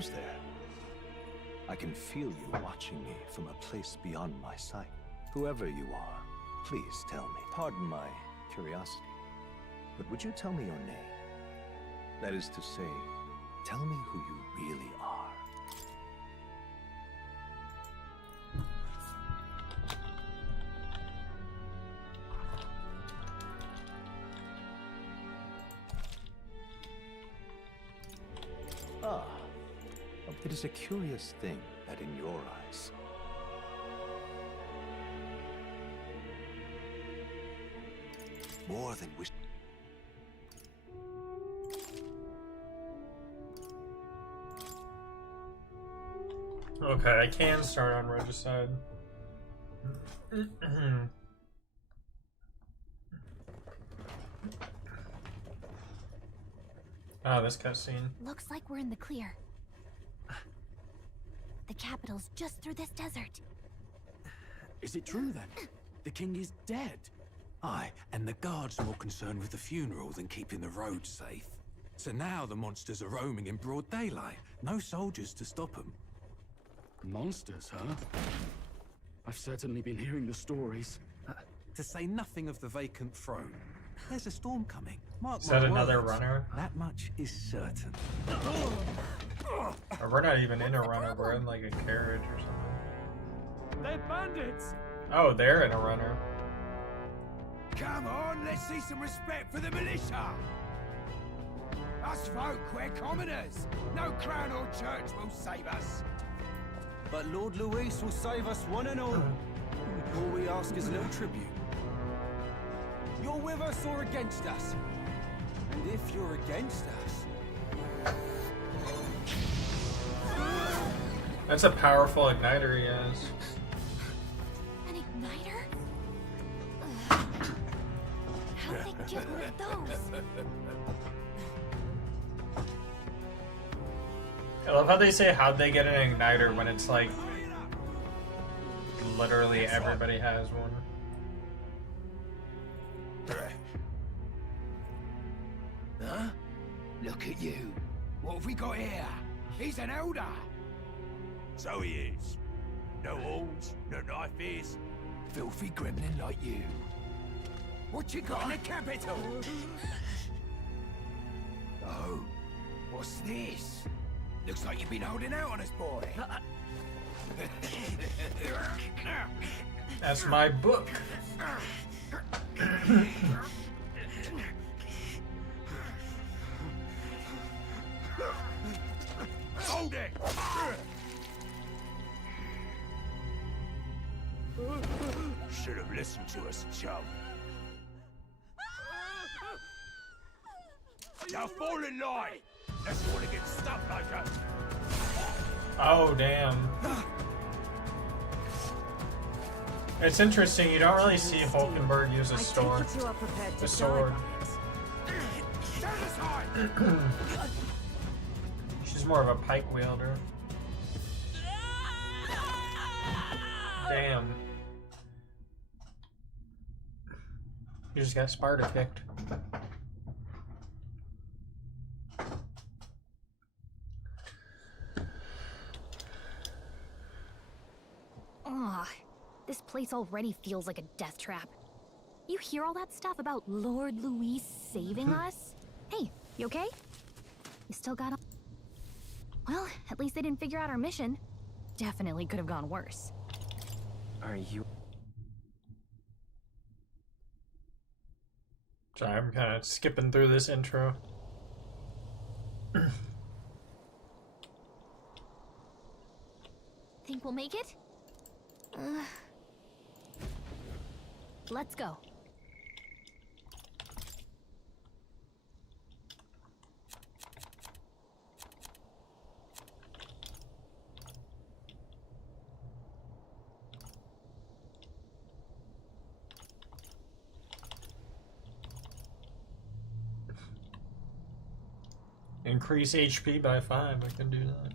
Who's there? I can feel you watching me from a place beyond my sight. Whoever you are, please tell me. Pardon my curiosity, but would you tell me your name? That is to say, tell me who you really are. Ah, it is a curious thing that in your eyes, more than wish. Okay, I can start on Regicide. Oh, this cutscene. Looks like we're in the clear. The capital's just through this desert. Is it true then? The king is dead? Aye, and the guards are more concerned with the funeral than keeping the roads safe. So now the monsters are roaming in broad daylight. No soldiers to stop them. Monsters, huh? I've certainly been hearing the stories. To say nothing of the vacant throne. There's a storm coming. Mark Is that my another words. runner? That much is certain. Or we're not even in a runner, we're in like a carriage or something. They're bandits! Oh, they're in a runner. Come on, let's see some respect for the militia! Us folk, we're commoners. No crown or church will save us. But Lord Luis will save us one and all. All we ask is a little tribute. You're with us or against us? And if you're against us... That's a powerful igniter he has. An igniter? Ugh. How did they get one of those? I love how they say how'd they get an igniter when it's like literally everybody has one. Huh? Look at you. What have we got here? He's an elder. So he is. No horns, no knife ears. Filthy gremlin like you. What you got in the capital? Oh, what's this? Looks like you've been holding out on us, boy. That's my book. Hold it! Should have listened to us, chum. Now fall in line! Unless you want to get stuck like us. Oh, damn. It's interesting, you don't really see Hulkenberg use a sword. The sword. She's more of a pike wielder. Damn. You just got Sparta kicked. Ugh, this place already feels like a death trap. You hear all that stuff about Lord Luis saving us? Hey, you okay? You still got Well, at least they didn't figure out our mission. Definitely could have gone worse. Are you... Sorry, I'm kind of skipping through this intro. Think we'll make it? Let's go. Increase HP by 5, I can do that.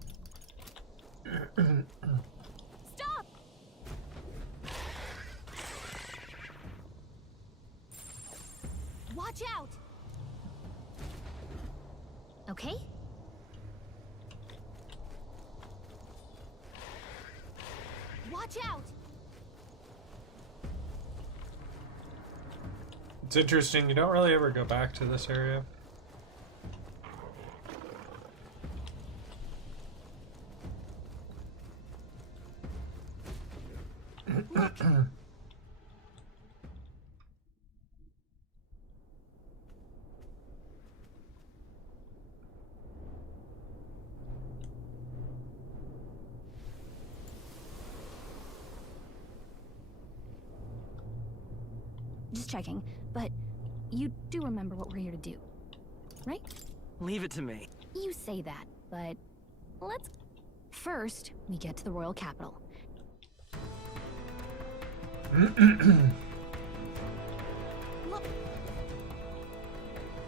Stop! Watch out! Okay? Watch out! It's interesting, you don't really ever go back to this area. Just checking, but you do remember what we're here to do, right? Leave it to me. You say that, but let's... First, we get to the royal capital. Look.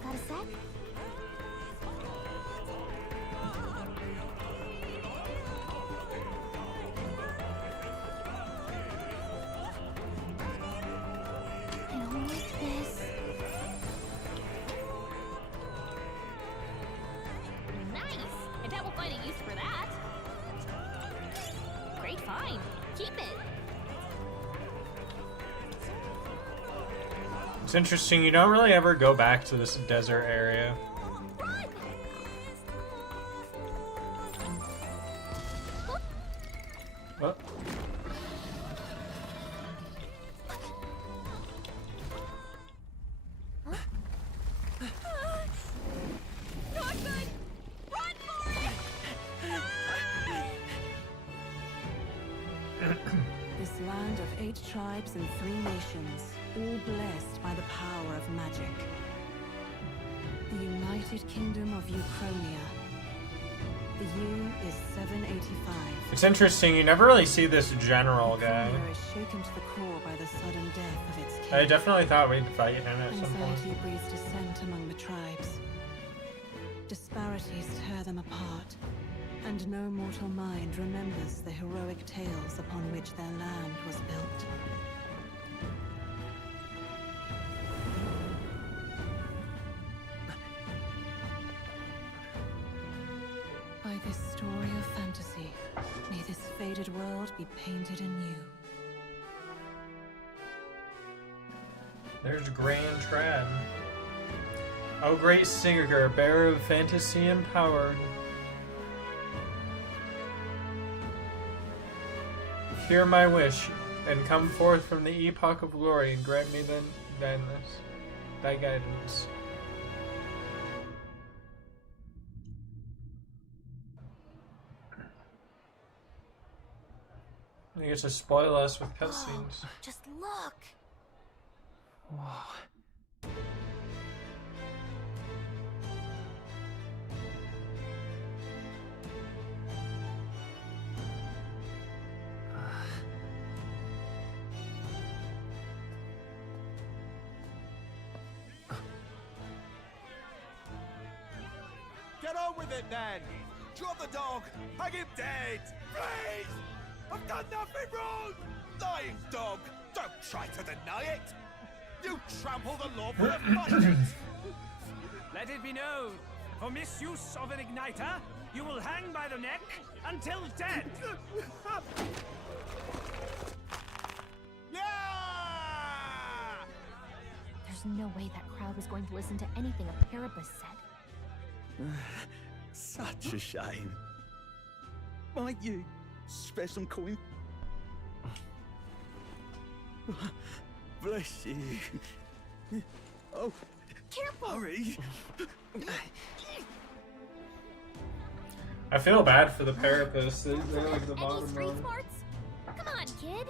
Got a sec? I don't like this. Nice! I bet we'll find a use for that. Great find. Keep it. It's interesting, you don't really ever go back to this desert area. Oh. Not good! Run for it! This land of 8 tribes and 3 nations, all blessed by the power of magic. The United Kingdom of Uchronia. The year is 785. It's interesting, you never really see this general guy. Uchronia is shaken to the core by the sudden death of its king. I definitely thought we'd fight him at some point. Anxiety breeds dissent among the tribes. Disparities tear them apart, and no mortal mind remembers the heroic tales upon which their land was built. By this story of fantasy, may this faded world be painted anew. There's Grand Trad. O great singer, bearer of fantasy and power. Hear my wish, and come forth from the epoch of glory, and grant me thy guidance. You get to spoil us with cutscenes. Oh, just look! Whoa. Get on with it then! Drop the dog! Hang him dead! Please! I've done nothing wrong! Lying dog! Don't try to deny it! You trample the law for a budget! Let it be known, for misuse of an igniter, you will hang by the neck until dead! Yeah! There's no way that crowd was going to listen to anything a Parabus said. Such a shame. Might you spare some coin? Bless you. Oh, Careful! hurry. I feel bad for the Parapus. They're like the Any bottom street rung. smarts? Come on, kid!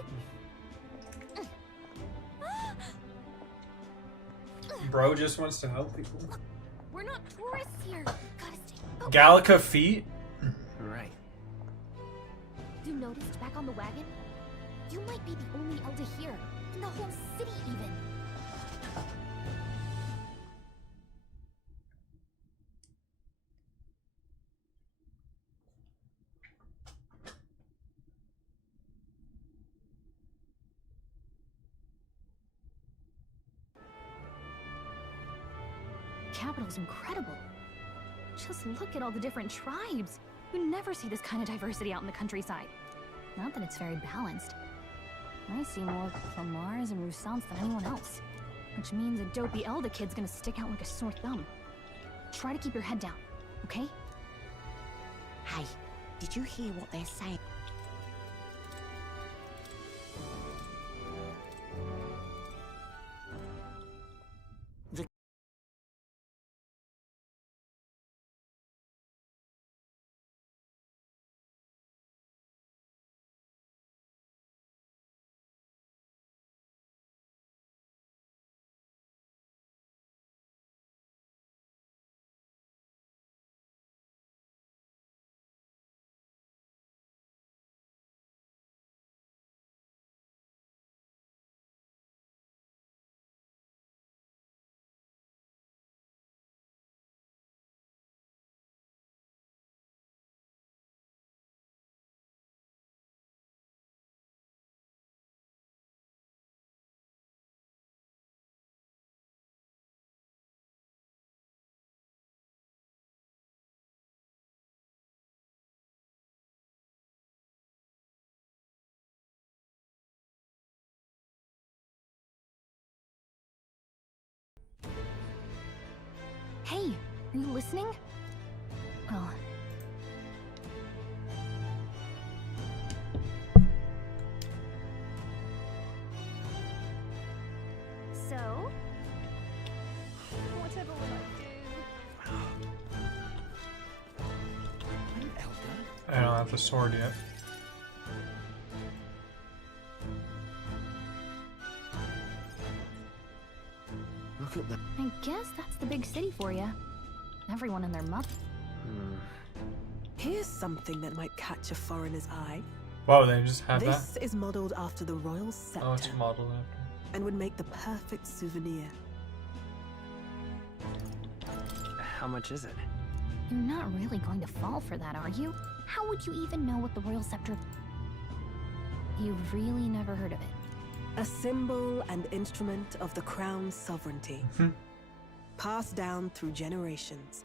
Bro just wants to help people. We're not tourists here. Gotta stay focused. Gallica feet? Right. You noticed back on the wagon? You might be the only elder here, in the whole city even. The capital's incredible. Just look at all the different tribes. You never see this kind of diversity out in the countryside. Not that it's very balanced. I see more from Mars and Roussan's than anyone else. Which means a dopey Elda kid's gonna stick out like a sore thumb. Try to keep your head down, okay? Hey, did you hear what they're saying? Hey, are you listening? Well... So? Whatever will I do? I don't have the sword yet. Look at that. I guess that's the big city for you. Everyone and their mother. Here's something that might catch a foreigner's eye. Whoa, they just have that? This is modeled after the royal scepter. Oh, it's modeled after. And would make the perfect souvenir. How much is it? You're not really going to fall for that, are you? How would you even know what the royal scepter... You've really never heard of it. A symbol and instrument of the crown's sovereignty. Passed down through generations.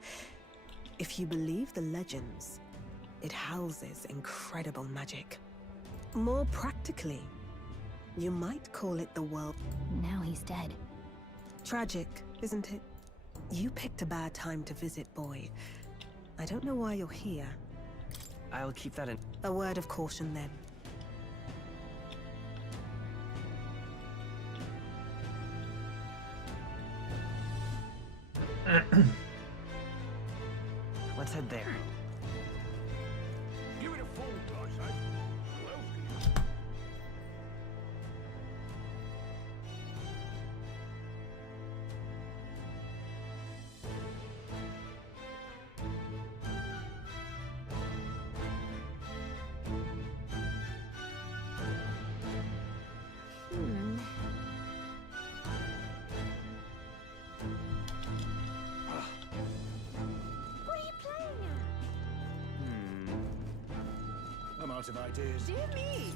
If you believe the legends, it houses incredible magic. More practically, you might call it the world. Now he's dead. Tragic, isn't it? You picked a bad time to visit, boy. I don't know why you're here. I'll keep that in. A word of caution, then. Let's head there. Give it a full toss, eh? Who else can you... I'm out of ideas. Dear me!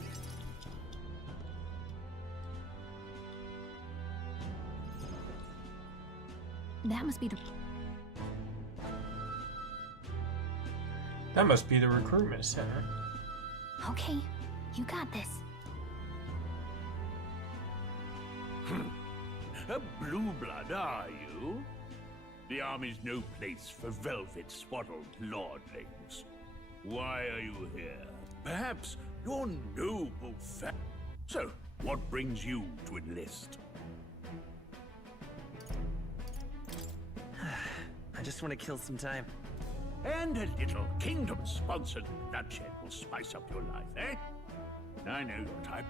That must be the... That must be the recruitment center. Okay, you got this. A blue blood, are you? The army's no place for velvet-swaddled lordlings. Why are you here? Perhaps your noble So, what brings you to enlist? I just want to kill some time. And a little kingdom-sponsored bloodshed will spice up your life, eh? I know your type.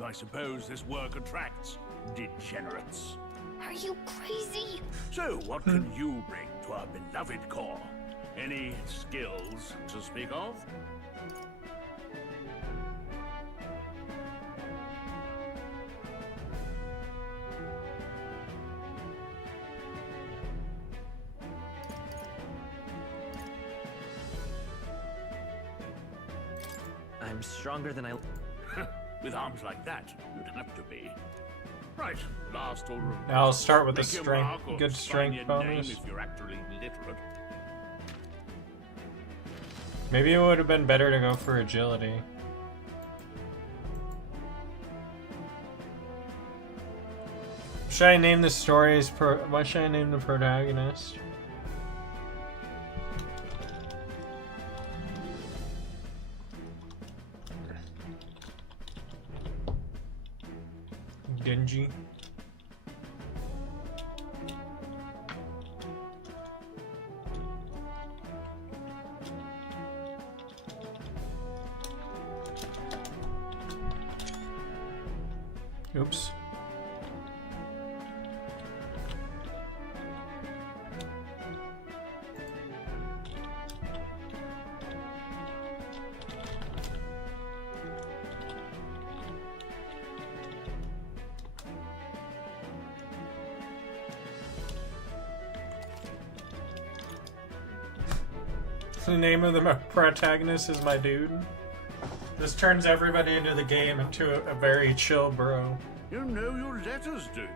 I suppose this work attracts degenerates. Are you crazy? So, what can you bring to our beloved corps? Any skills to speak of? I'm stronger than I... With arms like that, you'd have to be. Right, last order of... Now I'll start with a Make your strength, mark or good sign strength your bonus. name if you're actually literate. Maybe it would have been better to go for agility. Should I name the stories what should I name the protagonist? Dingy. Oops. The name of the protagonist is my dude. This turns everybody into the game into a very chill bro. You know your letters, do you?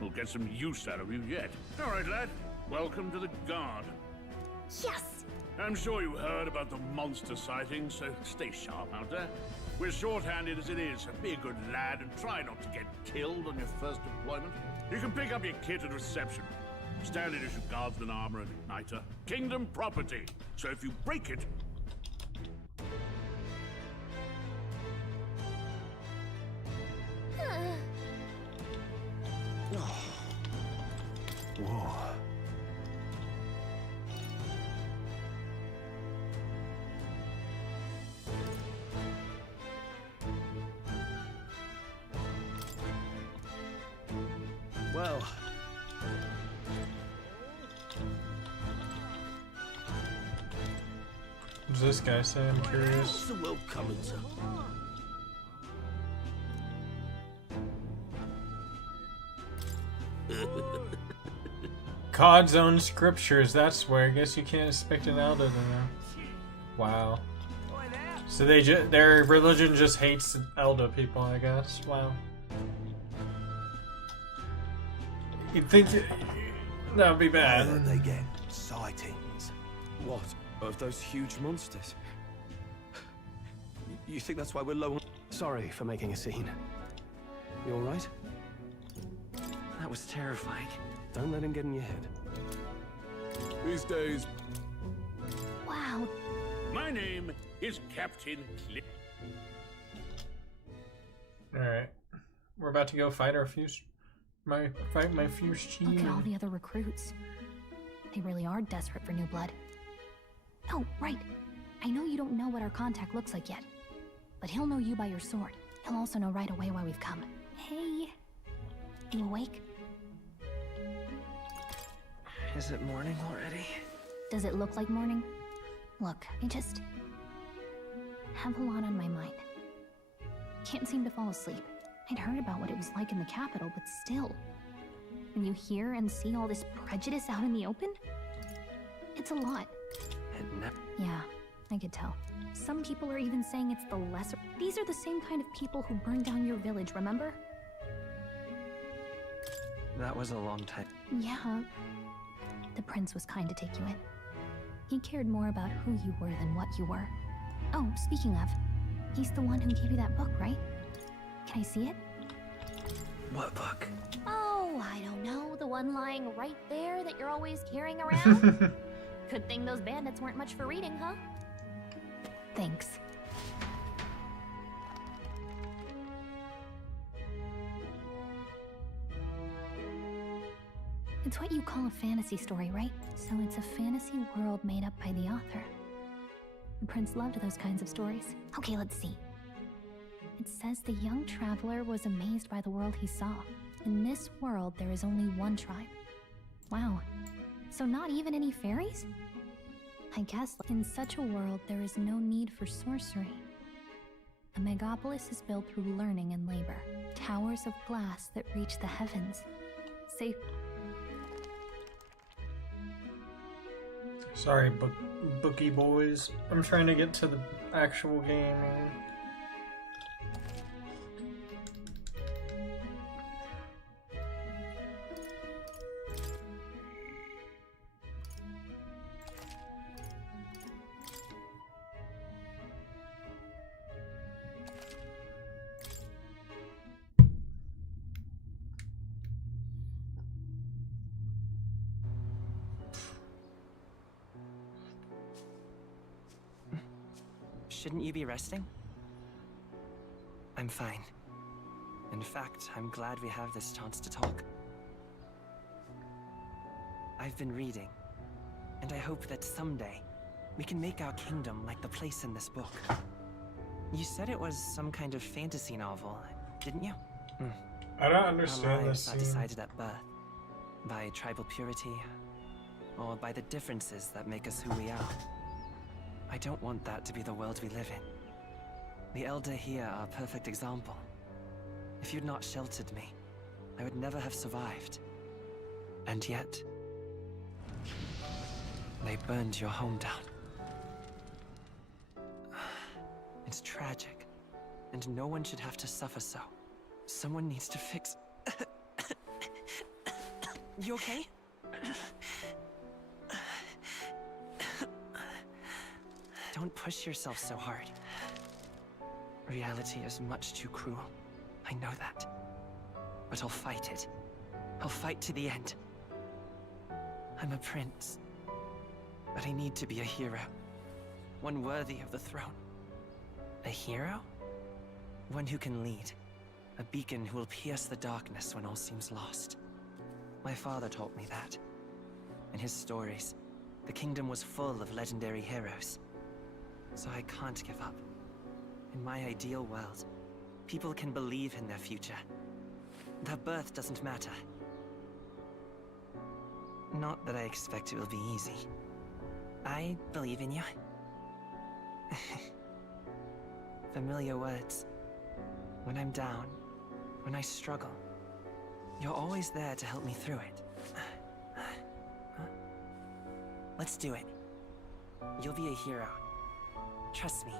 We'll get some use out of you yet. All right, lad. Welcome to the Guard. Yes! I'm sure you heard about the monster sightings, so stay sharp out there. We're short-handed as it is, so be a good lad and try not to get killed on your first deployment. You can pick up your kit at reception. Standard issue guardsman armor and igniter. Kingdom property. So if you break it... Whoa. Well, What does this guy say? I'm curious. What's the world coming to? God's own scriptures, that's where I guess you can't expect an elder to know. Wow. So their religion just hates elder people, I guess. Wow. You'd think that would be bad. They get sightings. What? Of those huge monsters? You think that's why we're low on... sorry for making a scene. You alright? That was terrifying. Don't let him get in your head. These days... Wow. My name is Captain Cliff. Alright. We're about to go fight our fuse... fight my fuse team. Look at all the other recruits. They really are desperate for new blood. Oh, right. I know you don't know what our contact looks like yet, but he'll know you by your sword. He'll also know right away why we've come. Hey, you awake? Is it morning already? Does it look like morning? Look, I just have a lot on my mind. Can't seem to fall asleep. I'd heard about what it was like in the capital, but still. When you hear and see all this prejudice out in the open, it's a lot. Yeah, I could tell. Some people are even saying it's the lesser. These are the same kind of people who burned down your village, remember? That was a long time. Yeah. The prince was kind to take you in. He cared more about who you were than what you were. Oh, speaking of, he's the one who gave you that book, right? Can I see it? What book? Oh, I don't know. The one lying right there that you're always carrying around? Good thing those bandits weren't much for reading, huh? Thanks. It's what you call a fantasy story, right? So it's a fantasy world made up by the author. The prince loved those kinds of stories. Okay, let's see. It says the young traveler was amazed by the world he saw. In this world, there is only one tribe. Wow. So not even any fairies? I guess in such a world, there is no need for sorcery. A megapolis is built through learning and labor. Towers of glass that reach the heavens. Safe. Sorry, bookie boys. I'm trying to get to the actual game. Shouldn't you be resting? I'm fine. In fact, I'm glad we have this chance to talk. I've been reading, and I hope that someday we can make our kingdom like the place in this book. You said it was some kind of fantasy novel, didn't you? I don't understand Our this lives are scene. decided at birth, by tribal purity, or by the differences that make us who we are. I don't want that to be the world we live in. The Elder here are a perfect example. If you'd not sheltered me, I would never have survived. And yet, they burned your home down. It's tragic, and no one should have to suffer so. Someone needs to fix... You okay? Don't push yourself so hard. Reality is much too cruel. I know that. But I'll fight it. I'll fight to the end. I'm a prince. But I need to be a hero. One worthy of the throne. A hero? One who can lead. A beacon who will pierce the darkness when all seems lost. My father taught me that. In his stories, the kingdom was full of legendary heroes. So I can't give up. In my ideal world, people can believe in their future. Their birth doesn't matter. Not that I expect it will be easy. I believe in you. Familiar words. When I'm down, when I struggle, you're always there to help me through it. Let's do it. You'll be a hero. Trust me.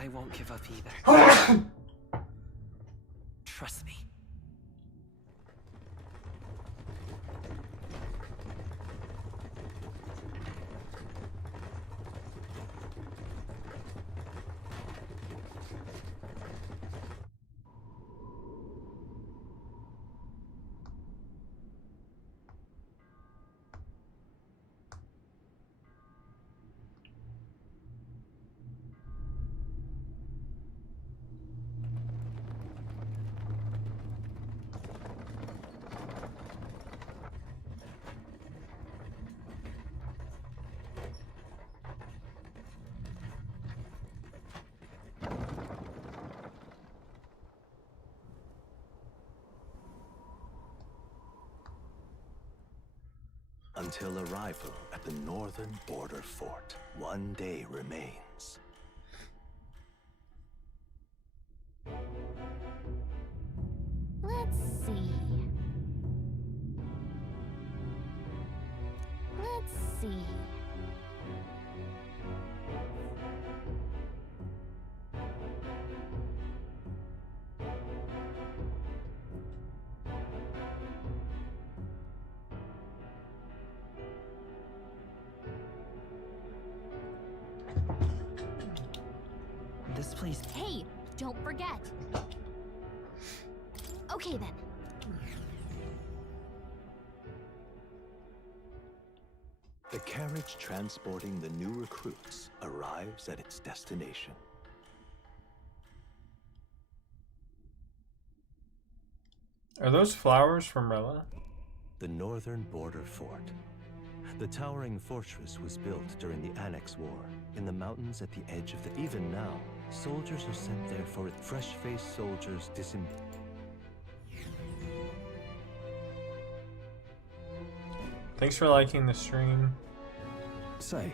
I won't give up either. Trust me. Until arrival at the northern border fort, one day remains. Let's see. Let's see. This place... Hey, don't forget. Okay then. The carriage transporting the new recruits arrives at its destination. Are those flowers from Rella? The northern border fort. The towering fortress was built during the Annex War in the mountains at the edge of the... Even now, soldiers are sent there for it. Fresh-faced soldiers Thanks for liking the stream. Say,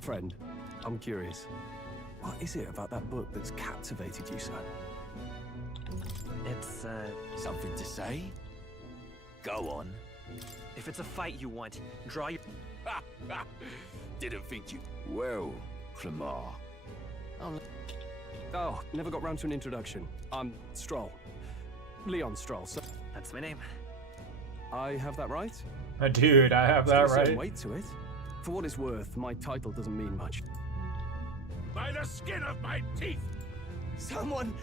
friend, I'm curious. What is it about that book that's captivated you so? It's, Something to say? Go on. if it's a fight you want, draw your... Ha! Didn't think you... Well, Clemar. Oh, never got round to an introduction. I'm Stroll. Leon Stroll, so... That's my name. I have that right? Dude, I have that Still some right. weight to it. For what it's worth, my title doesn't mean much. By the skin of my teeth! Someone...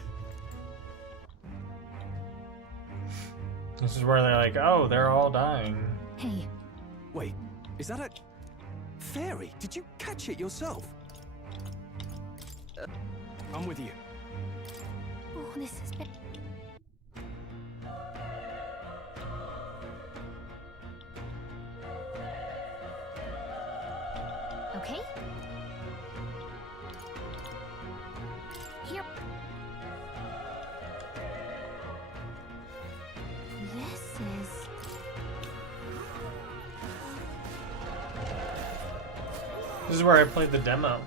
This is where they're like, oh, they're all dying. Hey, Wait, is that a... fairy? Did you catch it yourself? I'm with you. oh, this has been... Okay. Here. This is... This is where I played the demo.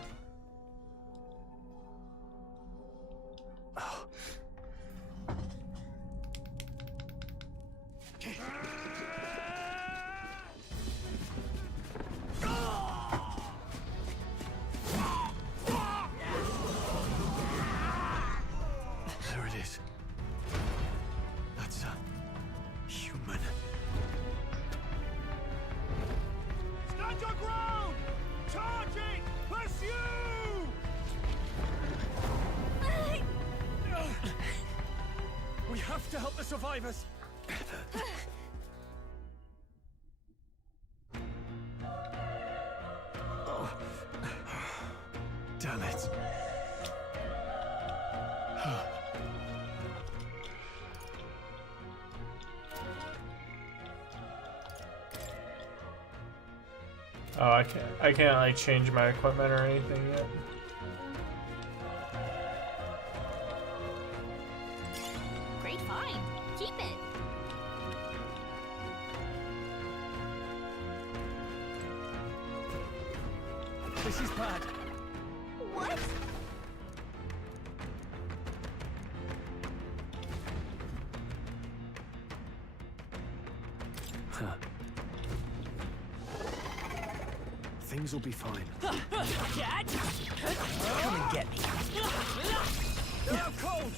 There it is. That's a human. Stand your ground! Charging! Pursue! We have to help the survivors! Damn it. Oh, I can't like change my equipment or anything yet. Great find. Keep it. This is bad. What? Things will be fine. Come and get me. They're out cold!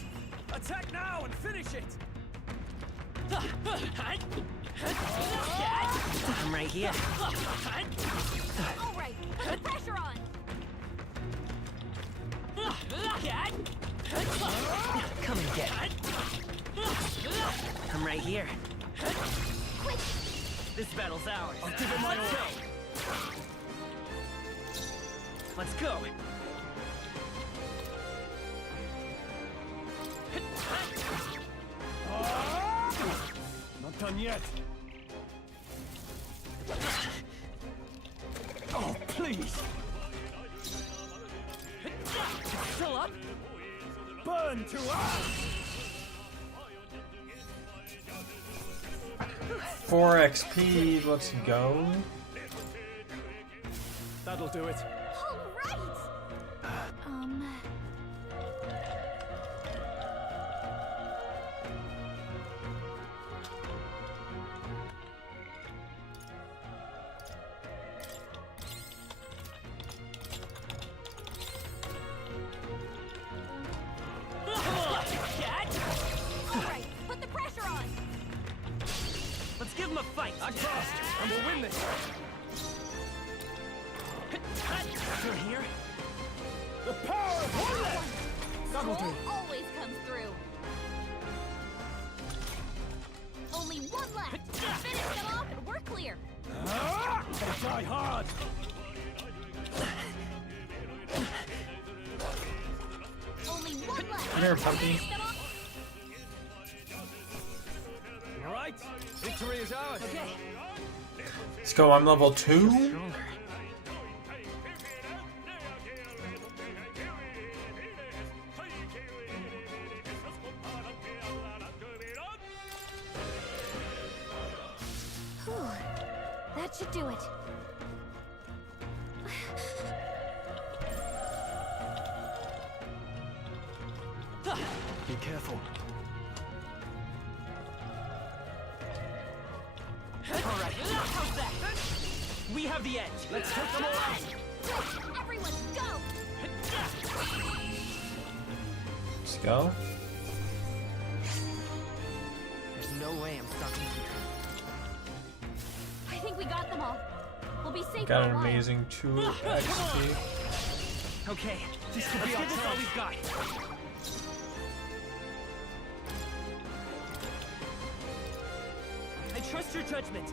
Attack now and finish it! I'm right here. All right, put the pressure on. Come and get me. I'm right here. Quick, This battle's ours. I'll give it my all. Let's go. Not done yet. Oh, please! Still up? Burn to us! 4 XP, let's go. That'll do it. all right. All right, put the pressure on. Let's give him a fight. I crossed, and we'll win this. You're here? The power of one left! That'll do. Soul always comes through. Only one left. Finish them off and we're clear. They try hard. Only one left. Come here, puppy. Finish them off. All right, victory is ours. Okay. Let's go, I'm level 2. Stronger. Whew. That should do it. Be careful. All right. How's that? We have the edge. Let's take them all out. Everyone, go! Let's go. There's no way I'm stopping here. I think we got them all. We'll be safe Got for an a while. amazing 2 XP. Okay, this could be all we've got. I trust your judgment.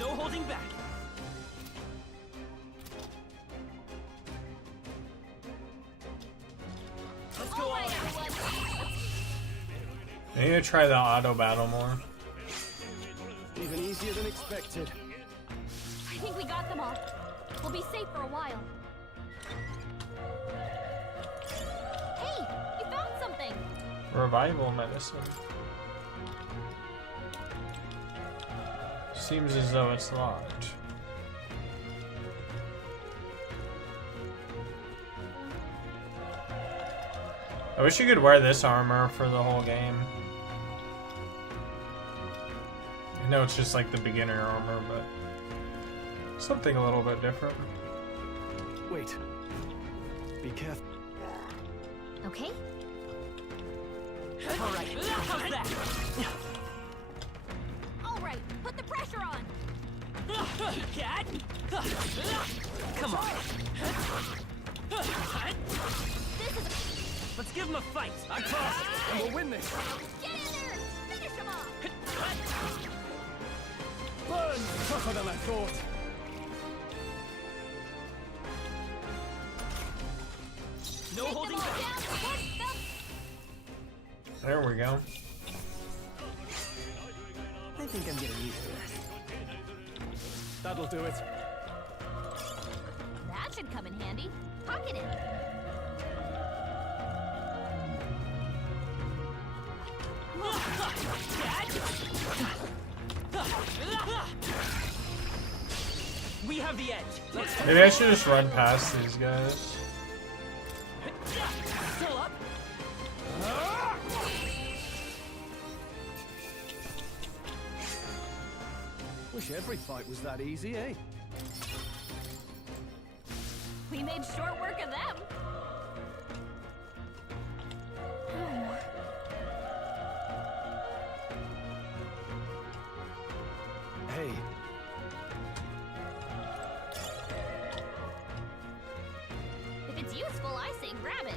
No holding back. Let's go all out. I need to try the auto battle more. Even easier than expected. I think we got them all. We'll be safe for a while. Hey, you found something. Revival medicine. Seems as though it's locked. I wish you could wear this armor for the whole game. I know it's just like the beginner armor, but something a little bit different. Wait. Be careful. Okay. All right, how's that? All right, put the pressure on. Cat? Come on. Let's give him a fight. I cross, and we'll win this. Get in there! Finish him off! Burn! Tougher than I thought. No Take holding them all back. down. Push them. There we go. I think I'm getting used to this. That'll do it. That should come in handy. Pocket it. We have the edge. Maybe I should just run past these guys. Still up. Wish every fight was that easy, eh? We made short work of them. Hey. If it's useful, I say grab it.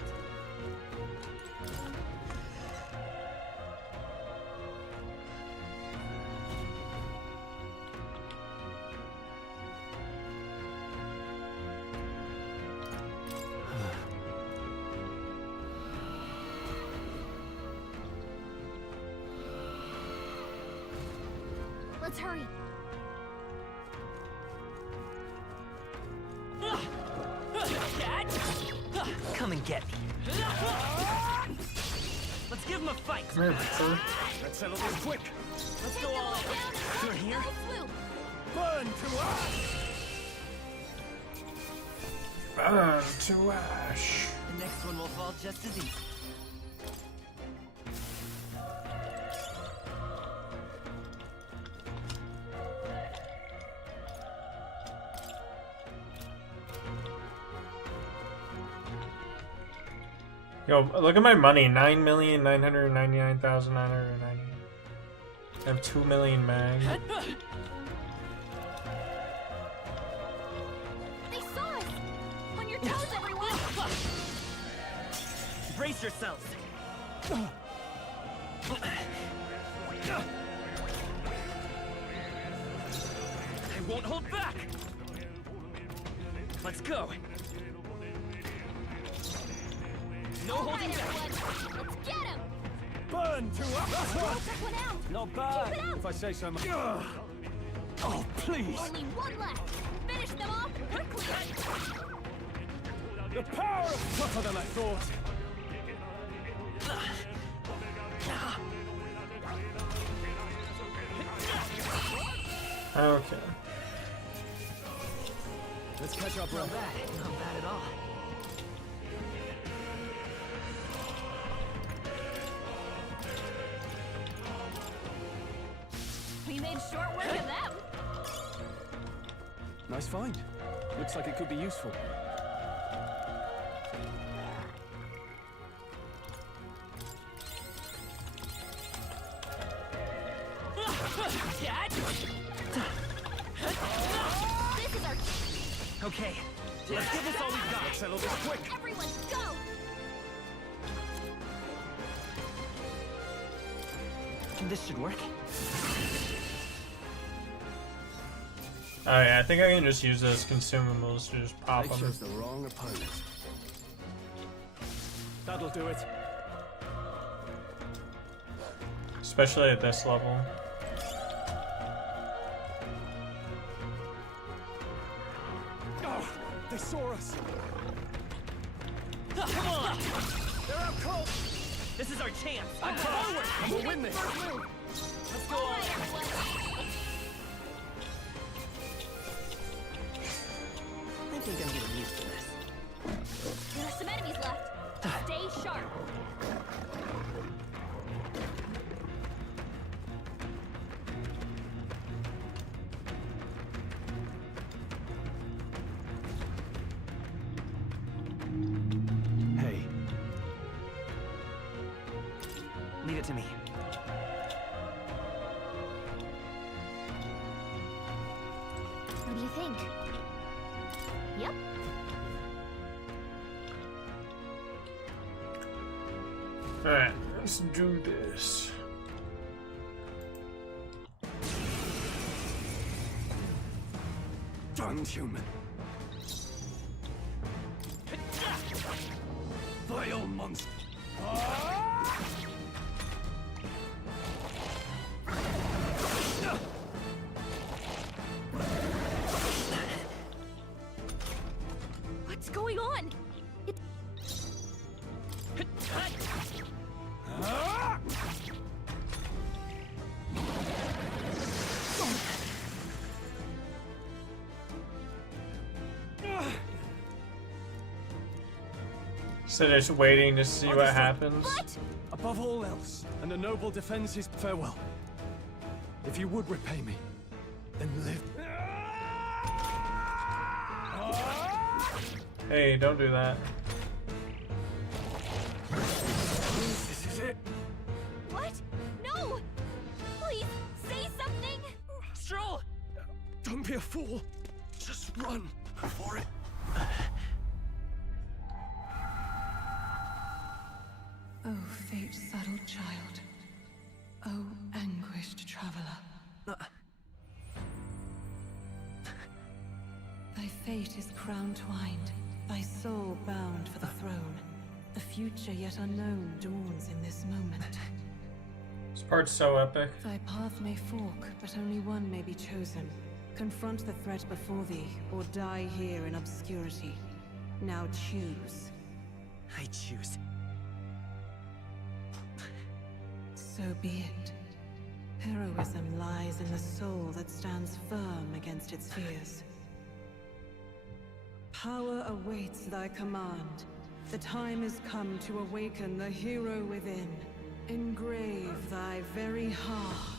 Let's hurry. Come and get me. Let's give him a fight. Come here, Victor. Let's settle this quick. Let's go all out. You're here? Burn to ash! Burn to ash. The next one will fall just as easy. Yo, look at my money. 9,999,990. I have 2 million mag. They saw us! On your toes, everyone! Brace yourselves. I won't hold back. Let's go. No All right, holding back. everyone. Let's get him! Burn to ash! Check one out! Not Keep bad, it up! if I say so myself. Oh, please! Only one left! Finish them off and we're clear! The power is tougher than I thought. Okay. Let's catch up, bro. Not bad at all. We made short work of them! Nice find. Looks like it could be useful. Dad? This is our... Okay, let's give this all we've got. Let's settle this quick. Everyone, go! This should work. Oh yeah, I think I can just use those consumables to just pop They them. chose the wrong opponent. That'll do it. Especially at this level. Oh, they saw us. Come on! They're up close! This is our chance! Forward! And we'll win this! Let's go on! I think I'm getting used to this. There are some enemies left. Stay sharp. Hey. Leave it to me. What do you think? Yep. Alright, let's do this. Damned human. Vile monster. What's going on? So they're just waiting to see what happens. Above all else, and a noble defends his farewell. If you would repay me, then live. Hey, don't do that. This is it. What? No! Please, say something! Stroll! Don't be a fool. Just run for it. Oh, fate-saddled child. Oh, anguished traveler. Thy fate is crown-twined, thy soul bound for the throne. The future yet unknown dawns in this moment. This part's so epic. Thy path may fork, but only one may be chosen. Confront the threat before thee, or die here in obscurity. Now choose. I choose. So be it. Heroism lies in the soul that stands firm against its fears. Power awaits thy command. The time is come to awaken the hero within. Engrave thy very heart.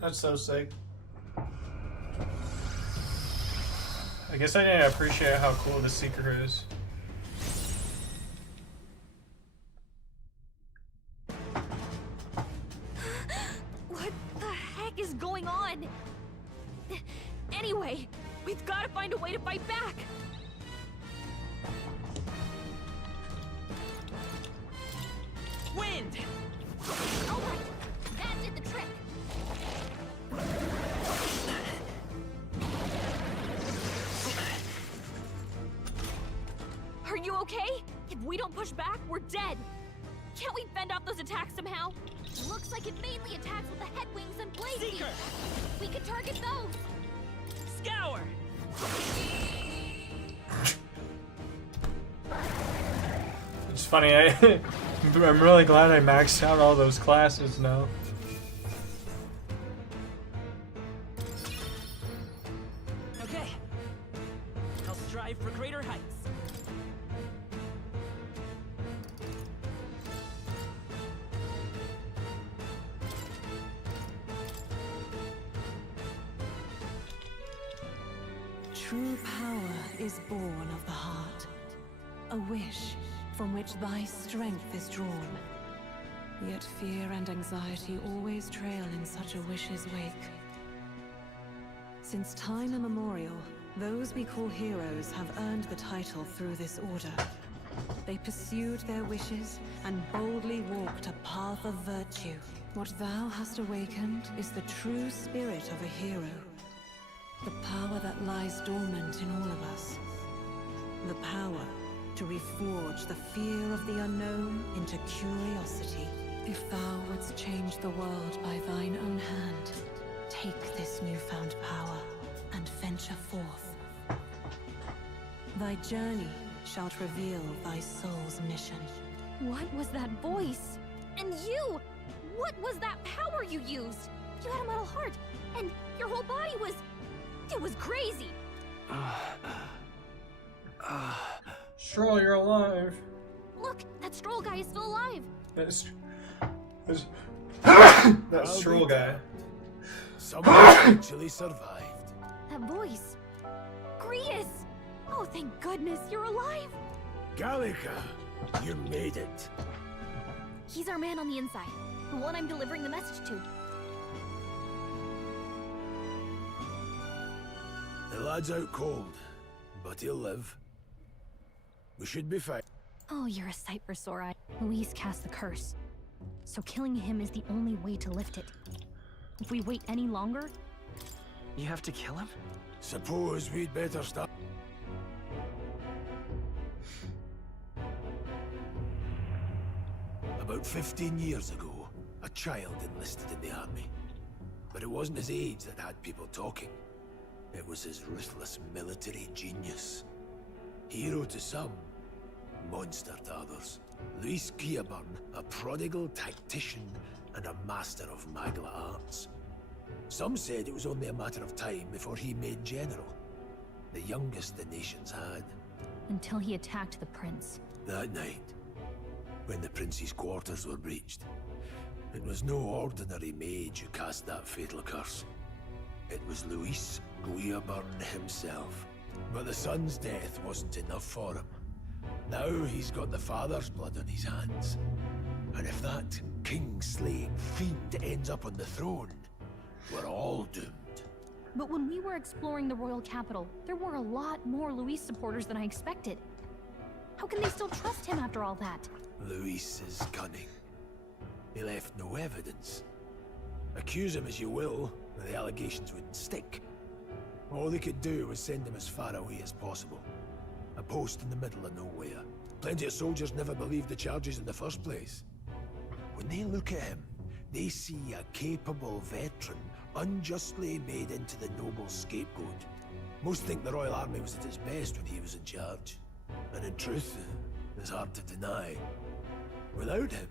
That's so sick. I guess I didn't appreciate how cool the Seeker is. What the heck is going on? Anyway, we've got to find a way to fight back. Wind! All right, that did the trick. we don't push back, we're dead. Can't we fend off those attacks somehow? Looks like it mainly attacks with the headwings and blade beams. We can target those. Scour! It's funny, I'm really glad I maxed out all those classes now. Okay. I'll strive for greater heights. True power is born of the heart, a wish from which thy strength is drawn. Yet fear and anxiety always trail in such a wish's wake. Since time immemorial, those we call heroes have earned the title through this order. They pursued their wishes and boldly walked a path of virtue. What thou hast awakened is the true spirit of a hero. The power that lies dormant in all of us. The power to reforge the fear of the unknown into curiosity. If thou wouldst change the world by thine own hand, take this newfound power and venture forth. Thy journey shalt reveal thy soul's mission. What was that voice? And you! What was that power you used? You had a metal heart, and your whole body was... It was crazy! Stroll, you're alive. Look, that Stroll guy is still alive! That Stroll guy. Someone actually survived. That voice. Grius! Oh, thank goodness you're alive! Gallica, you made it. He's our man on the inside. The one I'm delivering the message to. The lad's out cold, but he'll live. We should be fine. Oh, you're a sight for sore eyes. Luis cast the curse. So killing him is the only way to lift it. If we wait any longer... You have to kill him? Suppose we'd better stop. About 15 years ago, a child enlisted in the army. But it wasn't his age that had people talking. It was his ruthless military genius. Hero to some, monster to others. Luis Guillaburn, a prodigal tactician and a master of Magla arts. Some said it was only a matter of time before he made general. The youngest the nations had. Until he attacked the prince. That night, when the prince's quarters were breached, it was no ordinary mage who cast that fatal curse. It was Luis Guillaburn himself. But the son's death wasn't enough for him. Now he's got the father's blood on his hands. And if that king-slaying fiend ends up on the throne, we're all doomed. But when we were exploring the royal capital, there were a lot more Luis supporters than I expected. How can they still trust him after all that? Luis is cunning. He left no evidence. Accuse him as you will, the allegations wouldn't stick. All they could do was send him as far away as possible. A post in the middle of nowhere. Plenty of soldiers never believed the charges in the first place. When they look at him, they see a capable veteran unjustly made into the noble scapegoat. Most think the Royal Army was at its best when he was in charge. And in truth, it's hard to deny. Without him,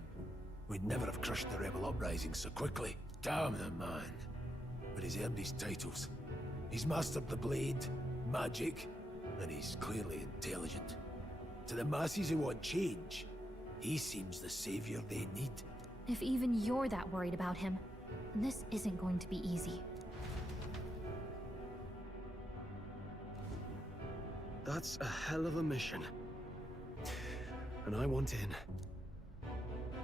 we'd never have crushed the rebel uprising so quickly. Damn the man. But he's earned his titles. He's mastered the blade, magic, and he's clearly intelligent. To the masses who want change, he seems the savior they need. If even you're that worried about him, then this isn't going to be easy. That's a hell of a mission. And I want in.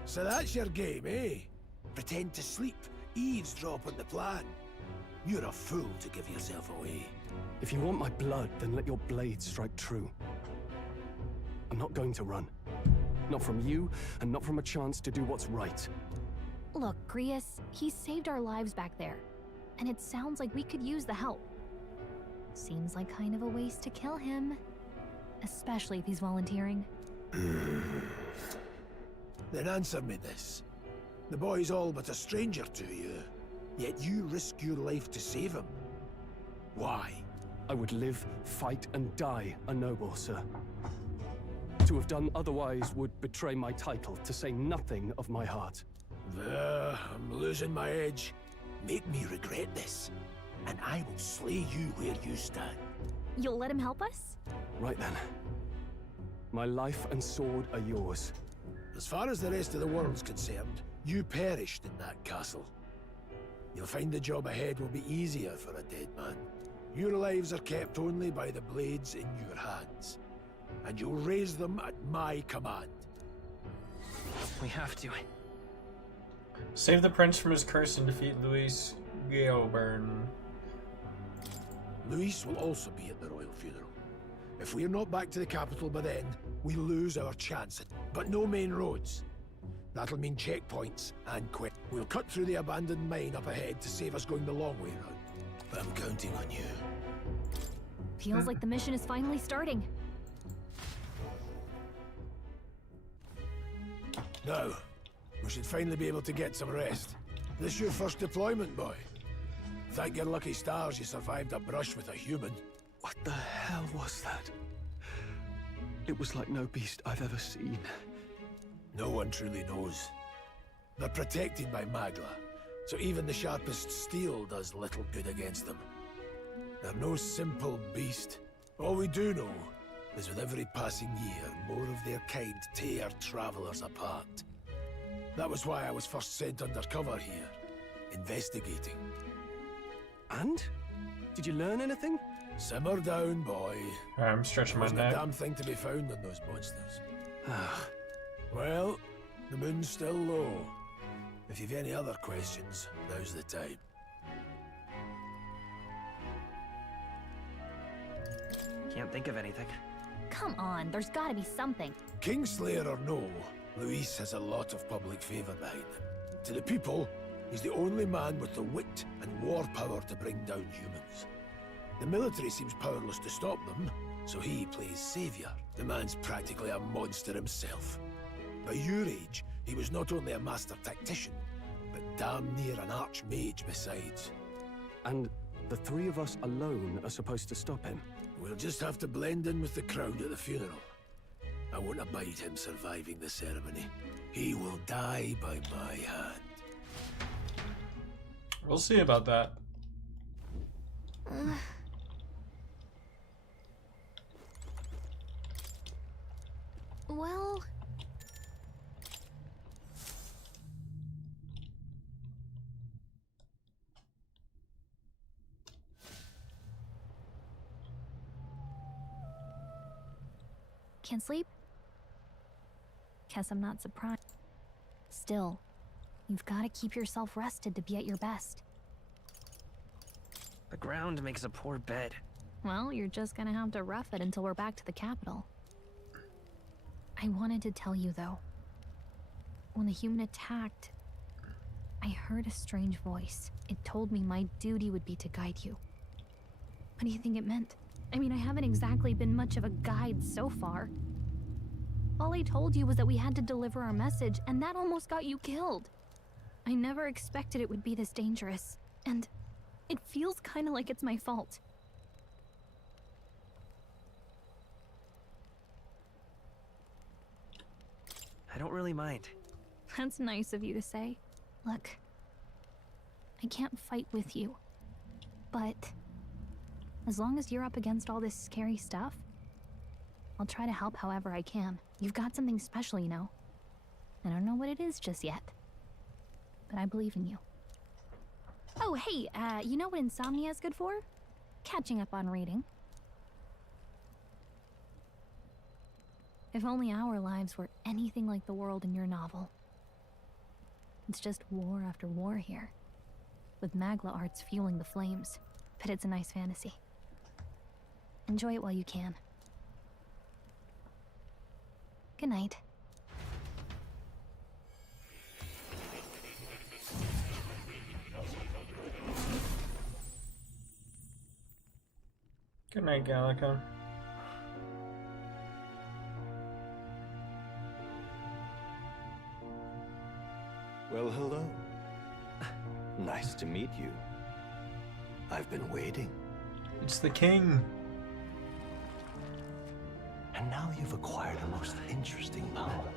So that's your game, eh? Pretend to sleep, eavesdrop on the plan. You're a fool to give yourself away. If you want my blood, then let your blade strike true. I'm not going to run. Not from you, and not from a chance to do what's right. Look, Grius, he saved our lives back there. And it sounds like we could use the help. Seems like kind of a waste to kill him. Especially if he's volunteering. Then answer me this. The boy's all but a stranger to you, yet you risk your life to save him. Why? I would live, fight, and die a noble, sir. To have done otherwise would betray my title, to say nothing of my heart. I'm losing my edge. Make me regret this, and I will slay you where you stand. You'll let him help us? Right then. My life and sword are yours. As far as the rest of the world's concerned, you perished in that castle. You'll find the job ahead will be easier for a dead man. Your lives are kept only by the blades in your hands, and you'll raise them at my command. We have to. Save the prince from his curse and defeat Luis Geoburn. Luis will also be at the royal funeral. If we're not back to the capital by then, we lose our chance. But no main roads. That'll mean checkpoints and quick. We'll cut through the abandoned mine up ahead to save us going the long way round. But I'm counting on you. Feels like the mission is finally starting. Now, we should finally be able to get some rest. This your first deployment, boy? Thank your lucky stars you survived a brush with a human. What the hell was that? It was like no beast I've ever seen. No one truly knows. They're protected by Magla, so even the sharpest steel does little good against them. They're no simple beast. All we do know is with every passing year, more of their kind tear travelers apart. That was why I was first sent undercover here, investigating. And? Did you learn anything? Simmer down, boy. I'm stretching my There's neck. no damn thing to be found on those monsters. Well, the moon's still low. If you've any other questions, now's the time. Can't think of anything. Come on, there's gotta be something. Kingslayer or no, Luis has a lot of public favor behind him. To the people, he's the only man with the wit and war power to bring down humans. The military seems powerless to stop them, so he plays savior. The man's practically a monster himself. By your age, he was not only a master tactician, but damn near an archmage besides. And the three of us alone are supposed to stop him? We'll just have to blend in with the crowd at the funeral. I won't abide him surviving the ceremony. He will die by my hand. We'll see about that. Well... Can't sleep? Guess I'm not surprised. Still, you've got to keep yourself rested to be at your best. The ground makes a poor bed. Well, you're just gonna have to rough it until we're back to the capital. I wanted to tell you, though. When the human attacked, I heard a strange voice. It told me my duty would be to guide you. What do you think it meant? I mean, I haven't exactly been much of a guide so far. All I told you was that we had to deliver our message, and that almost got you killed. I never expected it would be this dangerous, and it feels kind of like it's my fault. I don't really mind. That's nice of you to say. Look, I can't fight with you, but as long as you're up against all this scary stuff, I'll try to help however I can. You've got something special, you know. I don't know what it is just yet, but I believe in you. Oh, hey, you know what insomnia is good for? Catching up on reading. If only our lives were anything like the world in your novel. It's just war after war here, with Magla arts fueling the flames. But it's a nice fantasy. Enjoy it while you can. Good night. Good night, Gallica. Well, hello. Nice to meet you. I've been waiting. It's the king. And now you've acquired a most interesting power.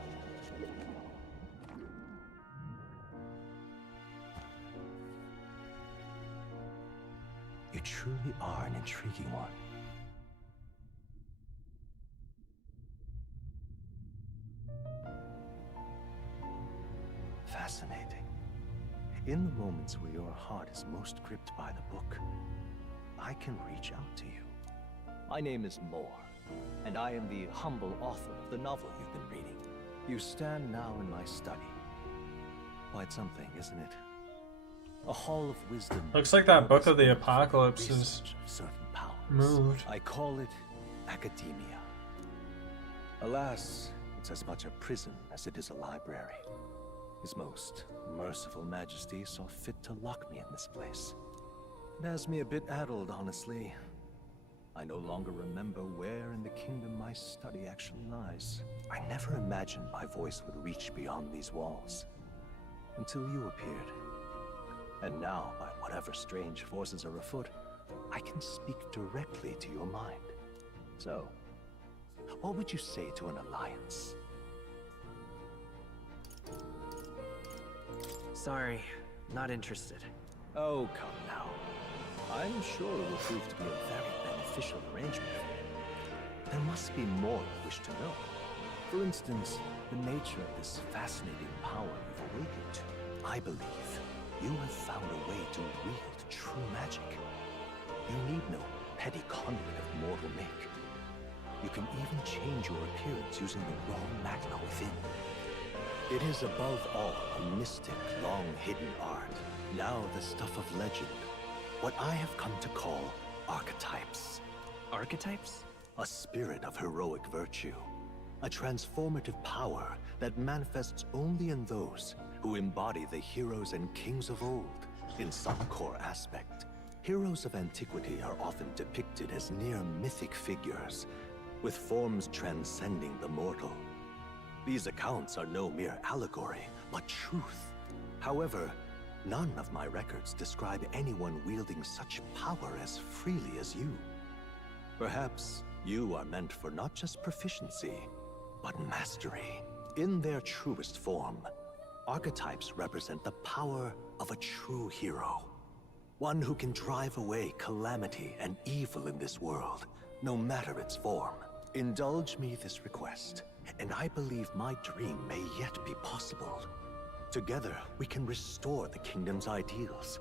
You truly are an intriguing one. Fascinating. In the moments where your heart is most gripped by the book, I can reach out to you. My name is Moore, and I am the humble author of the novel you've been reading. You stand now in my study. Quite something, isn't it? A hall of wisdom. Looks like that book of the apocalypse is moved. I call it academia. Alas, it's as much a prison as it is a library. His most merciful majesty saw fit to lock me in this place. It has me a bit addled, honestly. I no longer remember where in the kingdom my study actually lies. I never imagined my voice would reach beyond these walls. Until you appeared. And now, by whatever strange forces are afoot, I can speak directly to your mind. So, what would you say to an alliance? Sorry, not interested. Oh, come now. I'm sure it will prove to be a very beneficial arrangement for you. There must be more you wish to know. For instance, the nature of this fascinating power you've awakened to. I believe you have found a way to wield true magic. You need no petty conduit of mortal make. You can even change your appearance using the raw magma within. It is above all a mystic, long-hidden art, now the stuff of legend. What I have come to call archetypes. Archetypes? A spirit of heroic virtue. A transformative power that manifests only in those who embody the heroes and kings of old. In some core aspect, heroes of antiquity are often depicted as near mythic figures, with forms transcending the mortal. These accounts are no mere allegory, but truth. However, none of my records describe anyone wielding such power as freely as you. Perhaps you are meant for not just proficiency, but mastery. In their truest form, archetypes represent the power of a true hero. One who can drive away calamity and evil in this world, no matter its form. Indulge me this request, and I believe my dream may yet be possible. Together, we can restore the kingdom's ideals.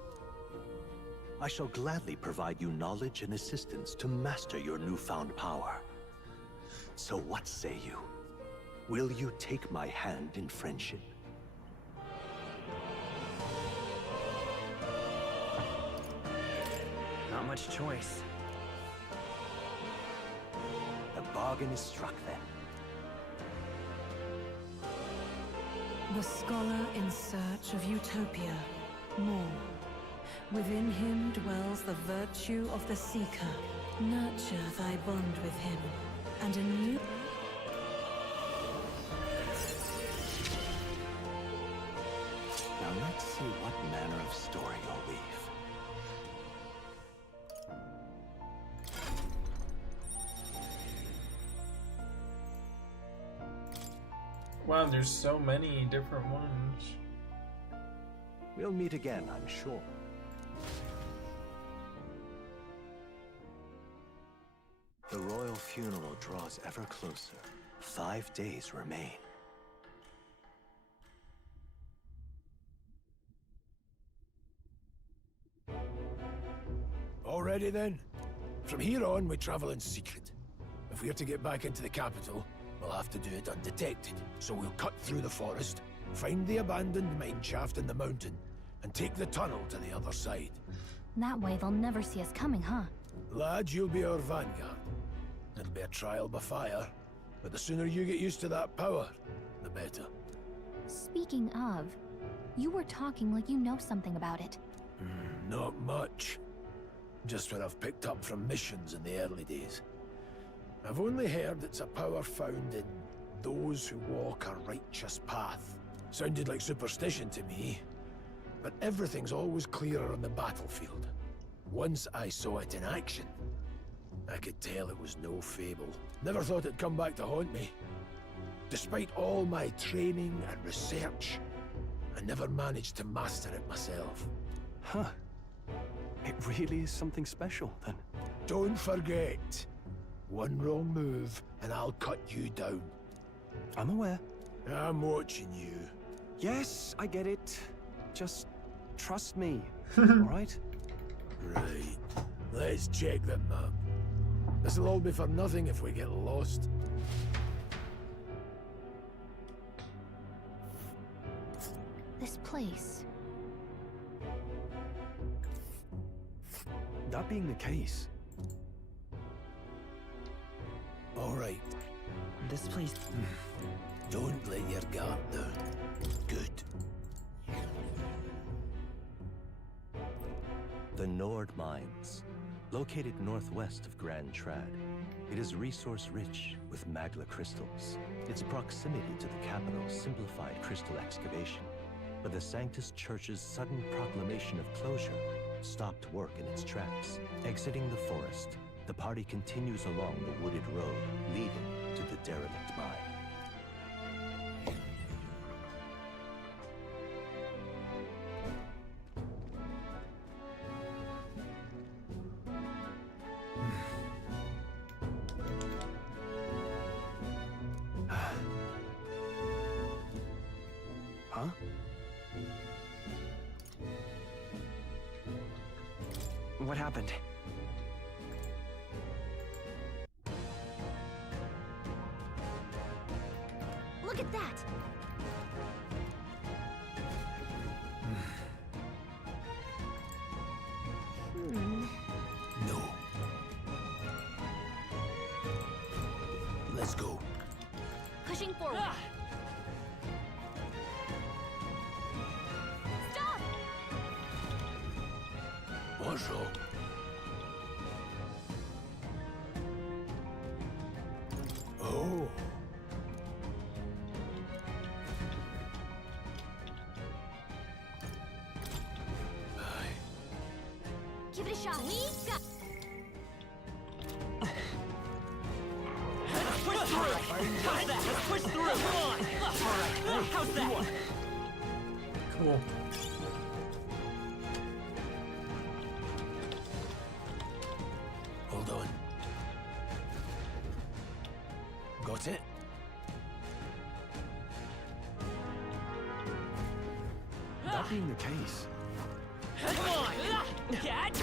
I shall gladly provide you knowledge and assistance to master your newfound power. So what say you? Will you take my hand in friendship? Not much choice. The bargain is struck then. The scholar in search of utopia. More. Within him dwells the virtue of the seeker. Nurture thy bond with him, and a new... Now let's see what manner of story you'll weave. Wow, there's so many different ones. We'll meet again, I'm sure. The royal funeral draws ever closer. 5 days remain. Already then? From here on, we travel in secret. If we're to get back into the capital, we'll have to do it undetected. So we'll cut through the forest, find the abandoned mine shaft in the mountain, and take the tunnel to the other side. That way they'll never see us coming, huh? Lad, you'll be our vanguard. It'll be a trial by fire, but the sooner you get used to that power, the better. Speaking of, you were talking like you know something about it. Not much. Just what I've picked up from missions in the early days. I've only heard it's a power found in those who walk a righteous path. Sounded like superstition to me. But everything's always clearer on the battlefield. Once I saw it in action, I could tell it was no fable. Never thought it'd come back to haunt me. Despite all my training and research, I never managed to master it myself. Huh. It really is something special, then. Don't forget, one wrong move and I'll cut you down. I'm aware. I'm watching you. Yes, I get it. Just trust me, all right? Right. Let's check the map. This'll all be for nothing if we get lost. This place. That being the case... All right. This place... Don't let your guard down. Good. The Nord Mines, located northwest of Grand Trad. It is resource-rich with magla crystals. Its proximity to the capital simplified crystal excavation, but the Sanctus Church's sudden proclamation of closure stopped work in its tracks. Exiting the forest, the party continues along the wooded road leading to the derelict mine. Huh? What happened? Look at that! No. Let's go. Pushing forward. Stop! What's wrong? Oh. Give it a shot. We got. Push through! How's that? Let's push through! Come on! Alright, how's that? Cool. Hold on. Got it? That being the case... Come on! Cat!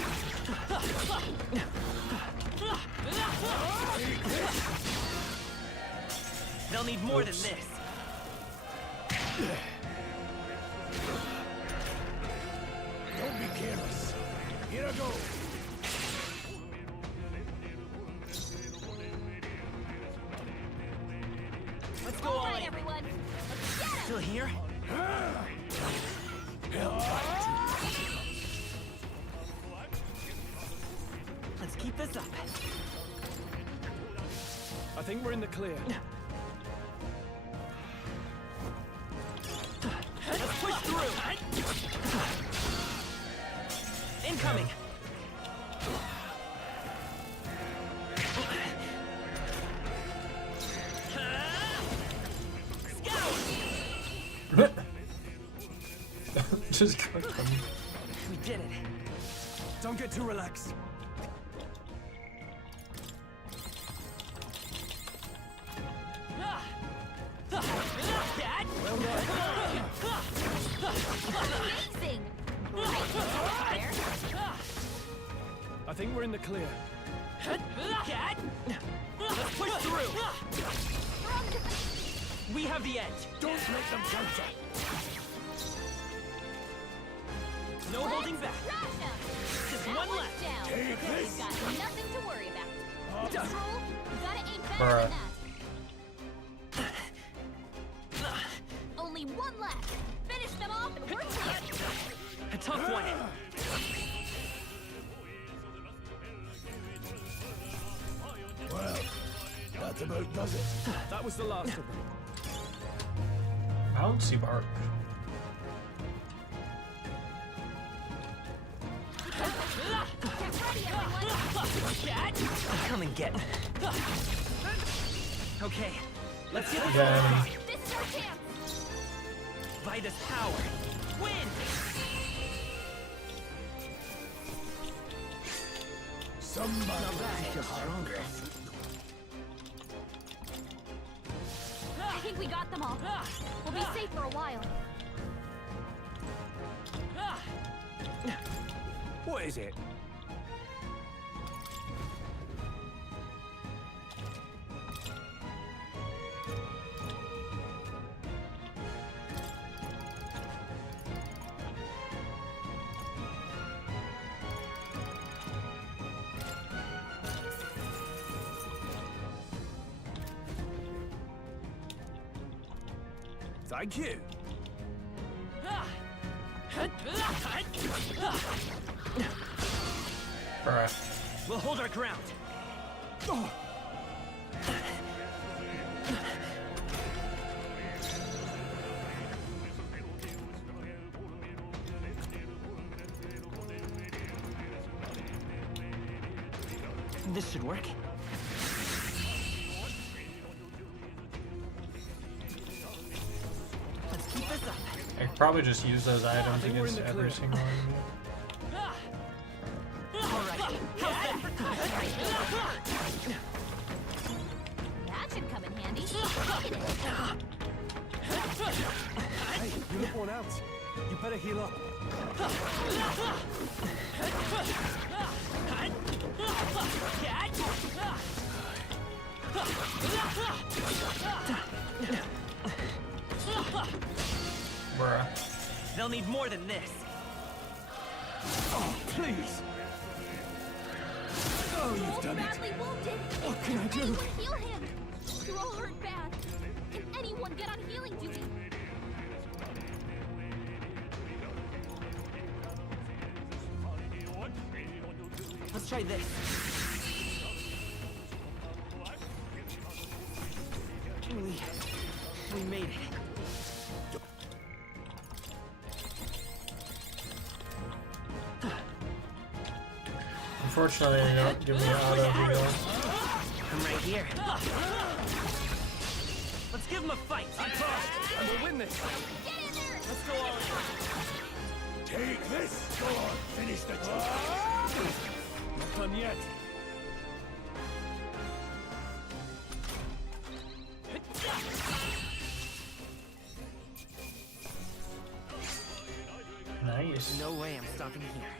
They'll need more than this. Don't be careless. Here I go. Let's go All all right, in. everyone. Let's get 'em. Still here? Let's keep this up. I think we're in the clear. Let's push through! Incoming! Just click them. We did it. Don't get too relaxed. Well done. Amazing! Right there. I think we're in the clear. Cat! Let's push through! We have the edge! Don't let them counter. No holding back! Crush 'em. Just That one one's left! down. Take We've this. got nothing to worry about. Done. Control, you gotta aim better Bruh. than that. Only one left. Finish them off and we're clear. A tough one! Well, that about does it. That was the last of them. Bouncy bark. Come and get. Okay, let's get this. Yeah. This is our chance. Vitus power. Win. Somebody just stronger. I think we got them all. We'll be safe for a while. What is it? Thank you. Bruh. We'll hold our ground. This should work. Let's keep this up. I could probably just use those items against every single enemy. That should come in handy. Hey, you look worn out. You better heal up. Bruh. They'll need more than this. Oh, please. Oh, you've done it. Badly wounded. What can I do? Anyone heal him. You're all hurt bad. Can anyone get on healing duty? Let's try this. We made it. Unfortunately, they don't give me auto heal. I'm right here. Let's give him a fight. And we'll win this. Let's go all in. Take this! Go on, finish the job! Not done yet. Nice. No way I'm stopping here.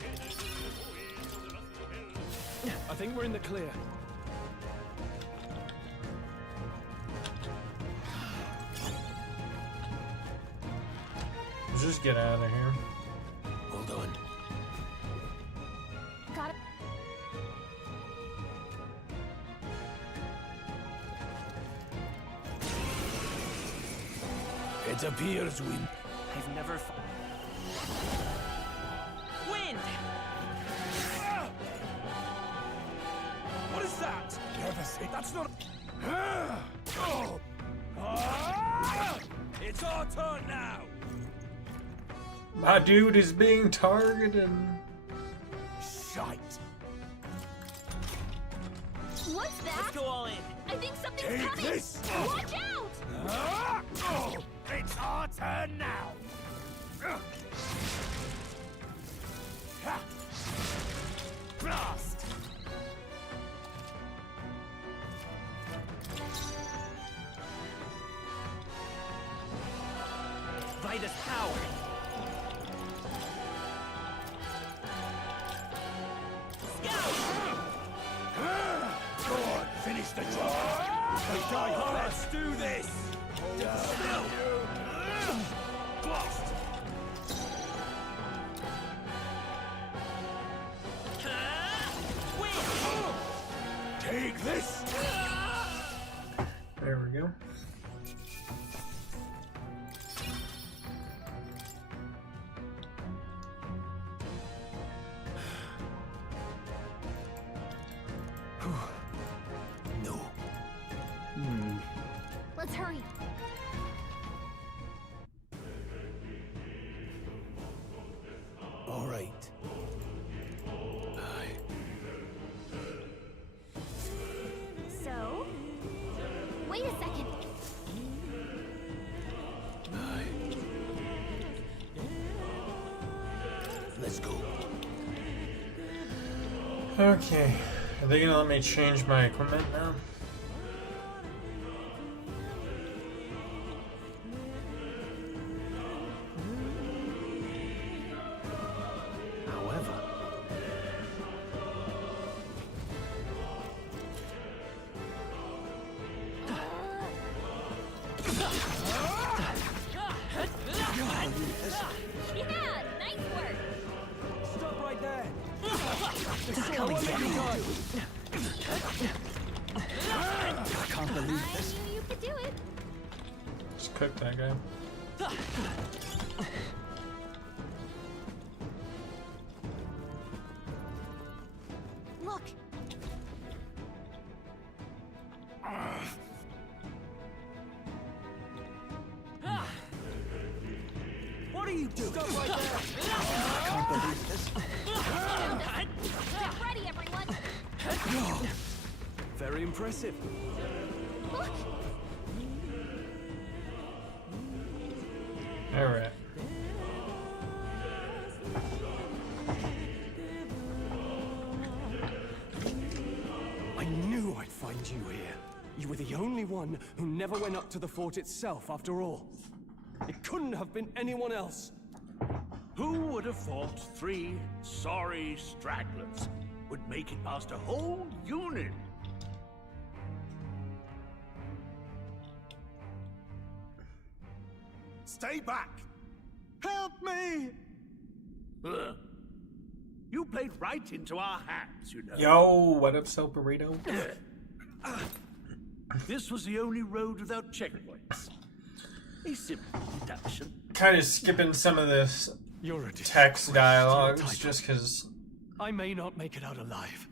I think we're in the clear. Just get out of here. Hold on. Got it. It appears we... I've never Wind! What is that? Never say... That's not... Oh! It's our turn now! My dude is being targeted. Shite! What's that? Let's go all in. I think something's Take coming. this! Watch out! Oh! It's our turn now! Blast! Vitus power. Go on, finish the job! Let's do this! Still! Blast! Take this! There we go. No. Let's hurry. Let's go. Okay. Are they gonna let me change my equipment now? However, Yeah, nice work. Stop right there. It's coming for me. I can't believe this. I knew you could do it. Just cook that guy. Look. What are you doing? Stop right there. I can't believe this. Get ready, everyone. Very impressive. Alright. I knew I'd find you here. You were the only one who never went up to the fort itself, after all. It couldn't have been anyone else. Who would have thought 3 sorry stragglers would make it past a whole unit? Stay back! Help me! You played right into our hands, you know. Yo, what up, Soap Burrito? This was the only road without checkpoints. A simple deduction. Kind of skipping some of this You're a text disgrace to your dialogues title. just because I may not make it out alive,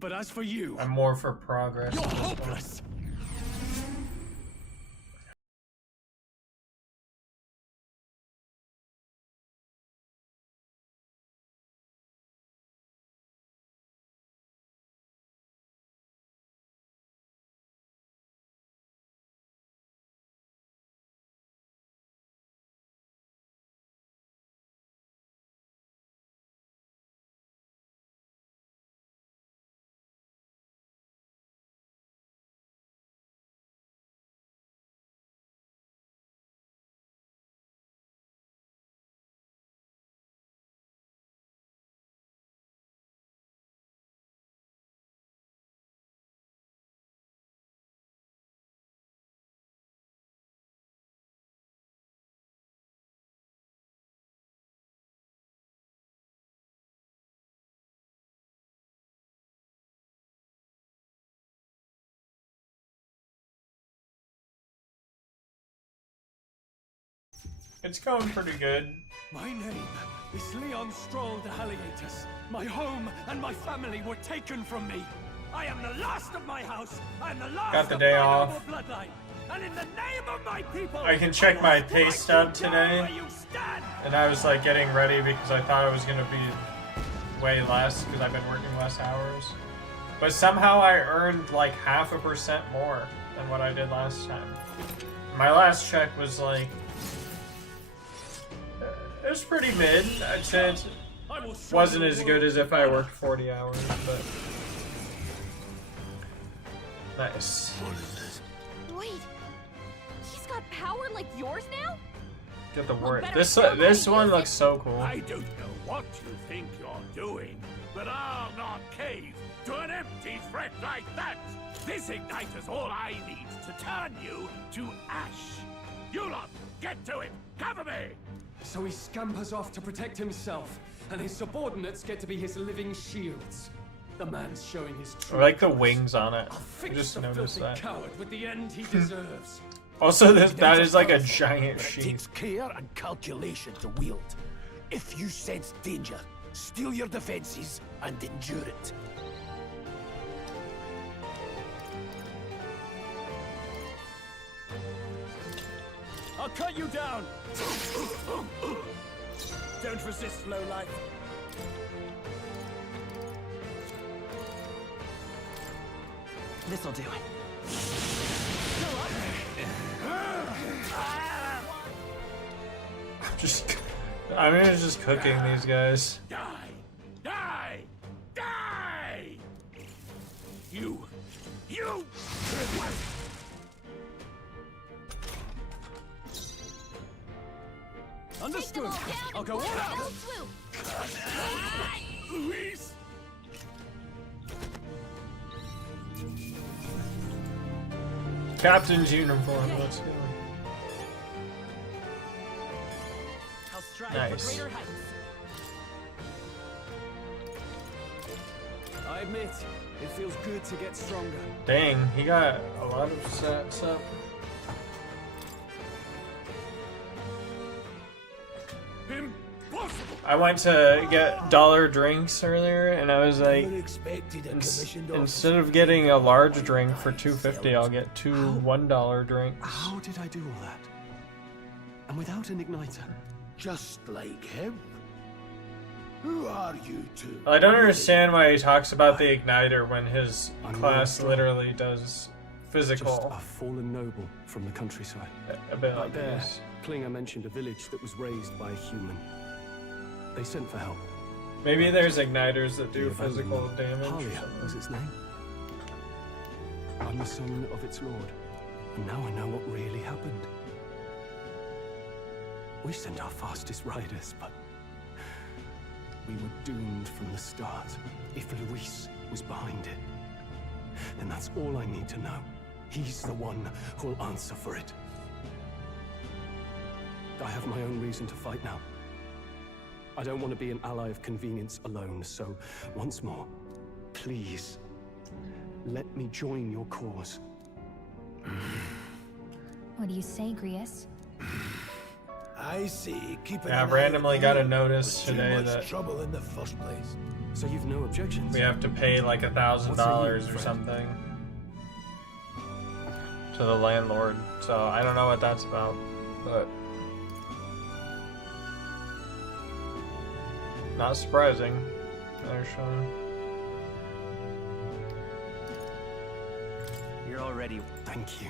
but as for you, I'm more for progress. you're at this point. hopeless. It's going pretty good. My name is Leon Stroll de Halligatus. My home and my family were taken from me. I am the last of my house. I am the last Got the of day my off. noble bloodline. And in the name of my people, I can check my pay stub down today. where you stand. And I was like getting ready because I thought it was gonna be way less because I've been working less hours. But somehow I earned like 0.5% more than what I did last time. My last check was like, it was pretty mid. I'd say it wasn't as good as if I worked 40 hours, but nice. Wait. He's got power like yours now? Get the Well, word. better This start this by one using- looks so cool. I don't know what you think you're doing, but I'll not cave to an empty threat like that. This igniter's all I need to turn you to ash. You lot, get to it. Cover me. So he scampers off to protect himself, and his subordinates get to be his living shields. The man's showing his I true like the colors. wings on it. I'll I fix just the noticed filthy that. coward with the end he deserves. Also, that is like a giant But it sheep. takes care and calculation to wield. If you sense danger, steel your defenses and endure it. I'll cut you down. Don't resist, lowlife. This'll do it. Just I mean, it's just cooking these guys. Die! Die! Die! You! Understood. I'll go all out. Luis! Captain's uniform, let's go. I'll strive Nice. for greater heights. I admit, it feels good to get stronger. Dang, he got a lot of sets up. Impossible! I went to get dollar drinks earlier, and I was like, Unexpected and commissioned instead of getting a large drink for $2.50, I'll get two $1 drinks. How did I do all that? And without an igniter? just like him. Who are you two? I don't understand why he talks about the igniter when his class literally does physical. Just a fallen noble from the countryside. A bit like there, this. Klinger mentioned a village that was raised by a human. They sent for help. Maybe there's igniters that do The physical abandoned damage. or Halia something. was its name. I'm the son of its lord, and now I know what really happened. We sent our fastest riders, but we were doomed from the start. If Luis was behind it, then that's all I need to know. He's the one who'll answer for it. I have my own reason to fight now. I don't want to be an ally of convenience alone, so once more, please, let me join your cause. What do you say, Grius? I see. Keep Yeah, I've randomly got a notice too today much that trouble in the first place. So you've no objections? we have to pay like $1,000 or something to the landlord. So I don't know what that's about, but not surprising, actually. You're already... Thank you.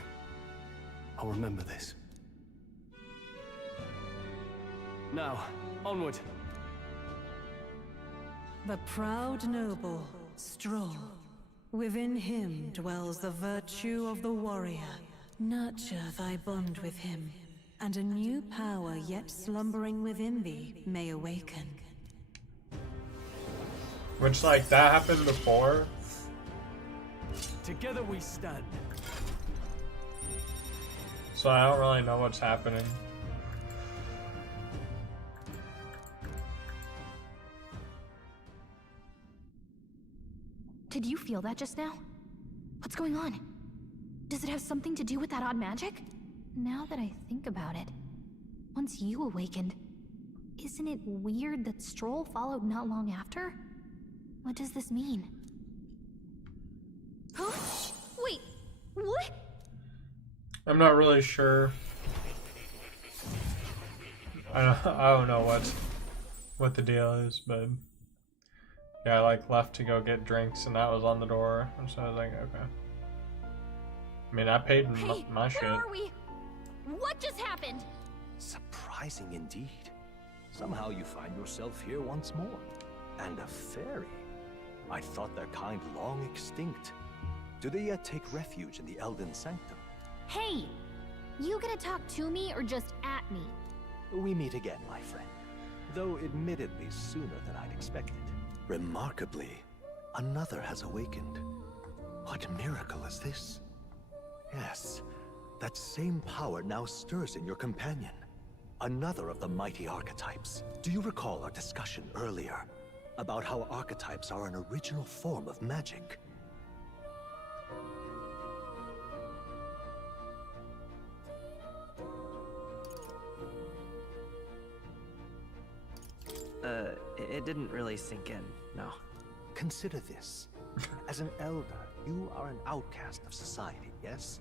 I'll remember this. Now, onward. The proud noble, strong. Within him dwells the virtue of the warrior. Nurture thy bond with him, and a new power yet slumbering within thee may awaken. Which, like, that happened before. Together we stand. So I don't really know what's happening. Did you feel that just now? What's going on? Does it have something to do with that odd magic? Now that I think about it, once you awakened, isn't it weird that Stroll followed not long after? What does this mean? Huh? Wait, what? I'm not really sure. I don't know what the deal is, but yeah, I like left to go get drinks, and that was on the door, and so I was like, okay. I mean, I paid my shit. Where are we? What just happened? Surprising indeed. Somehow you find yourself here once more. And a fairy. I thought their kind long extinct. Do they yet take refuge in the Elden Sanctum? Hey! You gonna talk to me or just at me? We meet again, my friend. Though admittedly sooner than I'd expected. Remarkably, another has awakened. What miracle is this? Yes, that same power now stirs in your companion. Another of the mighty archetypes. Do you recall our discussion earlier about how archetypes are an original form of magic? It didn't really sink in, no. Consider this. As an elder, you are an outcast of society, yes?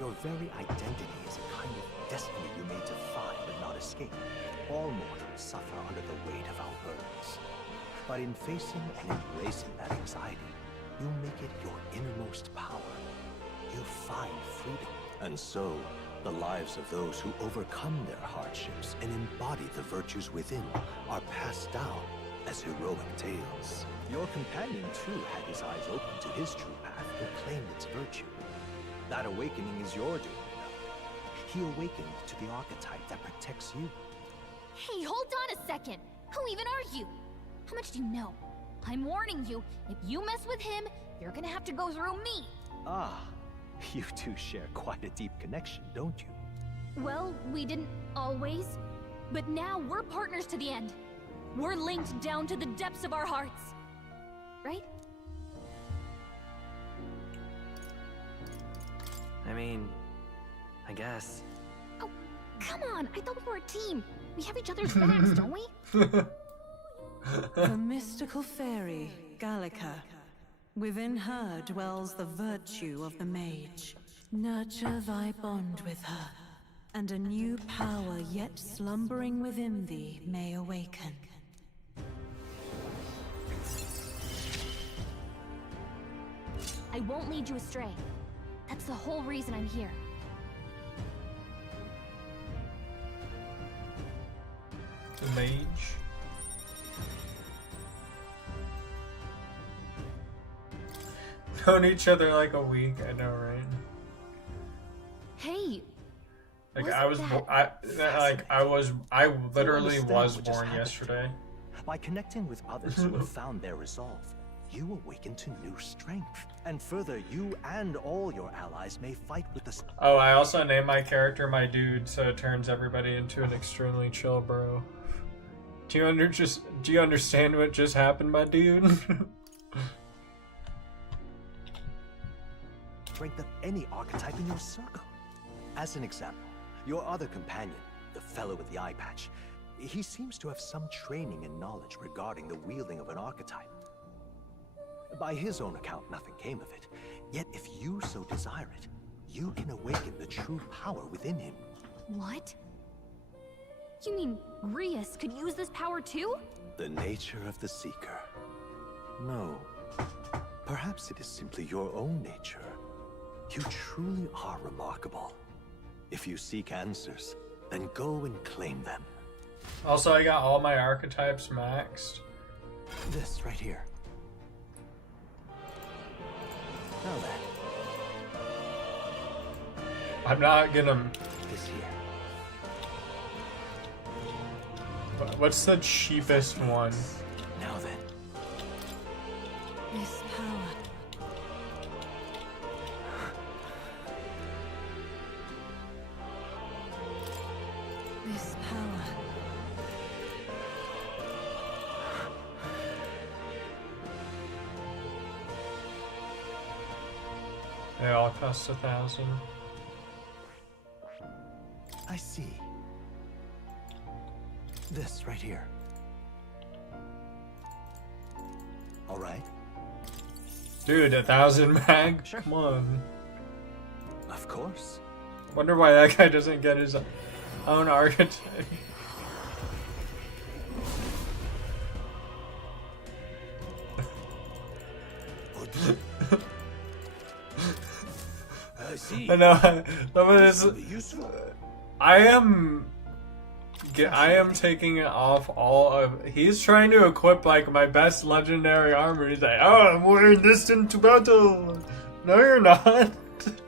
Your very identity is a kind of destiny you may defy but not escape. All mortals suffer under the weight of our burdens. But in facing and embracing that anxiety, you make it your innermost power. You find freedom. And so, The lives of those who overcome their hardships and embody the virtues within are passed down as heroic tales. Your companion, too, had his eyes open to his true path and claimed its virtue. That awakening is your doing now. He awakened to the archetype that protects you. Hey, hold on a second! Who even are you? How much do you know? I'm warning you, if you mess with him, you're gonna have to go through me! Ah, you two share quite a deep connection, don't you? Well, we didn't always. But now we're partners to the end. We're linked down to the depths of our hearts. Right? I mean, I guess. Oh, come on! I thought we were a team! We have each other's backs, don't we? The mystical fairy, Gallica. Within her dwells the virtue of the mage. Nurture thy bond with her, and a new power yet slumbering within thee may awaken. I won't lead you astray. That's the whole reason I'm here. The mage. Known each other like a week, I know, right? Hey! Like I literally was born yesterday. By connecting with others who have found their resolve, you awaken to new strength. And further, you and all your allies may fight with the... Oh, I also named my character my dude, so it turns everybody into an extremely chill bro. Do you understand what just happened, my dude? Strength of any archetype in your circle. As an example, your other companion, the fellow with the eye patch, he seems to have some training and knowledge regarding the wielding of an archetype. By his own account, nothing came of it. Yet if you so desire it, you can awaken the true power within him. What? You mean Rias could use this power too? The nature of the Seeker. No. Perhaps it is simply your own nature. You truly are remarkable. If you seek answers, then go and claim them. Also, I got all my archetypes maxed. This right here. Now then. I'm not gonna... This here. What's the cheapest one? Now then. This power. This power. They all cost 1,000. I see. This right here. All right. Dude, 1,000 mag? Sure. Come on. Of course. Wonder why that guy doesn't get his own archetype. I know. I am taking it off all of. He's trying to equip like my best legendary armor. He's like, oh, I'm wearing this into battle. No, you're not.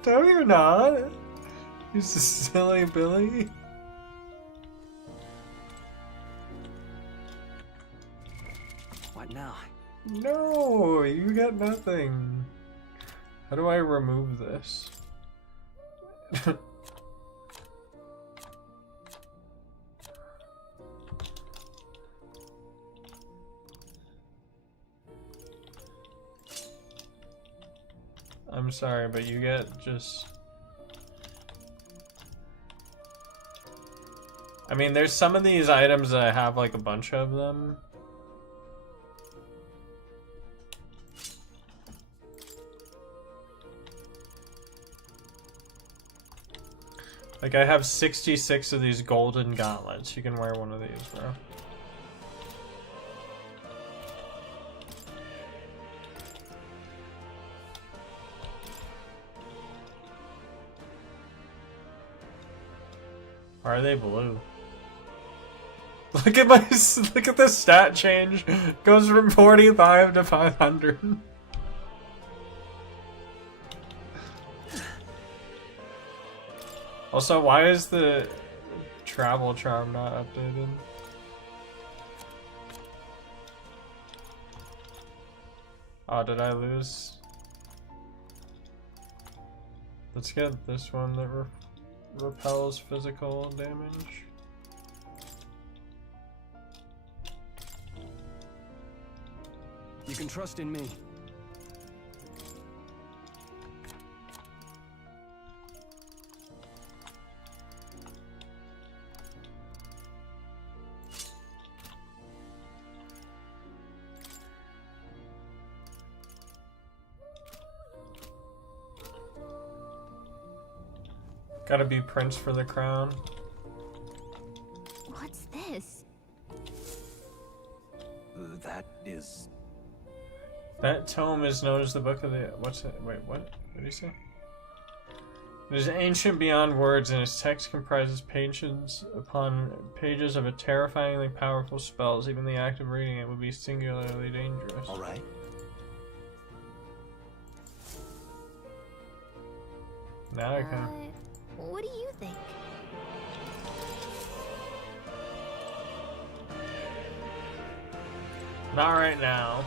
No, you're not. He's a silly Billy. What now? No, you got nothing. How do I remove this? I'm sorry, but you get just... I mean, there's some of these items that I have like a bunch of them. Like, I have 66 of these golden gauntlets. You can wear one of these, bro. Or are they blue? Look at my look at the stat change. Goes from 45 to 500. Also, why is the travel charm not updated? Oh, did I lose? Let's get this one that repels physical damage. You can trust in me. Gotta be prince for the crown. What's this? That is... That tome is known as the Book of the... What's it? Wait, what? What did he say? It is ancient beyond words, and its text comprises pages upon pages of a terrifyingly powerful spells. Even the act of reading it would be singularly dangerous. All right. Now I can... What do you think? Not right now.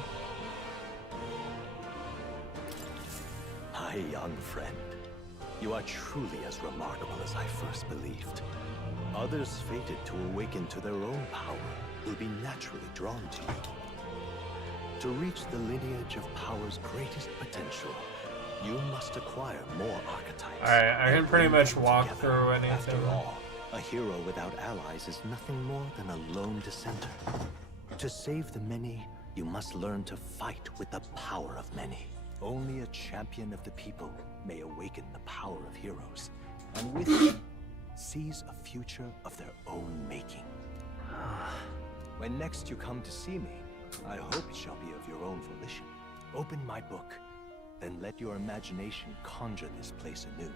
My young friend, you are truly as remarkable as I first believed. Others fated to awaken to their own power will be naturally drawn to you. To reach the lineage of power's greatest potential, you must acquire more archetypes. Alright, I can pretty much walk through anything. After all, a hero without allies is nothing more than a lone dissenter. To save the many, you must learn to fight with the power of many. Only a champion of the people may awaken the power of heroes, and with it, seize a future of their own making. When next you come to see me, I hope it shall be of your own volition. Open my book, then let your imagination conjure this place anew,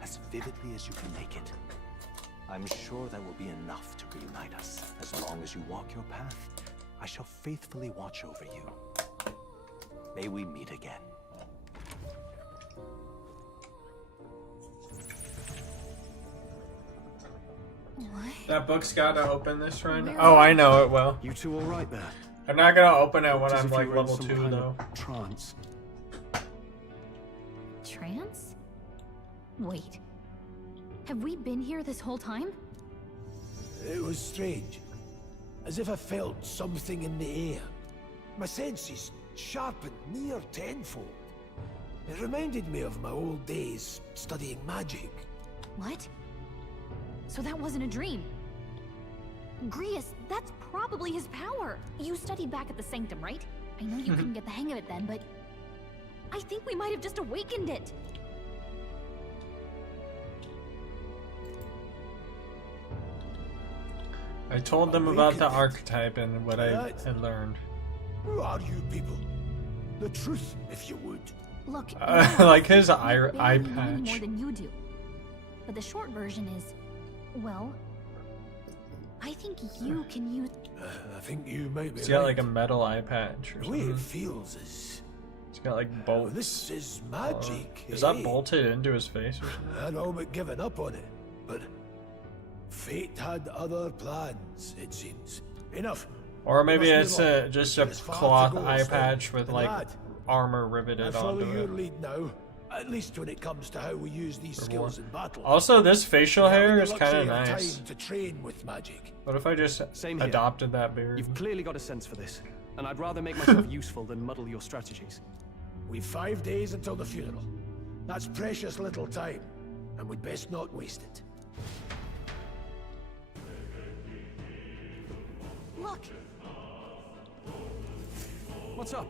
as vividly as you can make it. I'm sure that will be enough to reunite us. As long as you walk your path, I shall faithfully watch over you. May we meet again. What? That book's gotta open this right now. Oh, I know it will. You two all right there? I'm not gonna open it when Looked as I'm if like you were in level some 2 kind though. of trance. Trance? Wait. Have we been here this whole time? It was strange. As if I felt something in the air. My senses sharpened near tenfold. It reminded me of my old days studying magic. What? So that wasn't a dream. Grius, that's probably his power. You studied back at the Sanctum, right? I know you couldn't get the hang of it then, but I think we might have just awakened it. I told them about the archetype and what I had learned. Who are you people? The truth, if you would. Look, like his eye barely know patch. more than you do. But the short version is, well, I think you can use. I think you might be. He's got like a metal eye patch or The way something. it feels is. He's got like bolts. This is magic. Is that bolted into his face or something? I'd all but given up on it, but fate had other plans, it seems. Enough. Or maybe We it's must move on. just a There's far to cloth go eye still. patch with And like lad, armor I riveted follow onto your it. lead now, at least when it comes to how we use these For war. skills in battle. Also, this facial We haven't hair the is kind of luxury of nice. time to train with magic. What if I just Same here. adopted that beard? You've clearly got a sense for this, and I'd rather make myself useful than muddle your strategies. We've 5 days until the funeral. That's precious little time, and we'd best not waste it. Look, What's up?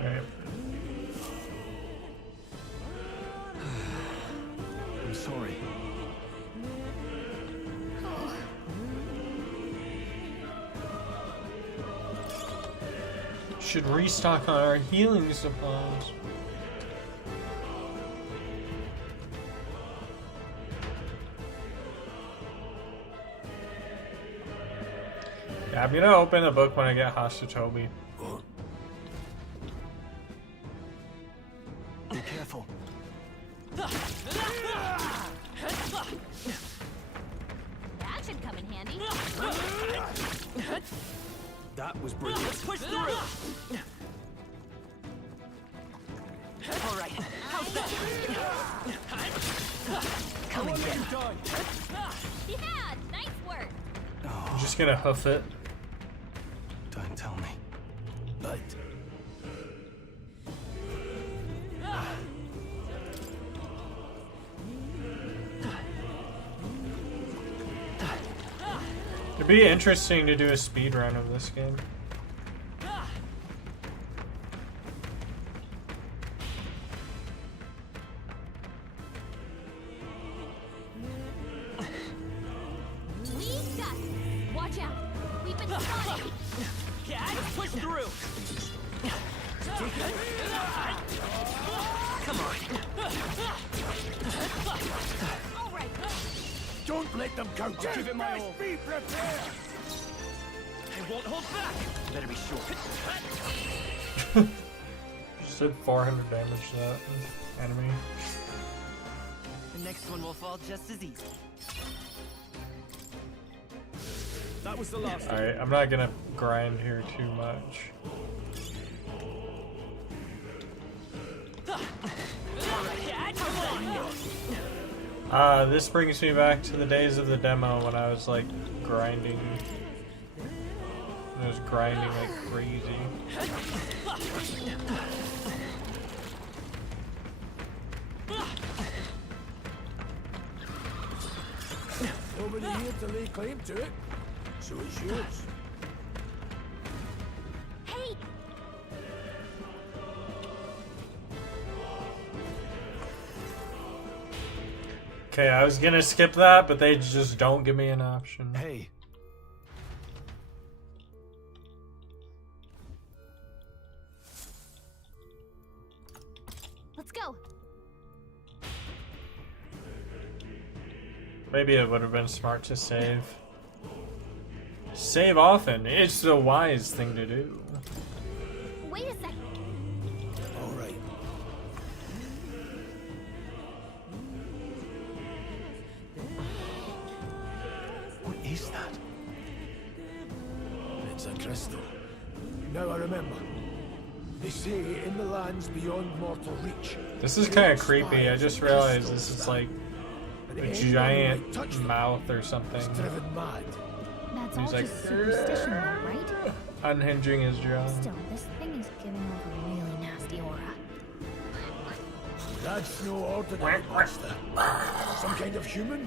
Alright. I'm sorry. Should restock on our healing supplies. Yeah, I'm gonna open the book when I get Hashitobi. Be careful. That should come in handy. That was brilliant. Push through! Alright, how's that? Come again. Yeah, nice work. I'm just gonna hoof it. Don't tell me. But It'd be interesting to do a speed run of this game. We've got this. Watch out. We've been spotted. Yeah, push through! Come on. All right. don't let them counter. Give it my all. Be prepared. I won't hold back! Better be sure. Just did 400 damage to that enemy. The next one will fall just as easy. That was the last. Alright, I'm not gonna grind here too much. This brings me back to the days of the demo when I was like grinding. I was grinding like crazy. Nobody here to lay claim to it, so it's yours. Hey, Okay, I was gonna skip that, but they just don't give me an option. Hey. let's go. Maybe it would have been smart to save. Save often. It's the wise thing to do. Wait a sec. All right. What is that? It's a crystal. Now I remember. They say in the lands beyond mortal reach. This is kind of creepy. I just realized this is like a giant mouth or something. Driven mad. That's He's all like, just superstition, though, right? unhinging his jaw. Still, this thing is giving off a really nasty aura. That's no ordinary monster. Some kind of human?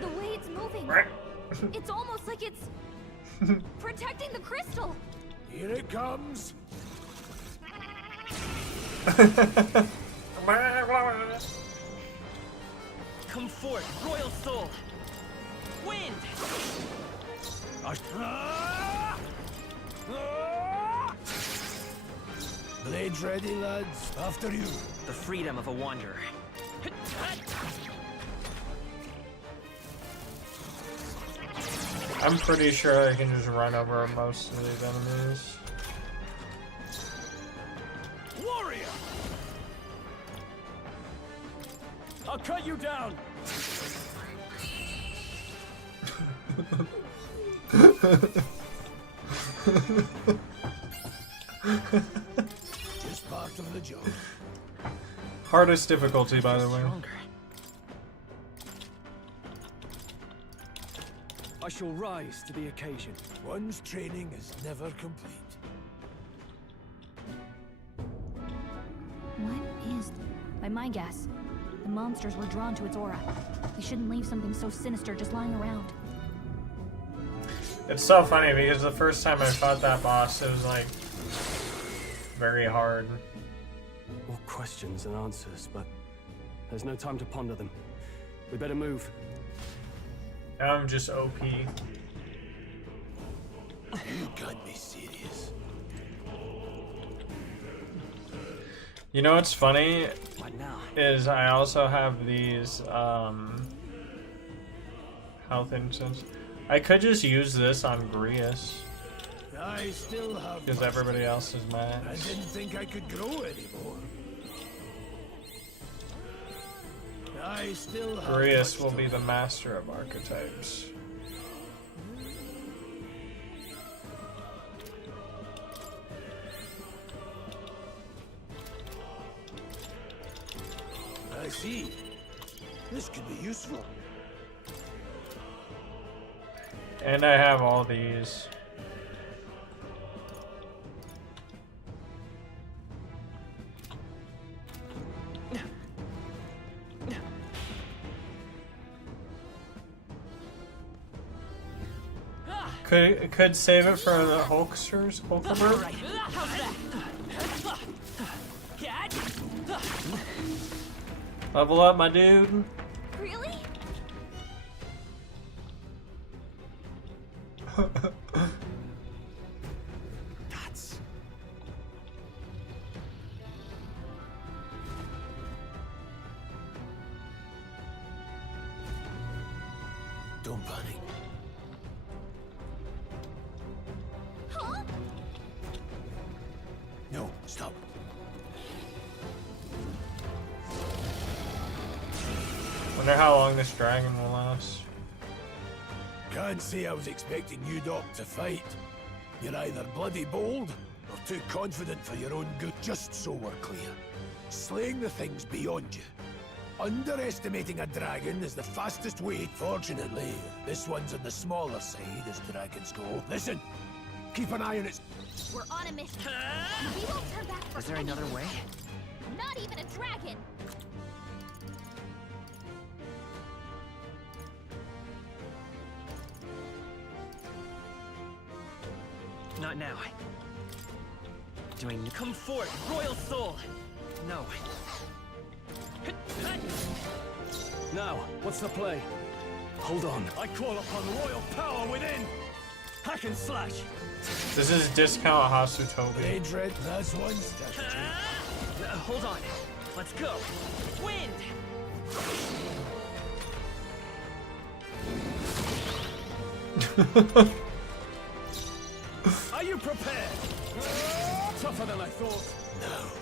The way it's moving, it's almost like it's protecting the crystal. Here it comes. Come forth, royal soul! Wind! Blades ready, lads. After you. The freedom of a wanderer. I'm pretty sure I can just run over most of these enemies. Warrior! I'll cut you down! Just part of the job. Hardest difficulty, by the way. I shall rise to the occasion. One's training is never complete. What is... By my guess, the monsters were drawn to its aura. We shouldn't leave something so sinister just lying around. It's so funny because the first time I fought that boss, it was like very hard. More questions than answers, but there's no time to ponder them. We better move. Now I'm just OP. You can't be serious. You know what's funny? What now? Is I also have these health instance. I could just use this on Grius. I still have. Because everybody else is mad. I didn't think I could grow anymore. I still have. Grius will be the master of archetypes. I see. This could be useful. And I have all these. Could save it for the Hulksters, Hulkster. Level up, my dude. Really? That's... Don't panic. Huh? No, stop. Wonder how long this dragon will last. Can't say I was expecting you, Doc, to fight. You're either bloody bold or too confident for your own good. Just so we're clear, slaying the thing's beyond you. Underestimating a dragon is the fastest way. Fortunately, this one's on the smaller side as dragons go. Listen, keep an eye on its... We're on a mission. We won't turn back for Is there another way? Not even a dragon. Not now. Do I come forth, royal soul? No. Now, what's the play? Hold on. I call upon royal power within. Hack and slash. This is discount Hasutobi. Blade Red, that's one strategy. Hold on. Let's go. Wind! Are you prepared? Tougher than I thought. No.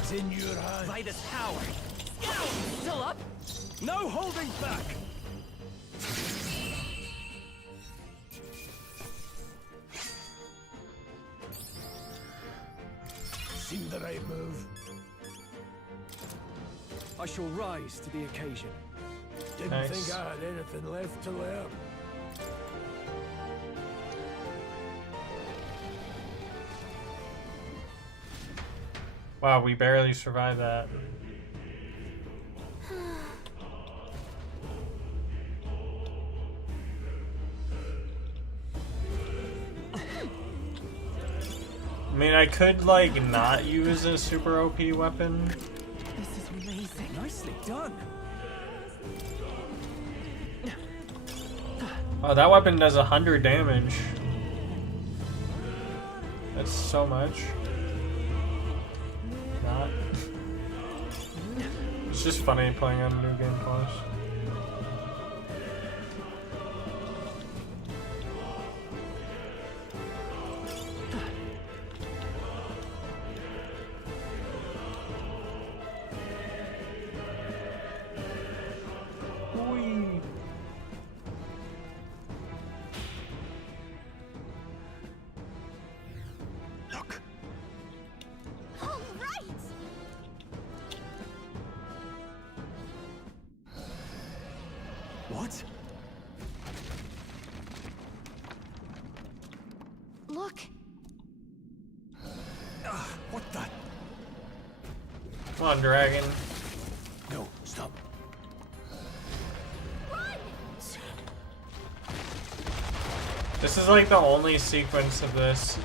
It's in your hands. Vitus power. Scout! Still up? No holding back. Seemed the right move. I shall rise to the occasion. Didn't Nice. think I had anything left to learn. Wow, we barely survived that. I mean, I could, like, not use a super OP weapon. This is amazing. Nicely done. Oh, that weapon does 100 damage. That's so much. Not. It's just funny playing on New Game Plus. Whee! Look. All right. What? Look. What the? Come on, dragon. No, stop. This is like the only sequence of this.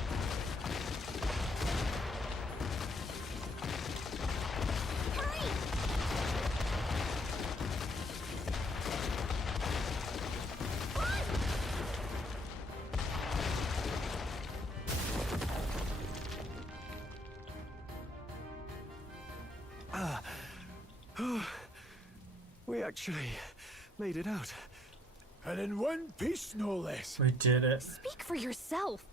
We actually made it out. And in one piece, no less. We did it. Speak for yourself.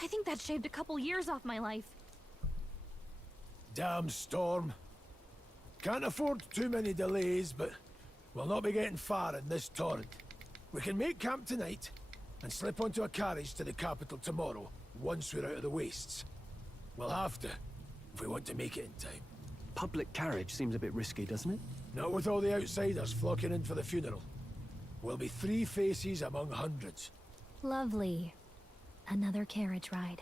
I think that shaved a couple years off my life. Damn storm. Can't afford too many delays, but we'll not be getting far in this torrent. We can make camp tonight and slip onto a carriage to the capital tomorrow, once we're out of the wastes. We'll have to, if we want to make it in time. Public carriage seems a bit risky, doesn't it? Not with all the outsiders flocking in for the funeral. We'll be 3 faces among hundreds. Lovely. Another carriage ride.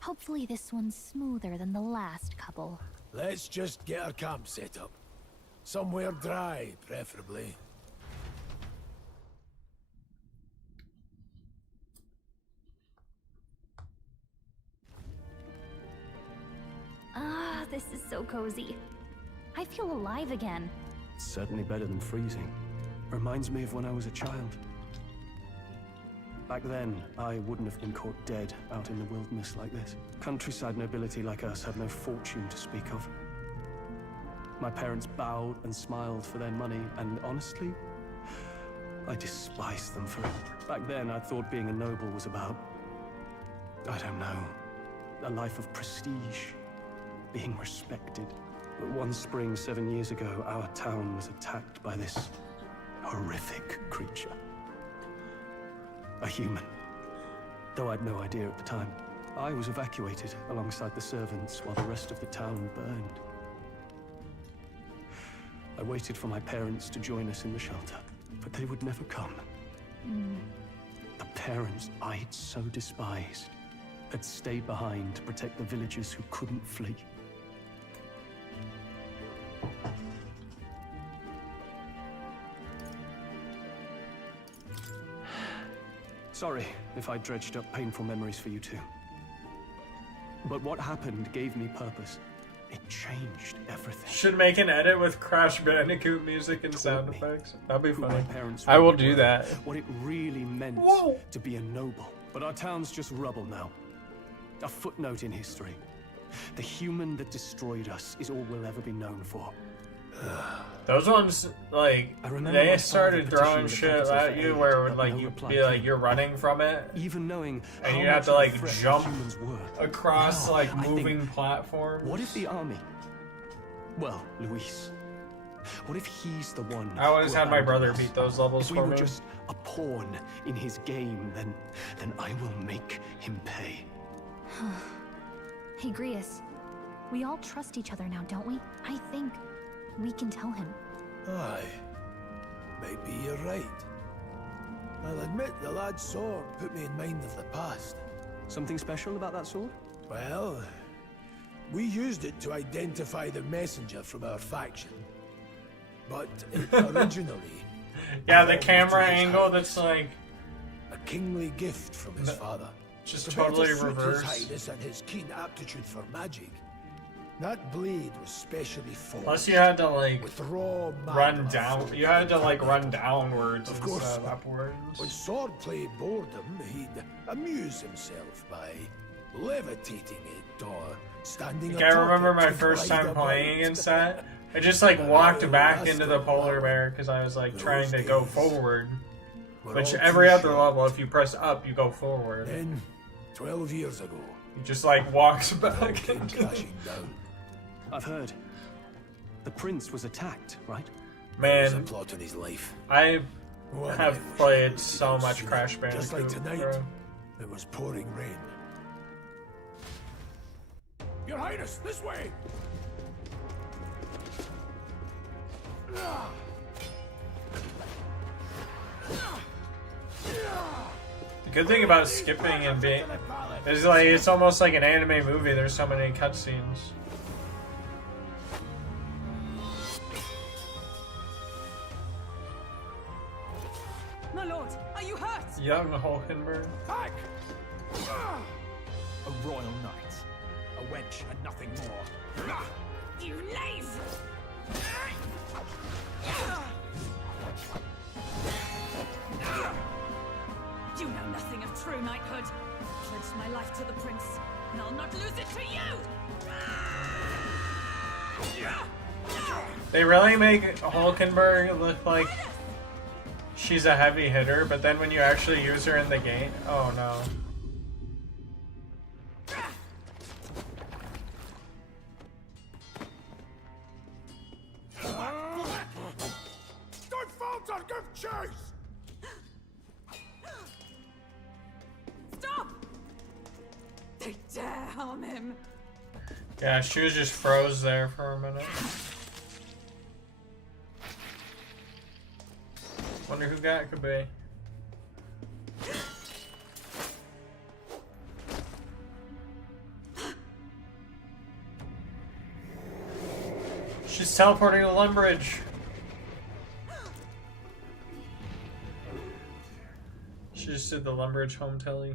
Hopefully this one's smoother than the last couple. Let's just get our camp set up. Somewhere dry, preferably. Ah, this is so cozy. I feel alive again. It's certainly better than freezing. Reminds me of when I was a child. Back then, I wouldn't have been caught dead out in the wilderness like this. Countryside nobility like us had no fortune to speak of. My parents bowed and smiled for their money, and honestly, I despised them for it. Back then, I thought being a noble was about, I don't know, a life of prestige, being respected. But one spring 7 years ago, our town was attacked by this horrific creature. A human. Though I'd no idea at the time. I was evacuated alongside the servants while the rest of the town burned. I waited for my parents to join us in the shelter, but they would never come. The parents I'd so despised had stayed behind to protect the villagers who couldn't flee. Sorry if I dredged up painful memories for you too. But what happened gave me purpose. It changed everything. Should make an edit with Crash Bandicoot music and sound effects. That'd be funny. I will do that. What it really meant to be a noble. But our town's just rubble now. A footnote in history. The human that destroyed us is all we'll ever be known for. Those ones, like, they started throwing shit at you where, like, you'd be like, you're running from it. Even knowing and you have to, like, jump across, like, moving platforms. What if the army? Well, Luis. What if he's the one? I always had my brother beat those levels for me. If we were just a pawn in his game, then I will make him pay. Hey, Grius. We all trust each other now, don't we? I think we can tell him. Aye. Maybe you're right. I'll admit the lad's sword put me in mind of the past. Something special about that sword? Well, we used it to identify the messenger from our faction. But it originally... yeah, the camera angle that's like... a kingly gift from his father. Just totally His reversed. Highness and his keen aptitude for magic. That blade was specially forged. Plus you had to, like, with raw run down. You had to, like, run downwards of course, instead of upwards. When swordplay bored him, he'd amuse himself by levitating it or standing Like, I remember my first time playing against that. I just, like, walked back into the polar bear because I was, like, trying to go forward. Which every other level, if you press up, you go forward. Then, 12 years ago, he just, like, walks back came crashing down. I've heard. The prince was attacked, right? There was a Man, plot in his life. I One have I wish played I'd so seen much sooner. Crash Bandicoot. Just like tonight, bro. it was pouring rain. Your Highness, this way! The good thing about skipping and being is, like, it's almost like an anime movie. There's so many cutscenes. My lord, are you hurt? Young Hulkenberg. Back! A royal knight. A wench and nothing more. You knave! You know nothing of true knighthood. I pledged my life to the prince, and I'll not lose it to you! They really make Hulkenberg look like she's a heavy hitter, but then when you actually use her in the game, oh no. Don't falter, give chase! Stop! They dare harm him. Yeah, she was just froze there for a minute. Wonder who that could be. She's teleporting to Lumbridge. She just did the Lumbridge home telly.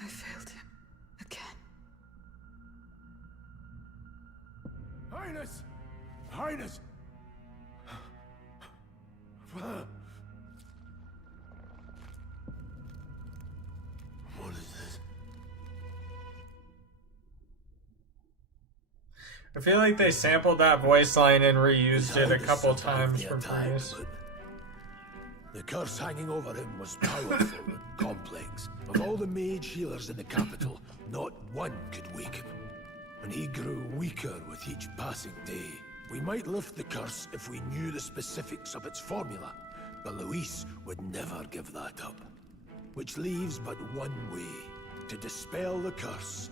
I failed him again. Highness! Highness! What is this? I feel like they sampled that voice line and reused it a couple times from attack, previous. but the curse hanging over him was powerful and complex. Of all the mage healers in the capital, not one could wake him. And he grew weaker with each passing day. We might lift the curse if we knew the specifics of its formula, but Luis would never give that up. Which leaves but one way to dispel the curse.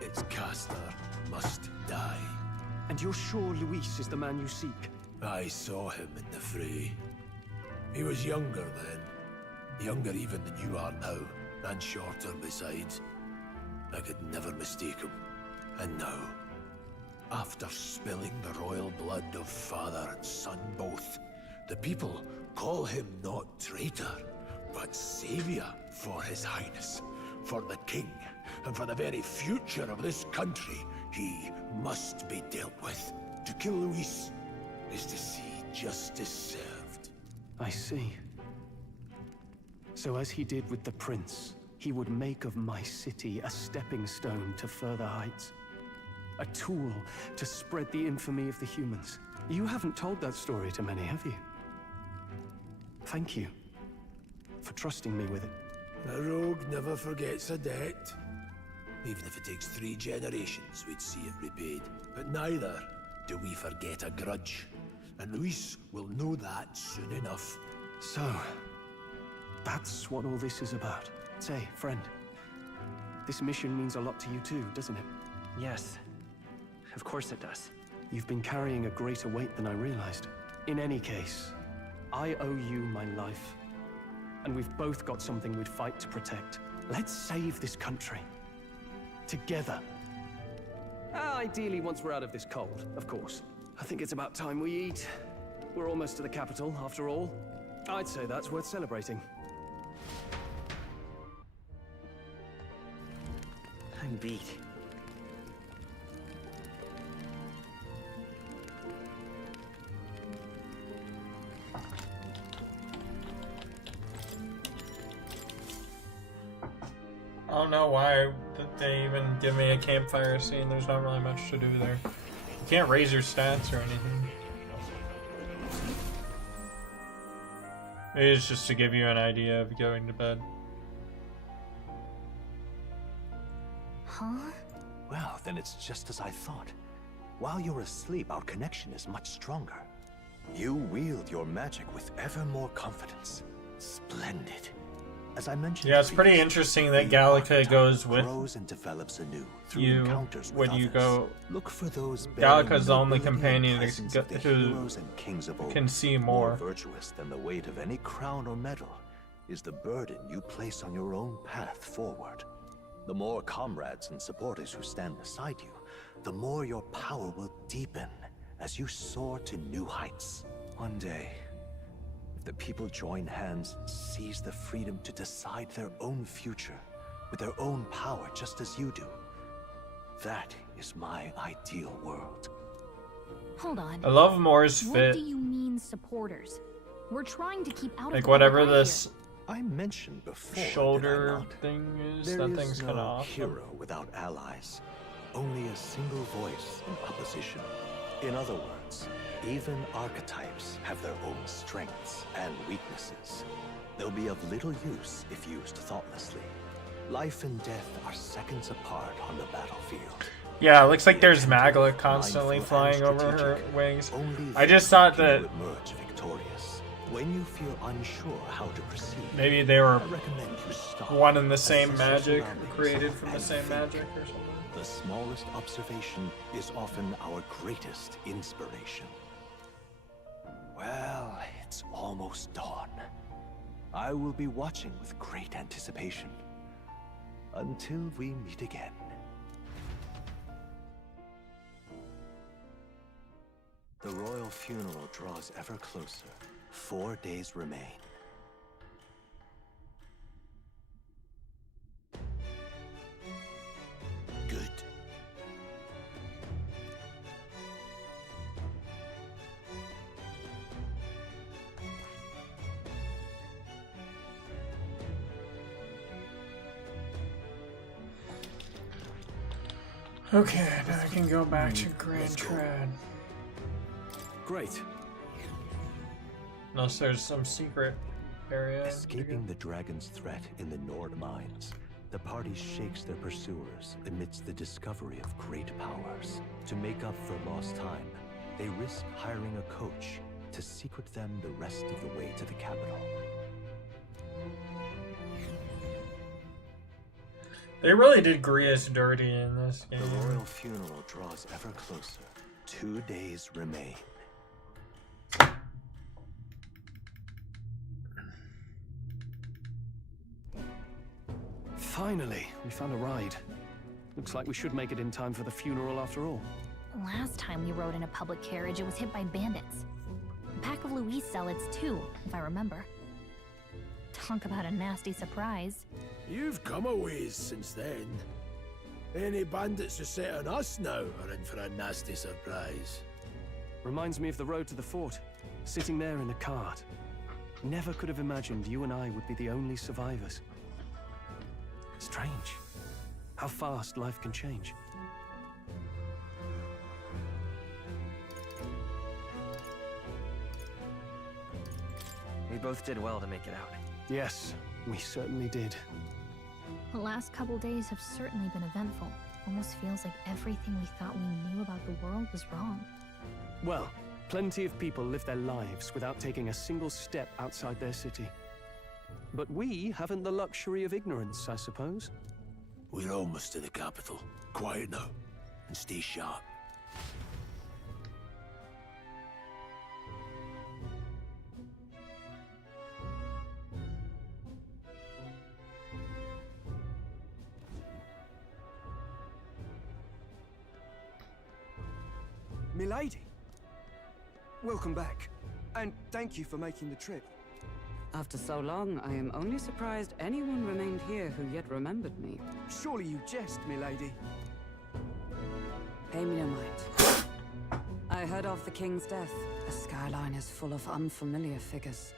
Its caster must die. And you're sure Luis is the man you seek? I saw him in the fray. He was younger then. Younger even than you are now, and shorter besides. I could never mistake him. And now, after spilling the royal blood of father and son both, the people call him not traitor, but savior for his highness, for the king, and for the very future of this country. He must be dealt with. To kill Luis is to see justice served. I see. So as he did with the prince, he would make of my city a stepping stone to further heights. A tool to spread the infamy of the humans. You haven't told that story to many, have you? Thank you for trusting me with it. A rogue never forgets a debt. Even if it takes 3 generations, we'd see it repaid. But neither do we forget a grudge. And Luis will know that soon enough. So, that's what all this is about. Say, friend, this mission means a lot to you too, doesn't it? Yes, of course it does. You've been carrying a greater weight than I realized. In any case, I owe you my life. And we've both got something we'd fight to protect. Let's save this country. Together. Ideally, once we're out of this cold, of course. I think it's about time we eat. We're almost to the capital, after all. I'd say that's worth celebrating. I'm beat. I don't know why they even give me a campfire scene. There's not really much to do there. You can't raise your stats or anything. Maybe it's just to give you an idea of going to bed. Huh? Well, then it's just as I thought. While you're asleep, our connection is much stronger. You wield your magic with ever more confidence. Splendid. As I mentioned, yeah, it's pretty interesting that Gallica goes with grows and develops anew through you encounters when with you others. go. Look for those Gallica's the only bearing the companion presence of the who heroes and kings of old. can see More more. virtuous than the weight of any crown or medal is the burden you place on your own path forward. The more comrades and supporters who stand beside you, the more your power will deepen as you soar to new heights. One day, if the people join hands and seize the freedom to decide their own future with their own power just as you do, that is my ideal world. Hold on. I love Moore's What fit. do you mean, supporters? We're trying to keep out of Like the whatever public eye this here. I mentioned before, shoulder did I not? thing is, There that is thing's kind of no awesome. hero without allies. only a single voice in opposition. In other words, even archetypes have their own strengths and weaknesses. They'll be of little use if used thoughtlessly. Life and death are seconds apart on the battlefield. Yeah, it looks like there's Magla constantly flying over her wings. I just thought that emerge victorious. When you feel unsure how to proceed, maybe they were I recommend you stop, one and the same assess magic, surroundings, created from the and same think. magic or something. The smallest observation is often our greatest inspiration. Well, it's almost dawn. I will be watching with great anticipation. Until we meet again. The royal funeral draws ever closer. 4 days remain. Good. Okay, now I can go back to Grand Trad. Great. Unless there's some secret area. Escaping the dragon's threat in the Nord mines, the party shakes their pursuers amidst the discovery of great powers. To make up for lost time, they risk hiring a coach to secret them the rest of the way to the capital. They really did Grius dirty in this game. The royal funeral draws ever closer. 2 days remain. Finally, we found a ride. Looks like we should make it in time for the funeral after all. Last time we rode in a public carriage, it was hit by bandits. A pack of Louis zealots too, if I remember. Talk about a nasty surprise. You've come a ways since then. Any bandits who set on us now are in for a nasty surprise. Reminds me of the road to the fort, sitting there in a cart. Never could have imagined you and I would be the only survivors. Strange. How fast life can change. We both did well to make it out. Yes, we certainly did. The last couple days have certainly been eventful. Almost feels like everything we thought we knew about the world was wrong. Well, plenty of people live their lives without taking a single step outside their city. But we haven't the luxury of ignorance, I suppose. We're almost to the capital. Quiet now, and stay sharp. Milady, welcome back, and thank you for making the trip. After so long, I am only surprised anyone remained here who yet remembered me. Surely you jest, milady. Pay me no mind. I heard of the king's death. The skyline is full of unfamiliar figures.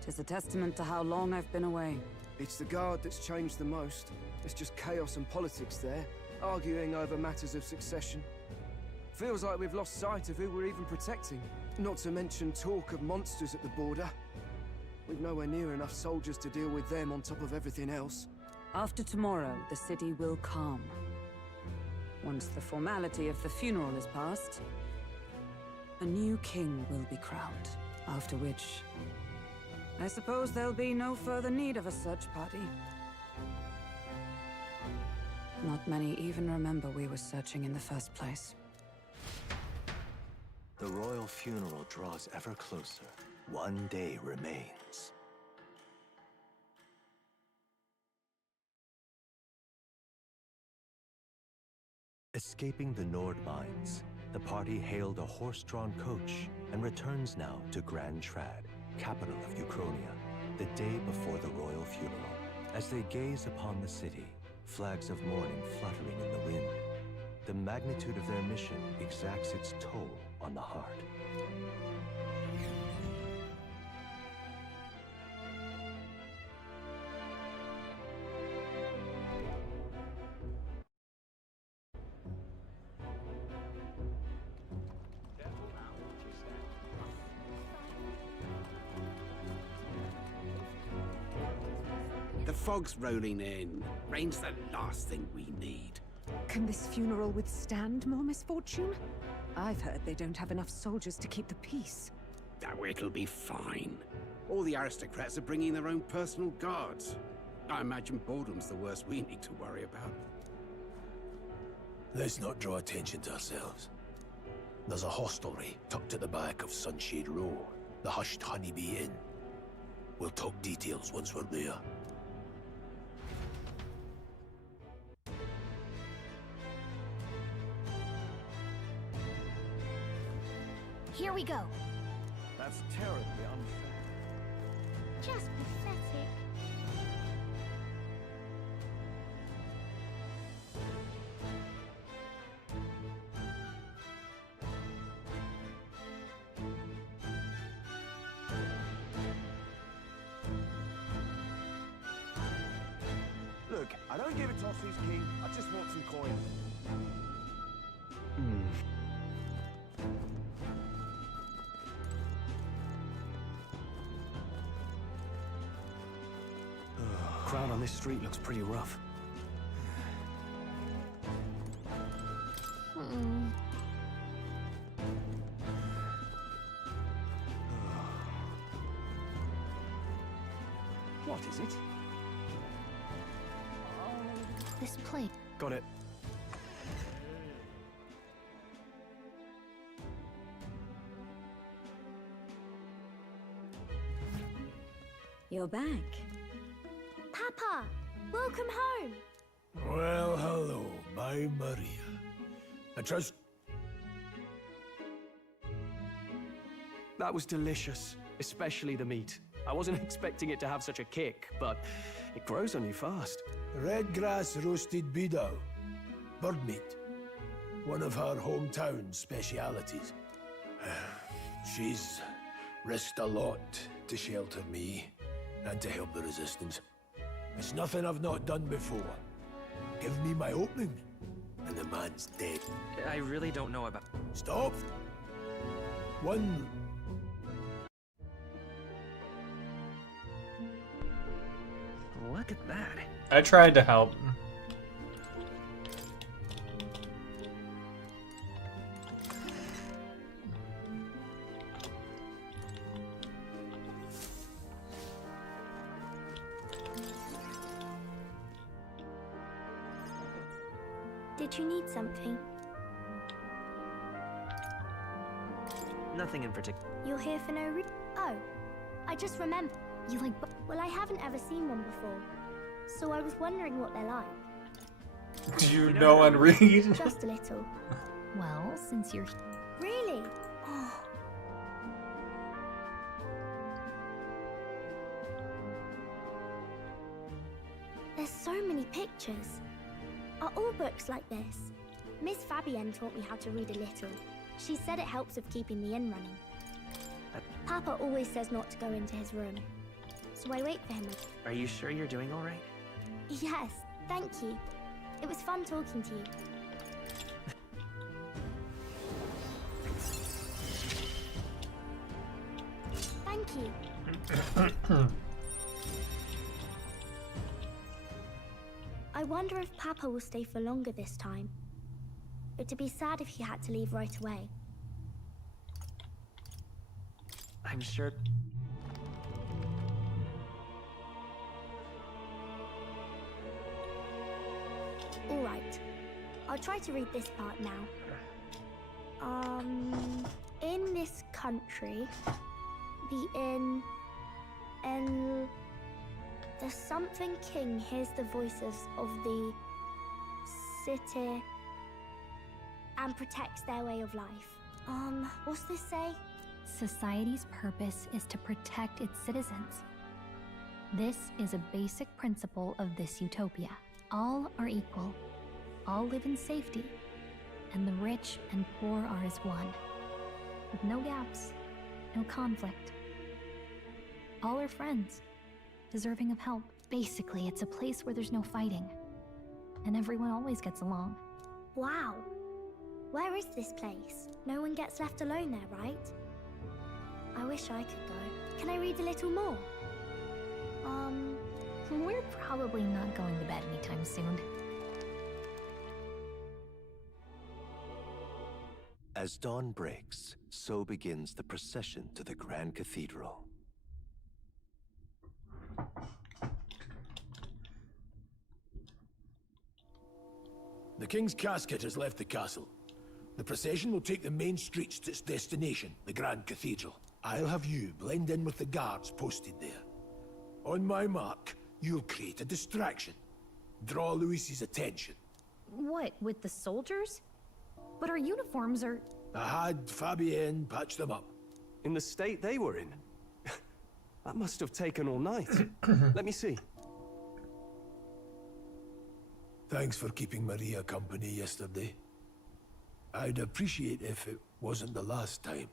'Tis a testament to how long I've been away. It's the guard that's changed the most. It's just chaos and politics there, arguing over matters of succession. Feels like we've lost sight of who we're even protecting. Not to mention talk of monsters at the border. We've nowhere near enough soldiers to deal with them on top of everything else. After tomorrow, the city will calm. Once the formality of the funeral is past, a new king will be crowned. After which, I suppose there'll be no further need of a search party. Not many even remember we were searching in the first place. The royal funeral draws ever closer. 1 day remains. Escaping the Nord mines, the party hailed a horse-drawn coach and returns now to Grand Trad, capital of Uchronia, the day before the royal funeral. As they gaze upon the city, flags of mourning fluttering in the wind, the magnitude of their mission exacts its toll on the heart. The fog's rolling in. Rain's the last thing we need. Can this funeral withstand more misfortune? I've heard they don't have enough soldiers to keep the peace. Oh, it'll be fine. All the aristocrats are bringing their own personal guards. I imagine boredom's the worst we need to worry about. Let's not draw attention to ourselves. There's a hostelry tucked at the back of Sunshade Row, the Hushed Honeybee Inn. We'll talk details once we're there. Here we go. That's terribly unfair. Just pathetic. Look, I don't give a toss who's king. I just want some coin. Crowd on this street looks pretty rough. What is it? This plate. Got it. You're back. Papa! Welcome home! Well, hello, my Maria. I trust... That was delicious, especially the meat. I wasn't expecting it to have such a kick, but it grows on you fast. Red grass roasted beedao. Bird meat. One of her hometown specialities. She's risked a lot to shelter me and to help the resistance. It's nothing I've not done before. Give me my opening, and the man's dead. I really don't know about... Stop! One... Look at that. I tried to help. Did you need something? Nothing in particular. You're here for no reason? Oh, I just remembered. You like... Well, I haven't ever seen one before, so I was wondering what they're like. Do you know and read? Just a little. Well, since you're... Really? Oh. There's so many pictures. Are all books like this? Miss Fabienne taught me how to read a little. She said it helps with keeping the inn running. Papa always says not to go into his room, so I wait for him. Are you sure you're doing all right? Yes, thank you. It was fun talking to you. Thank you. I wonder if Papa will stay for longer this time. It'd be sad if he had to leave right away. I'm sure... All right. I'll try to read this part now. In this country, the inn... The something king hears the voices of the city and protects their way of life. What's this say? Society's purpose is to protect its citizens. This is a basic principle of this utopia. All are equal. All live in safety. And the rich and poor are as one. With no gaps, no conflict. All are friends, deserving of help. Basically, it's a place where there's no fighting. And everyone always gets along. Wow. Where is this place? No one gets left alone there, right? I wish I could go. Can I read a little more? We're probably not going to bed anytime soon. As dawn breaks, so begins the procession to the Grand Cathedral. The King's casket has left the castle. The procession will take the main streets to its destination, the Grand Cathedral. I'll have you blend in with the guards posted there. On my mark, you'll create a distraction. Draw Luis's attention. What, with the soldiers? But our uniforms are... I had Fabienne patch them up. In the state they were in? That must have taken all night. Let me see. Thanks for keeping Maria company yesterday. I'd appreciate if it wasn't the last time.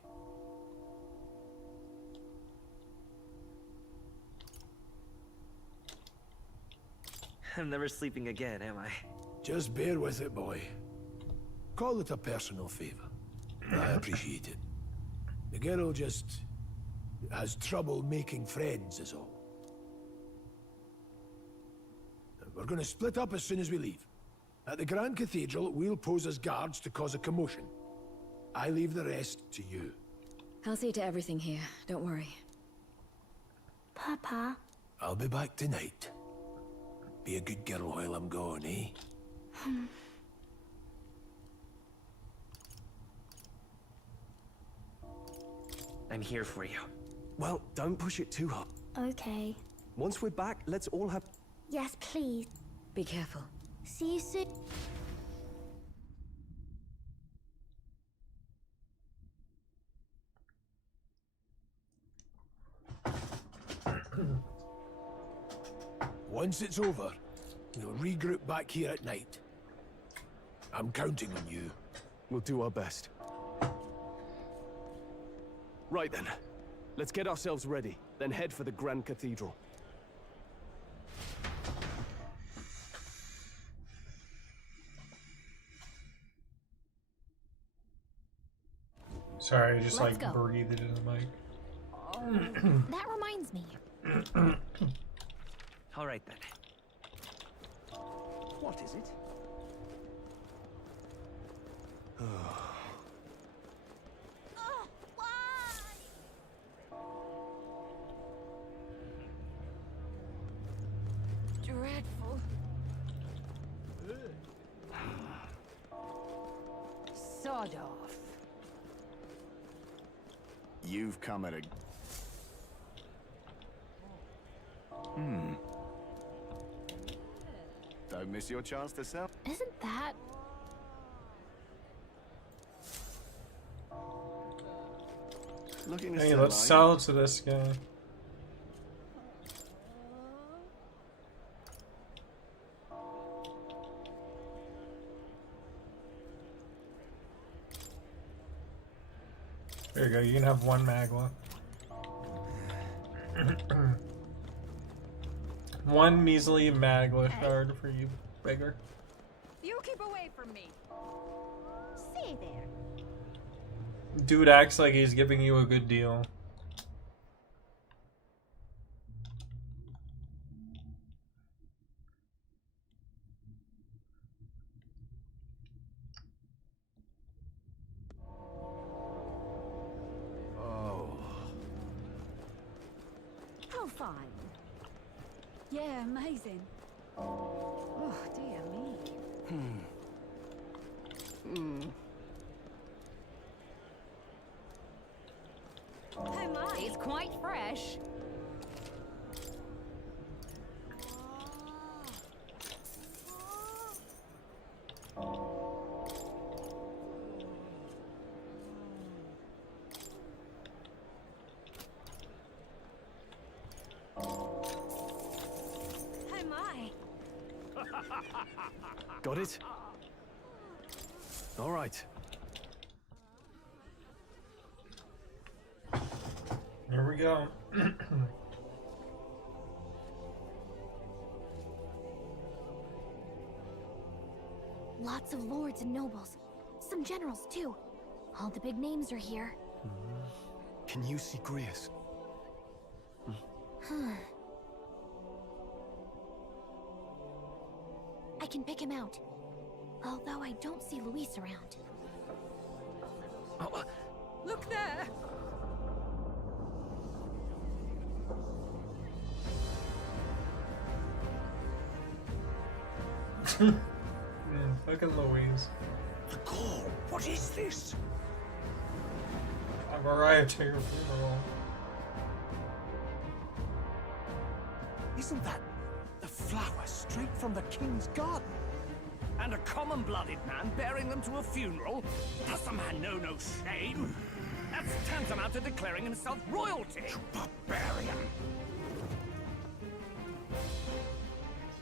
I'm never sleeping again, am I? Just bear with it, boy. Call it a personal favor. I appreciate it. The girl just has trouble making friends, is all. We're gonna split up as soon as we leave. At the Grand Cathedral, we'll pose as guards to cause a commotion. I leave the rest to you. I'll see to everything here, don't worry. Papa. I'll be back tonight. Be a good girl while I'm gone, eh? I'm here for you. Well, don't push it too hard. Okay. Once we're back, let's all have... Yes, please. Be careful. See you soon. Once it's over, we'll regroup back here at night. I'm counting on you. We'll do our best. Right then. Let's get ourselves ready, then head for the Grand Cathedral. Sorry, I just Let's like go. breathed in the mic. That reminds me. All right then. What is it? Dreadful. Sod off. You've come at a... Don't miss your chance to sell. Isn't that... Looking to Hey, sell, let's are you? sell to this guy. There you go, you can have one magma. One measly magma shard for you, beggar. You keep away from me. Stay there. Dude acts like he's giving you a good deal. How fine. Yeah, amazing. Oh, dear me. Oh my. It's quite fresh. Oh my. Got it? All right. Here we go. Lots of lords and nobles. Some generals, too. All the big names are here. Can you see Grius? can pick him out. Although I don't see Luis around. Oh, look there! Look at Louise. The call. What is this? I've arrived to your funeral. Isn't that the flower straight from the king's garden? And a common-blooded man bearing them to a funeral? Does the man know no shame? That's tantamount to declaring himself royalty. You barbarian!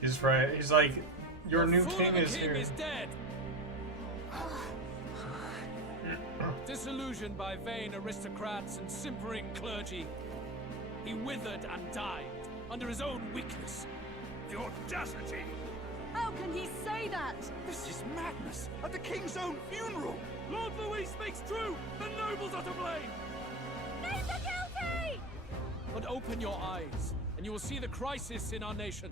He's right. He's like, your new king is king here. Is dead. Disillusioned by vain aristocrats and simpering clergy, he withered and died under his own weakness. The audacity! How can he say that? This is madness! At the king's own funeral! Lord Louis speaks true! The nobles are to blame! Name the guilty! But open your eyes, and you will see the crisis in our nation.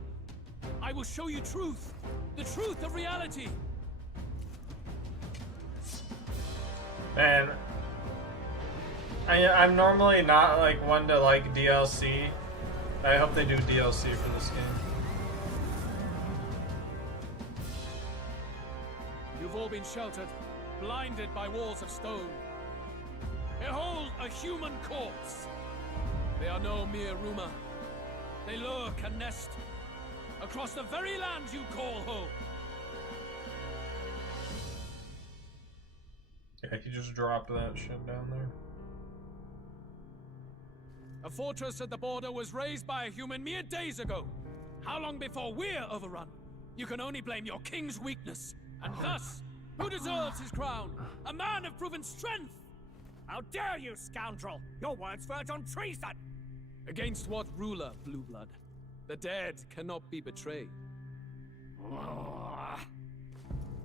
I will show you truth! The truth of reality! Man, I'm normally not like one to like DLC. I hope they do DLC for this game. You've all been sheltered, blinded by walls of stone. Behold a human corpse! They are no mere rumor. They lurk and nest across the very land you call home. Yeah, he just dropped that shit down there. A fortress at the border was raised by a human mere days ago. How long before we're overrun? You can only blame your king's weakness. And thus, who deserves his crown? A man of proven strength! How dare you, scoundrel! Your words verge on treason! Against what ruler, Blue Blood? The dead cannot be betrayed.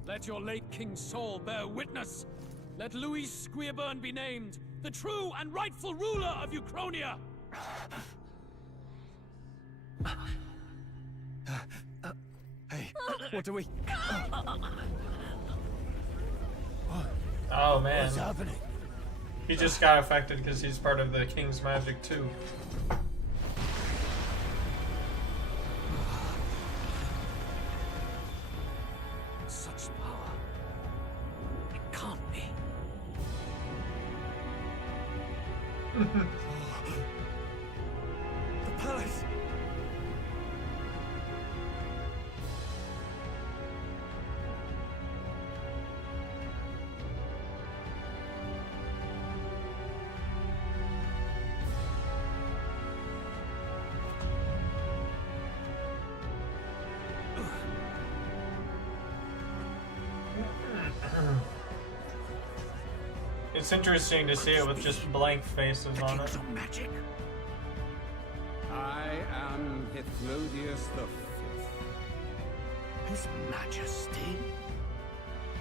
Let your late king's soul bear witness. Let Louis Squeerburn be named the true and rightful ruler of Uchronia. Hey, what do we... Oh man. What's happening? He just got affected because he's part of the king's magic too. Such power. It can't be. The palace. It's interesting to see it with just blank faces on it. Magic. I am Hithlodius the Fifth. His Majesty.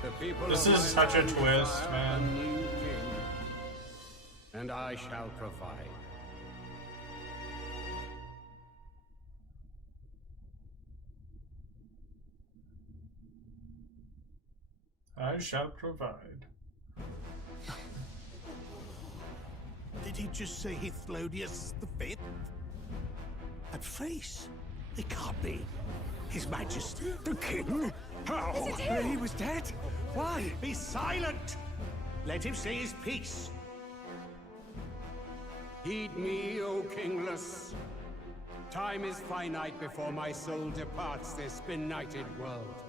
The people This of is my such a land twist, desire man. A new king, and I shall provide. I shall provide. Did he just say Hithlodius the Fifth? That face. It can't be. His Majesty, the King? How? Is it him? He was dead? Why? Be silent! Let him say his piece. Heed me, O kingless. Time is finite before my soul departs this benighted world.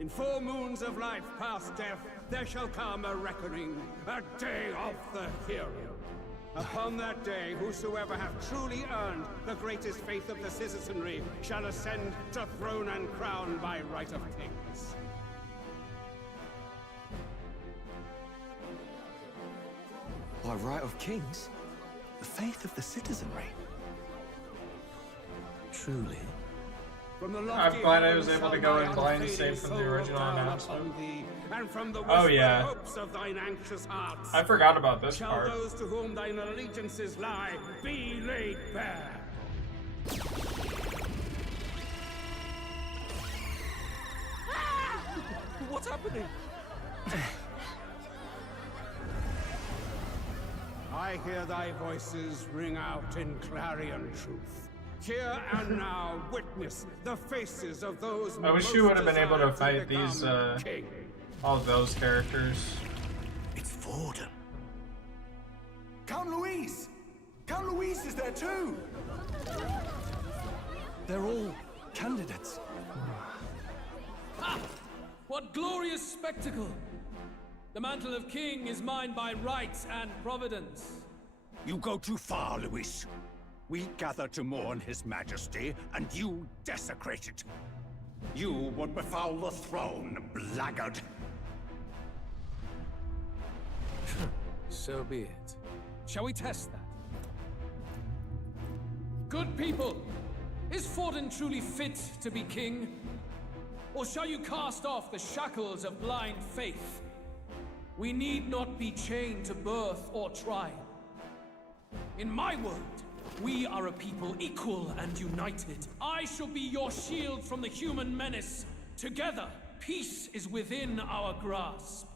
In 4 moons of life past death, there shall come a reckoning, a day of the hero. Upon that day, whosoever hath truly earned the greatest faith of the citizenry shall ascend to throne and crown by right of kings. By right of kings? The faith of the citizenry? Truly? From the I'm glad I was able to go in blind save from the original announcement. Oh yeah. Of thine anxious hearts. I forgot about this Shall part. those to whom thine allegiances lie be laid bare? happening? I hear thy voices ring out in clarion truth. Here and now, witness the faces of those. I wish you would have been able to fight these, all of those characters. It's Forden. Count Louise! Count Louise is there too! They're all candidates. Ha! What glorious spectacle! The mantle of king is mine by right and providence. You go too far, Luis. We gather to mourn his majesty, and you desecrate it. You would befoul the throne, blackguard. So be it. Shall we test that? Good people, is Forden truly fit to be king? Or shall you cast off the shackles of blind faith? We need not be chained to birth or trial. In my world, we are a people equal and united. I shall be your shield from the human menace. Together, peace is within our grasp.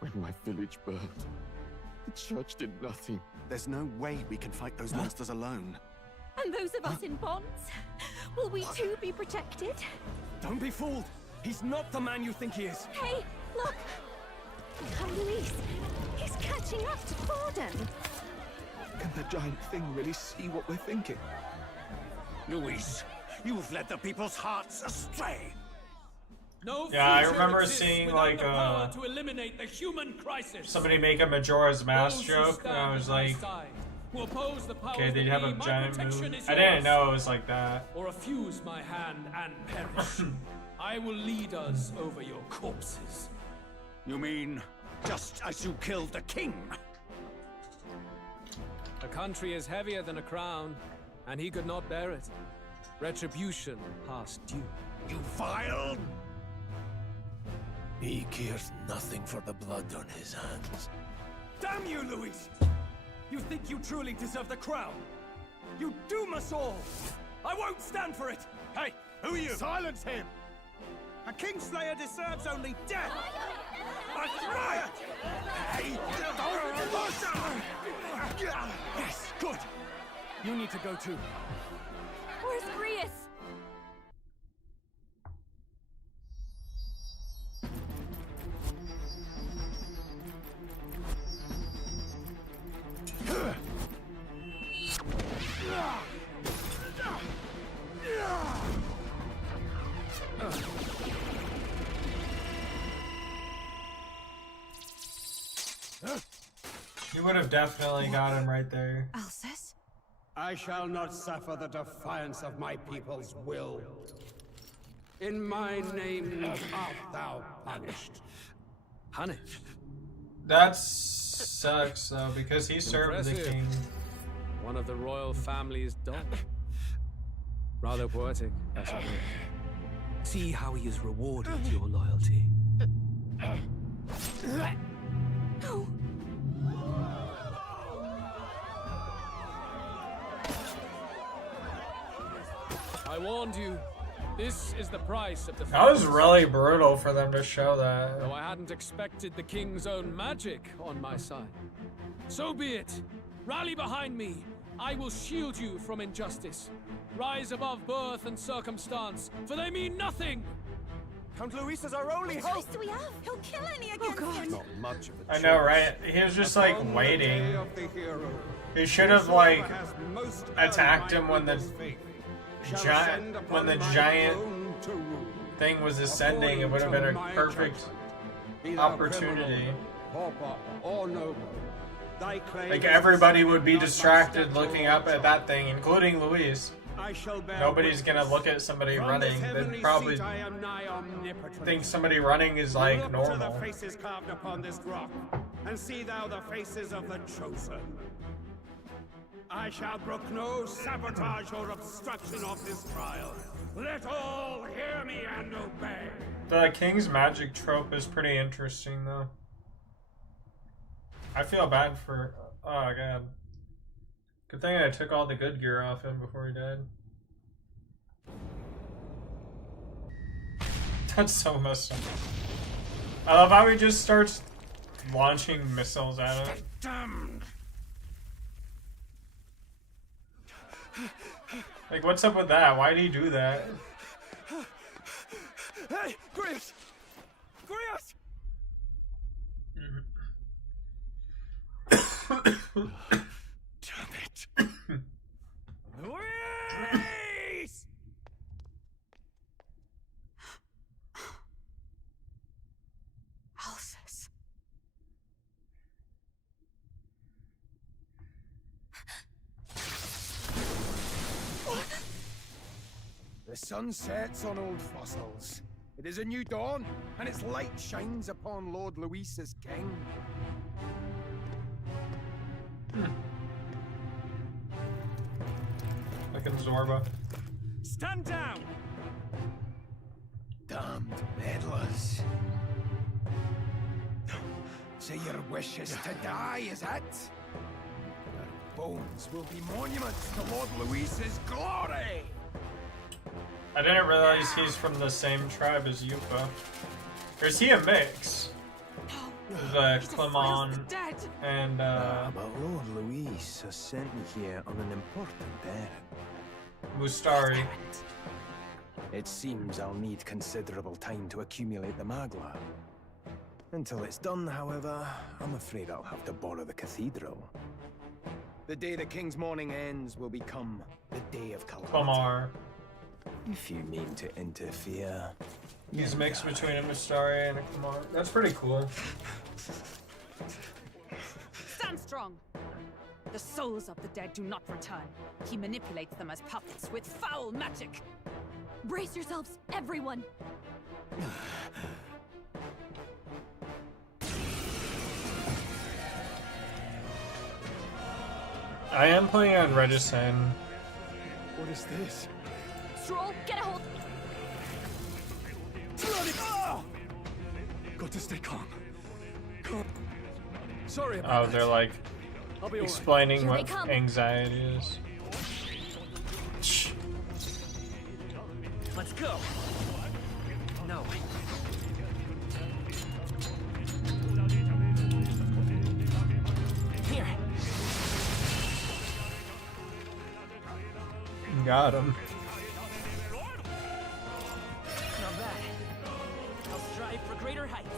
When my village burned, the church did nothing. There's no way we can fight those monsters alone. And those of us in bonds? Will we too be protected? Don't be fooled! He's not the man you think he is! Hey, look! Count Luis! He's catching up to Forden! Can the giant thing really see what we're thinking? Luis, you've led the people's hearts astray. No Yeah, I future remember exists seeing without like the power to eliminate the human crisis. somebody make a Majora's Mask Those who joke, and I stand was at my like, side will oppose the powers okay, that did you have be. a My giant protection move? is I didn't yours. know it was like that. Or refuse my hand and perish. I will lead us over your corpses. You mean, just as you killed the king? A country is heavier than a crown, and he could not bear it. Retribution past due. You vile! He cares nothing for the blood on his hands. Damn you, Luis! You think you truly deserve the crown? You doom us all! I won't stand for it! Hey, who are you? Silence him! A Kingslayer deserves only death! A riot! Hey! Yes, good! You need to go too. Where's Grius? You would have definitely got him right there. Alcest? I shall not suffer the defiance of my people's will. In my name art thou punished. Punished? That sucks though, because he served the Impressive. king. One of the royal family's dog. Rather poetic, I suppose. See how he has rewarded your loyalty. No. I warned you. This is the price of the That was really brutal for them to show that. Though I hadn't expected the king's own magic on my side. So be it. Rally behind me. I will shield you from injustice. Rise above birth and circumstance, for they mean nothing. Count Luis is our only What hope! choice do we have? He'll kill any against him. Not much of a I know, right? He was just like On the waiting. day of the hero, He should have like has most attacked earned him my when the people's faith, shall giant send when the upon my giant throne to rule. thing was ascending. It would have been a perfect Be thou opportunity. criminal, pauper, or noble, thy claim Like is everybody to would be not distracted accept looking or up at that thing, including Louise. I shall bear Nobody's gonna witness. look at somebody From running. this They'd heavenly probably seat I am nigh omnipotent. think somebody running is like Look to normal. the faces carved upon this rock, and see thou the faces of the chosen. I shall brook no sabotage or obstruction of this trial. Let all hear me and obey. The King's Magic trope is pretty interesting, though. I feel bad for... Oh, God. Good thing I took all the good gear off him before he died. That's so messed up. I love how he just starts launching missiles at it. Like, what's up with that? Why did he do that? Hey, Grievous! Grievous! Damn it. Louise! Alsus. The sun sets on old fossils. It is a new dawn, and its light shines upon Lord Luis as king. Fucking Zorba. Stand down! Damned meddlers. So your wish is to die, is it? Your bones will be monuments to Lord Luis's glory! I didn't realize he's from the same tribe as Yupa. Or is he a mix? There's Clemon and but Lord Luis has sent me here on an important errand. Mustari. It seems I'll need considerable time to accumulate the Magla. Until it's done, however, I'm afraid I'll have to borrow the cathedral. The day the king's morning ends will become the day of Clemar. If you mean to interfere. He's mixed between a Mustari and a Clemar. That's pretty cool. Stand strong! The souls of the dead do not return. He manipulates them as puppets with foul magic. Brace yourselves, everyone! I am playing on Regicide. What is this? Stroll, get a hold! Got to stay calm. Calm. Sorry about that. They're like I'll be all right. explaining Here they what come. anxiety is. Let's go. No. Here. Got him. Not bad. I'll strive for greater heights.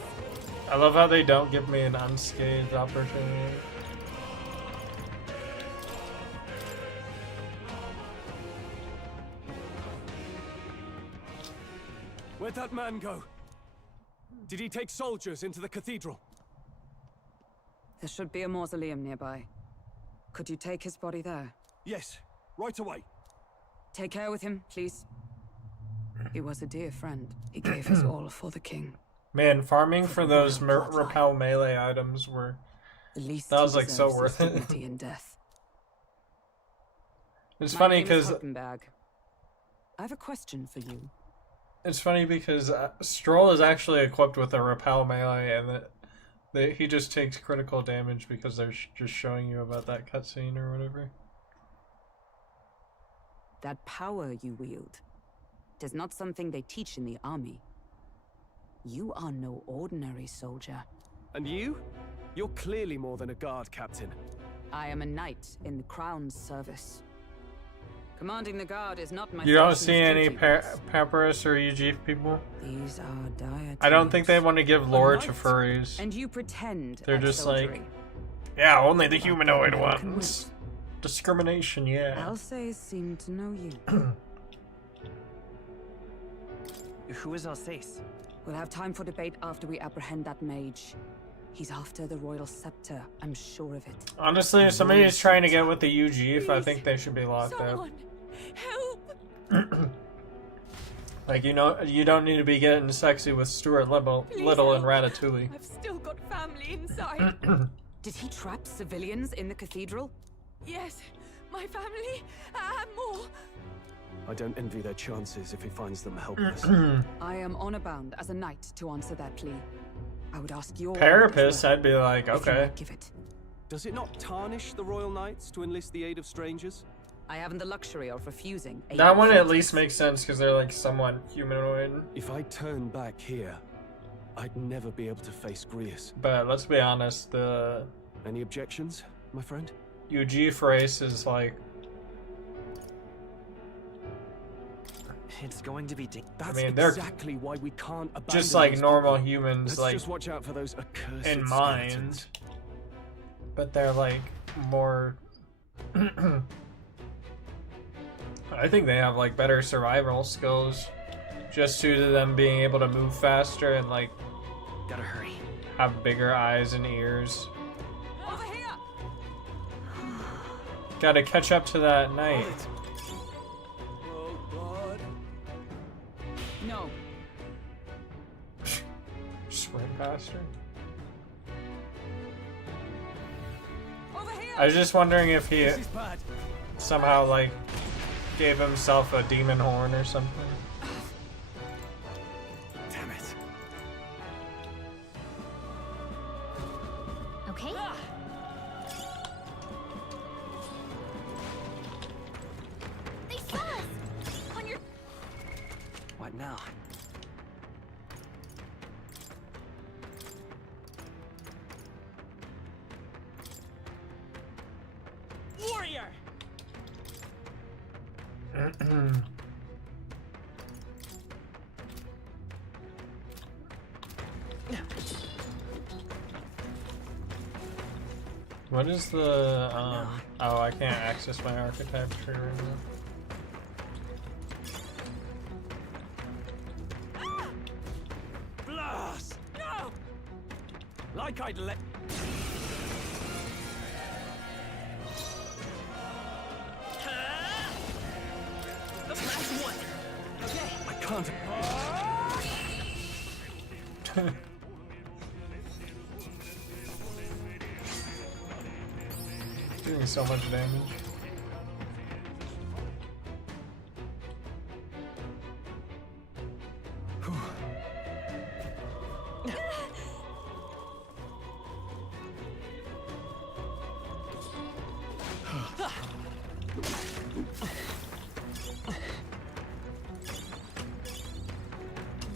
I love how they don't give me an unscathed opportunity. Where'd that man go? Did he take soldiers into the cathedral? There should be a mausoleum nearby. Could you take his body there? Yes, right away. Take care with him, please. He was a dear friend. He gave his all for the king. Man, farming for those repel melee items were... That was like so worth it. In death. It's My funny name is because... Huttenberg. I have a question for you. It's funny because Stroll is actually equipped with a repel melee, and that he just takes critical damage because they're just showing you about that cutscene or whatever. That power you wield is not something they teach in the army. You are no ordinary soldier. And you? You're clearly more than a guard captain. I am a knight in the Crown's service. Commanding the guard is not my You don't section's see any duty. Papyrus or UG people? These are dire I don't think they times. want to give lore to furries. And you pretend They're at just like, soldiering. yeah, only the humanoid ones. Discrimination, yeah. Alsace seem to know you. Who is Alsace? We'll have time for debate after we apprehend that mage. He's after the royal scepter, I'm sure of it. Honestly, if somebody is trying to get with the UG, I think they should be locked up. Help! Like, you know, you don't need to be getting sexy with Stuart Little and Ratatouille. I've still got family inside. Did he trap civilians in the cathedral? Yes, my family and more. I don't envy their chances if he finds them helpless. I am honor bound as a knight to answer that plea. I would ask your Parapus, I'd be like, if you okay. would give it. Does it not tarnish the Royal Knights to enlist the aid of strangers? I haven't the luxury of refusing. That one at least makes sense because they're like somewhat humanoid. If I turn back here, I'd never be able to face Grius. But let's be honest, the... Any objections, my friend? UG phrase is like... It's going to be... That's I mean, they're exactly why we can't abandon just like those normal people. humans, Let's like just watch out for those accursed in skeletons. mind. But they're like more... I think they have like better survival skills just due to them being able to move faster and like gotta hurry, have bigger eyes and ears. Over here. Gotta catch up to that night. Oh God. No. Sprint faster. Over here. I was just wondering if he somehow like gave himself a demon horn or something. Damn it. Okay. They saw us! On your... What now? Warrior! What is the oh, I can't access my architecture right now. Blast! No! Like I'd let... The last one! Okay. I can't... Doing so much damage.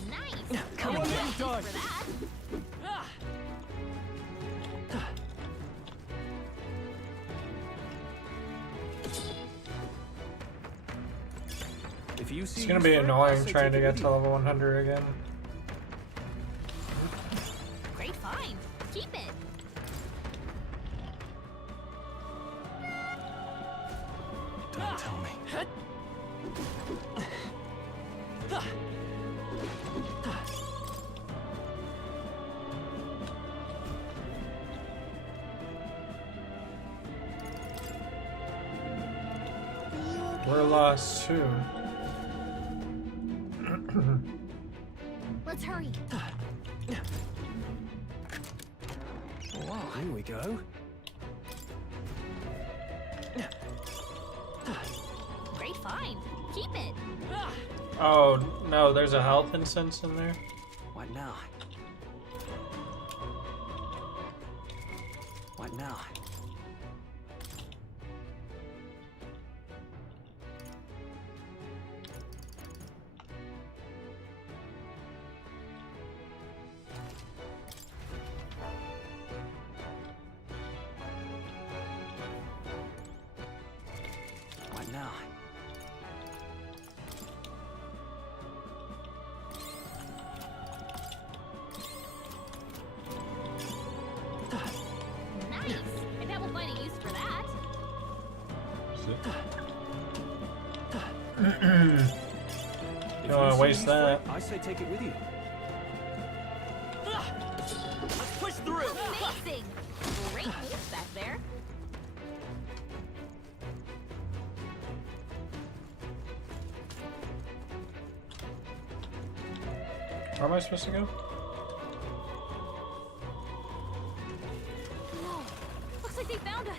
Nice! Come on, Thanks done. for that. If you see It's gonna be use for it, I annoying say trying to take it get with to you. level 100 again. Great find. Keep it. Don't tell me. We're lost too. Let's hurry. Whoa, here we go. Great find. Keep it. Oh no, there's a health incense in there. What now? What now? What now? Nice. I bet we'll find a use for that. You don't want to waste that. I say take it with you. Let's push through! Amazing. Great move back there. Where am I supposed to go? Whoa. Looks like they found us.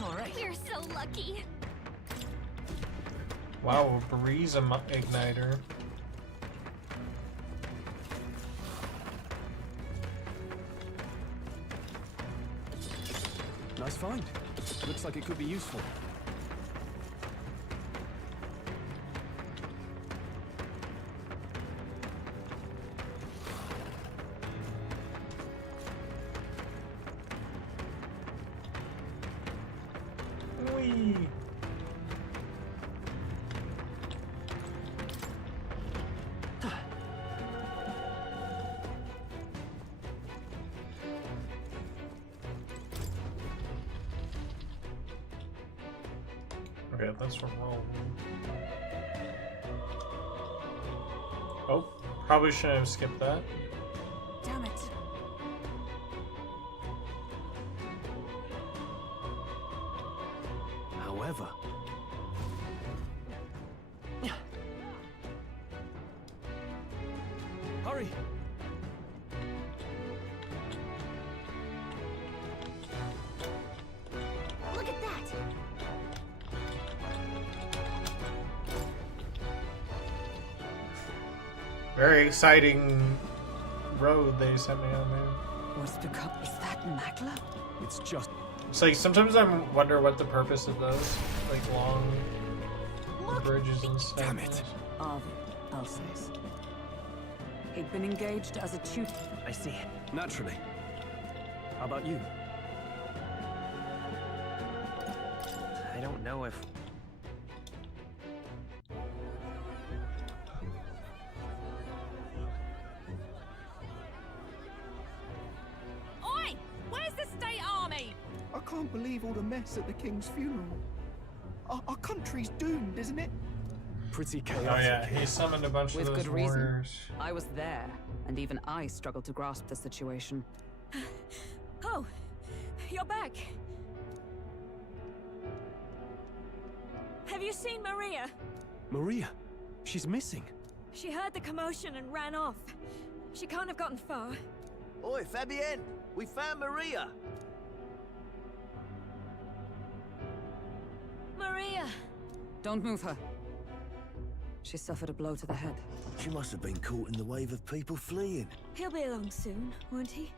All right. We're so lucky. Wow, a breeze igniter. Nice find. Looks like it could be useful. Whee! Okay, that's from Rome. Oh, probably shouldn't have skipped that. Damn it. However, hurry! Look at that! Very exciting road they sent me on there. What's become? Is that Magla? It's just. It's like sometimes I wonder what the purpose of those like long bridges and stuff. Damn it! Arvid, Alsace. He'd been engaged as a tutor. I see. Naturally. How about you? I don't know if... Oi! Where's the state army? I can't believe all the mess at the king's funeral. Our country's doomed, isn't it? Pretty chaotic. Oh yeah, he summoned a bunch With of those good reason. warriors. I was there, and even I struggled to grasp the situation. Oh, you're back. Have you seen Maria? Maria? She's missing. She heard the commotion and ran off. She can't have gotten far. Oi, Fabienne! We found Maria! Maria! Don't move her. She suffered a blow to the head. She must have been caught in the wave of people fleeing. He'll be along soon, won't he?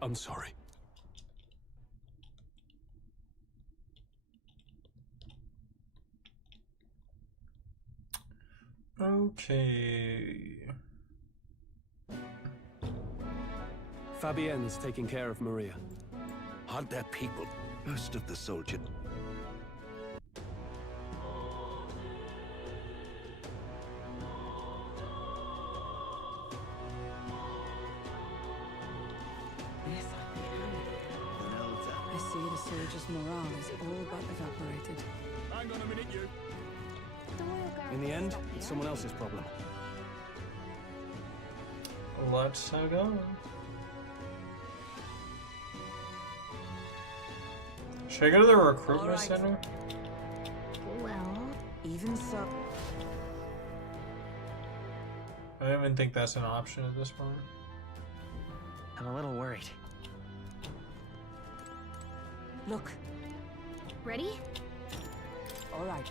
I'm sorry. Okay. Fabienne's taking care of Maria. Aren't there people? Most of the soldiers. Yes, I see the soldiers' morale is all but evaporated. Hang on a minute, you. In the end, it's someone else's problem. Let's go. Should I go to the recruitment center? Well, even so. I don't even think that's an option at this point. I'm a little worried. Look. ready? All right.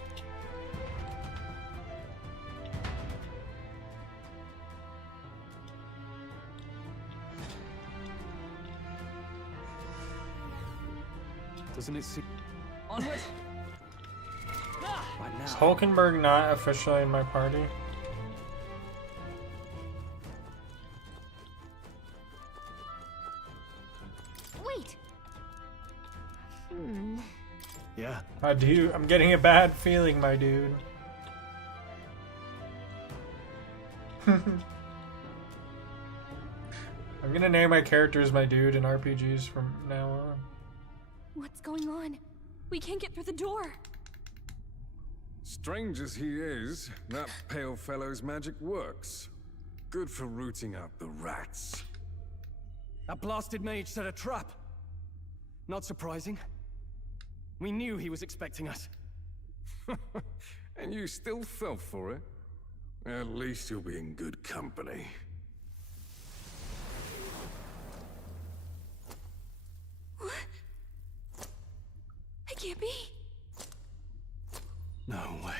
Doesn't it seem... Onward! What now? Is Hulkenberg not officially in my party? Wait. Yeah. I'm getting a bad feeling, my dude. I'm gonna name my characters my dude in RPGs from now on. What's going on? We can't get through the door. Strange as he is, that pale fellow's magic works. Good for rooting out the rats. That blasted mage set a trap. Not surprising. We knew he was expecting us. And you still fell for it? At least you'll be in good company. What? It can't be. No way.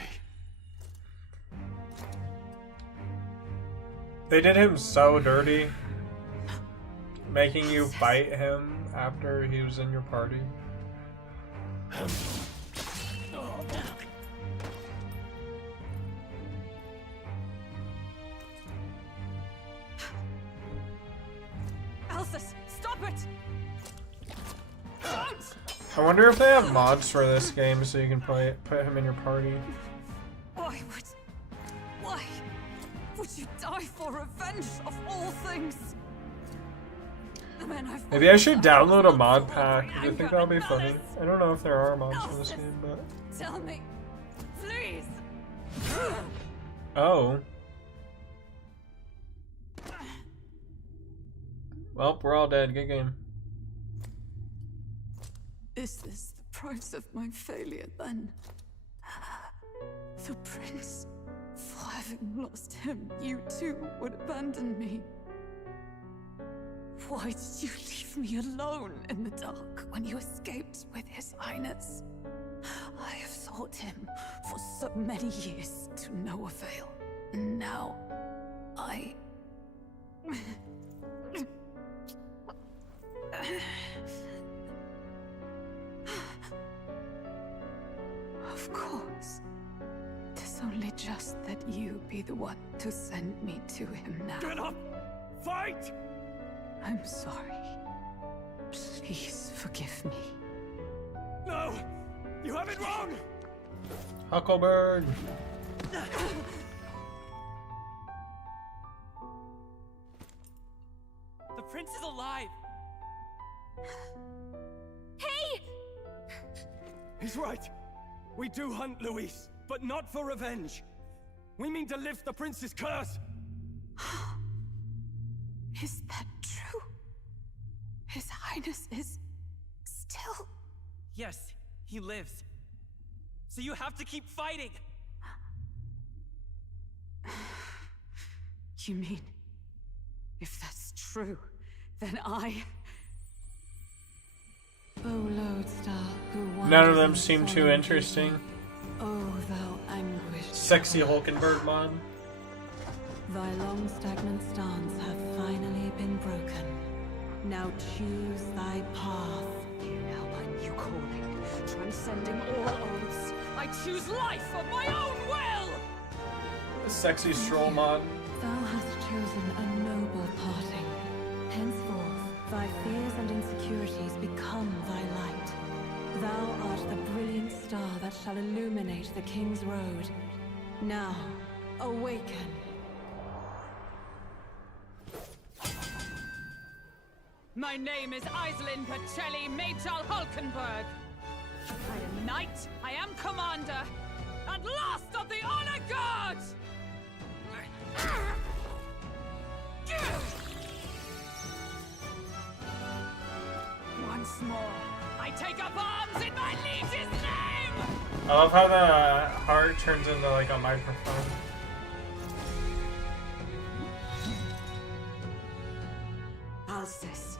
They did him so dirty. Making you fight him after he was in your party. Alphys, stop it! Don't! I wonder if they have mods for this game so you can put him in your party. Why would you die for revenge of all things? The men I've Maybe I should download a mod pack. I think that'll be funny. I don't know if there are mods for this game, but... Tell me, please! Oh. Well, we're all dead. Good game. Is this the price of my failure, then? The prince? For having lost him, you too would abandon me. Why did you leave me alone in the dark when you escaped with his highness? I have sought him for so many years to no avail. And now, I... Of course. 'Tis only just that you be the one to send me to him now. Get up! Fight! I'm sorry. Please forgive me. No! You have it wrong! Huckleberg! The prince is alive! Hey! He's right. We do hunt Luis, but not for revenge. We mean to lift the prince's curse. Is that true? His highness is still... Yes, he lives. So you have to keep fighting! You mean, if that's true, then I... O lodestar, who None of them seem too interesting. Oh, thou anguished... Sexy Hulkenberg mod. Thy long stagnant stance have finally been broken. Now choose thy path. Now my new calling, transcending all oaths. I choose life of my own will! Sexy Stroll mod. Thou hast chosen a noble parting. Henceforth, thy fears and insecurities become thy light. Thou art the brilliant star that shall illuminate the King's Road. Now, awaken. My name is Iselin Pacelli Majal Hulkenberg. I am knight, I am commander, and last of the honor guard! Once more, I take up arms in my liege's name! I love how the heart turns into like a microphone. Alphys,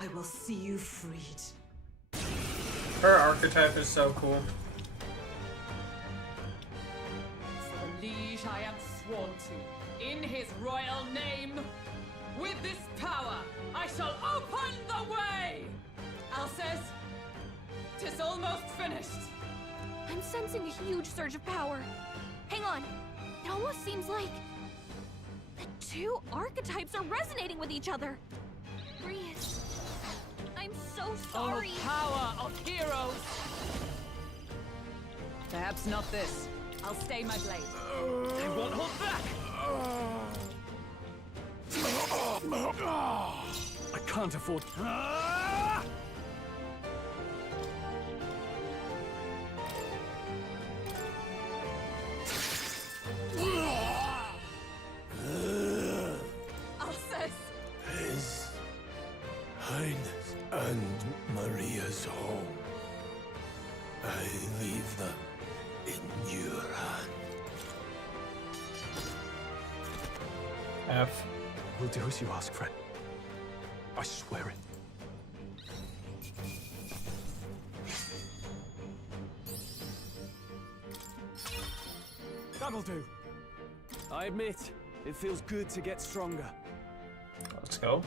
I will see you freed. Her archetype is so cool. For the liege I am sworn to, in his royal name, with this power, I shall open the way! Alphys, 'tis almost finished. I'm sensing a huge surge of power. Hang on. It almost seems like the two archetypes are resonating with each other. Breathe. I'm so sorry. Oh, power of heroes! Perhaps not this. I'll stay my blade. I won't hold back! I can't afford... Alphys! His Highness and Maria's home. I leave them in your hand. F. We'll do as you ask, friend. I swear it. That'll do. I admit, it feels good to get stronger. Let's go.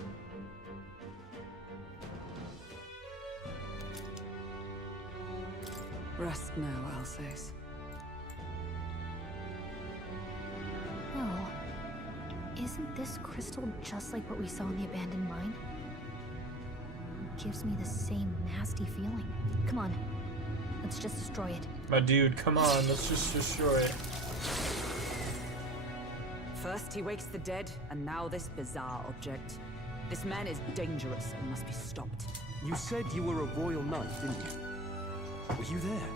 Rest now, Alsace. Oh, isn't this crystal just like what we saw in the abandoned mine? It gives me the same nasty feeling. Come on, let's just destroy it. My dude, come on, let's just destroy it. First he wakes the dead, and now this bizarre object. This man is dangerous and must be stopped. You said you were a royal knight, didn't you? Were you there?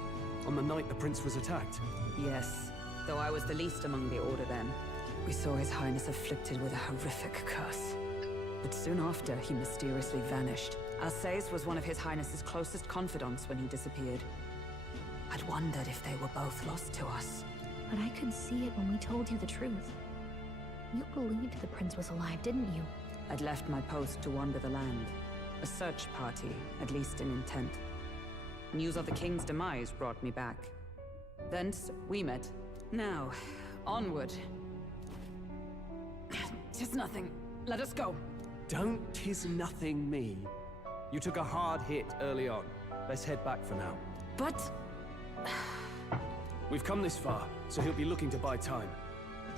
On the night the prince was attacked? Yes, though I was the least among the Order then. We saw His Highness afflicted with a horrific curse. But soon after, he mysteriously vanished. Alsace was one of His Highness's closest confidants when he disappeared. I'd wondered if they were both lost to us. But I could see it when we told you the truth. You believed the prince was alive, didn't you? I'd left my post to wander the land. A search party, at least in intent. News of the king's demise brought me back. Thence, we met. Now, onward. 'Tis nothing. Let us go. Don't tis nothing me. You took a hard hit early on. Let's head back for now. But... We've come this far, so he'll be looking to buy time.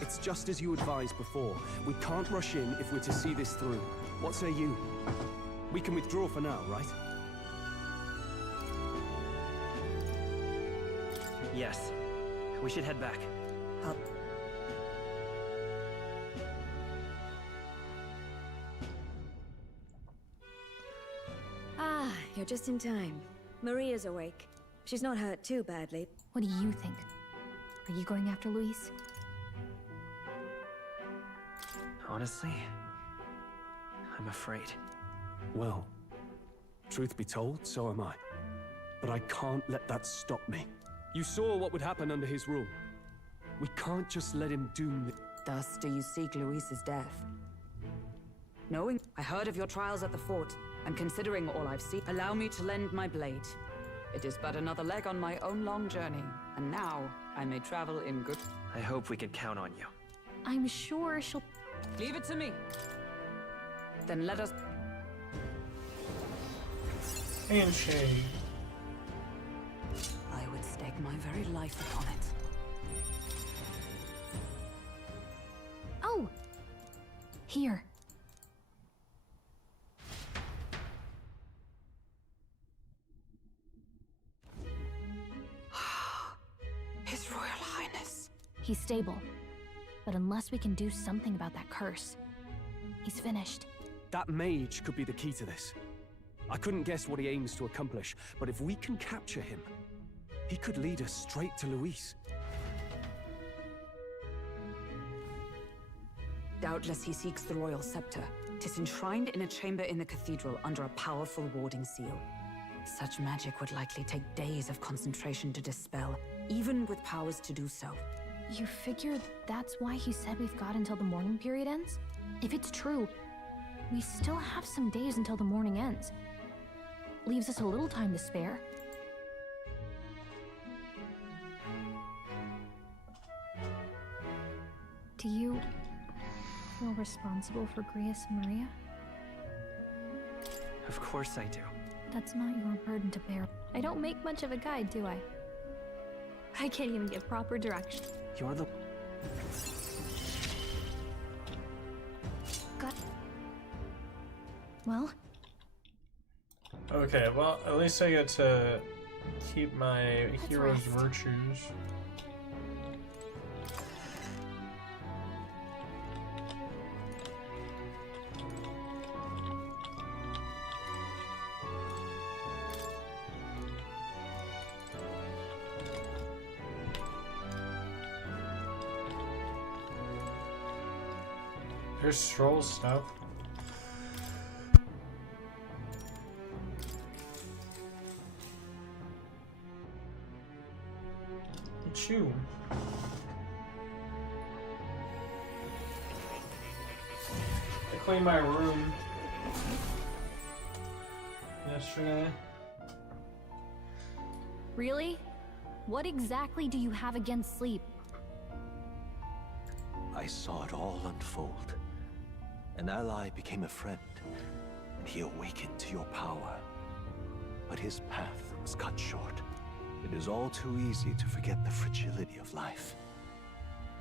It's just as you advised before. We can't rush in if we're to see this through. What say you? We can withdraw for now, right? Yes. We should head back. Ah, you're just in time. Maria's awake. She's not hurt too badly. What do you think? Are you going after Luis? Honestly, I'm afraid. Well, truth be told, so am I. But I can't let that stop me. You saw what would happen under his rule. We can't just let him doom the... Thus do you seek Luis's death? Knowing I heard of your trials at the fort, and considering all I've seen, allow me to lend my blade. It is but another leg on my own long journey, and now I may travel in good... I hope we can count on you. I'm sure she'll... Leave it to me. Then let us... Handshake. I would stake my very life upon it. Oh! Here. His Royal Highness. He's stable. But unless we can do something about that curse, he's finished. That mage could be the key to this. I couldn't guess what he aims to accomplish, but if we can capture him, he could lead us straight to Luis. Doubtless he seeks the royal scepter. 'Tis enshrined in a chamber in the cathedral under a powerful warding seal. Such magic would likely take days of concentration to dispel, even with powers to do so. You figure that's why he said we've got until the mourning period ends? If it's true, we still have some days until the mourning ends. Leaves us a little time to spare. Do you feel responsible for Grius and Maria? Of course I do. That's not your burden to bear. I don't make much of a guide, do I? I can't even give proper direction. You're the... Got... Well? Okay, well, at least I get to keep my hero's virtues. There's Stroll stuff. Chew. I cleaned my room yesterday. Really? What exactly do you have against sleep? I saw it all unfold. An ally became a friend, and he awakened to your power. But his path was cut short. It is all too easy to forget the fragility of life,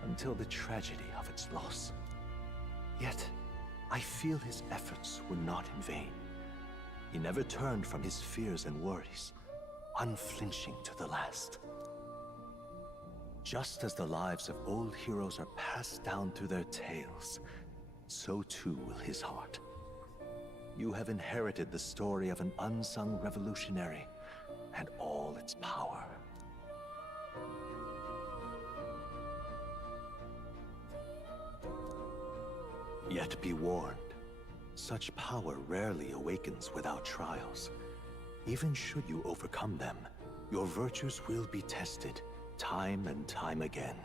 until the tragedy of its loss. Yet, I feel his efforts were not in vain. He never turned from his fears and worries, unflinching to the last. Just as the lives of old heroes are passed down through their tales, so too will his heart. You have inherited the story of an unsung revolutionary and all its power. Yet be warned, such power rarely awakens without trials. Even should you overcome them, your virtues will be tested, time and time again.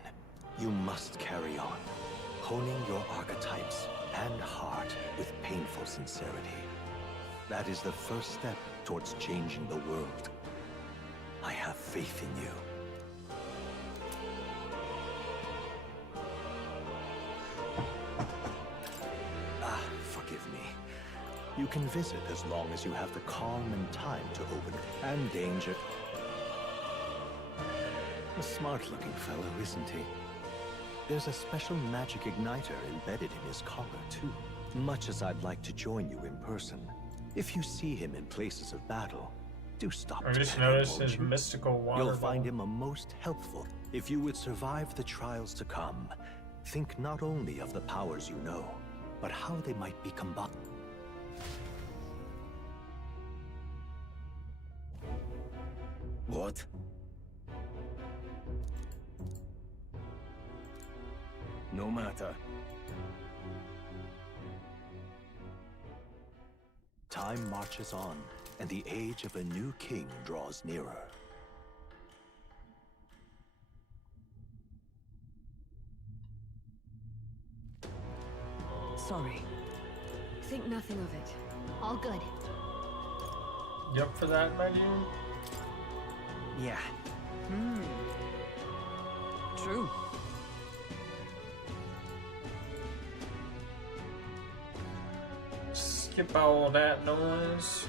You must carry on, honing your archetypes and heart with painful sincerity. That is the first step towards changing the world. I have faith in you. Forgive me. You can visit as long as you have the calm and time to open it. And danger. A smart-looking fellow, isn't he? There's a special magic igniter embedded in his collar, too. Much as I'd like to join you in person, if you see him in places of battle, do stop. I just noticed his mystical water You'll find ball. him a most helpful. If you would survive the trials to come, think not only of the powers you know, but how they might be combined. What? No matter. Time marches on, and the age of a new king draws nearer. Sorry. Think nothing of it. All good. You up for that, my dude? Yeah. True. Skip all that noise.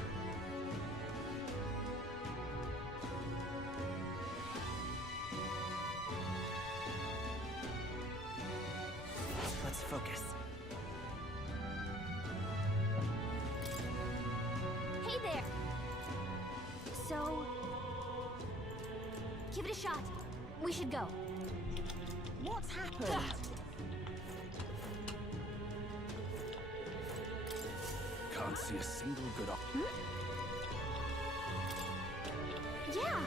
Let's focus. Hey there! So... give it a shot. We should go. What's happened? Can't see a single good option. Yeah!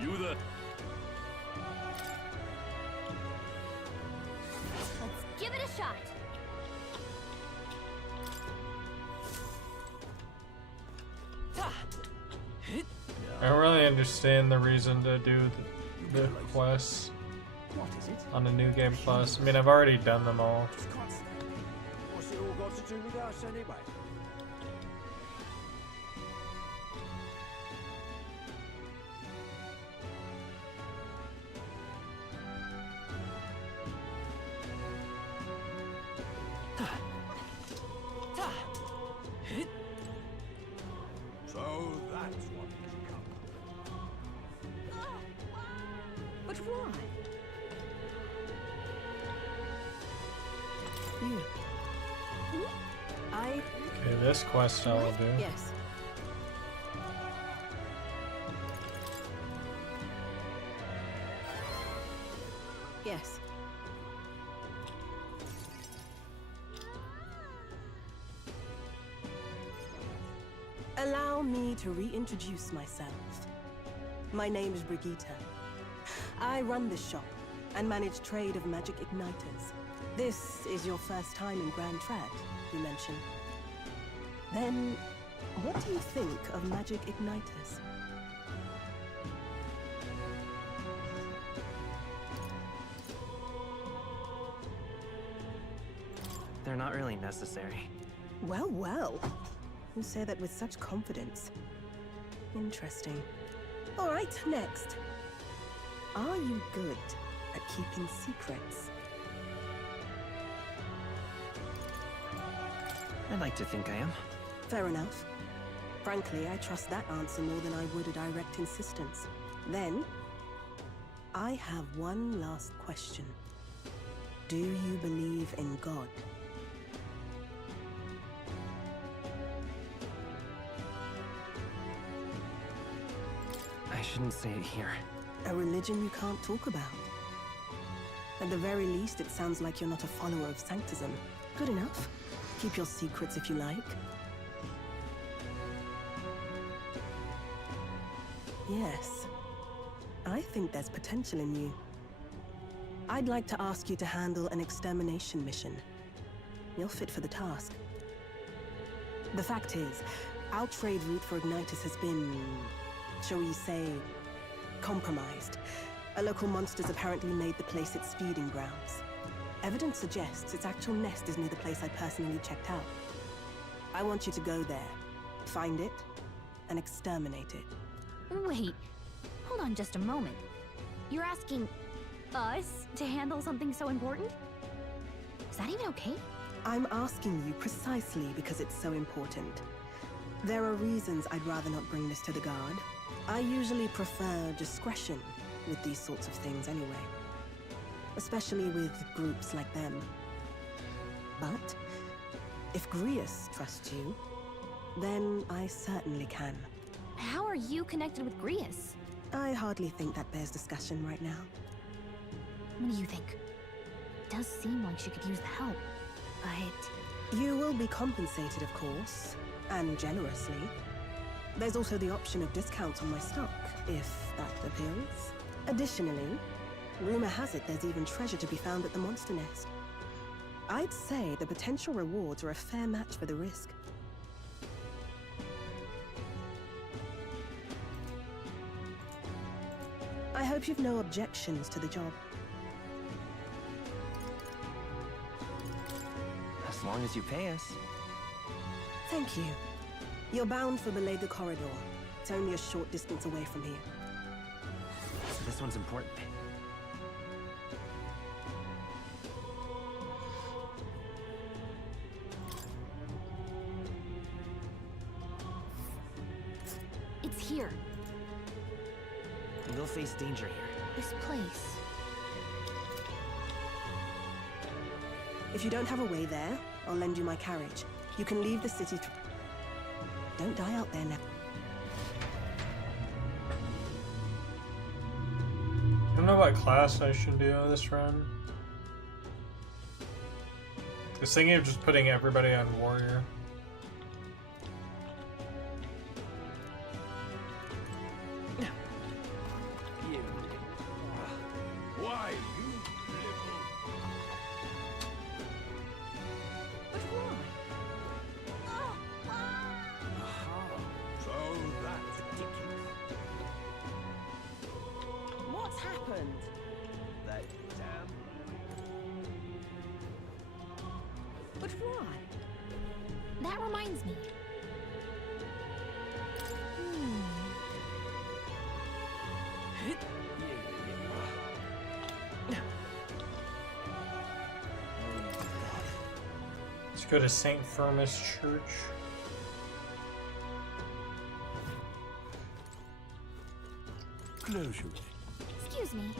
You the... Let's give it a shot. I don't really understand the reason to do the quests on the New Game Plus. I mean, I've already done them all. What's it all got to do with us anyway? So that's what it's come. But why? You. Okay, this quest I will do. Yes. Yes. Allow me to reintroduce myself. My name is Brigitte. I run this shop and manage trade of magic igniters. This is your first time in Grand Trad, you mentioned. Then, what do you think of magic igniters? They're not really necessary. Well, well. You say that with such confidence. Interesting. All right, next. Are you good at keeping secrets? I'd like to think I am. Fair enough. Frankly, I trust that answer more than I would a direct insistence. Then, I have one last question. Do you believe in God? I shouldn't say it here. A religion you can't talk about. At the very least, it sounds like you're not a follower of Sanctism. Good enough. Keep your secrets if you like. Yes. I think there's potential in you. I'd like to ask you to handle an extermination mission. You're fit for the task. The fact is, our trade route for Ignitus has been, shall we say, compromised. A local monster's apparently made the place its feeding grounds. Evidence suggests its actual nest is near the place I personally checked out. I want you to go there, find it, and exterminate it. Wait, hold on just a moment. You're asking us to handle something so important? Is that even okay? I'm asking you precisely because it's so important. There are reasons I'd rather not bring this to the Guard. I usually prefer discretion with these sorts of things anyway. Especially with groups like them. But if Grius trusts you, then I certainly can. How are you connected with Grius? I hardly think that bears discussion right now. What do you think? It does seem like she could use the help, but... You will be compensated, of course, and generously. There's also the option of discounts on my stock, if that appeals. Additionally, rumor has it there's even treasure to be found at the monster nest. I'd say the potential rewards are a fair match for the risk. I hope you've no objections to the job. As long as you pay us. Thank you. You're bound for Belega Corridor. It's only a short distance away from here. So this one's important. It's here. We'll face danger here. This place. If you don't have a way there, I'll lend you my carriage. You can leave the city to... Don't die out there now. I don't know what class I should do on this run. I was thinking of just putting everybody on warrior. Why, you little... But why? So that's ridiculous. What's happened? That damn... But why? That reminds me. Let's go to St. Firmus Church. Close your Excuse me.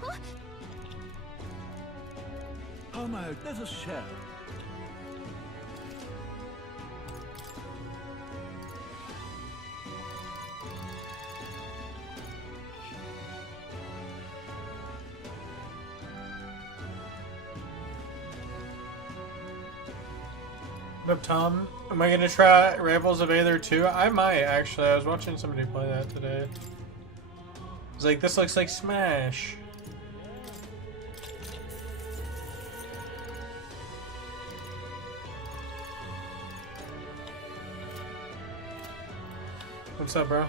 Huh? Homo, let us share. What up, Tom? Am I gonna try Rivals of Aether 2? I might, actually. I was watching somebody play that today. It's like, this looks like Smash. What's up, bro?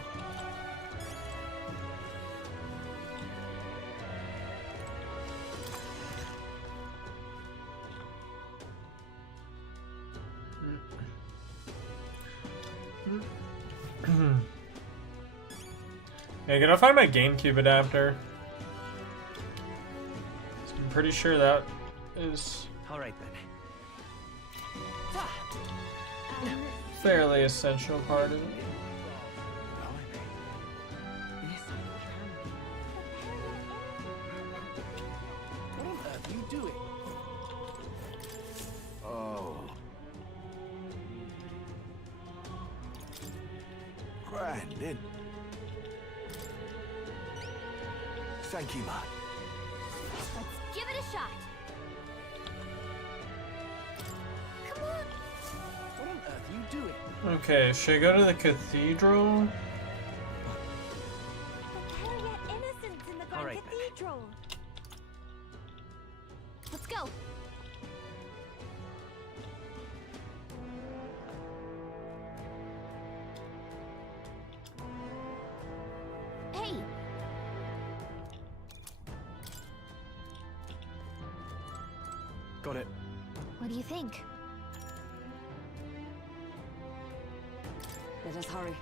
Hey, can I find my GameCube adapter? I'm pretty sure that is Alright then. fairly essential part of it. in. Thank you, man. Let's give it a shot. Come on. What on earth are you doing? Okay, should I go to the cathedral? Prepare your innocence in the Grand Cathedral. Let's go. Hey. Got it. What do you think? Let us hurry. I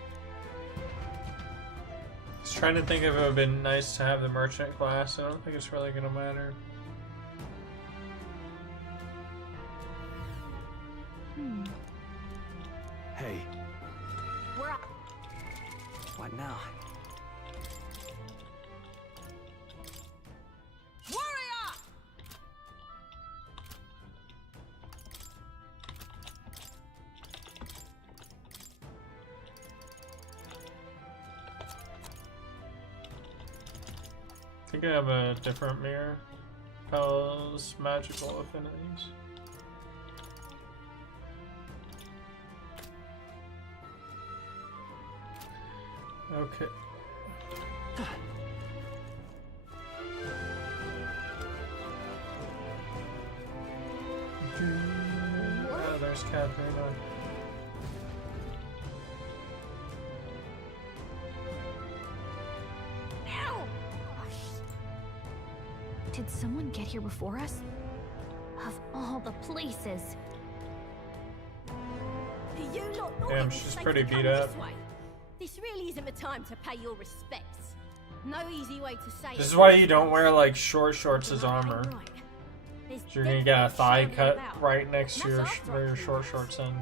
was trying to think if it would have been nice to have the merchant class. I don't think it's really gonna matter. Hey. We're up. What now? I think I have a different mirror. Pell's magical affinities. Okay. Oh, there's Katarina. Did someone get here before us? Of all the places. You lot thought Damn, it was she's safe pretty to come beat up. This way. This really isn't the time to pay your respects. No easy way to say This it. is why you don't wear like short shorts as armor. You're gonna get a thigh cut right next to your where your short shorts end.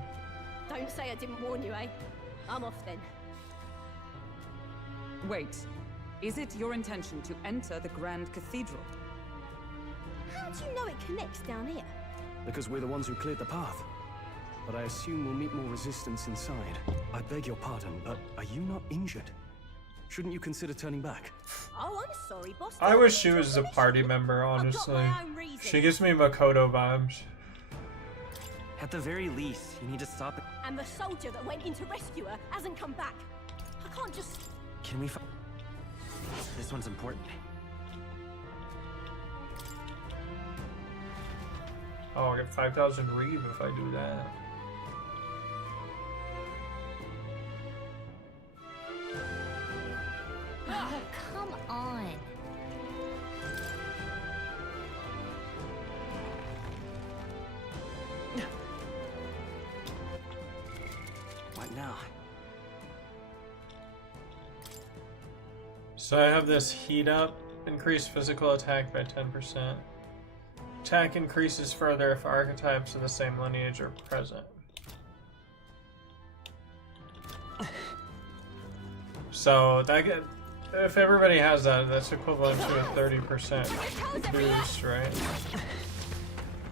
Don't say I didn't warn you, eh? I'm off then. Wait. Is it your intention to enter the Grand Cathedral? How do you know it connects down here? Because we're the ones who cleared the path. But I assume we'll meet more resistance inside. I beg your pardon, but are you not injured? Shouldn't you consider turning back? Oh, I'm sorry, boss. I wish she was a party member, honestly. She gives me Makoto vibes. At the very least, you need to stop it. And the soldier that went in to rescue her hasn't come back. I can't just... Can we This one's important. Oh, I get 5,000 Reeve if I do that. Oh, come on. What now? So I have this heat up, increase physical attack by 10%. Attack increases further if archetypes of the same lineage are present. So that if everybody has that, that's equivalent to a 30% boost, right?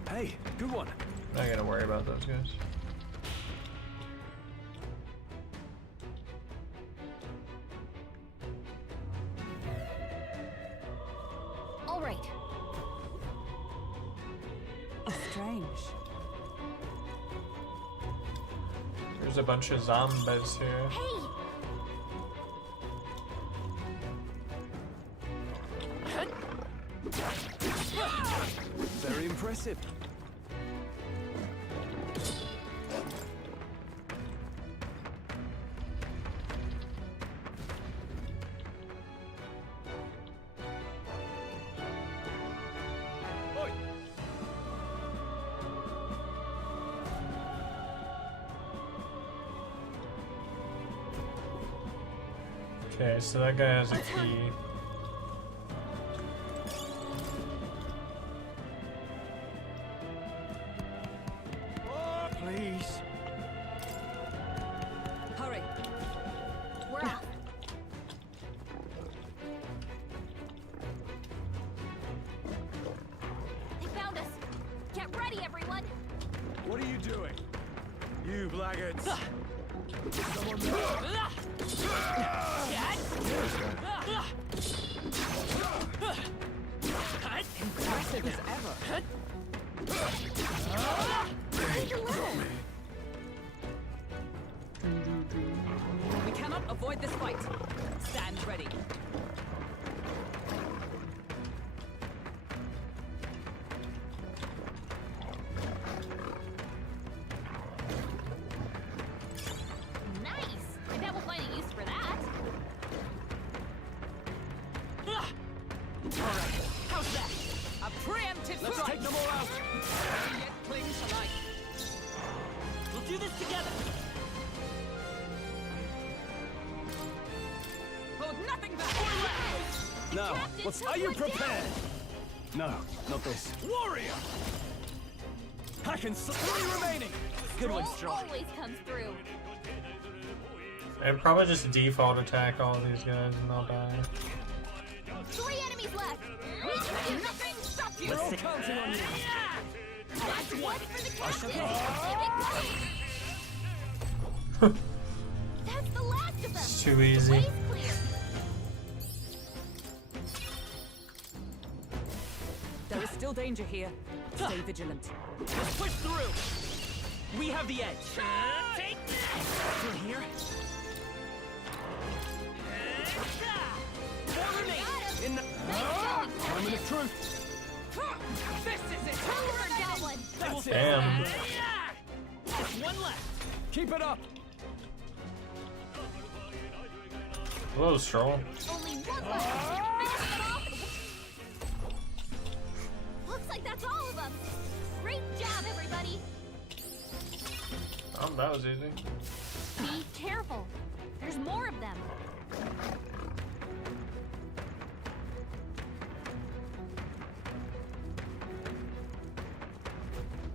Hey, good one. Not gonna worry about those guys. All right. Strange. There's a bunch of zombies here. Hey! Very impressive. Okay, so that guy has a key. Please. Hurry. We're off. They found us. Get ready, everyone. What are you doing? You blackguards. Someone there. Impressive as ever. We cannot avoid this fight. Stand ready. Nice! I bet we'll find a use for that. Alright, how's that? A preemptive Let's strike! take them all out! Yet clings to life. We'll do this together! Hold nothing back! Now, Are you prepared? No, not this. Warrior! I can three remaining! Good one, Straw. Always comes through. I'd probably just default attack all of these guys and they'll die. 3 enemies left. Nothing stop you. We're all counting on you. That's one for the captain. That's the last of them. It's too easy. Way's clear. There is still danger here. Stay vigilant. Let's push through! We have the edge. Take this! Through here? Four remain! In the... Moment of truth! This is it! Got one. That's it! Damn. Just one left! Keep it up! Hello, Stroll. Only one left. Finish them off. Looks like that's all of them. Great job, everybody. Oh, that was easy. Be careful. There's more of them.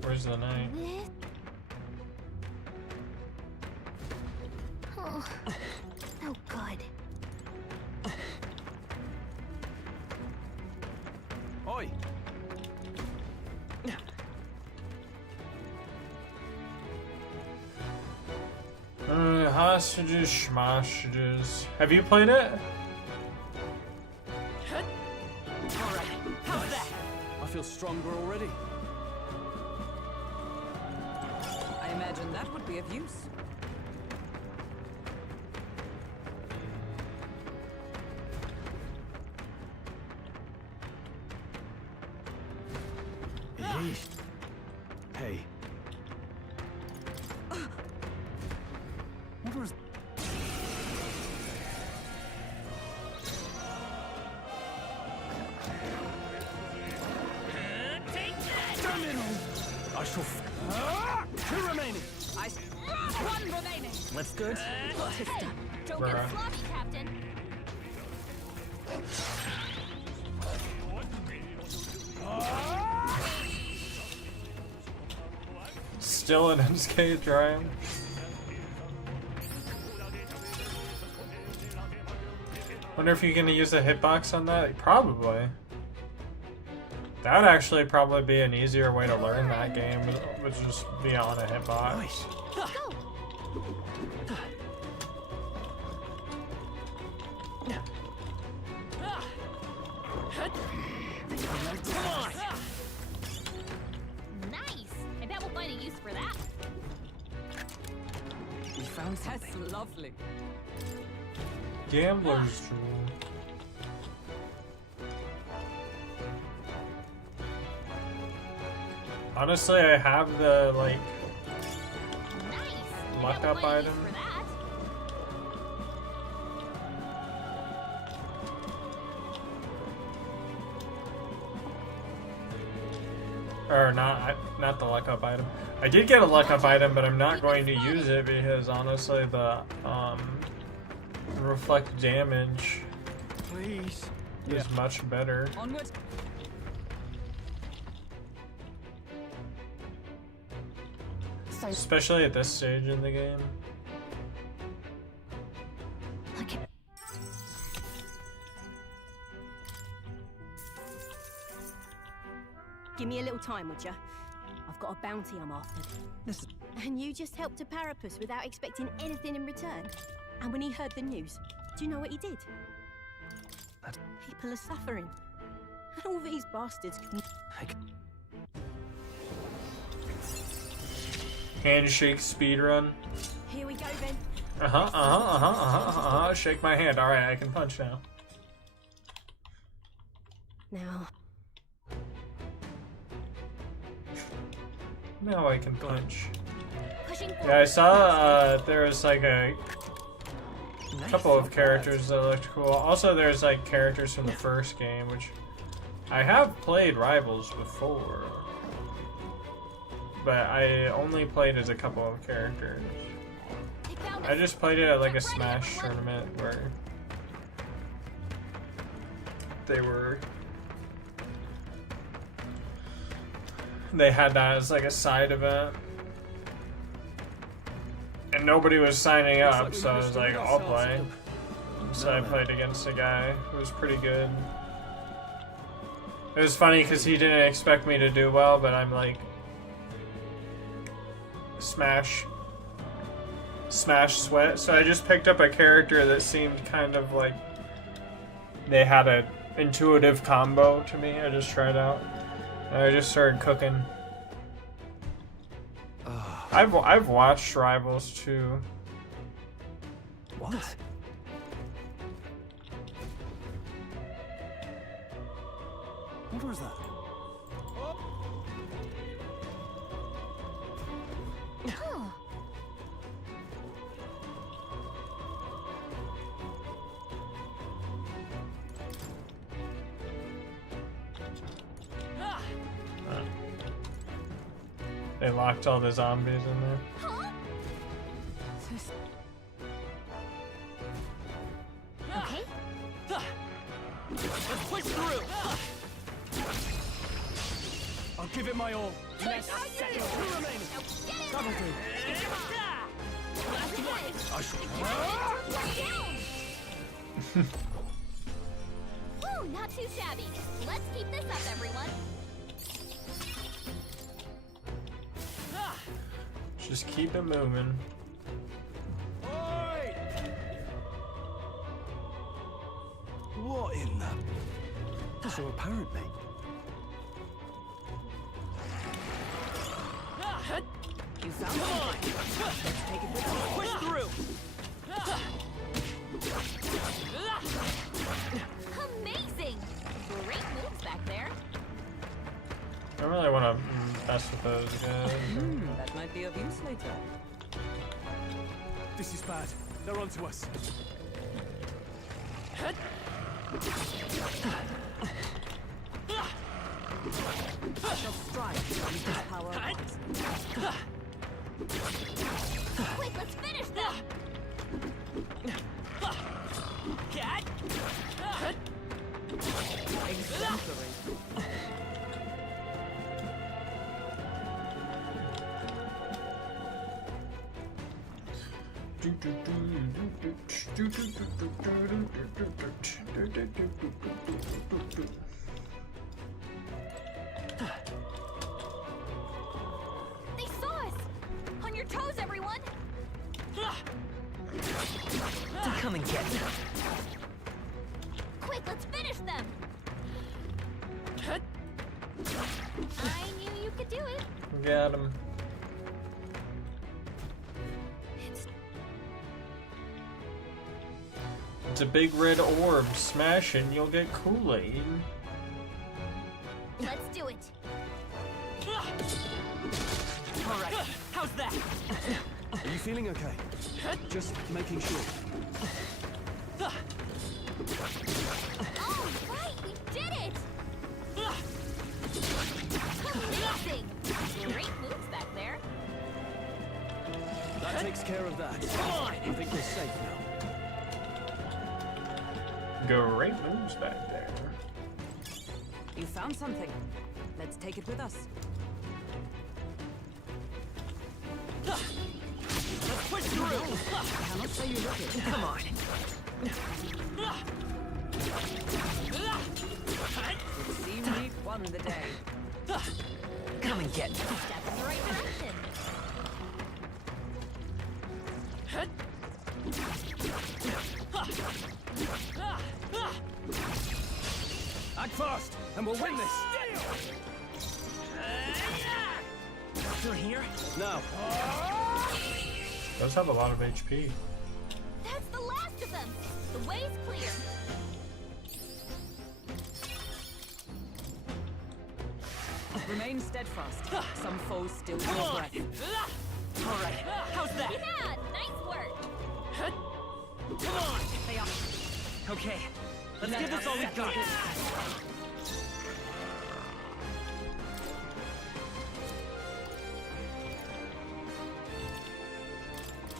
Where's the knight? Oh, oh good. Oi! Hostages, schmostages. Have you played it? Alright, how's that? I feel stronger already. I imagine that would be of use. Hey. What was... I shall... Two remaining! One remaining! That's good. Don't get sloppy, Captain. Still an unscathed Ryan. Wonder if you're gonna use a hitbox on that? Probably. That would actually probably be an easier way to learn that game, would just be on a hitbox. Nice. Come on! Nice. I bet we'll find a use for that. We found That's lovely. Gambler's Jewel. Honestly, I have the, like, luck up item. Or not the luck up item. I did get a luck up item, but I'm not going to use it because honestly the reflect damage Please. is much better. Onward. Especially at this stage in the game. Give me a little time, would ya? I've got a bounty I'm after. Listen. And you just helped a parapus without expecting anything in return? And when he heard the news, do you know what he did? People are suffering. And all these bastards can... Handshake speedrun. Here we go then. Shake my hand. Alright, I can punch now. Now... Now I can punch. Yeah, I saw there was like a couple of characters that looked cool. Also, there's like characters from the first game, which I have played Rivals before, but I only played as a couple of characters. I just played it at like a Smash tournament where they had that as like a side event. And nobody was signing up, so I was like, I'll play. So I played against a guy who was pretty good. It was funny because he didn't expect me to do well, but I'm like, Smash sweat. So I just picked up a character that seemed kind of like they had an intuitive combo to me. I just tried out. And I just started cooking. I've watched Rivals too. What? What was that? They locked all the zombies in there. Okay. Let's push through. I'll give it my all. Less seconds. Who remains? Double do. Woo, not too shabby. Let's keep this up, everyone. Just keep it moving. What in the... So apparently... You found mine. Let's take it with us. Push through. Amazing! Great moves back there. I don't really want to mess with those guys. That might be of use later. This is bad. They're onto us. I shall strike with this power. Quick, let's finish them! Exemplary. They saw us! On your toes, everyone! Come and get me. Quick, let's finish them! I knew you could do it. Got him. It's a big red orb. Smash it and you'll get Kool-Aid. Let's do it. Alright, how's that? Are you feeling okay? Just making sure. Oh, right, we did it! Amazing! Great moves back there. That takes care of that. I think we're safe now. Great moves back there. You found something. Let's take it with us. Let's push through. I cannot say you look it. Come on. It seemed we've won the day. Come and get me. Step in the right direction. Act fast, and we'll win this. Through here? No. Does have a lot of HP. That's the last of them. The way's clear. Remain steadfast. Some foes still hold your breath. Alright, how's that? Yeah, nice work. Come on! They are. Okay, let's give this all we got.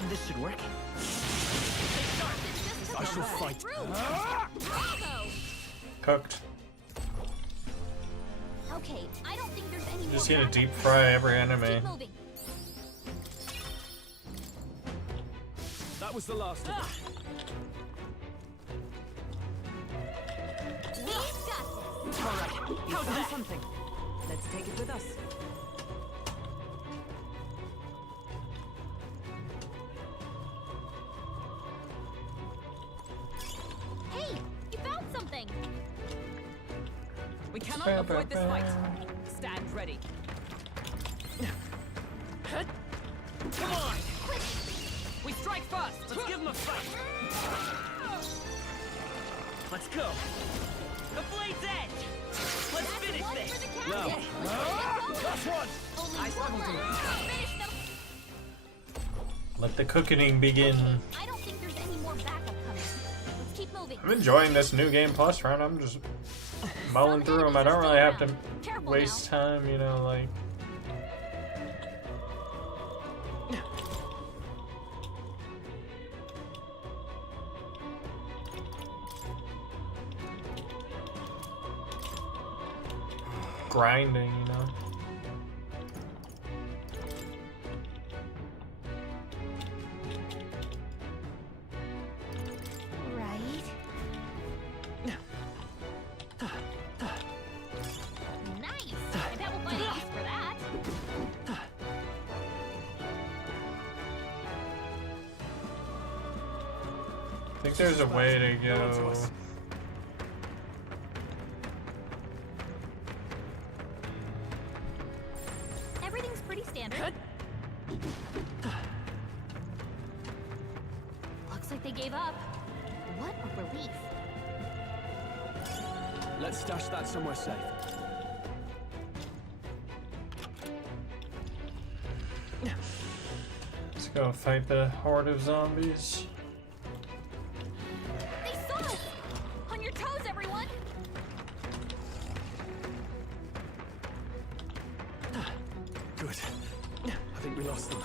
This should work. I shall fight. Bravo! Cooked. Okay, I don't think there's any Just more gonna backup. deep fry every enemy. Keep moving. That was the last of it. We've got this. Alright, You found something. Let's take it with us. Hey, you found something. We cannot avoid this fight. Stand ready. come on! We strike first. Let's give him a fight! Let's go! The blade's edge! Let's finish this! No. Last one! Only one left. Finish them. Let the cooking begin. I don't think there's any more backup coming. Let's keep moving. I'm enjoying this new game plus run. I'm just mulling through them. I don't really have to waste time, you know, like. Grinding, you know. Right. Nice. I bet we'll find a use for that. I think there's a way to go. Everything's pretty standard. Looks like they gave up. What a relief. Let's stash that somewhere safe. Let's go fight the horde of zombies. They saw us! On your toes, everyone! Good. I think we lost them.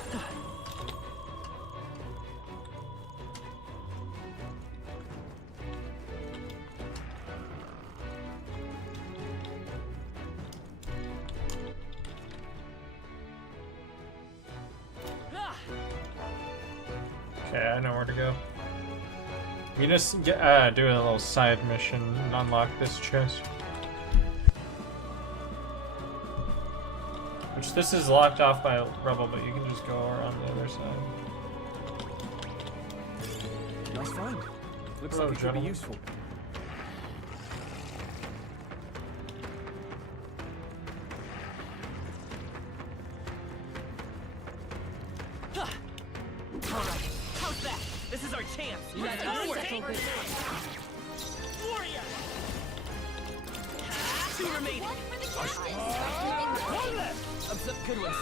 Okay, I know where to go. You just get, do a little side mission and unlock this chest. Which this is locked off by rubble, but you can just go around the other side. Nice find. Looks Hello, like it could be gentlemen. useful. Alright, how's that? This is our chance! Let's Let's go. work! Warrior! Two remaining! One for the captain! One left! Good one.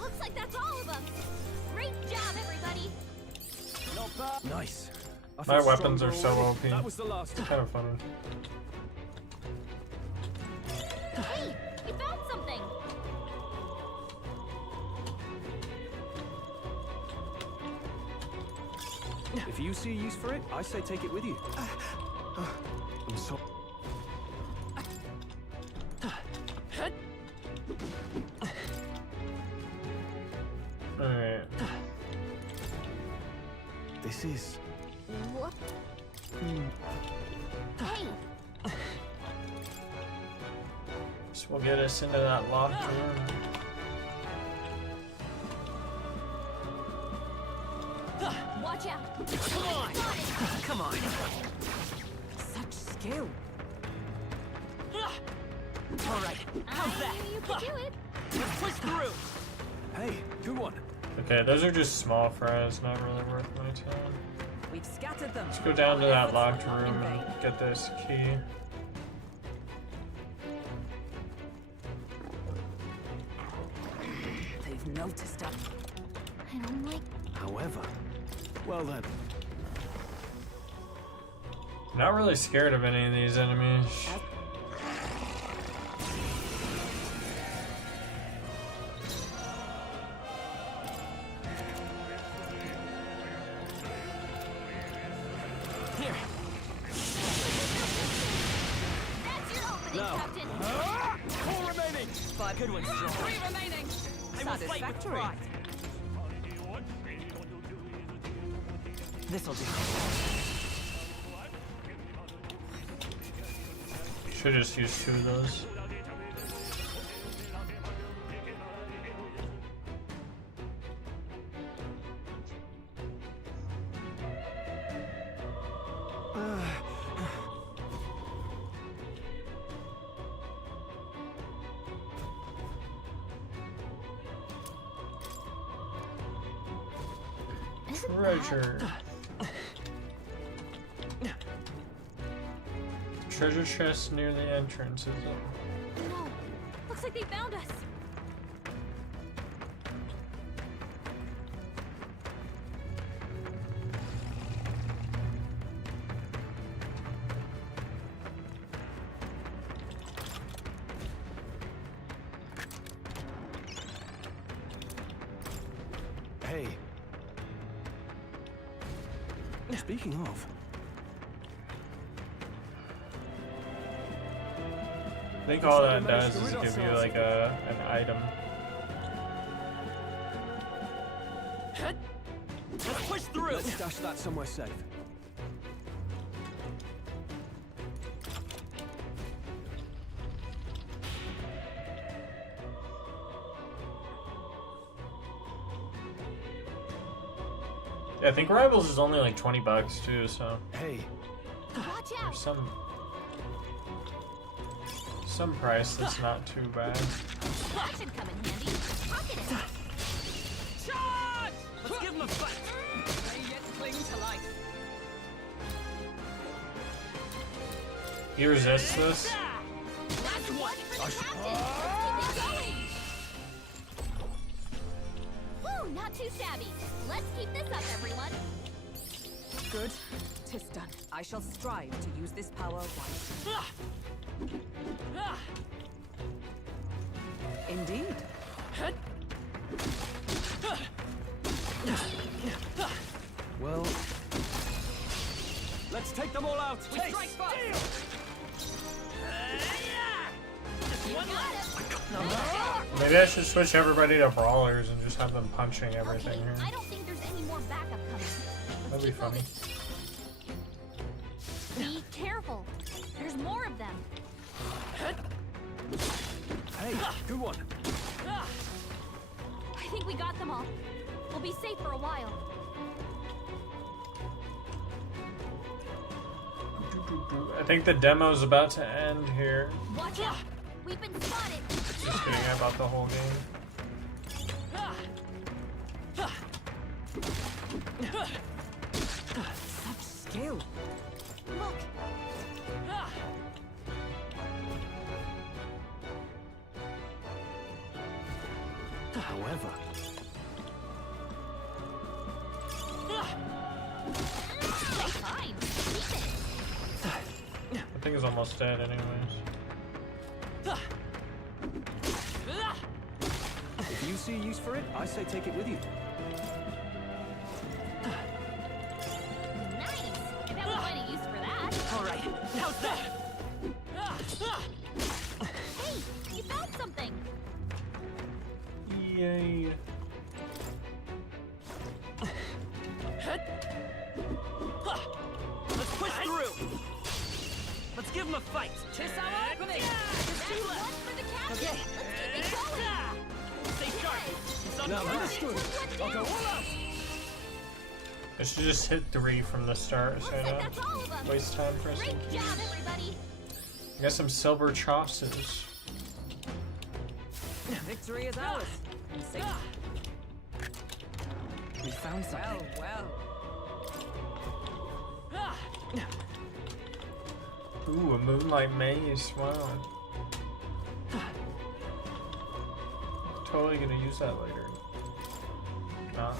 Looks like that's all of them. Great job, everybody. Not bad. Nice. I My feel weapons are stronger so already. OP. That was the last. It's kind of funny. Hey, we found something. If you see a use for it, I say take it with you. I'm sorry. Alright. This is. What? Hey, This will get us into that locked room. watch out. Come on! Come on! skill. All right, how's that? You can do it. Let's push through. Hey, good one. Okay, those are just small fries, not really worth my time. We've scattered them. Let's go down to that locked room and get this key. They've noticed us. I don't like. However, well then. Not really scared of any of these enemies. Here. That's your opening, No. Captain. 4 remaining. 5 good ones, John. 3 remaining. I will fight with pride. This'll do. Should just use 2 of those. Treasure. Treasure chest near the entrance, is it? No. Looks like they found us. Hey. Speaking of. I think all that does is give you like an item. Let's push through. Let's stash that somewhere safe. Yeah, I think Rivals is only like $20 too, so. Hey. Watch out. Some price that's not too bad. That should come in handy. Pocket it. Charge! Let's give him a fight. They yet cling to life. He resists this. That's one for the captain. Let's keep it going. Woo, not too shabby. Let's keep this up, everyone. Good. 'Tis done. I shall strive to use this power wisely. Indeed. Well, Let's take them all out. We strike fast. Maybe I should switch everybody to brawlers and just have them punching everything here. I don't think there's any more backup coming. That'd be funny. Be careful. There's more of them. hey, good one. I think we got them all. We'll be safe for a while. I think the demo's about to end here. Watch out! We've been spotted. Just kidding about the whole game. Such skill. Look. However. Stay fine. Keep it. I think it's almost dead anyways. If you see a use for it, I say take it with you. Nice. I bet we'll find a use for that. All right, how's that? Hey, you found something. Yay. Let's push through. Let's give him a fight. Tis our opening. That's one for the captain. Okay. Let's keep it going. Stay sharp. He's on Now fire. understood. I'll go all out. I should just hit 3 from the start so I That's all of don't them. waste time pressing Great keys. job, everybody. I got some silver chosses. Victory is ours. We found something. Well. Ooh, a moonlight maze. Wow. Totally gonna use that later. Not.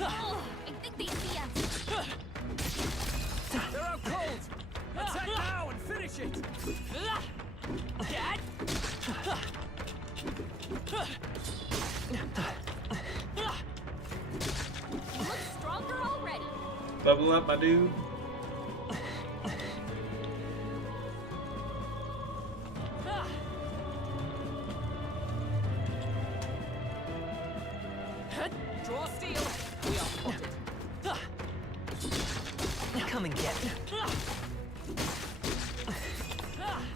Oh, I think they see us. They're out cold! Attack now and finish it! You look stronger already. Level up, my dude. Draw steel. We are spotted. Come and get me.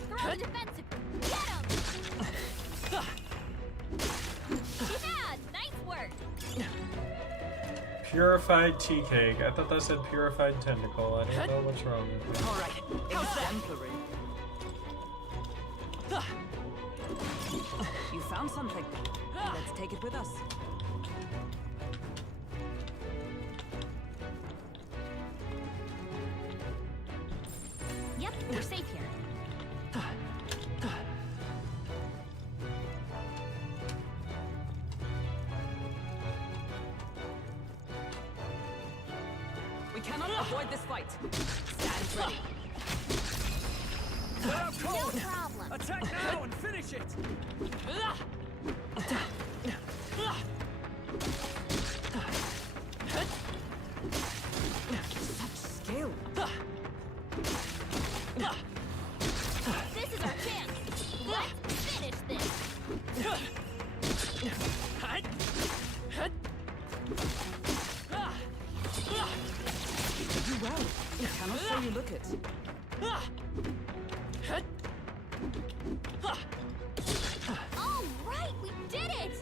Throw the defensive. Get him. Yeah, nice work. Purified tea cake. I thought that said purified tentacle. I don't know what's wrong with it. All right. Exemplary. You found something. Let's take it with us. Yep, we're safe here. We cannot avoid this fight. Stand ready. They're out cold! No problem. Attack now and finish it! Skill. This is our chance. Let's finish this. You well. Cannot say you look it. All right, we did it.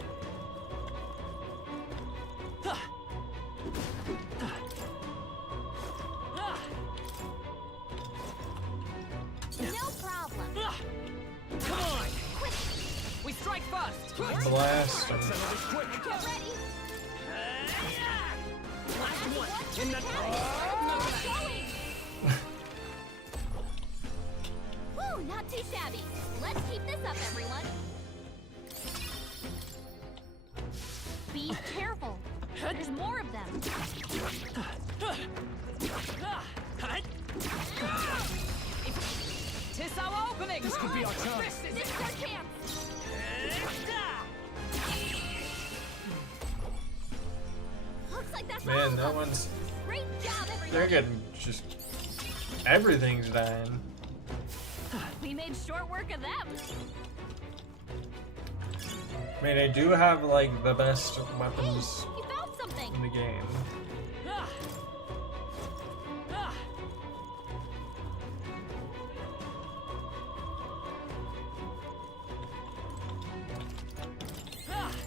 No problem. Come on! Quick, We strike first. Blast him. get ready. Last one! In that... Woo, not too shabby. Let's keep this up, everyone. Be careful. There's more of them. Tis our opening. This could be our chance. This is our chance. Looks like that's all Man, of that them. one's. Great job, everybody. They're getting just. Everything's dying. We made short work of them. I mean, they do have, like, the best weapons You found something. in the game.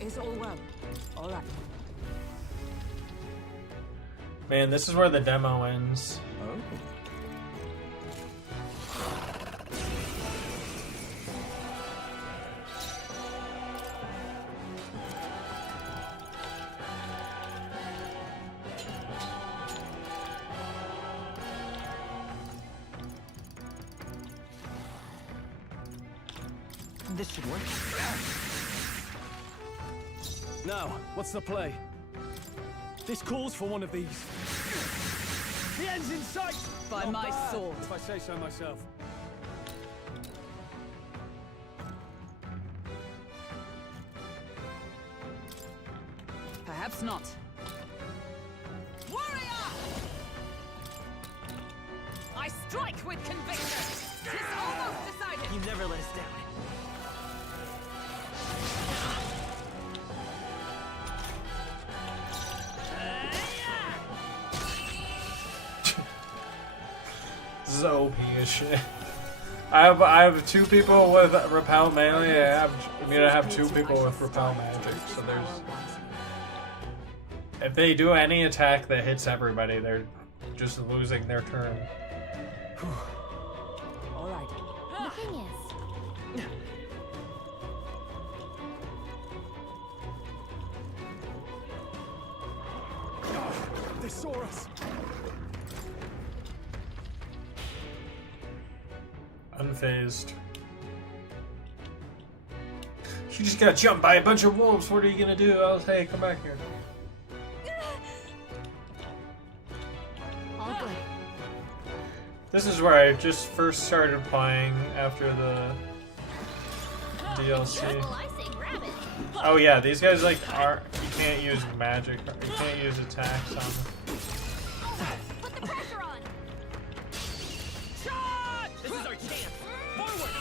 Is all well. All right. Man, this is where the demo ends. Oh. This should work. Now, what's the play? This calls for one of these. The end's in sight! By Not my bad, sword. if I say so myself. Perhaps not. Warrior! I strike with conviction. Tis almost decided. You never let us down. This is OP as shit. I have 2 people with repel melee. I'm gonna have 2 people with repel magic. So there's. If they do any attack that hits everybody, they're just losing their turn. All right. The thing is, They saw us. Unfazed. You just got jumped by a bunch of wolves. What are you gonna do? Oh, hey, come back here. all good. This is where I just first started playing after the DLC. Oh yeah, these guys like are. You can't use magic. You can't use attacks on them. Put the pressure on. This is our chance. Forward.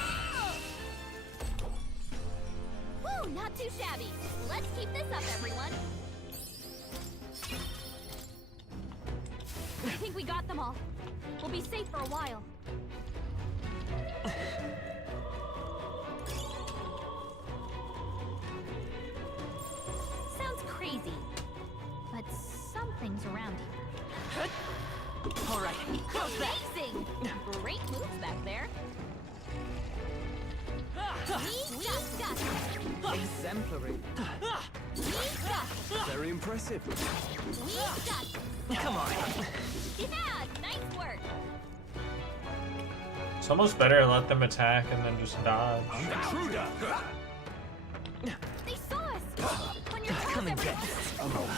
Woo, not too shabby. Let's keep this up, everyone. I think we got them all. We'll be safe for a while. Sounds crazy, but something's around here. All right. Amazing. Great moves back there. Exemplary. Very impressive. Come on. Yeah, nice work. It's almost better to let them attack and then just dodge. They saw us. On your toes, Come and get everyone.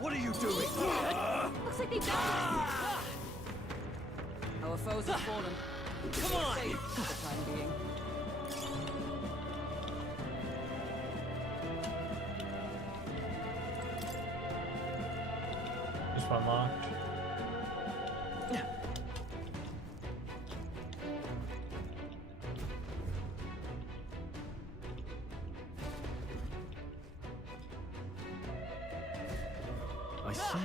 What are you doing? Looks like they found us. Our foes have fallen. Come on. Safe for the time being. Just unlocked. I see.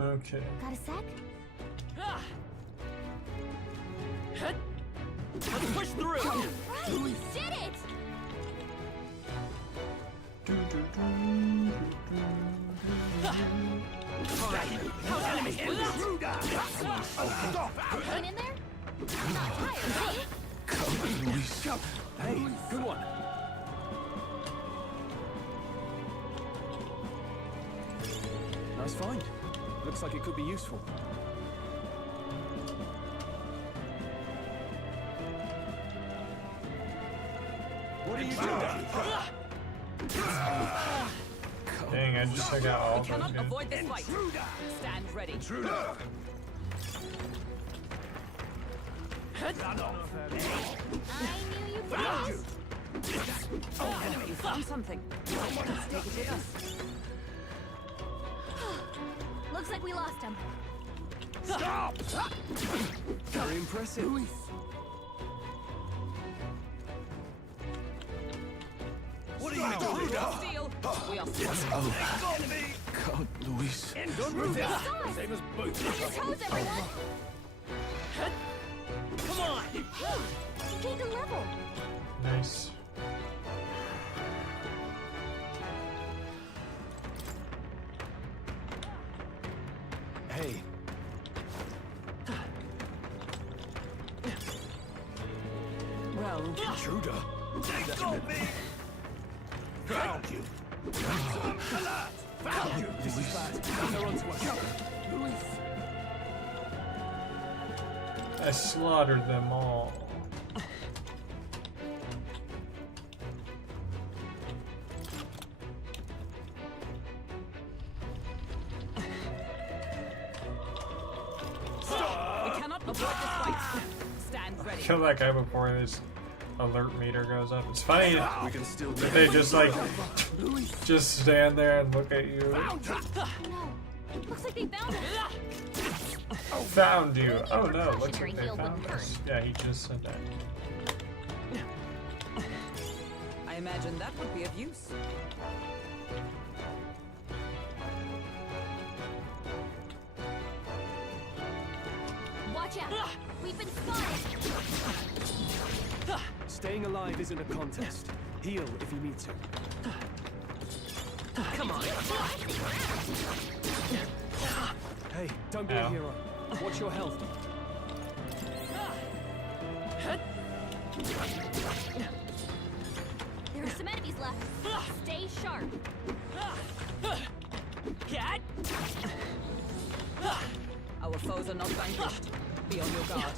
Okay. Got a sec? Let's push through. Right, we did it. Hanging in there? Not tired, eh? Hey, good one. Nice find. Looks like it could be useful. What are you doing? Dang, I just took out all We of cannot them. avoid this fight. Stand ready. I knew you first. We found something. Let's take it with us. Looks like we lost him. Stop! Very impressive. What are you doing? Steal. We are God, Luis. Don't move it. Save us both. On your toes, everyone. Come on. Hey, you gained a level. Nice. Hey. well. Intruder. They got me. Found you. Found you. This is bad. They're onto us. I slaughtered them all. We cannot avoid this fight. Stand ready. Kill that guy before this alert meter goes up. It's funny We can still that they just like just stand there and look at you. No. Looks like they found us. Found you. Oh no, looks Cautionary like they heal found wouldn't us. Yeah, he just said that. I imagine that would be of use. Watch out! We've been spotted! Staying alive isn't a contest. Heal if you need to. Come on. Hey, don't be a hero. Watch your health. There are some enemies left. Stay sharp. Cat! Our foes are not vanquished. Be on your guard.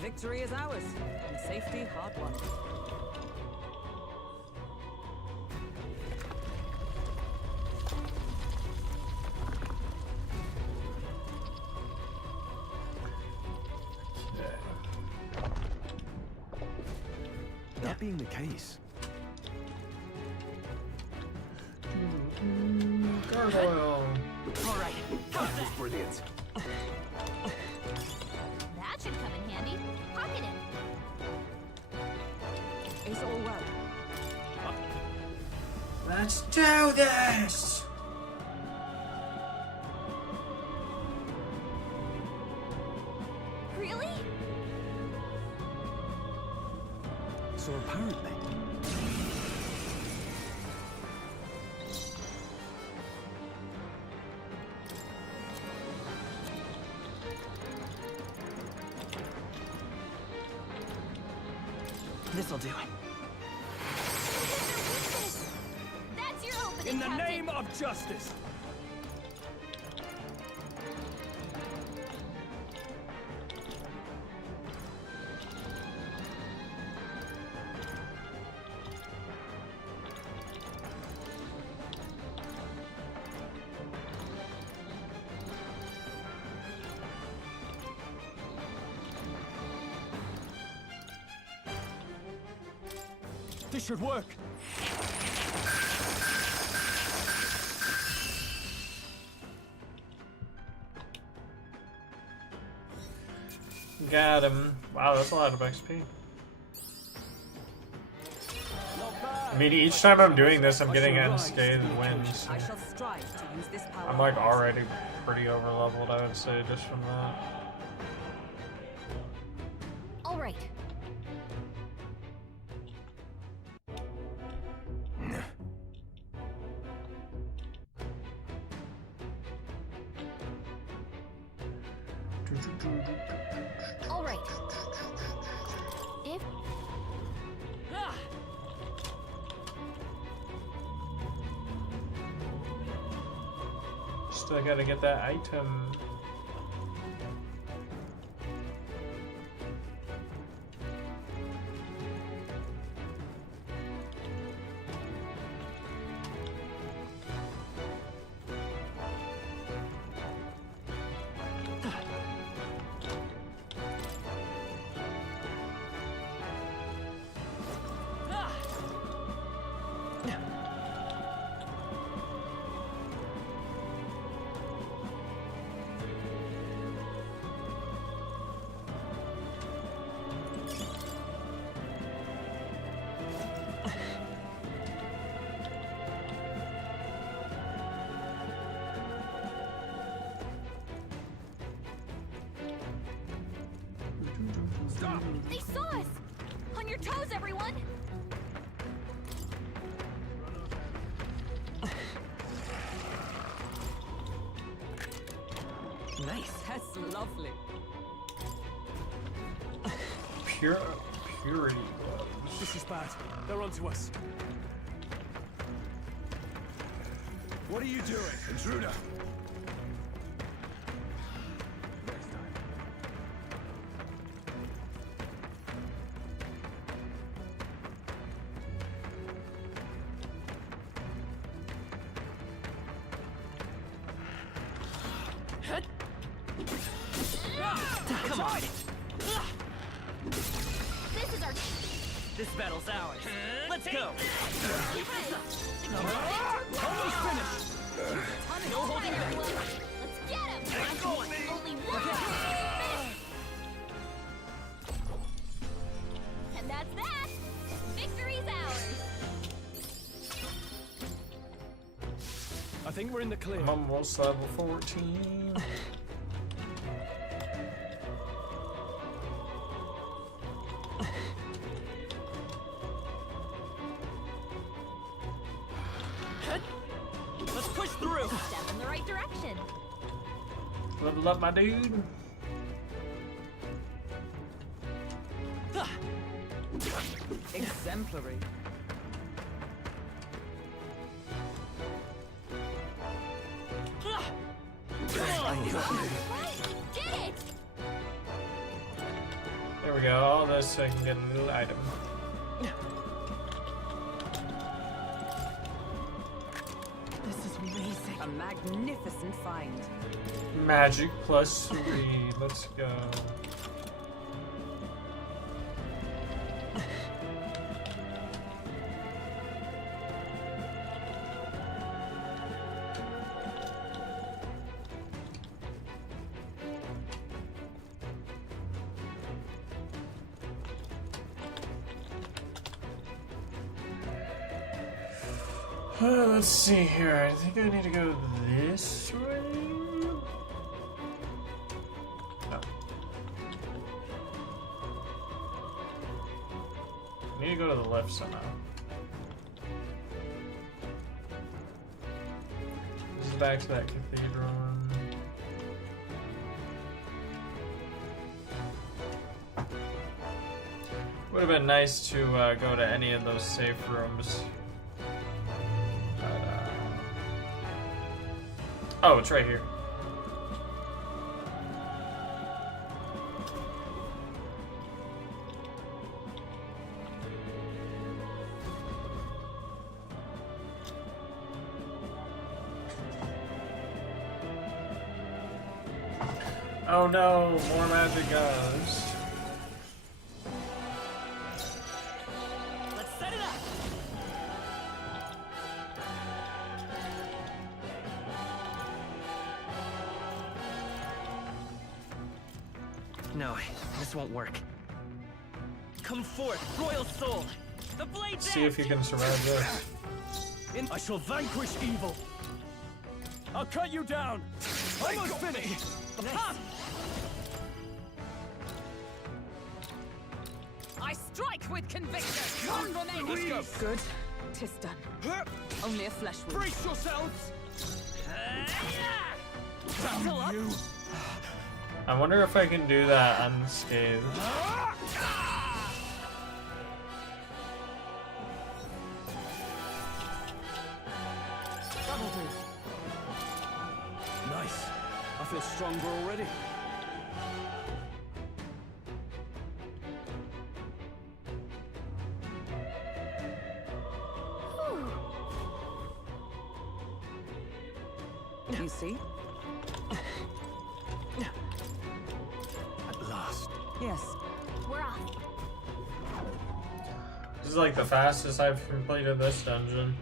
Victory is ours, and safety hard won. That being the case, Gargoyle. All right. that was brilliant. That should come in handy. Pocket it. Is all well. Let's do this! Really? So apparently, This'll do it. That's your opening, In the Captain. name of justice! this should work. Got him. Wow, that's a lot of XP. I mean, each time I'm doing this, I'm getting unscathed wins. I shall strive to use this power. I'm like already pretty over leveled, I would say, just from that. All right. All right. If Still gotta get that item. Stop! They saw us! On your toes, everyone! Nice. That's lovely. Purity gloves. This is bad. They're onto us. What are you doing, intruder? Come on. This is our... This battle's ours. Let's go. Almost finished! No holding back. Let's get him! I'm going. Only one finish. And that's that! think we're in the clear. I'm almost level 14. Let's push through. Step in the right direction. Level up, my dude. Exemplary. Did it! There we go. All this so I can get a little item. This is amazing. A magnificent find. Magic plus 3. Let's go. Let's see here. I think I need to go this way. No. I need to go to the left somehow. This is back to that cathedral. Would have been nice to go to any of those safe rooms. Oh, it's right here. Oh no, more magic guns. Let's set it up. No, this won't work. Come forth, royal soul. The blade. See if you can survive this. I shall vanquish evil. I'll cut you down. Almost finished. Ha! I strike with conviction. One remaining. Let's go. Good. 'Tis done. Only a flesh wound. Brace yourselves. Damn you. I wonder if I can do that unscathed. Nice. I feel stronger already. You see? At last. Yes. We're off. This is like the fastest I've completed this dungeon.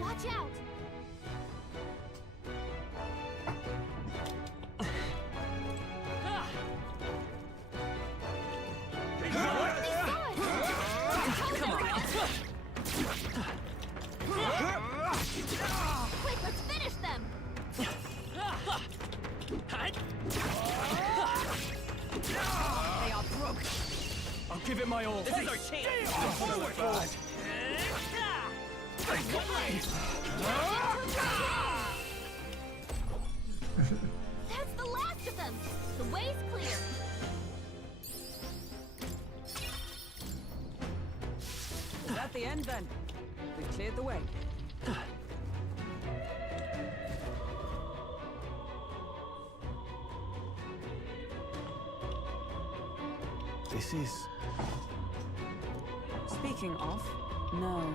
Watch out! Quick, let's finish them! They are broken. I'll give it my all. This is our chance. Forward. That's the last of them! The way's clear! Is that the end then? We've cleared the way. This is... Speaking of, no.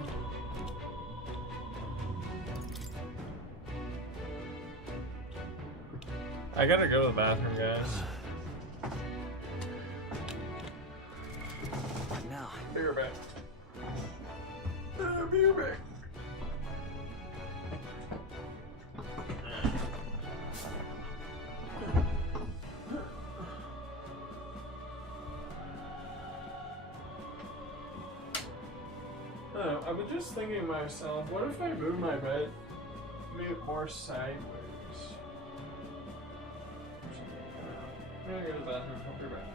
I gotta go to the bathroom, guys. Now. Be right back. Be right back. I was just thinking to myself, what if I move my bed maybe more sideways? I'm gonna go to the bathroom. I'll be back.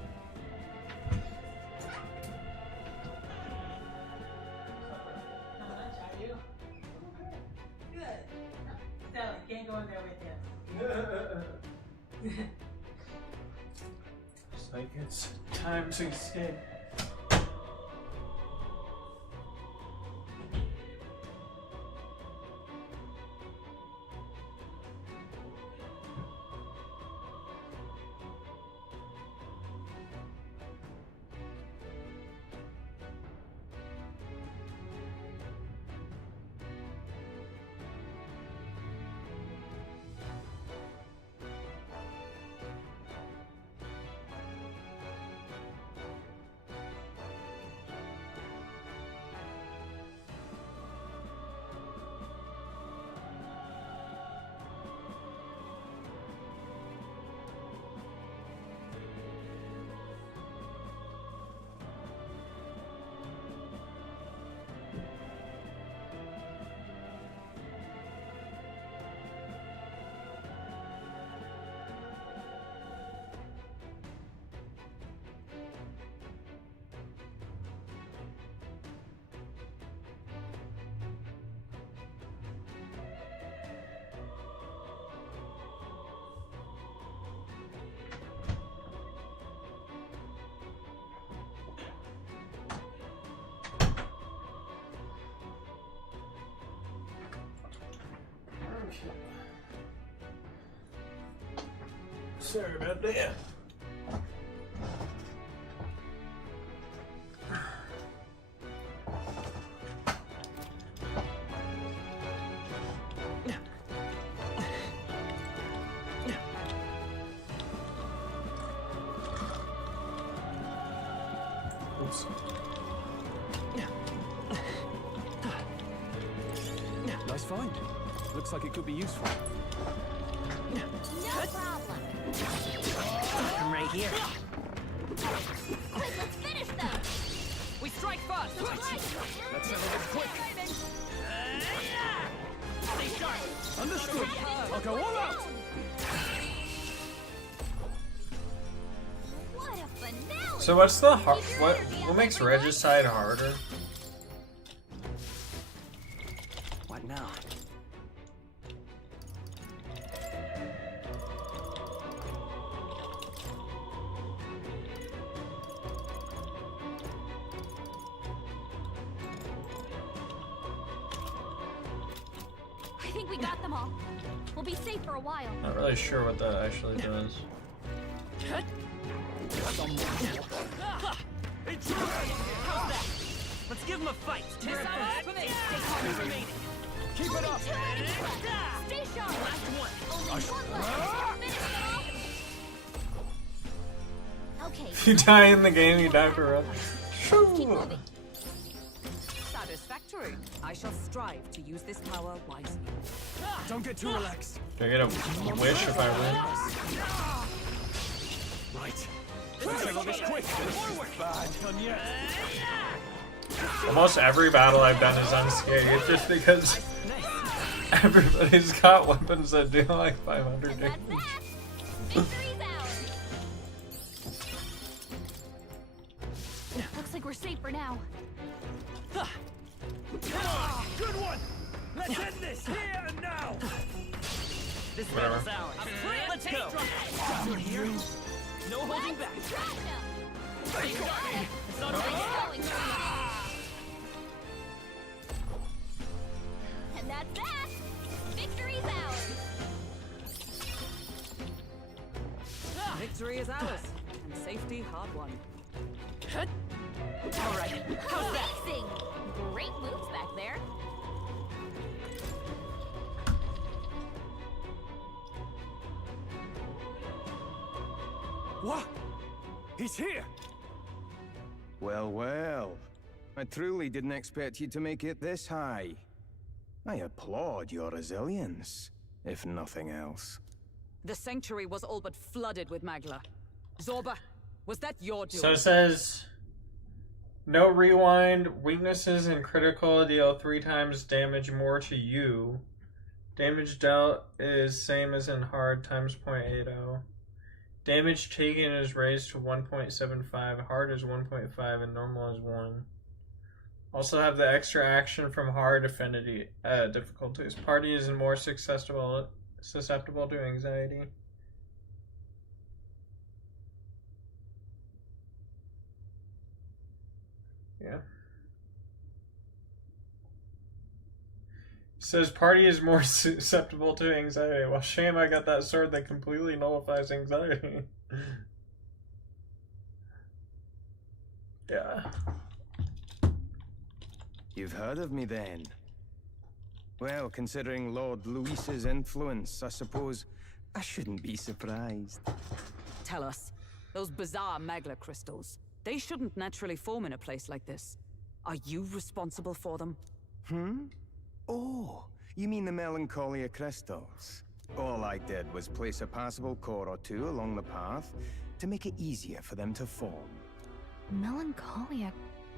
Good. Stella, can't go in there with you. It's like it's time to escape. Sorry about that. Oops. Nice find. Looks like it could be useful. No problem. I'm right here. Quick, let's finish them. We strike first. Let's settle this quick. Stay sharp. Understood. I'll go all out. What a finale. So what's the what makes Regicide harder? What now? I think we got them all. We'll be safe for a while. Not really sure what that actually does. How's that? Let's give him a fight. Keep it up. Stay sharp. Last one. Only one left. Finish them off. Okay. If you die in the game, you die forever. Keep moving. Satisfactory. I shall strive to use this power wisely. Don't get too relaxed. Do I get a wish if I win? Right. Let's settle this quick. Bad done yet. Almost every battle I've done is unscathed just because everybody's got weapons that do like 500 damage. Victory's ours. Looks like we're safe for now. Come on! Good one! Let's end this here and now! This Whatever. battle's ours. Let's go. You're here. No holding back. It's not always going for you. And that's that. Victory's ours. Victory is ours, and safety hard won. All right. How's that? Amazing. Great moves back there. What? He's here! Well, well. I truly didn't expect you to make it this high. I applaud your resilience, if nothing else. The sanctuary was all but flooded with Magla. Zorba, was that your doing? So it says No rewind. Weaknesses and critical deal 3 times damage more to you. Damage dealt is same as in hard times 0.80. Damage taken is raised to 1.75. Hard is 1.5 and normal is 1. Also have the extra action from hard affinity difficulties. Party is more susceptible to anxiety. Yeah. Says party is more susceptible to anxiety. Well, shame I got that sword that completely nullifies anxiety. Yeah. You've heard of me then? Well, considering Lord Luis's influence, I suppose I shouldn't be surprised. Tell us, those bizarre magla crystals, they shouldn't naturally form in a place like this. Are you responsible for them? Oh, you mean the Melancholia crystals? All I did was place a passable core or two along the path to make it easier for them to form. Melancholia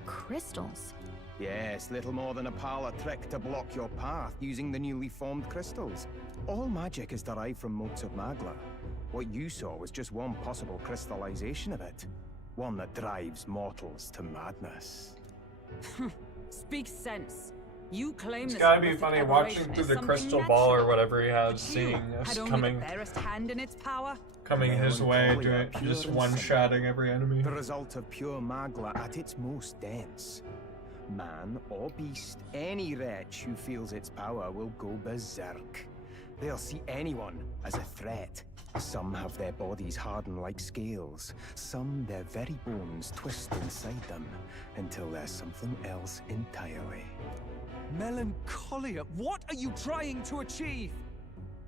crystals? Yes, little more than a parlor trick to block your path using the newly formed crystals. All magic is derived from motes of magla. What you saw was just one possible crystallization of it. One that drives mortals to madness. Speak sense. You claim It's this gotta be funny watching through the crystal ball or whatever he has, seeing us coming hand in its power. coming his way, doing just one-shotting every enemy. The result of pure magla at its most dense. Man or beast, any wretch who feels its power will go berserk. They'll see anyone as a threat. Some have their bodies harden like scales. Some their very bones twist inside them until there's something else entirely. Melancholia? What are you trying to achieve?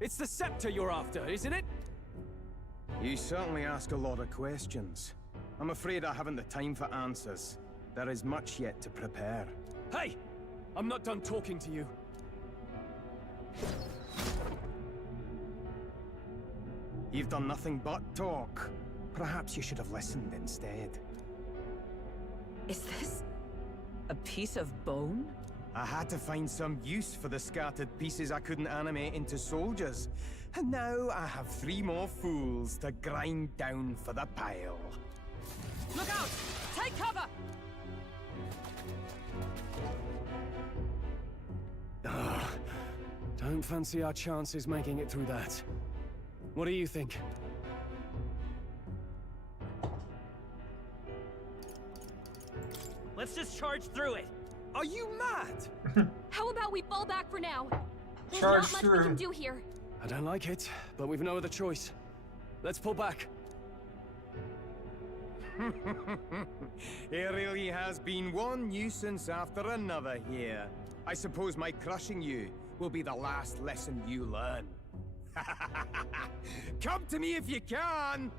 It's the scepter you're after, isn't it? You certainly ask a lot of questions. I'm afraid I haven't the time for answers. There is much yet to prepare. Hey! I'm not done talking to you. You've done nothing but talk. Perhaps you should have listened instead. Is this a piece of bone? I had to find some use for the scattered pieces I couldn't animate into soldiers. And now I have 3 more fools to grind down for the pile. Look out! Take cover! Don't fancy our chances making it through that. What do you think? Let's just charge through it. Are you mad? How about we fall back for now? There's Charge not much through. we can do here. I don't like it, but we've no other choice. Let's pull back. It really has been one nuisance after another here. I suppose my crushing you will be the last lesson you learn. Come to me if you can!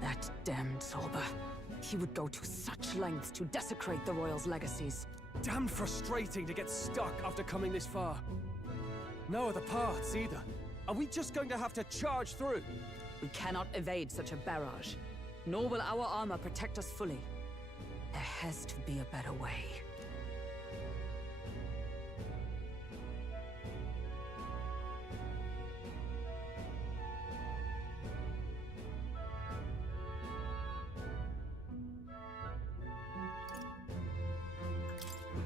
That damned Zorba. He would go to such lengths to desecrate the Royals' legacies. Damn frustrating to get stuck after coming this far. No other paths either. Are we just going to have to charge through? We cannot evade such a barrage, nor will our armor protect us fully. There has to be a better way.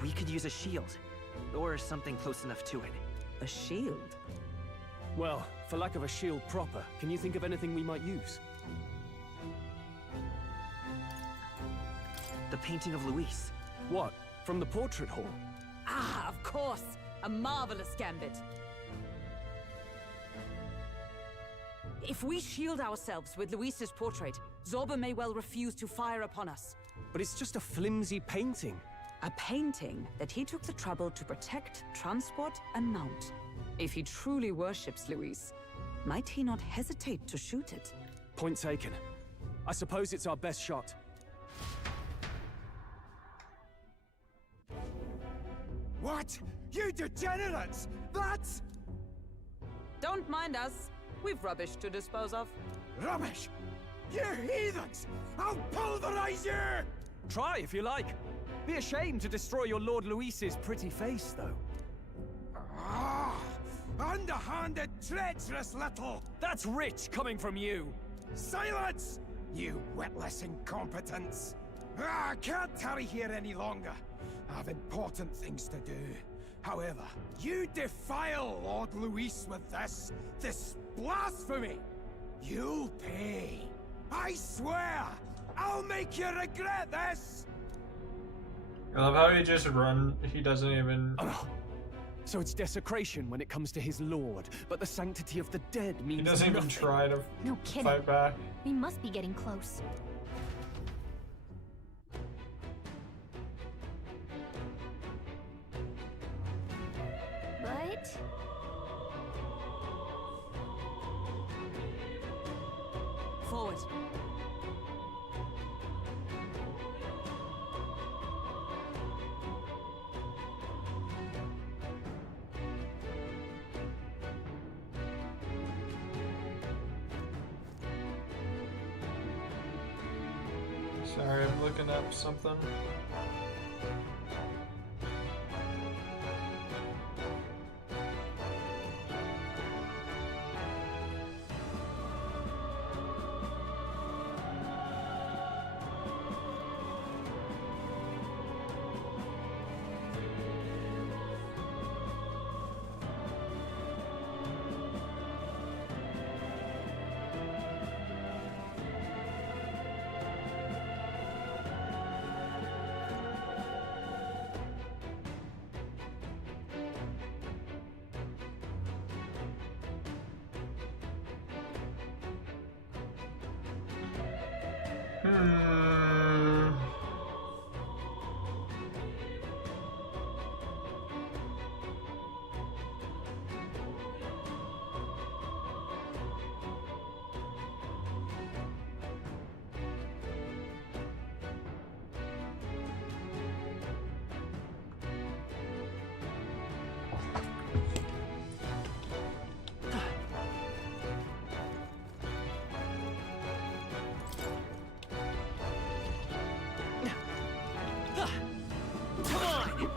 We could use a shield, or something close enough to it. A shield? Well, for lack of a shield proper, can you think of anything we might use? The painting of Luis. What? From the portrait hall? Ah, of course! A marvelous gambit! If we shield ourselves with Luis's portrait, Zorba may well refuse to fire upon us. But it's just a flimsy painting. A painting that he took the trouble to protect, transport, and mount. If he truly worships Luis, might he not hesitate to shoot it? Point taken. I suppose it's our best shot. What? You degenerates! That's... Don't mind us. We've rubbish to dispose of. Rubbish! You heathens! I'll pulverize you! Try if you like. Be ashamed to destroy your Lord Luis's pretty face, though. Ah! Underhanded, treacherous little... That's rich coming from you! Silence! You witless incompetents! I can't tarry here any longer. I have important things to do. However, you defile Lord Luis with this blasphemy! You'll pay! I swear! I'll make you regret this! I love how he just he doesn't even... So it's desecration when it comes to his lord, but the sanctity of the dead means He doesn't even nothing. try to No kidding. fight back. We must be getting close. But... Forward. Sorry, I'm looking up something.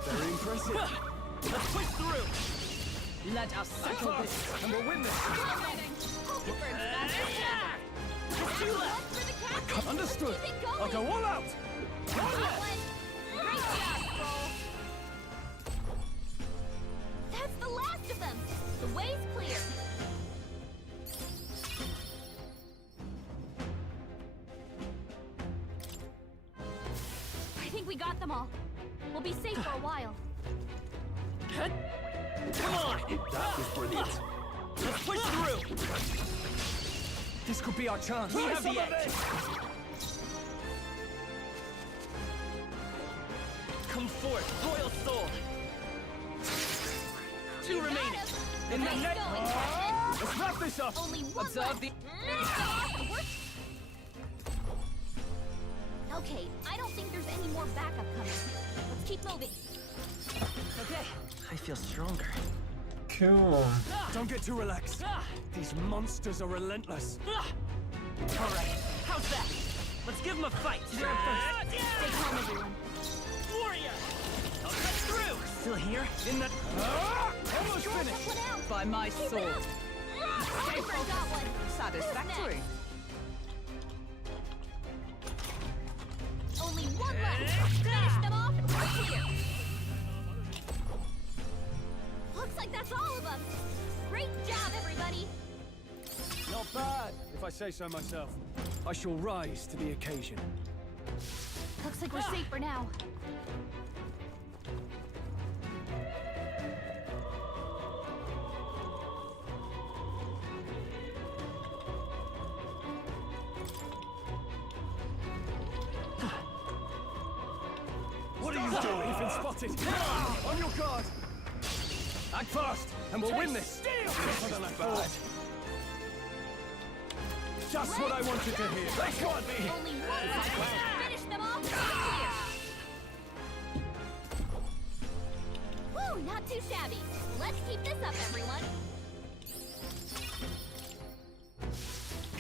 Very impressive. Let's push through! Let us settle this, and we'll win this! Understood. I'll go all out. That's the last of them! The way's clear! I think we got them all. We'll be safe for a while. Come on! That was brilliant. Let's push through! This could be our chance. We have the edge! Come forth, Royal Soul! Two remaining! In the net! Let's wrap this up! Only one Observe left. the... Okay, I don't think there's any more backup coming. Let's keep moving. Okay, I feel stronger. Cool. Don't get too relaxed. These monsters are relentless. Alright, how's that? Let's give them a fight! You're up first. Stay calm, everyone. Warrior! I'll cut through! Still here? In that... Almost finished! By my sword! Sniper got one. Satisfactory. Only one left. Finish them off and we're clear. Looks like that's all of them. Great job, everybody. Not bad, if I say so myself. I shall rise to the occasion. Looks like we're safe for now. What are you doing? You've been spotted. On your guard. Act fast, and we'll win this. Tougher than I thought. Just what I wanted to hear. They can't be. Only one left. Finish them off and we're clear. Woo, not too shabby. Let's keep this up, everyone.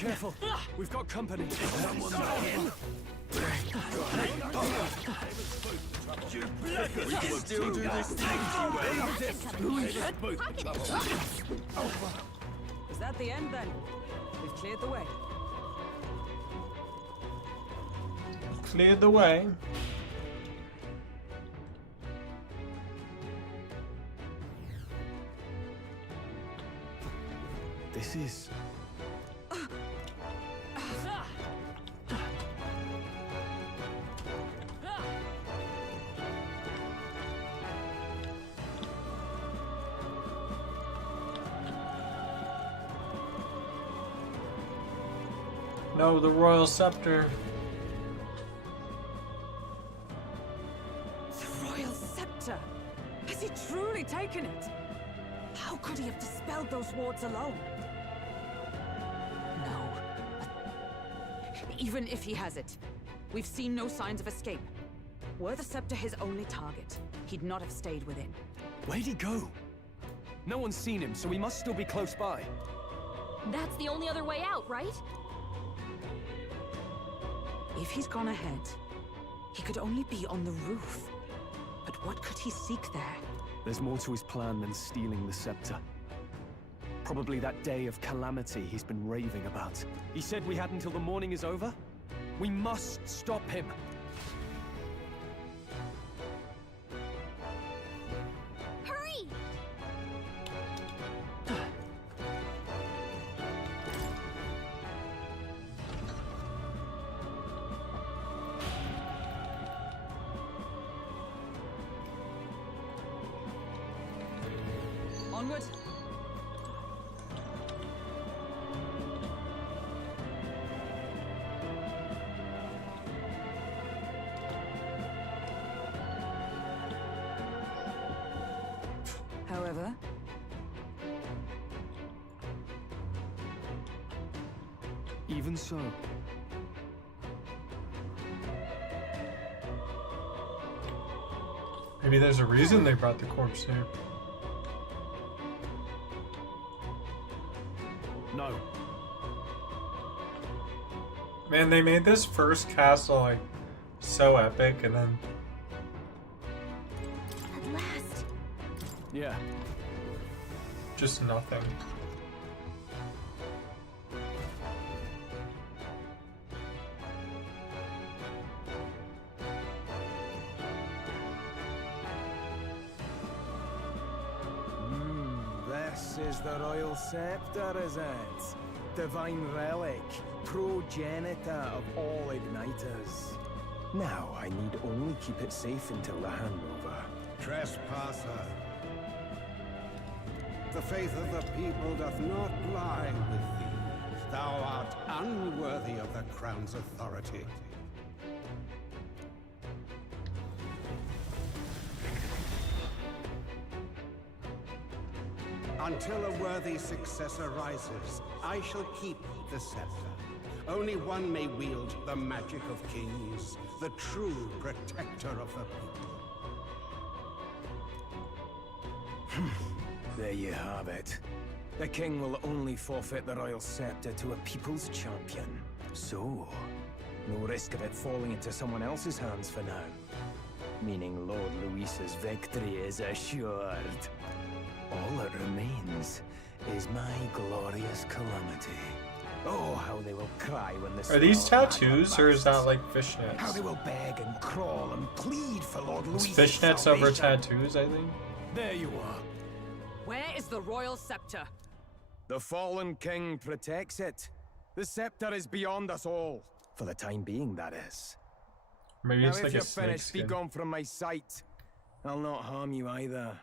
careful. We've got company. We can still do this thing, Is that the end then? We've cleared the way. Cleared the way. This is... No, the royal scepter. The royal scepter! Has he truly taken it? How could he have dispelled those wards alone? No. Even if he has it, we've seen no signs of escape. Were the scepter his only target, he'd not have stayed within. Where'd he go? No one's seen him, so he must still be close by. That's the only other way out, right? If he's gone ahead, he could only be on the roof. But what could he seek there? There's more to his plan than stealing the scepter. Probably that day of calamity he's been raving about. He said we had until the morning is over? We must stop him! Hurry! Onward! However, even so, maybe there's a reason they brought the corpse here. no. Man, they made this first castle like so epic, and then At last. Yeah. just nothing. This is the royal scepter, is it? Divine relic, progenitor of all igniters. Now I need only keep it safe until the handover. Trespasser. The faith of the people doth not lie with thee. Thou art unworthy of the crown's authority. Until a worthy successor rises, I shall keep the scepter. Only one may wield the magic of kings, the true protector of the people. There you have it. The king will only forfeit the royal scepter to a people's champion. So, no risk of it falling into someone else's hands for now. Meaning Lord Luis's victory is assured. All that remains is my glorious calamity. Oh, how they will cry when the Are these smell of tattoos, or is that like fishnets? How they will beg and crawl and plead for Lord It's Luis's fishnets over salvation. tattoos, I think. There you are. where is the royal scepter? The fallen king protects it. The scepter is beyond us all. For the time being, that is. Maybe Now it's if like you're a snake finished, be skin. gone from my sight. I'll not harm you either.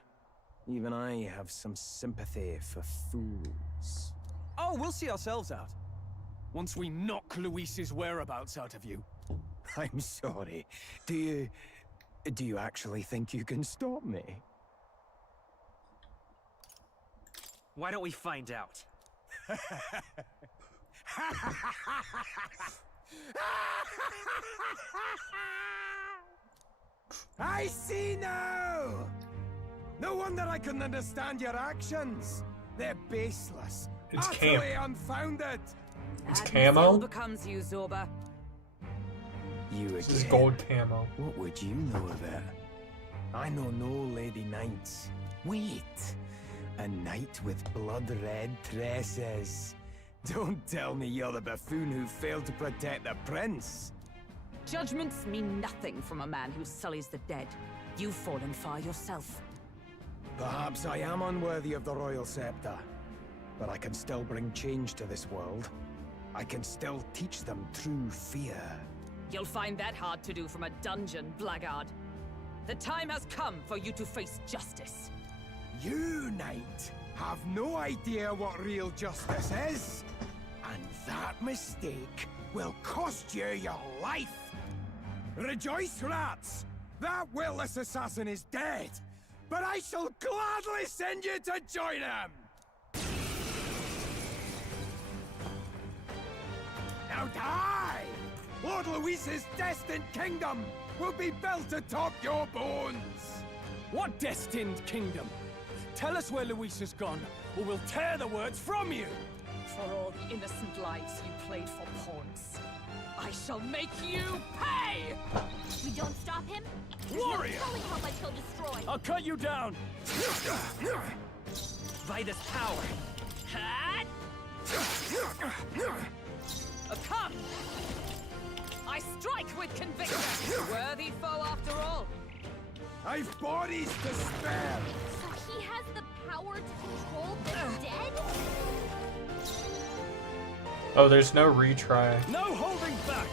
Even I have some sympathy for fools. Oh, we'll see ourselves out. Once we knock Luis's whereabouts out of you. I'm sorry. Do you actually think you can stop me? Why don't we find out? I see now! No wonder I couldn't understand your actions. They're baseless, It's utterly camp. unfounded. It's Madness camo? ill becomes you, Zorba. You again. This is gold camo. What would you know of it? I know no lady knights. Wait! A knight with blood-red tresses. Don't tell me you're the buffoon who failed to protect the prince. Judgments mean nothing from a man who sullies the dead. You've fallen far yourself. Perhaps I am unworthy of the royal scepter, but I can still bring change to this world. I can still teach them true fear. You'll find that hard to do from a dungeon, blackguard. The time has come for you to face justice. You, knight, have no idea what real justice is. And that mistake will cost you your life. Rejoice, rats! That witless assassin is dead, but I shall gladly send you to join him! Now die! Lord Luis's destined kingdom will be built atop your bones! What destined kingdom? Tell us where Luis has gone, or we'll tear the words from you! For all the innocent lives you played for pawns, I shall make you pay! We don't stop him? Warrior! There's no telling how much he'll destroy. I'll cut you down! By this power. Hat! Come! I strike with conviction! Worthy foe after all! I've bodies to spare! So he has the power to control the dead? Oh, there's no retry. No holding back!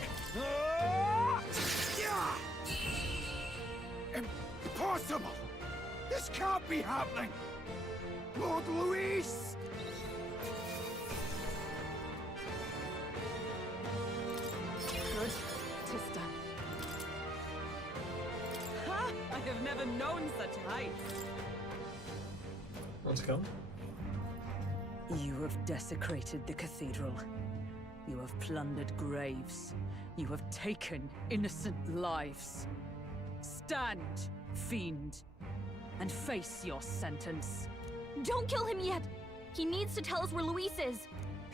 Impossible! This can't be happening! Lord Luis! Good. 'Tis done. Ha! I have never known such heights. Let's go. You have desecrated the cathedral. You have plundered graves. You have taken innocent lives. Stand, fiend, and face your sentence. Don't kill him yet! He needs to tell us where Luis is!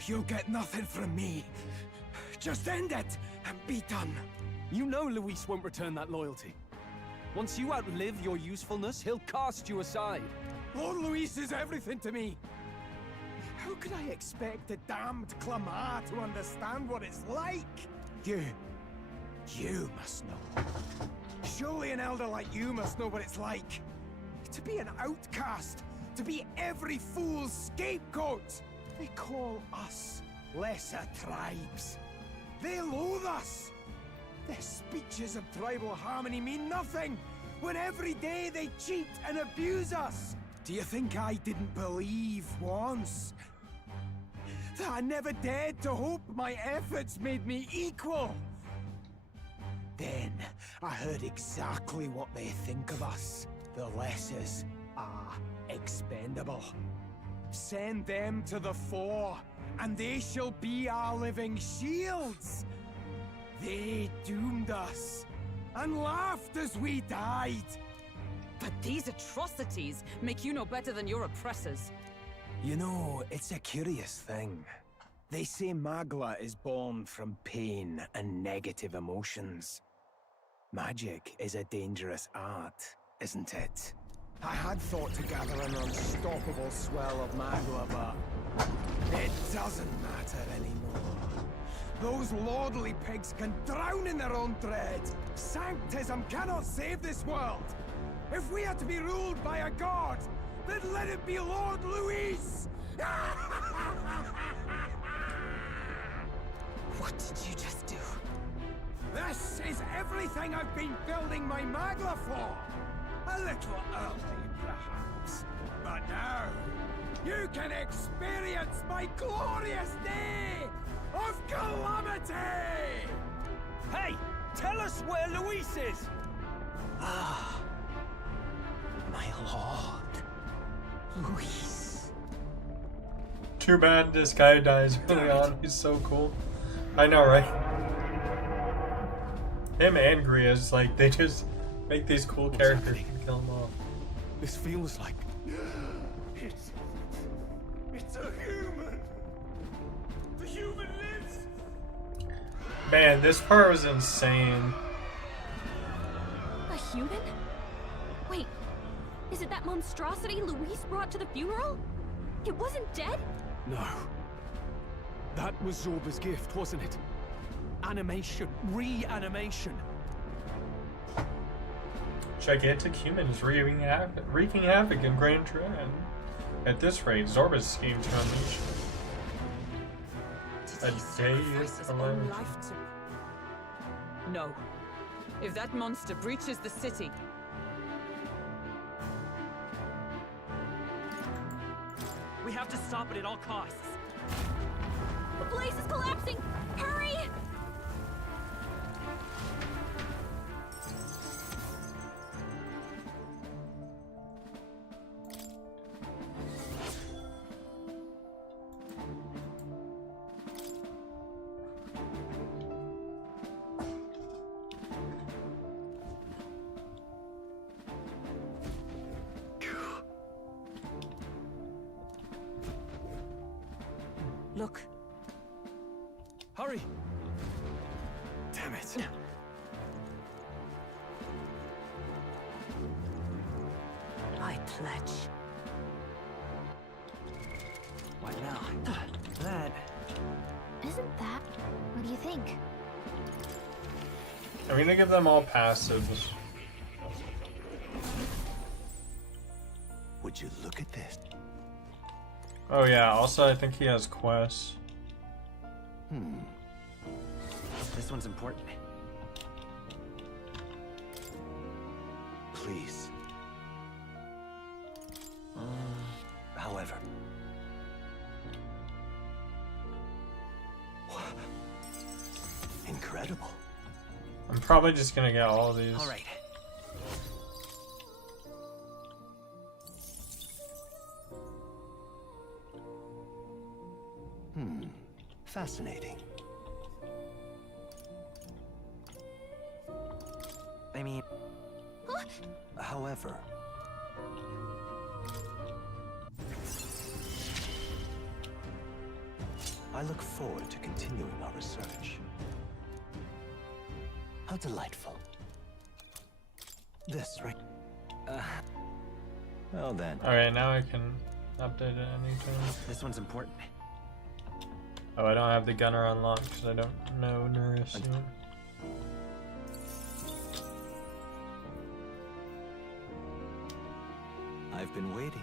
You'll get nothing from me. Just end it and be done. You know Luis won't return that loyalty. Once you outlive your usefulness, he'll cast you aside. Lord Luis is everything to me. How could I expect a damned Clamar to understand what it's like? You must know. Surely an elder like you must know what it's like. To be an outcast. To be every fool's scapegoat. They call us lesser tribes. They loathe us. Their speeches of tribal harmony mean nothing, when every day they cheat and abuse us. Do you think I didn't believe once? That I never dared to hope my efforts made me equal? Then I heard exactly what they think of us. The lessers are expendable. Send them to the fore, and they shall be our living shields. They doomed us, and laughed as we died. But these atrocities make you no better than your oppressors. You know, it's a curious thing. They say Magla is born from pain and negative emotions. Magic is a dangerous art, isn't it? I had thought to gather an unstoppable swell of Magla, but it doesn't matter anymore. Those lordly pigs can drown in their own dread. Sanctism cannot save this world. If we are to be ruled by a god, then let it be Lord Luis! What did you just do? This is everything I've been building my Magla for! A little early, perhaps. But now, you can experience my glorious day of calamity! Hey! Tell us where Luis is! Ah, my lord, Luis. Too bad this guy dies early on. He's so cool. I know, right? Him and Gria's, like, they just make these cool characters and kill them off. This feels like... It's a human! The human lives Man, this part was insane. A human? Wait, is it that monstrosity Luis brought to the funeral? It wasn't dead? No. That was Zorba's gift, wasn't it? Animation. Reanimation. Gigantic humans wreaking havoc in Grand Trend. At this rate, Zorba's scheme to unleash a day alone. No. If that monster breaches the city... We have to stop it at all costs. The place is collapsing! Hurry! Look. Hurry! Damn it. I pledge. What now? That... Isn't that? What do you think? I'm gonna give them all passives. Would you look at this? Oh yeah, also I think he has quests. This one's important. Please. However. Incredible. I'm probably just gonna get all of these. All right. Fascinating. I mean... However... I look forward to continuing our research. How delightful. This, right? Well then. Alright, now I can update it anytime. This one's important. Oh, I don't have the gunner unlocked because I don't know Nourish yet. I've been waiting.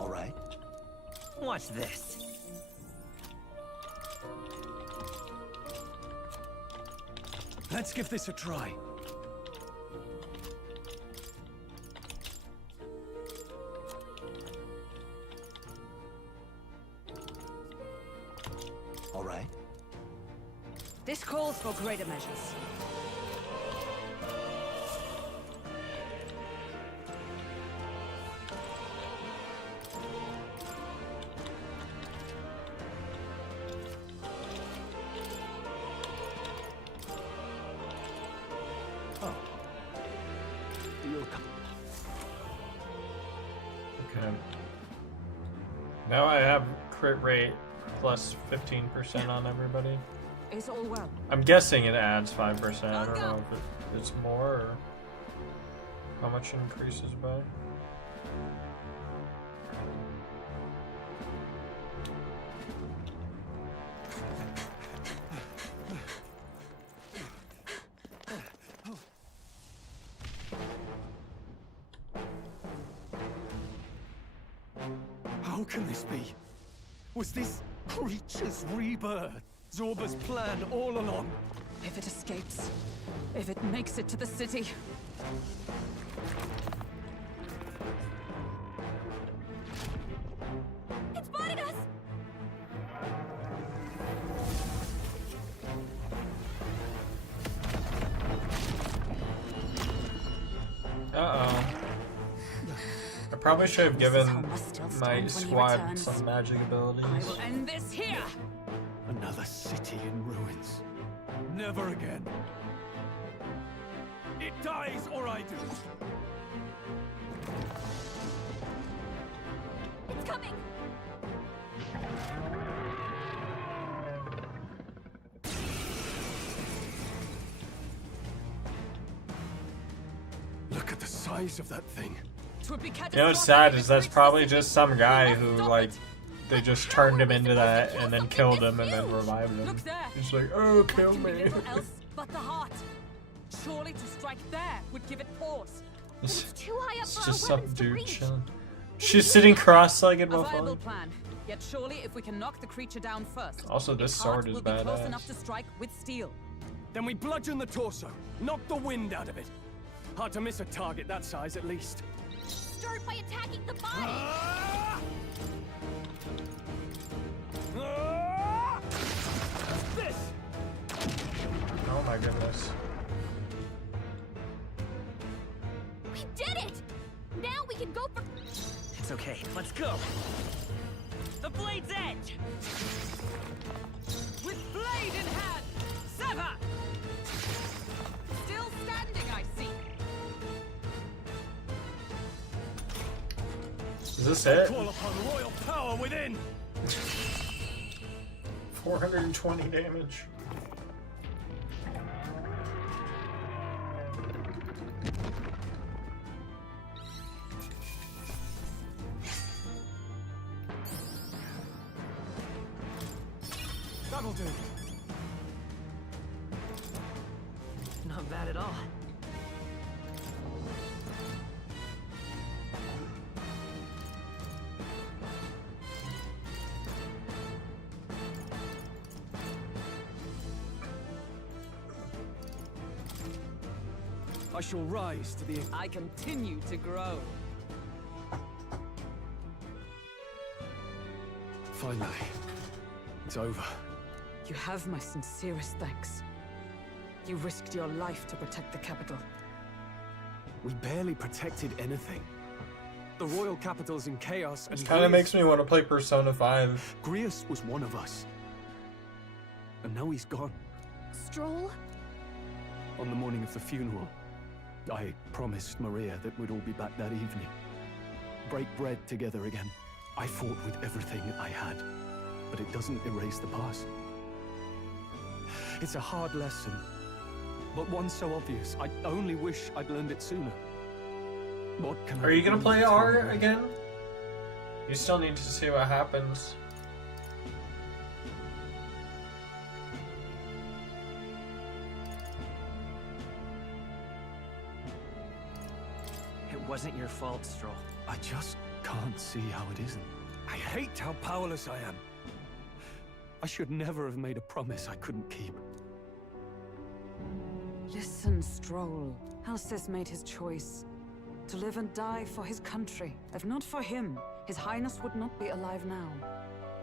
All right. Watch this. Let's give this a try. All right. This calls for greater measures. Okay. Now I have crit rate plus 15% on everybody. It's all well. I'm guessing it adds 5%. I don't know if it's more or how much it increases by. How can this be? Was this creature's rebirth Zorba's plan all along? If it escapes, if it makes it to the city... It spotted us! probably should have given still my stands when he squad returns. some magic abilities. I will end this here. Another city in ruins. Never again. It dies or I do. It's coming! Look at the size of that thing. You know what's sad is that's probably just some guy who, like, they just turned him into that and then killed him and then revived him. He's like, oh, kill me. Little else but the heart. Surely to strike there would give it pause. It's too high up for just our some weapons to dude reach. chilling. She's sitting cross-legged A while viable falling. plan. Yet surely if we can knock the creature down first. Also, this its heart sword is will be close badass. enough to strike with steel. Then we bludgeon the torso. Knock the wind out of it. Hard to miss a target that size, at least. Start by attacking the body! This! Oh my goodness. We did it! Now we can go for... It's okay. Let's go. The blade's edge. With blade in hand, sever! Still standing, I see. Is this it? Call upon royal power within. 420 damage. That'll do. Not bad at all. I shall rise to the... I continue to grow. Finally. It's over. You have my sincerest thanks. You risked your life to protect the capital. We barely protected anything. The royal capital's in chaos, and This kind of makes me want to play Persona 5. Grius was one of us. And now he's gone. Stroll? On the morning of the funeral, I promised Maria that we'd all be back that evening. Break bread together again. I fought with everything I had, but it doesn't erase the past. It's a hard lesson, but one so obvious. I only wish I'd learned it sooner. What can I Are you do gonna play to R remember? again? You still need to see what happens. It wasn't your fault, Stroll. I just can't see how it isn't. I hate how powerless I am. I should never have made a promise I couldn't keep. Listen, Stroll. Alcest made his choice. To live and die for his country. If not for him, His Highness would not be alive now.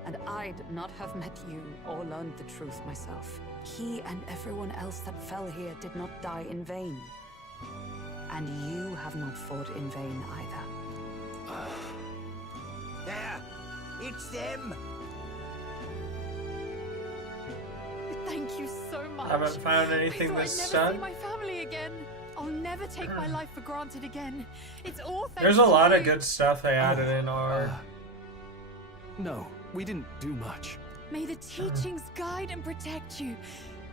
And I'd not have met you or learned the truth myself. He and everyone else that fell here did not die in vain. And you have not fought in vain either. There! It's them! Thank you so much. Haven't found anything I this thought I'd never see stunned. my family again. I'll never take my life for granted again. It's all thanks There's a to lot you. of good stuff they added in R. No, we didn't do much. May the teachings guide and protect you.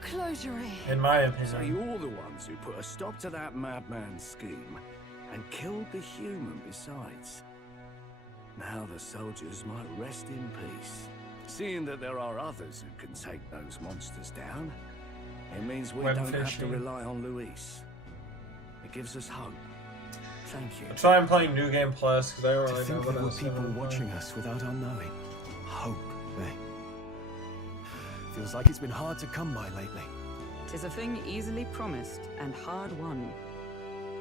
Closure. In my So opinion. you're the ones who put a stop to that madman's scheme and killed the human besides. Now the soldiers might rest in peace. Seeing that there are others who can take those monsters down, it means we Web don't have to fishing. rely on Luis. It gives us hope. Thank you. That's why I'm playing New Game Plus, because I don't To really know think what there were else. people watching us without our knowing. Hope, eh? Feels like it's been hard to come by lately. 'Tis a thing easily promised and hard won.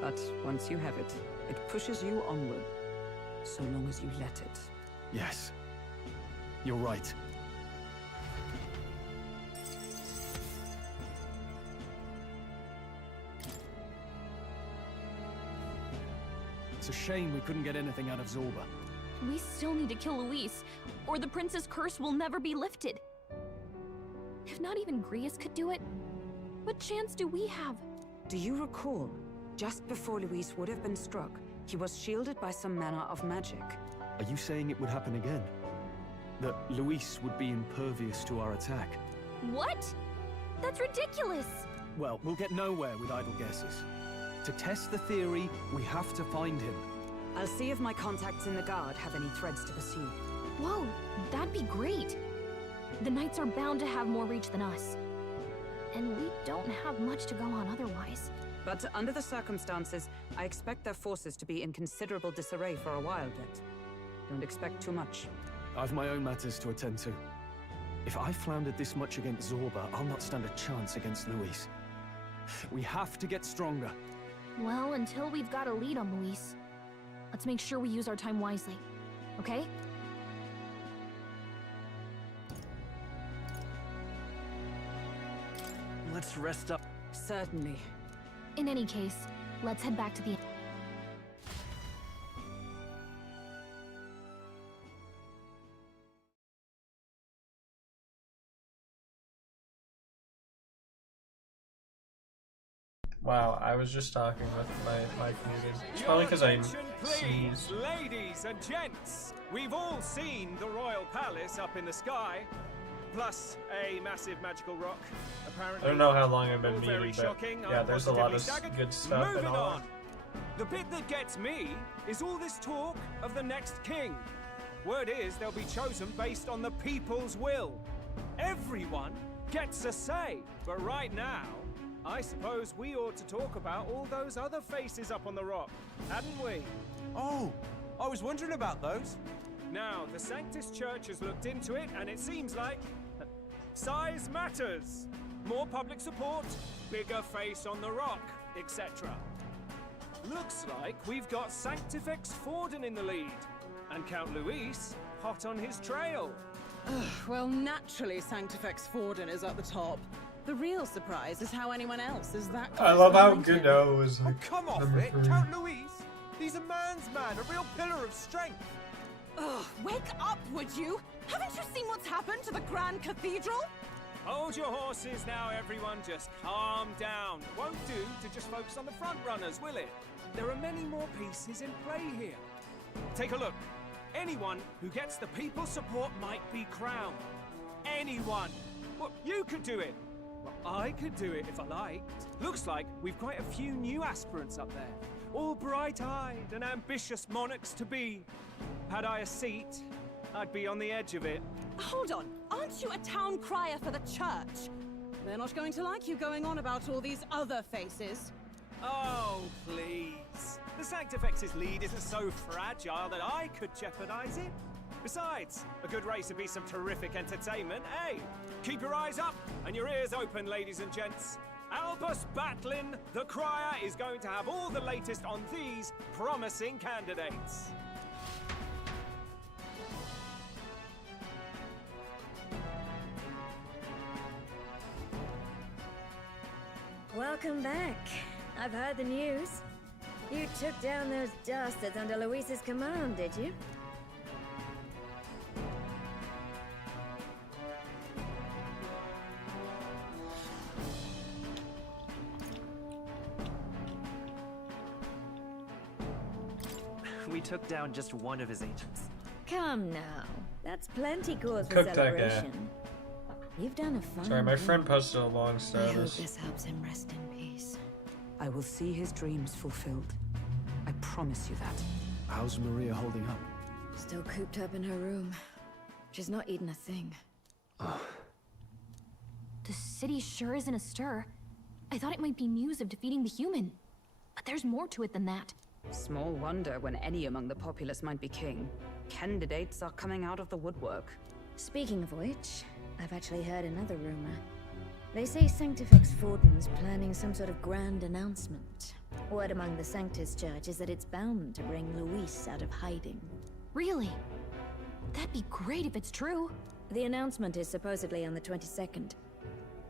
But once you have it, it pushes you onward, so long as you let it. Yes. You're right. It's a shame we couldn't get anything out of Zorba. We still need to kill Luis, or the prince's curse will never be lifted. If not even Grius could do it, what chance do we have? Do you recall, just before Luis would have been struck, he was shielded by some manner of magic? Are you saying it would happen again? That Luis would be impervious to our attack? What? That's ridiculous! Well, we'll get nowhere with idle guesses. To test the theory, we have to find him. I'll see if my contacts in the Guard have any threads to pursue. Whoa, that'd be great! The Knights are bound to have more reach than us. And we don't have much to go on otherwise. But under the circumstances, I expect their forces to be in considerable disarray for a while yet. Don't expect too much. I've my own matters to attend to. If I floundered this much against Zorba, I'll not stand a chance against Luis. We have to get stronger. Well, until we've got a lead on Luis, let's make sure we use our time wisely, okay? Let's rest up. Certainly. In any case, let's head back to the... Wow, I was just talking with my mic muted. It's probably because I sneezed. Ladies and gents, we've all seen the royal palace up in the sky, plus a massive magical rock. Apparently, I don't know how long I've been all muted, very but shocking. yeah, I'm there's a lot of positively staggered. good stuff Moving and all. on. The bit that gets me is all this talk of the next king. Word is they'll be chosen based on the people's will. Everyone gets a say, but right now, I suppose we ought to talk about all those other faces up on the rock, hadn't we? Oh, I was wondering about those. Now, the Sanctus Church has looked into it, and it seems like size matters. More public support, bigger face on the rock, etc. Looks like we've got Sanctifex Forden in the lead, and Count Luis hot on his trail. Well, naturally, Sanctifex Forden is at the top. The real surprise is how anyone else is that close I love how behind him. Godot is like Come off number it, 3. Count Luis. He's a man's man, a real pillar of strength. Ugh, wake up, would you? Haven't you seen what's happened to the Grand Cathedral? Hold your horses now, everyone. Just calm down. Won't do to just focus on the front runners, will it? There are many more pieces in play here. Take a look. Anyone who gets the people's support might be crowned. Anyone. Well, you could do it. Well, I could do it if I liked. Looks like we've quite a few new aspirants up there. All bright-eyed and ambitious monarchs to be. Had I a seat, I'd be on the edge of it. Hold on, aren't you a town crier for the church? They're not going to like you going on about all these other faces. Oh, please. The Sanctifex's lead isn't so fragile that I could jeopardize it. Besides, a good race would be some terrific entertainment, eh? Keep your eyes up and your ears open, ladies and gents. Albus Batlin, the crier, is going to have all the latest on these promising candidates. Welcome back. I've heard the news. You took down those dastards under Luis's command, did you? We took down just one of his agents. Come now. That's plenty cause for Cook that guy. celebration. You've done a fine Sorry, my thing. friend posted a long I hope status. this helps him rest in peace. I will see his dreams fulfilled. I promise you that. How's Maria holding up? Still cooped up in her room. She's not eating a thing. The city sure isn't astir. I thought it might be news of defeating the human. But there's more to it than that. Small wonder when any among the populace might be king. Candidates are coming out of the woodwork. Speaking of which, I've actually heard another rumor. They say Sanctifex Forden's planning some sort of grand announcement. Word among the Sanctus Church is that it's bound to bring Luis out of hiding. Really? That'd be great if it's true. The announcement is supposedly on the 22nd.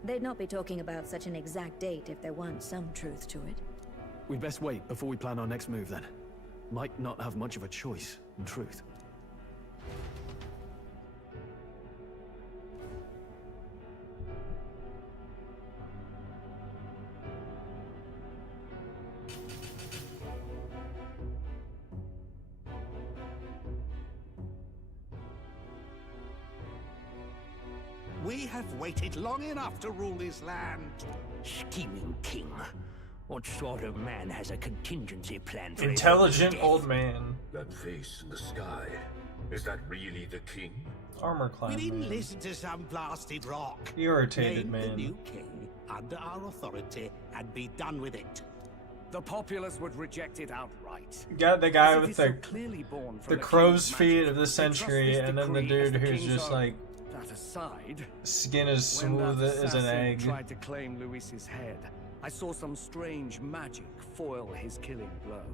They'd not be talking about such an exact date if there weren't some truth to it. We'd best wait before we plan our next move then. might not have much of a choice, in truth. We have waited long enough to rule this land. Scheming king. What sort of man has a contingency plan for Intelligent his old man. That face in the sky. Is that really the king? Armor clad We didn't man. listen to some blasted rock. Irritated Name man. the new king under our authority and be done with it. The populace would reject it outright. You got the guy As it with is the so clearly born from the the crow's king's feet magic, of the they trust century, this and then the decree as dude the who's king's just own. like That aside, skin as when smooth that as an assassin egg. tried to claim Luis's head, I saw some strange magic foil his killing blow.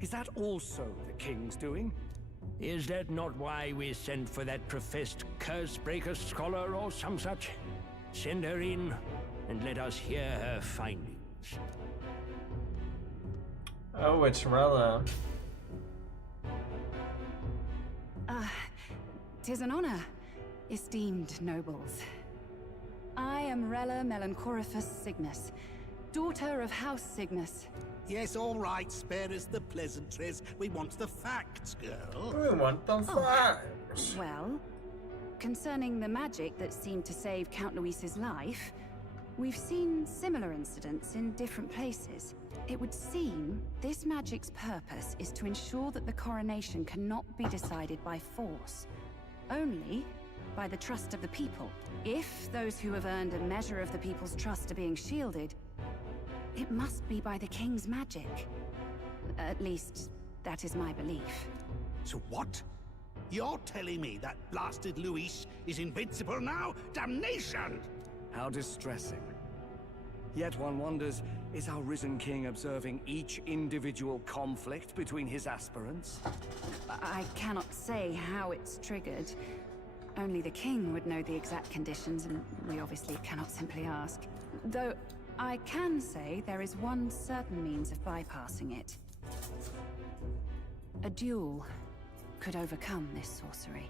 Is that also the king's doing? Is that not why we sent for that professed curse-breaker scholar or some such? Send her in, and let us hear her findings. Oh, it's Rella. Tis an honor, esteemed nobles. I am Rella Melanchorophus Cygnus, daughter of House Cygnus. Yes, all right, spare us the pleasantries. We want the facts, girl. We want the facts. Well, concerning the magic that seemed to save Count Luis's life, we've seen similar incidents in different places. It would seem this magic's purpose is to ensure that the coronation cannot be decided by force, only by the trust of the people. If those who have earned a measure of the people's trust are being shielded, it must be by the king's magic. At least, that is my belief. So what? You're telling me that blasted Luis is invincible now? Damnation! How distressing. Yet one wonders, is our risen king observing each individual conflict between his aspirants? I cannot say how it's triggered. Only the king would know the exact conditions, and we obviously cannot simply ask. Though, I can say there is one certain means of bypassing it. A duel could overcome this sorcery.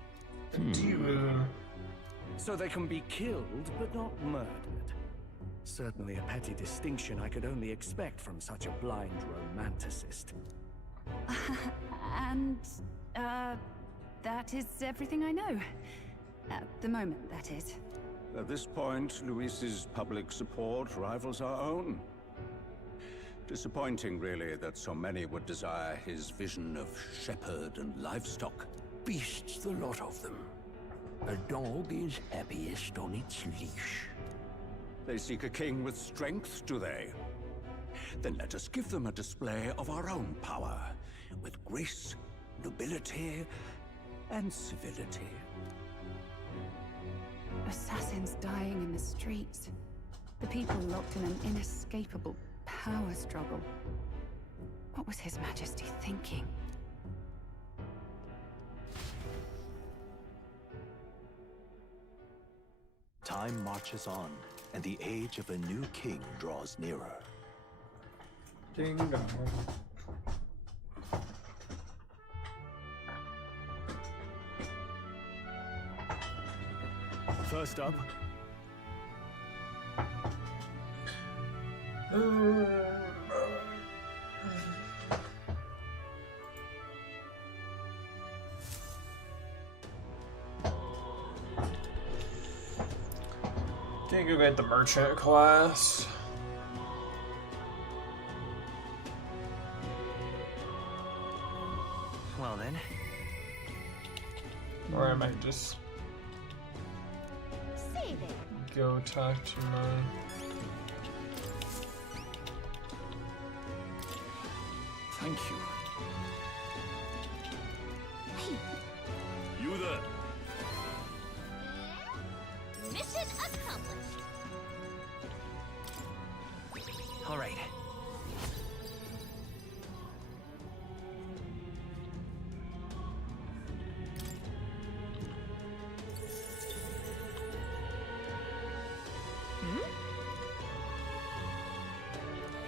So they can be killed, but not murdered. Certainly a petty distinction I could only expect from such a blind romanticist. And, that is everything I know. At the moment, that is. At this point, Luis's public support rivals our own. Disappointing, really, that so many would desire his vision of shepherd and livestock. Beasts, the lot of them. A dog is happiest on its leash. They seek a king with strength, do they? Then let us give them a display of our own power, with grace, nobility, and civility. Assassins dying in the streets. The people locked in an inescapable power struggle. What was His Majesty thinking? Time marches on, and the age of a new king draws nearer. Ding dong. First up. Can't go get the merchant class. Well then. Or I might just Say there. go talk to my... Thank you. You there. Mission accomplished. All right.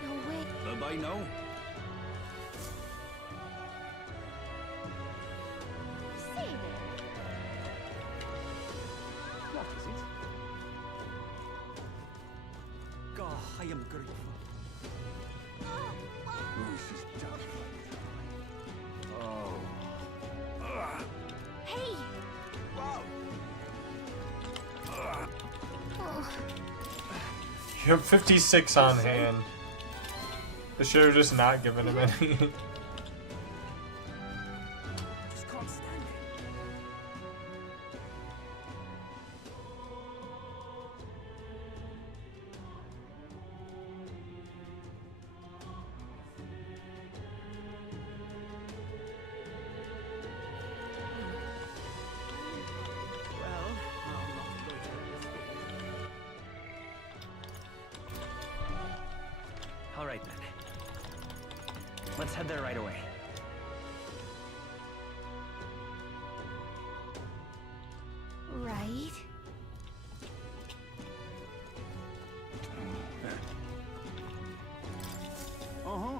No way. By now, am grateful. Luis is done. Oh. Hey! Wow. Oh. You have 56 on hand. They should have just not given him any. Just can't stand it. Well, I'll not go to this. All right then. Let's head there right away. Right. Uh-huh.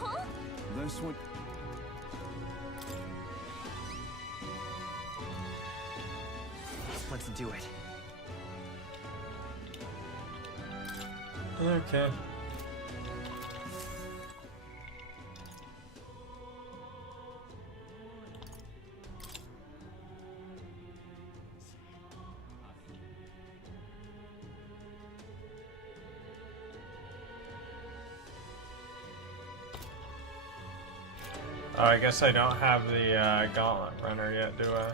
Huh? This one. Let's do it. Okay. Oh, I guess I don't have the gauntlet runner yet, do I?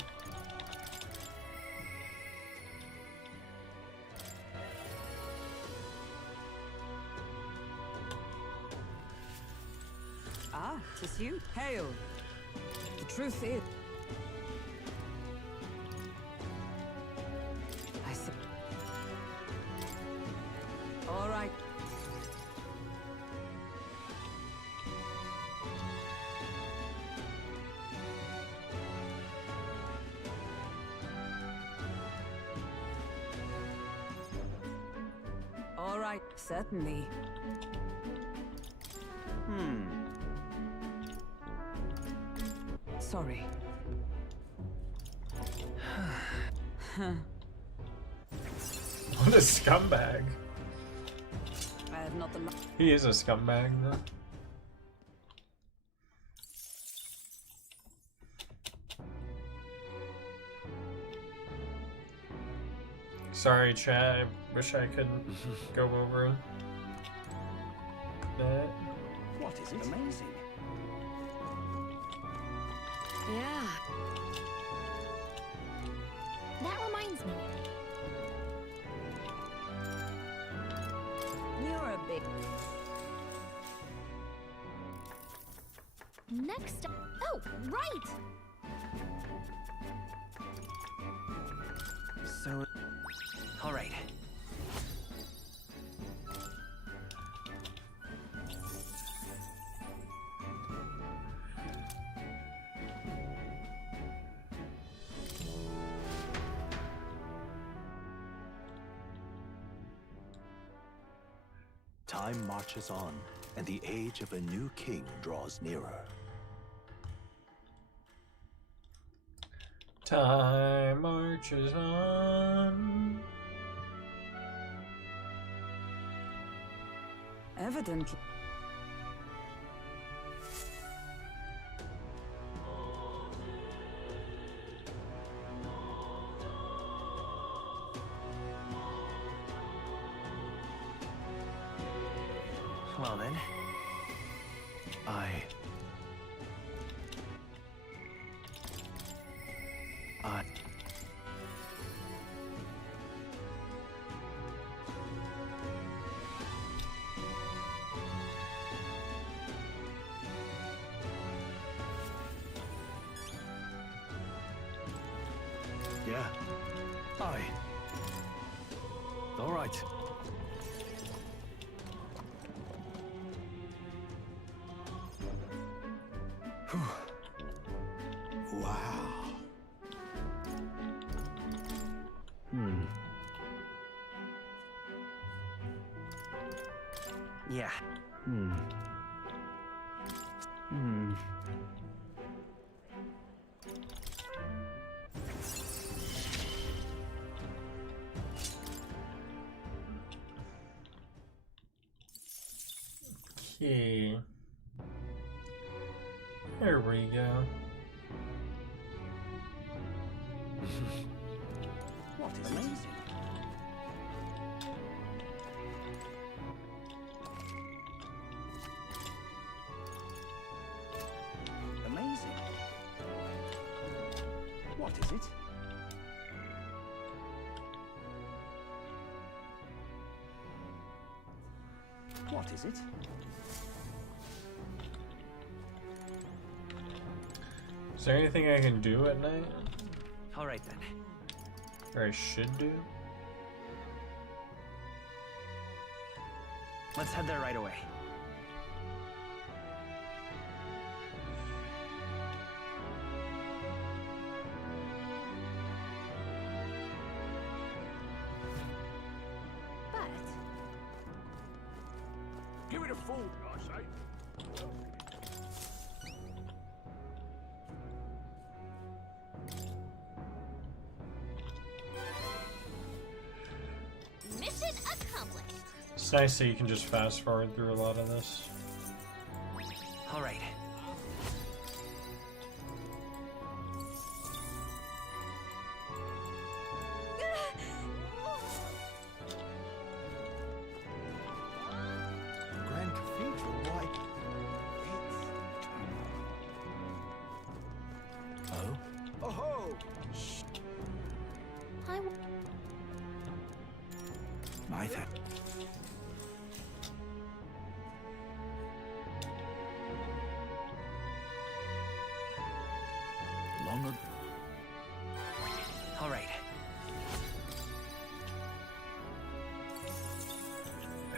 Ah, 'tis you. Hail. The truth is... I see. All right. All right, certainly. Sorry. What a scumbag. I have not the... He is a scumbag, though. Sorry, chat. I wish I could go over that. What is it? Amazing. Yeah. That reminds me. You're a big... Next up. Oh, right! So... All right. Time marches on, and the age of a new king draws nearer. Time marches on. Evidently. Well then. Yeah. Aye. All right. Wow. Yeah. Okay. There we go. What is amazing? Amazing. What is it? What is it? Is there anything I can do at night? All right then. Or I should do? Let's head there right away. But Give it a food, I say. Mission accomplished. It's nice that you can just fast forward through a lot of this. All right. Grand Cathedral, why? Oh? Oh ho! My th Long ago. All right.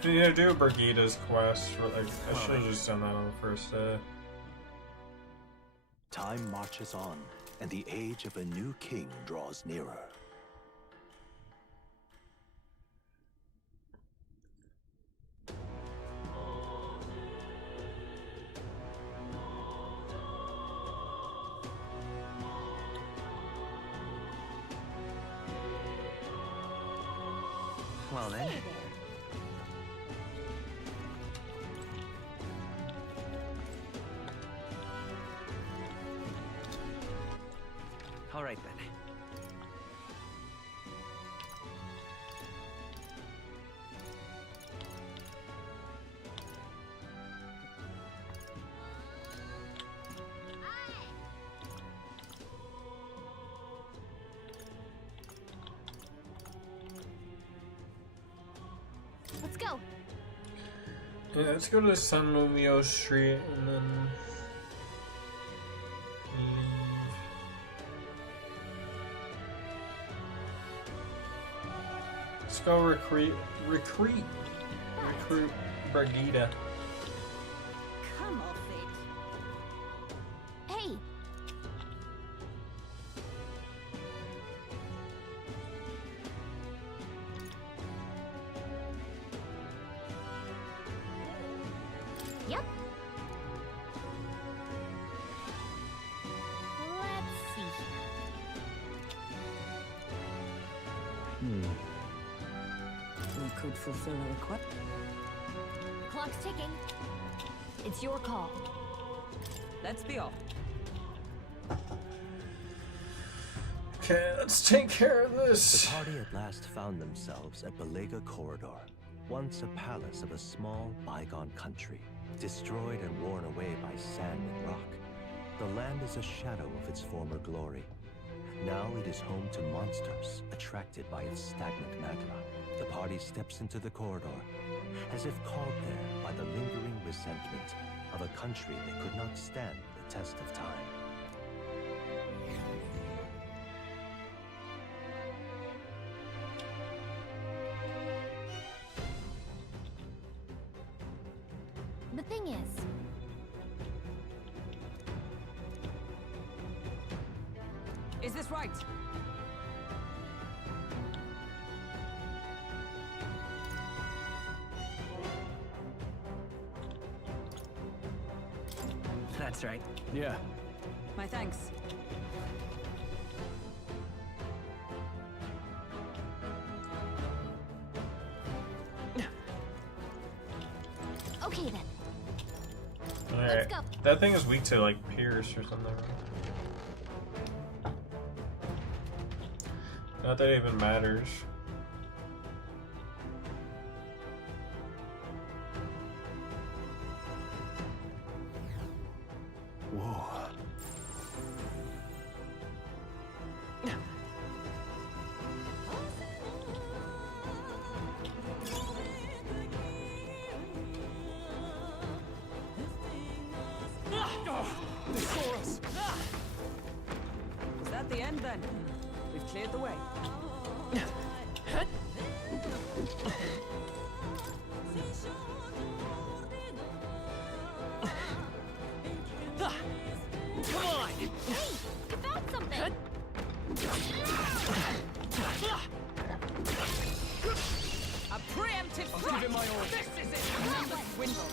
I need to do Brigida's quest. For, like, I should have just done that on the first day. Time marches on, and the age of a new king draws nearer. Well then. All right then. Let's go. Yeah, let's go to San Mumio Street and then leave. Let's go recruit Brigida. Come off it. Hey, yep. Let's see here. We could fulfill a request. The clock's ticking. It's your call. Let's be off. Okay, let's take care of this. The party at last found themselves at Belega Corridor, once a palace of a small, bygone country, destroyed and worn away by sand and rock. The land is a shadow of its former glory. Now it is home to monsters, attracted by its stagnant magma. The party steps into the corridor, as if called there by the lingering resentment of a country that could not stand the test of time. The thing is, Is this right? That's right. Yeah. My thanks. okay then. Wait, that thing is weak to like pierce or something. Not that it even matters. Whoa. They saw us! Is that the end then? We've cleared the way. Come on! Hey, you found something! A preemptive I'll strike! give it my all. This is it! Remember Swindle!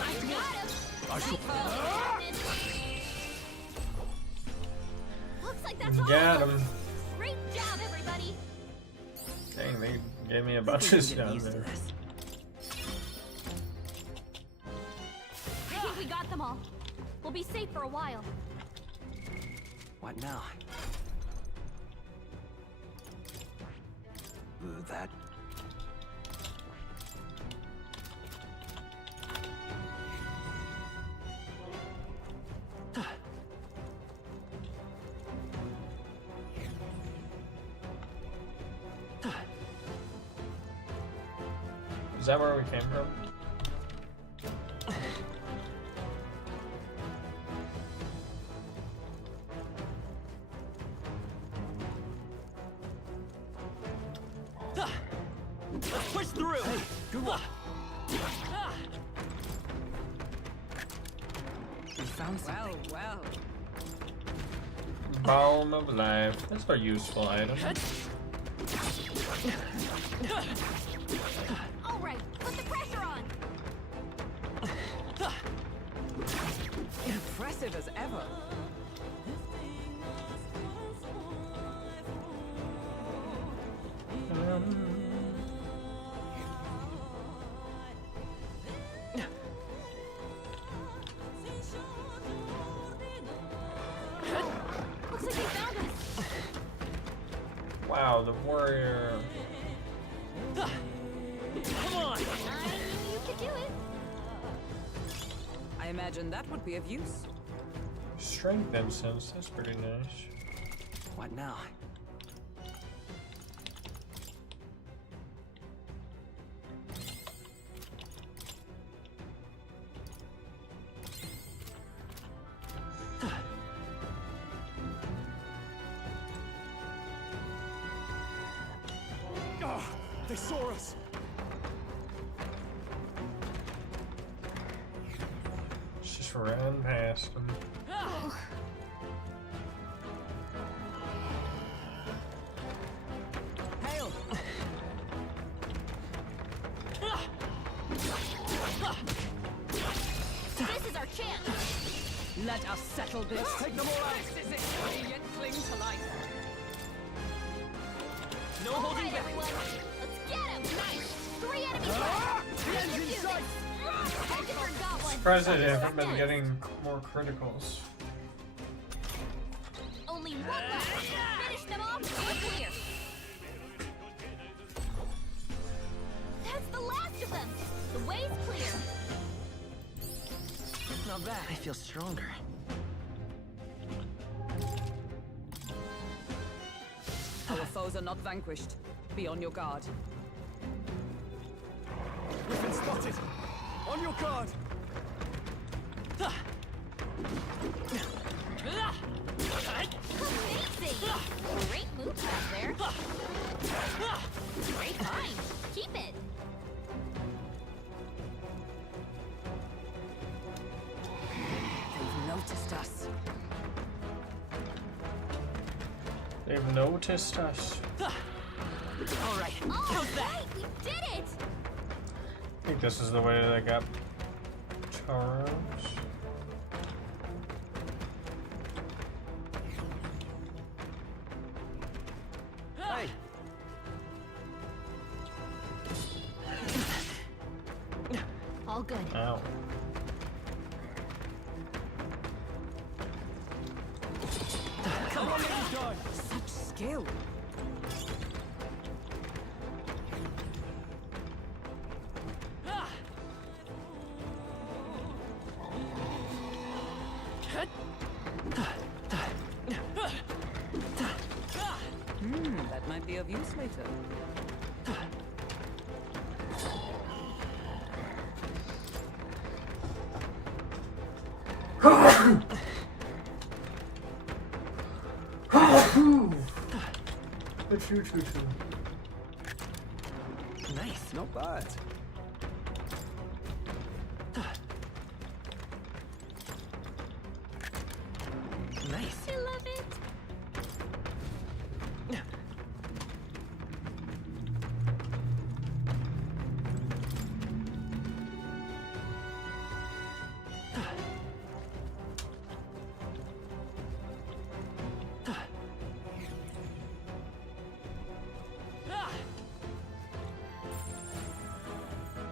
I got him! I shall... Looks like that's all Got of them. him. Great job, everybody! Dang, they gave me a bunch of stuff there. I think we got them all. We'll be safe for a while. What now? That... Is that where we came from? Let's push through! Hey, good one! We found something. Well. Balm of life. That's a useful item. All right, put the pressure on. Impressive as ever. Looks like they found us. Wow, the warrior. Come on! I knew you could do it. I imagine that would be of use. Strength incense. That's pretty nice. What now? Oh, they saw us! Just ran past him. Hail! This is our chance! Let us settle this. Let's take them all out! This is it. Radiant cling to life. No All holding right, back! everyone! Let's get him! Nice! 3 enemies left! The end's in sight! Hector got one! Surprised they haven't been getting more criticals. Only one left! Finish them off, we're clear! That's the last of them! The way's clear! Not bad. I feel stronger. Our foes are not vanquished. Be on your guard. We've been spotted! On your guard! Amazing! Great move out there! Great find! Keep it! They've noticed us. They've noticed us. All right. All right, we did it! I think this is the way that I got Taros. Hey! All good. Ow. skill. That might be of use later. Nice. Not bad. Nice. I love it.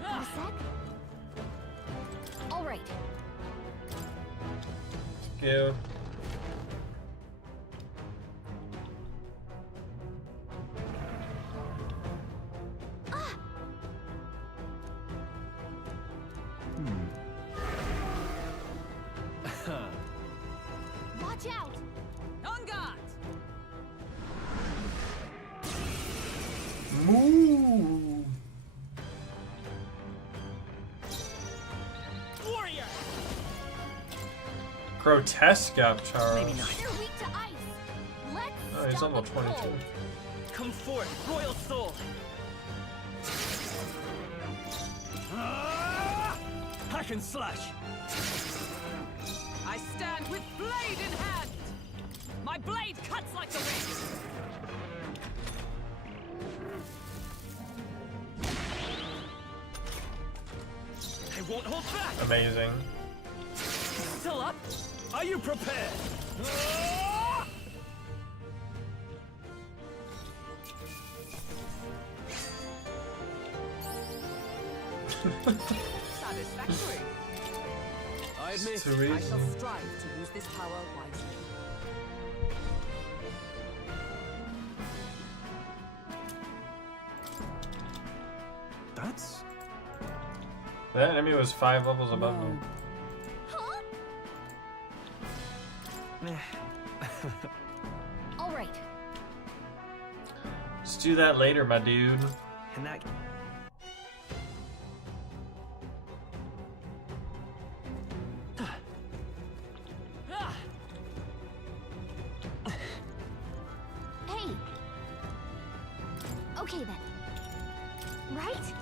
All set? All right. Ew. Watch out! On guard! Moo. Warrior! Grotesque up, Charles. Maybe not. They're weak to ice. Let's Oh, he's stop level it 22. cold. Come forth, royal soul. Hack and slash. I stand with blade in hand! My blade cuts like the wind! I won't hold back. Amazing. Still up? Are you prepared? Satisfactory. I admit, Too I easy. shall strive to use this power wisely. That's... That enemy was 5 levels above me. Huh? All right. Let's do that later, my dude. And that... Hey. Okay then. Right?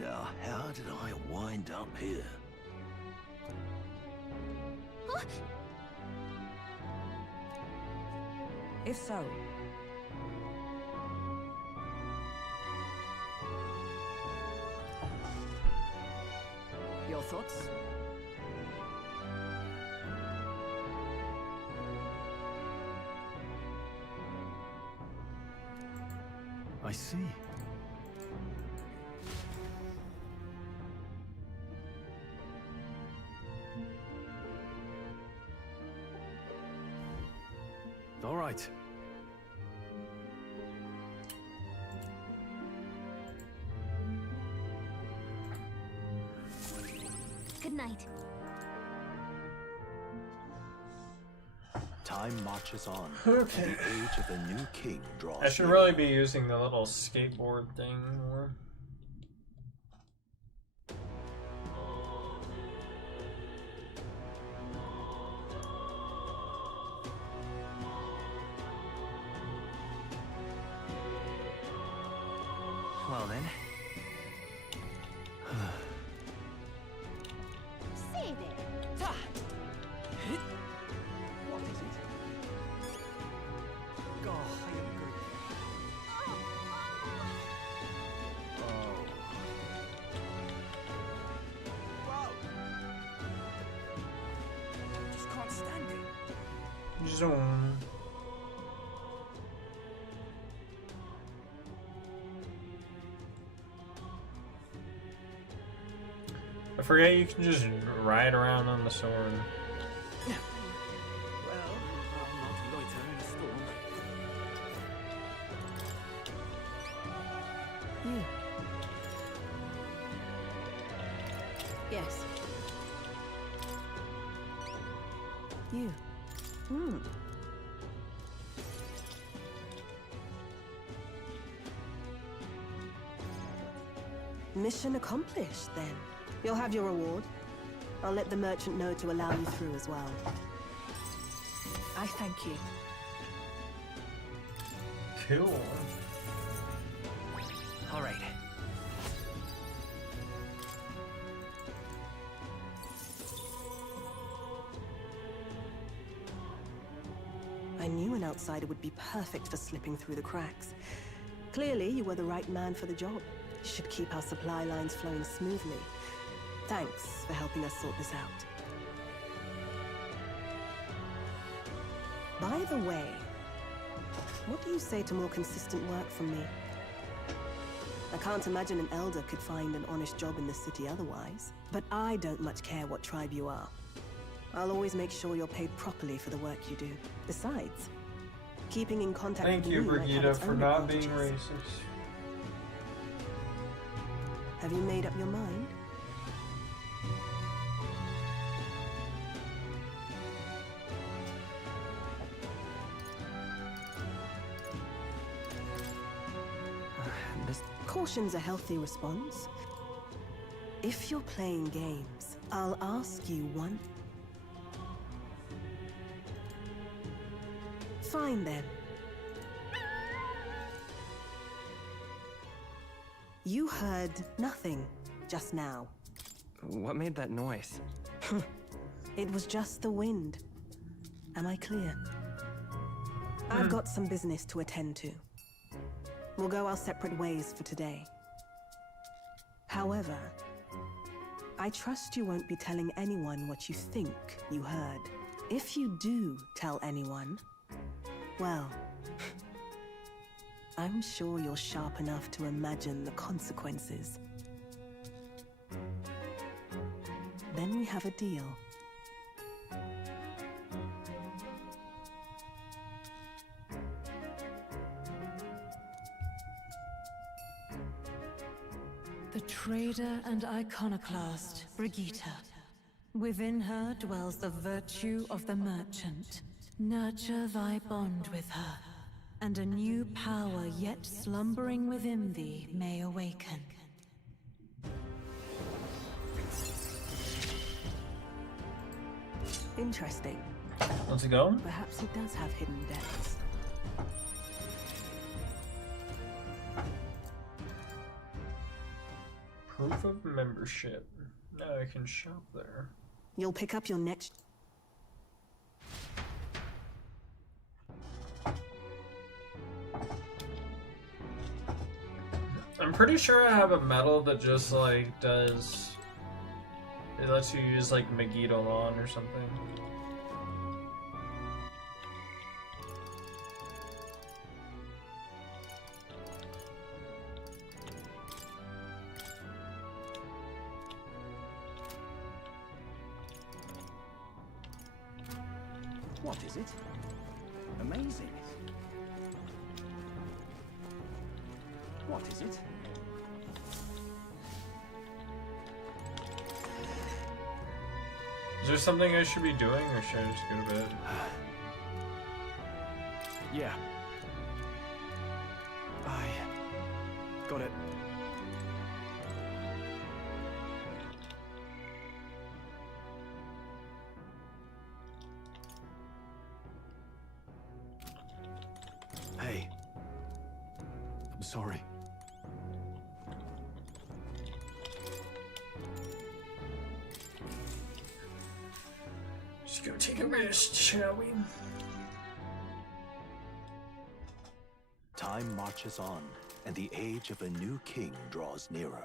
Now, how did I wind up here? Huh? If so, your thoughts? I see. All right. Good night. Time marches on. Okay. And the age of a new king draws I should near. really be using the little skateboard thing more. Well then. Say there. What is it? Oh, I agree. Oh. Wow. Just can't stand it. Zoom. forget you can just ride around on the sword. Well, I'll not loiter in a storm. You. Yes. You. Mission accomplished, then. You'll have your reward. I'll let the merchant know to allow you through as well. I thank you. Cool. All right. I knew an outsider would be perfect for slipping through the cracks. Clearly, you were the right man for the job. You should keep our supply lines flowing smoothly. Thanks for helping us sort this out. By the way, what do you say to more consistent work from me? I can't imagine an elder could find an honest job in the city otherwise. But I don't much care what tribe you are. I'll always make sure you're paid properly for the work you do. Besides, keeping in contact Thank with you, me might have Brigida, its for own not being advantages. racist. Have you made up your mind? Caution's a healthy response. If you're playing games, I'll ask you one. Fine then. You heard nothing just now. What made that noise? It was just the wind. Am I clear? I've got some business to attend to. We'll go our separate ways for today. However, I trust you won't be telling anyone what you think you heard. If you do tell anyone, well, I'm sure you're sharp enough to imagine the consequences. Then we have a deal. The trader and iconoclast, Brigitta. Within her dwells the virtue of the merchant. Nurture thy bond with her, and a new power yet slumbering within thee may awaken. Interesting. Let's go. Perhaps he does have hidden depths. Proof of membership. Now I can shop there. You'll pick up your next... I'm pretty sure I have a medal that just like does... It lets you use like Megiddo-on or something. What is it? Amazing. What is it? Is there something I should be doing, or should I just go to bed? Yeah. I got it. Hey. I'm sorry. Just go take a rest, shall we? Time marches on, and the age of a new king draws nearer.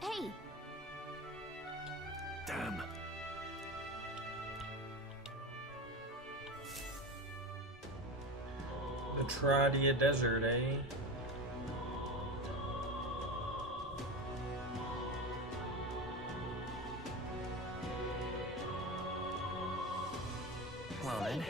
Hey, Damn. The Tradia Desert, eh? Well then.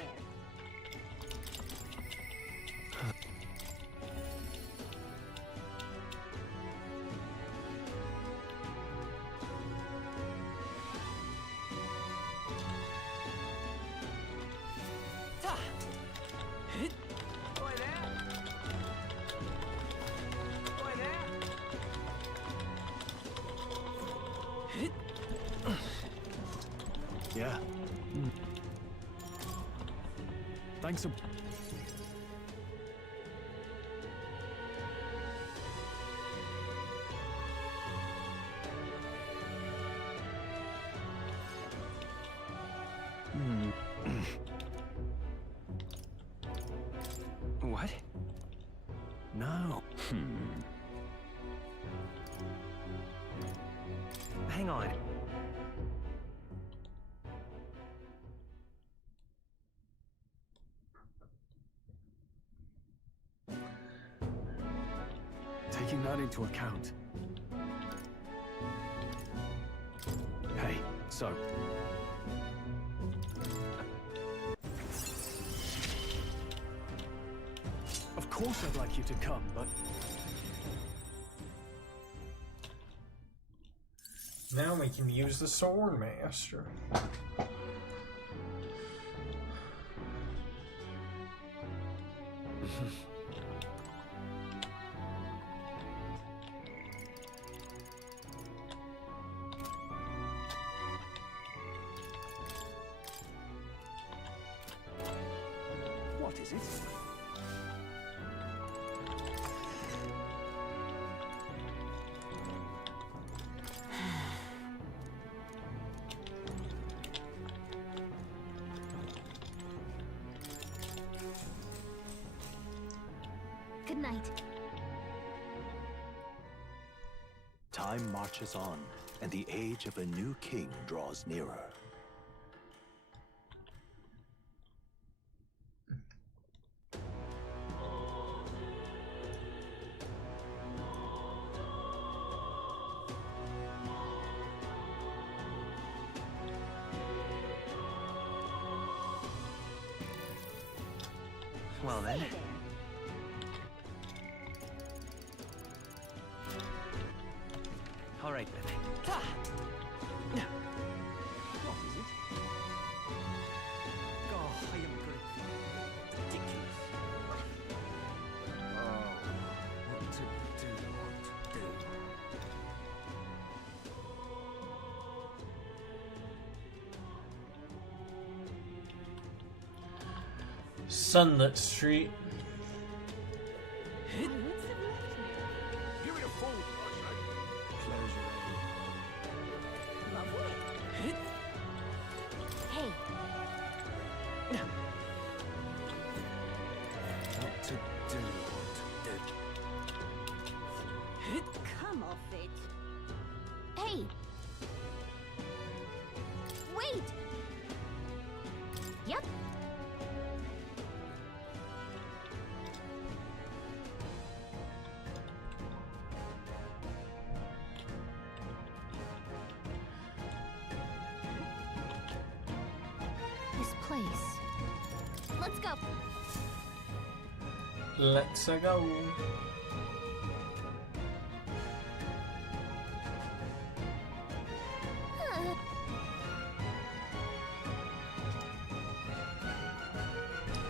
Yeah. Thanks a... What? No. Hang on. Taking that into account. Hey, so... Of course I'd like you to come, but... Now we can use the Sword Master. What is it? Good night. Time marches on, and the age of a new king draws nearer. Well then. All right then. What is it? Oh, I am good. Ridiculous. Oh, what to do, what to do. Sunlit Street. Give it a fold, Close your Hey. What to do, what to do. Come off it. Hey. Wait. Yep. This place. Let's go. Let's go.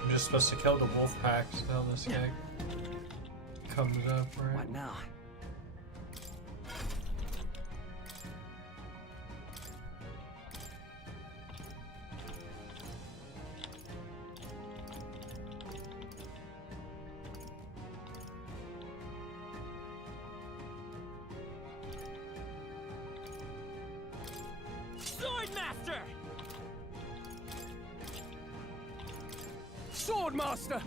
I'm just supposed to kill the wolf pack until this guy comes up, right? What now? Swordmaster! Swordmaster!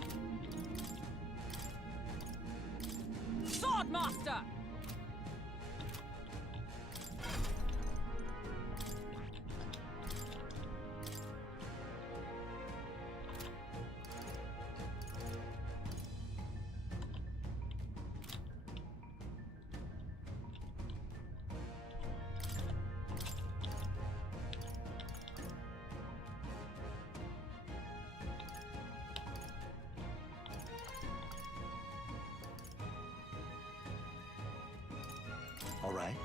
Swordmaster! all right?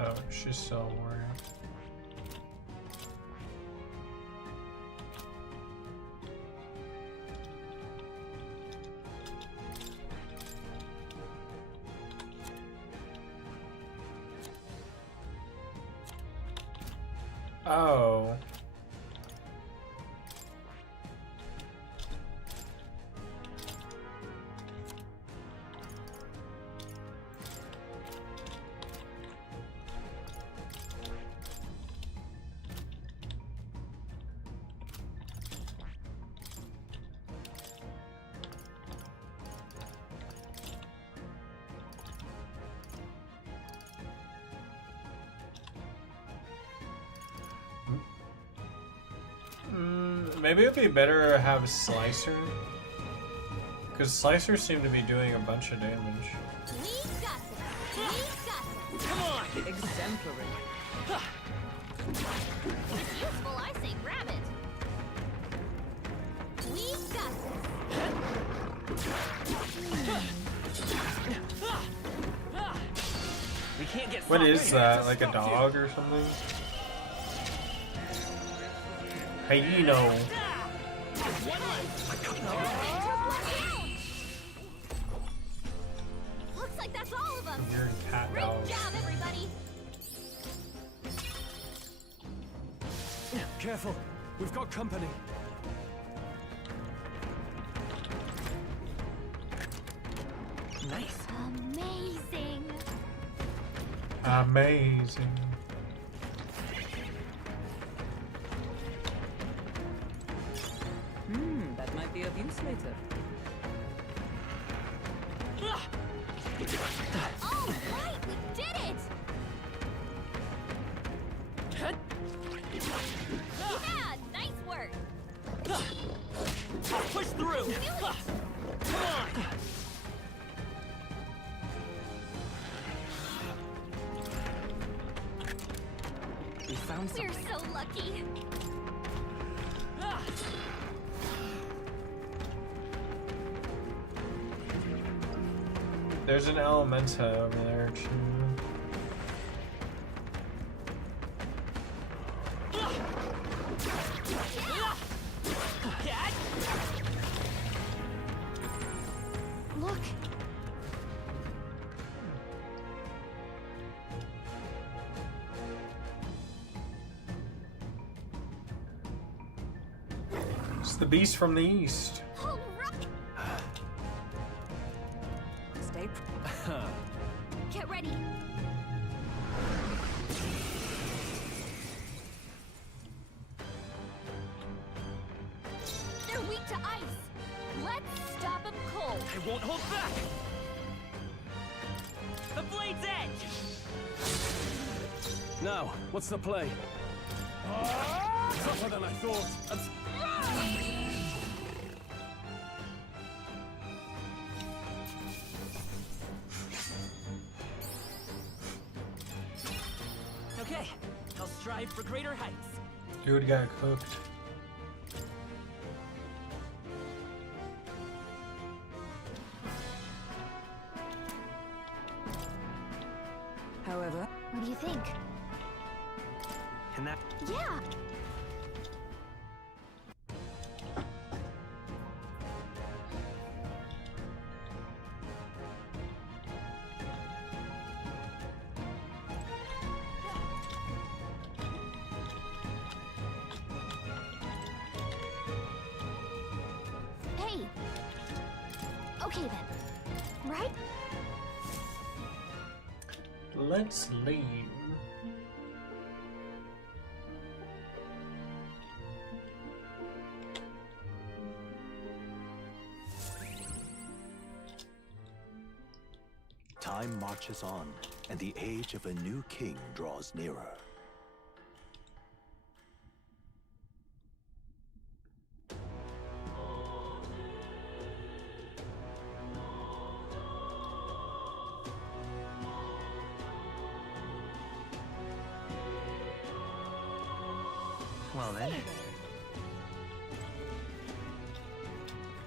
Oh, she's still a warrior. Oh. Maybe it'd be better to have Slicer. Because Slicer seemed to be doing a bunch of damage. Come on! Exemplary. It's useful, I say grab it. We've got We can't get. What is that? Like a dog or something? Hyeno. Looks like that's all of them. Weird cat Great dog. job, everybody. Careful, we've got company. Nice. Amazing. Amazing. That might be of use later. All right, we did it. Yeah, nice work. Push through. Come on. We found We're something. so lucky. There's an Elementa over there too. Look. It's the beast from the east. Stay. Get ready. They're weak to ice. Let's stop them cold. I won't hold back. The blade's edge. Now, what's the play? Tougher than I thought. Okay, I'll strive for greater heights. Dude got cooked. However, What do you think? Can that? Yeah. Hey. Okay then. Right? Let's leave. Time marches on, and the age of a new king draws nearer. Well then.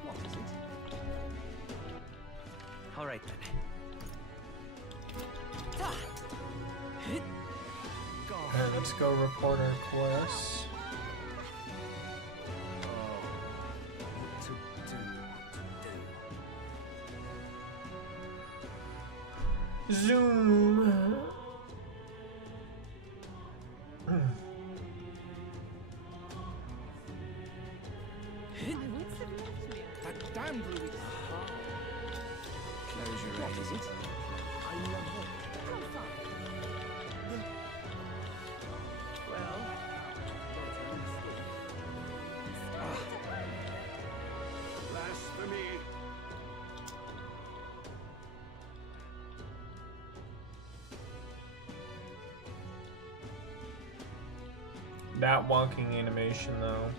What is it? All right then. Alright, let's go report our quest. What to do, Zoom. That damned Louis. Close your eyes. What is it? I love it. Blasphemy. That walking animation, though.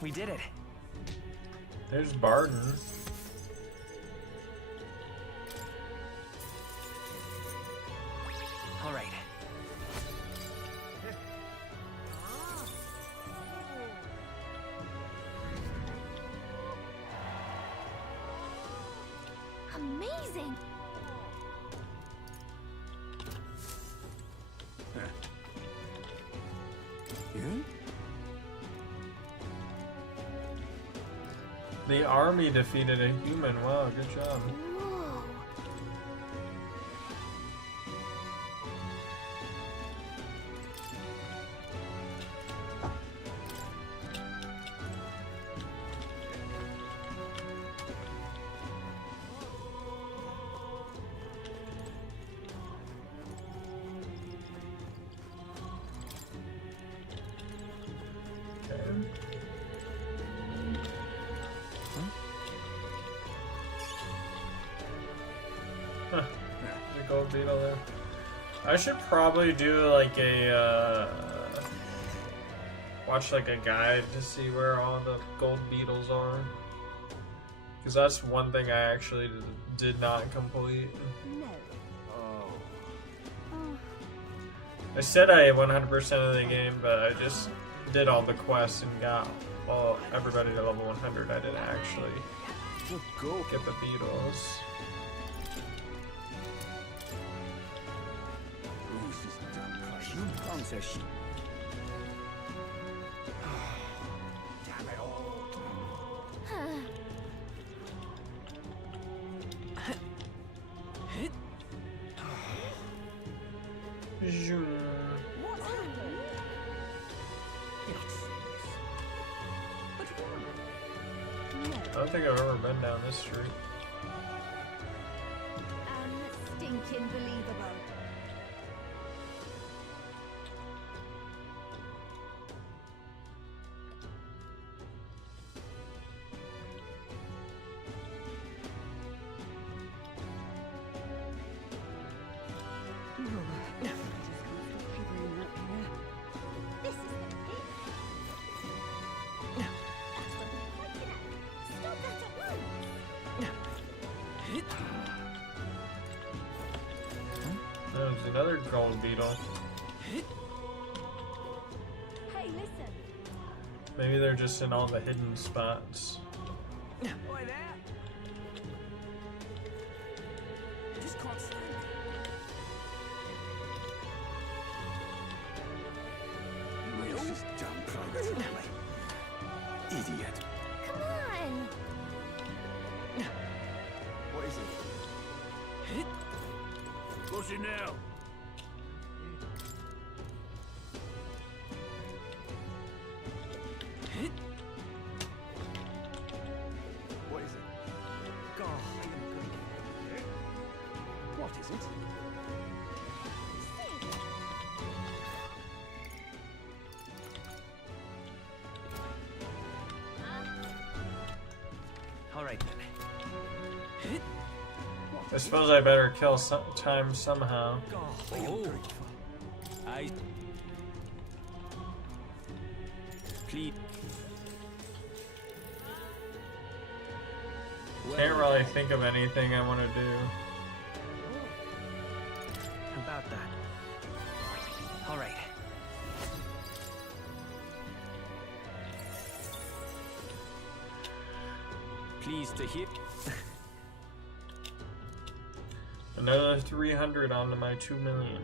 We did it. There's Barton. All right. Amazing! The army defeated a human. Wow, good job. Whoa. Huh. The gold beetle there. I should probably do like a watch like a guide to see where all the gold beetles are, because that's one thing I actually did not complete. I said I 100% of the game, but I just did all the quests and got everybody to level 100. I didn't actually get the beetles. Damn it all. I don't think I've ever been down this street. Stinking believable. There's another gold beetle. Hey, listen. Maybe they're just in all the hidden spots. Boy, there. Just can't stand it. This is dumb private. Idiot. Come on! What is it? What's it now? What is it? God, I am good. What is it? All right then. I suppose I better kill some time somehow. Oh. I... Please. Can't really think of anything I want to do. How about that? All right. Pleased to hear. Another 300 onto my 2 million.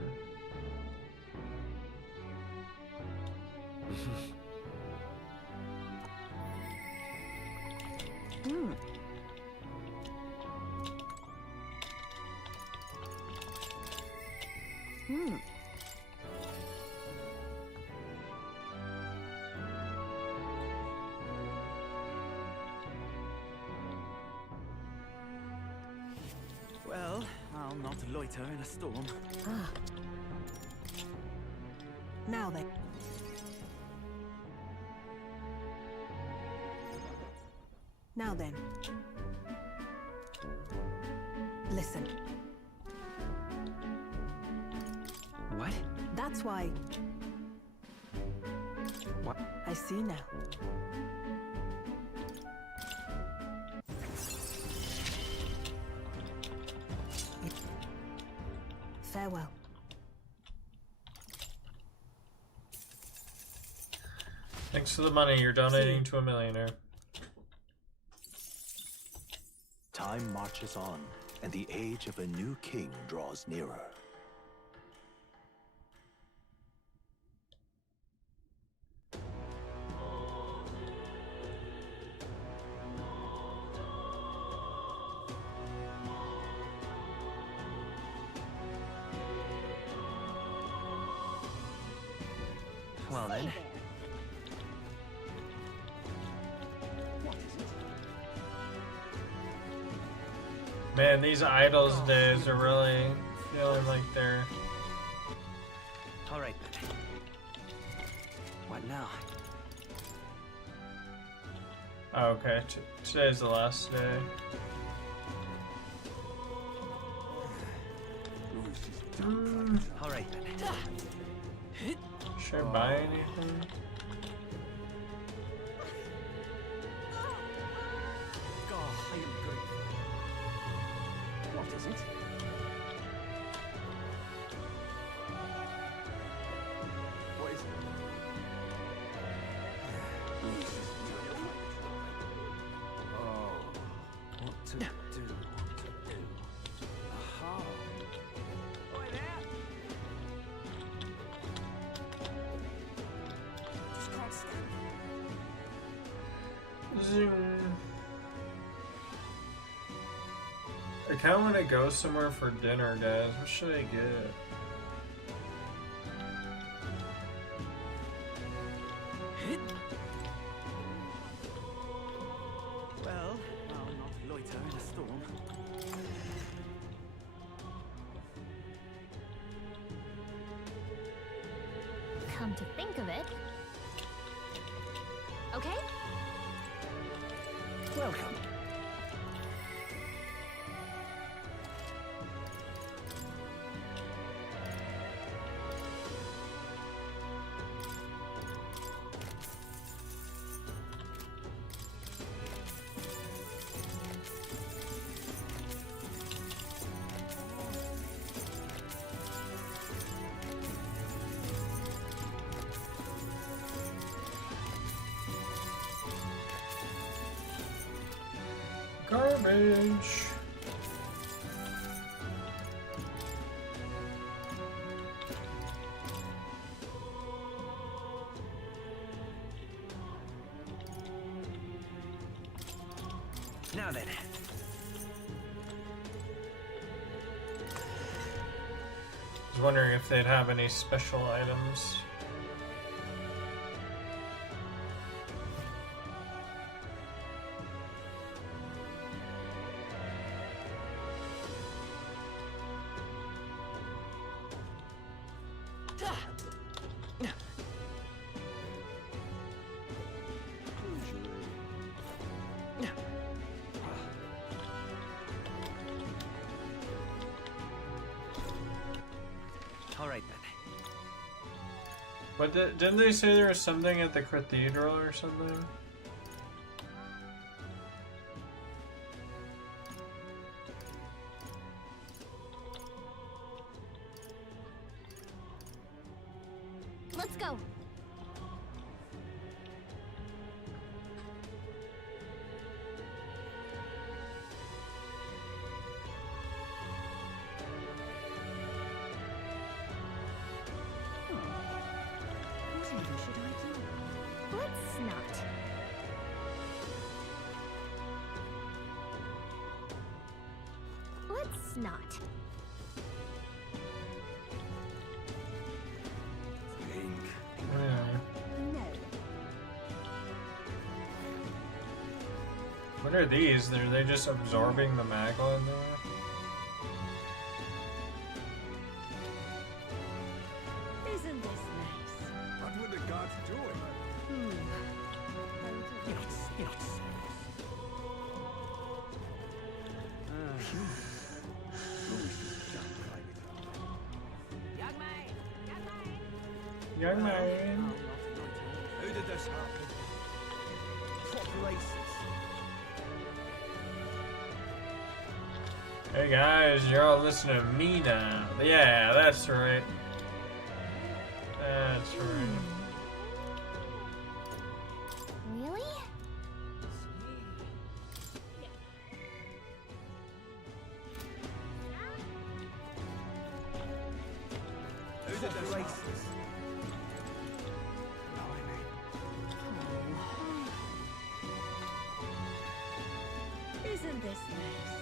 Well, I'll not loiter in a storm. Ah. Now then. Now then. Listen. What? That's why. What? I see now. Farewell. Thanks for the money you're donating to a millionaire. Time marches on, and the age of a new king draws nearer. Well then. Man, these idols days are really feeling like they're... All right then. What now? Oh, okay, today's the last day. All right then. Should I buy anything? God, I am grateful. What is it? What is it? Oh, what to do? Aha. Oi there! Just can't stand it. Zoom. I kind of want to go somewhere for dinner, guys. What should I get? Well, I'll not loiter in a storm. Come to think of it. Okay? Welcome. Garbage. Now then. I was wondering if they'd have any special items. But didn't they say there was something at the cathedral or something? Let's go. Whatever should I do? Let's not. Let's not. No. What are these? Are they just absorbing the magma in there? Isn't this nice? What were the gods doing? You're not serious. Young man. How did this happen? What places? Hey guys, you're all listening to me now. Yeah, that's right. That's right. Really? How did this happen? Isn't this nice?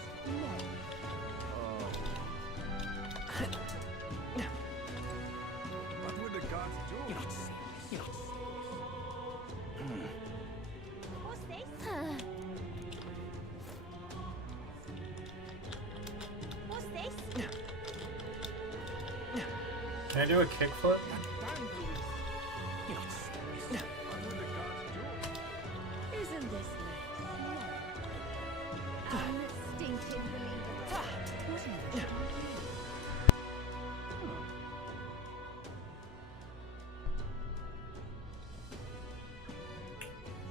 What were the gods doing? You're not serious. You're not serious. What's this? What's this? Can I do a kickflip? You're not serious. What were the gods doing? Isn't this nice? Unstinted believer. Whatever should I do?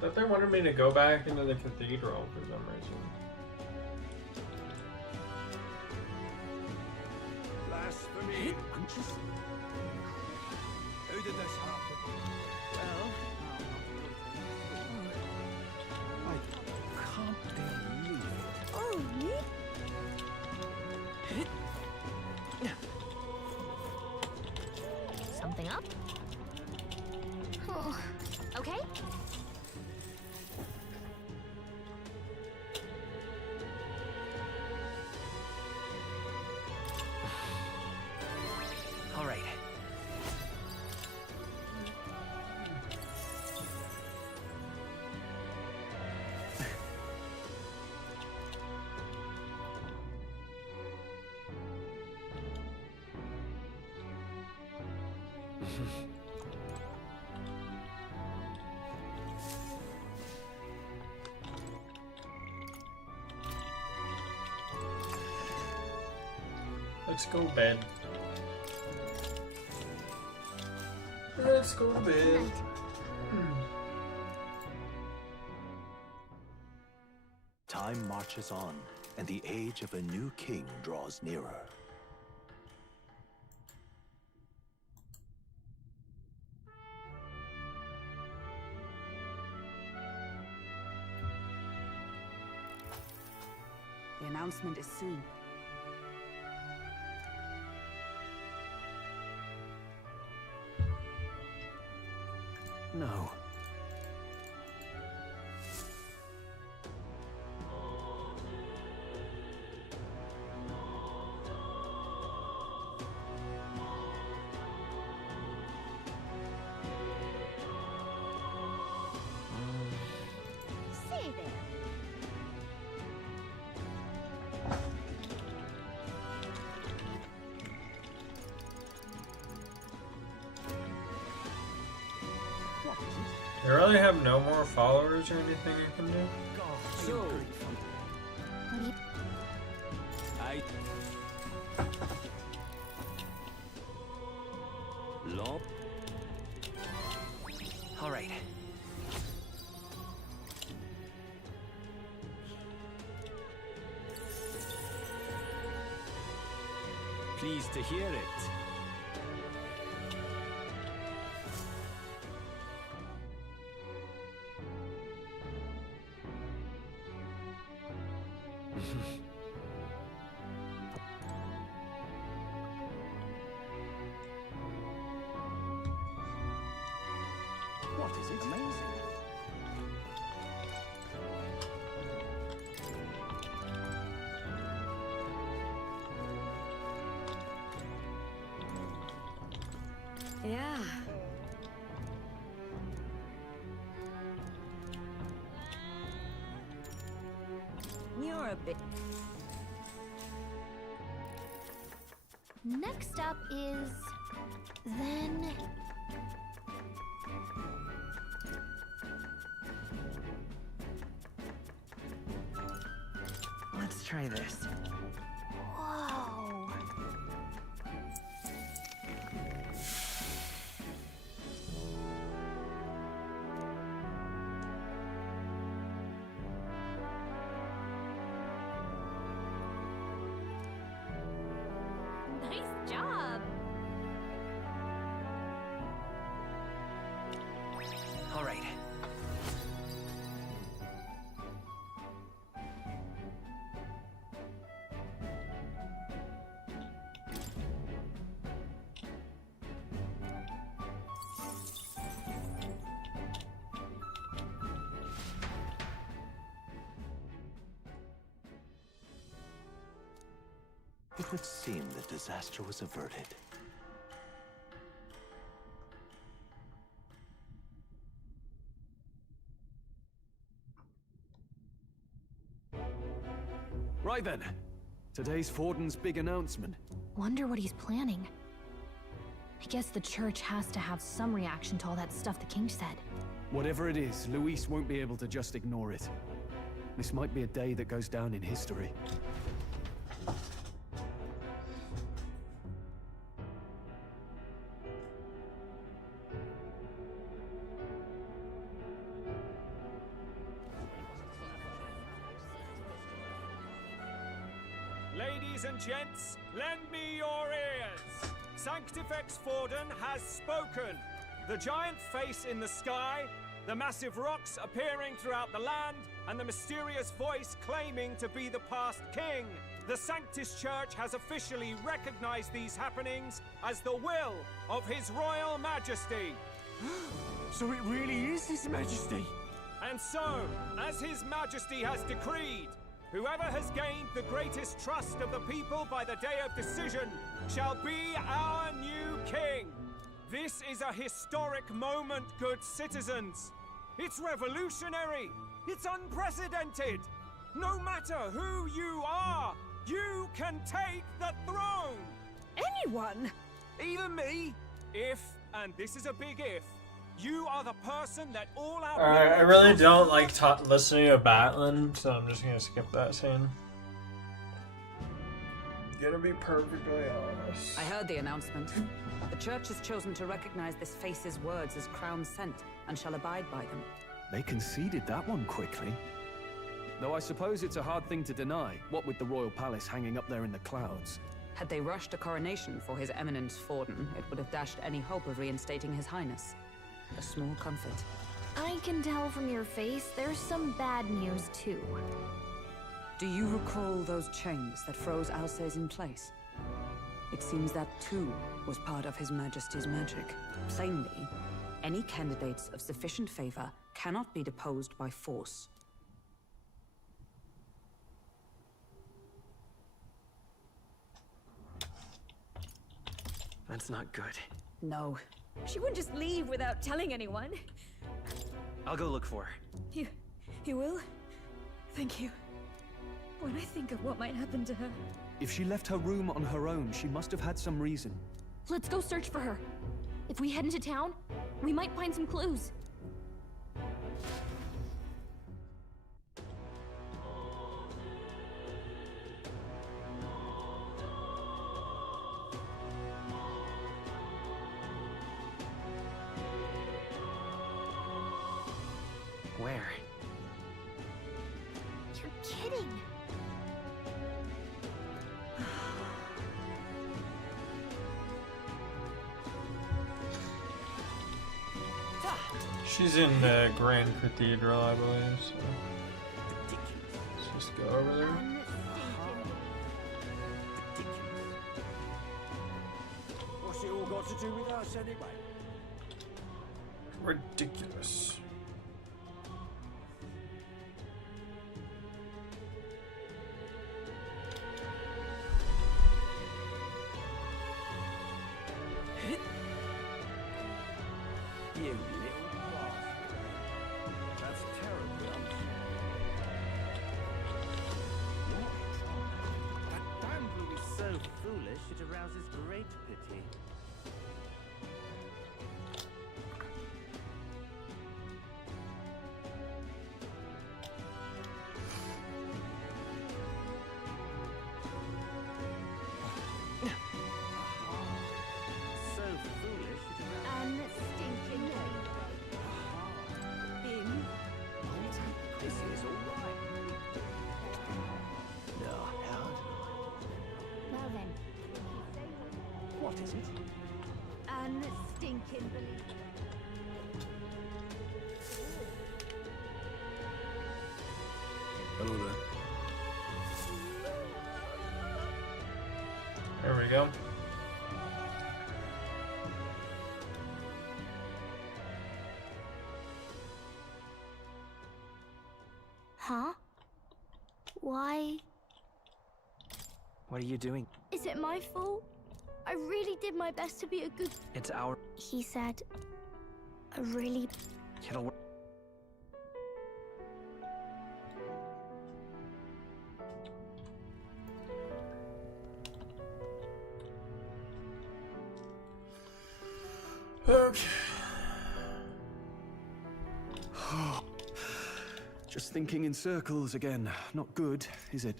Thought they wanted me to go back into the cathedral for some reason. Blasphemy! How did this happen? I can't believe it. Oh, me? Something up? Oh, okay. All right. Let's go bed. Let's go to bed. Time marches on, and the age of a new king draws nearer. The announcement is soon. No. Say there. You really have no more followers or anything I can do? So, Lop? All right. Pleased to hear it. What is it? Amazing. Yeah. You're a bit... Next up is... then... Let's try this. Whoa. Nice job. All right. It would seem the disaster was averted. Right then. Today's Forden's big announcement. Wonder what he's planning. I guess the church has to have some reaction to all that stuff the king said. Whatever it is, Luis won't be able to just ignore it. This might be a day that goes down in history. Ladies and gents, lend me your ears. Sanctifex Forden has spoken. The giant face in the sky, the massive rocks appearing throughout the land, and the mysterious voice claiming to be the past king. The Sanctus Church has officially recognized these happenings as the will of His Royal Majesty. So it really is His Majesty? And so, as His Majesty has decreed, whoever has gained the greatest trust of the people by the day of decision shall be our new king. This is a historic moment, good citizens. It's revolutionary. It's unprecedented. No matter who you are, you can take the throne. Anyone? Even me. If, and this is a big if, you are the person that all our Alright, I really don't like listening to Batlin, so I'm just gonna skip that scene. Gonna be perfectly honest. I heard the announcement. The church has chosen to recognize this face's words as crown sent and shall abide by them. They conceded that one quickly. Though I suppose it's a hard thing to deny, what with the royal palace hanging up there in the clouds. Had they rushed a coronation for His Eminence Forden, it would have dashed any hope of reinstating His Highness. A small comfort. I can tell from your face there's some bad news too. Do you recall those chains that froze Alces in place? It seems that too was part of His Majesty's magic. Plainly, any candidates of sufficient favor cannot be deposed by force. That's not good. No. She wouldn't just leave without telling anyone. I'll go look for her. You will? Thank you. When I think of what might happen to her... If she left her room on her own, she must have had some reason. Let's go search for her. If we head into town, we might find some clues. Where? You're kidding. She's in the Grand Cathedral, I believe, so let's just go over there. What's it all got to do with us anyway? Ridiculous. You little bastard. That's terribly unfair. That damned Louis is so foolish it arouses great pity. So foolish it arouses... Unstinking Him? This is alright. No, Howard. Well then. What is it? Unstinking believe. Hello there. There we go. Huh? Why? What are you doing? Is it my fault? I really did my best to be a good... It's our... He said... I really... It'll work. Okay. Just thinking in circles again. Not good, is it?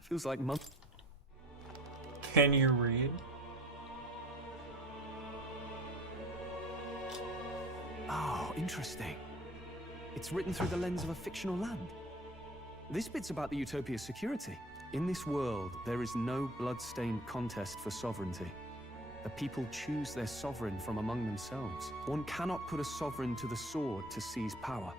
Feels like months. Can you read? Oh, interesting. It's written through the lens of a fictional land. This bit's about the Utopia's security. In this world, there is no blood-stained contest for sovereignty. The people choose their sovereign from among themselves. One cannot put a sovereign to the sword to seize power.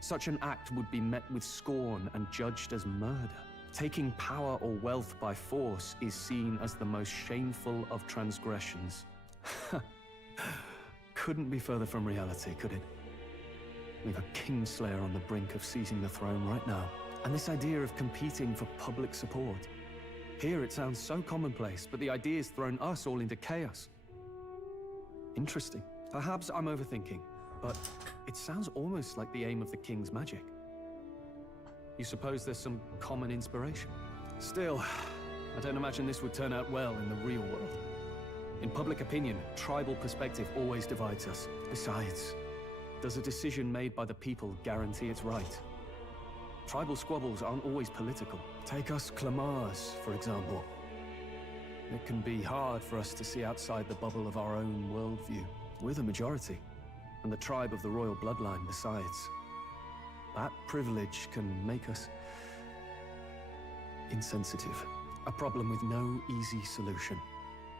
Such an act would be met with scorn and judged as murder. Taking power or wealth by force is seen as the most shameful of transgressions. Couldn't be further from reality, could it? We've a kingslayer on the brink of seizing the throne right now. And this idea of competing for public support. Here it sounds so commonplace, but the idea's thrown us all into chaos. Interesting. Perhaps I'm overthinking, but it sounds almost like the aim of the king's magic. You suppose there's some common inspiration? Still, I don't imagine this would turn out well in the real world. In public opinion, tribal perspective always divides us. Besides, does a decision made by the people guarantee it's right? Tribal squabbles aren't always political. Take us Clamars, for example. It can be hard for us to see outside the bubble of our own worldview. We're the majority, and the tribe of the royal bloodline besides. That privilege can make us insensitive. A problem with no easy solution,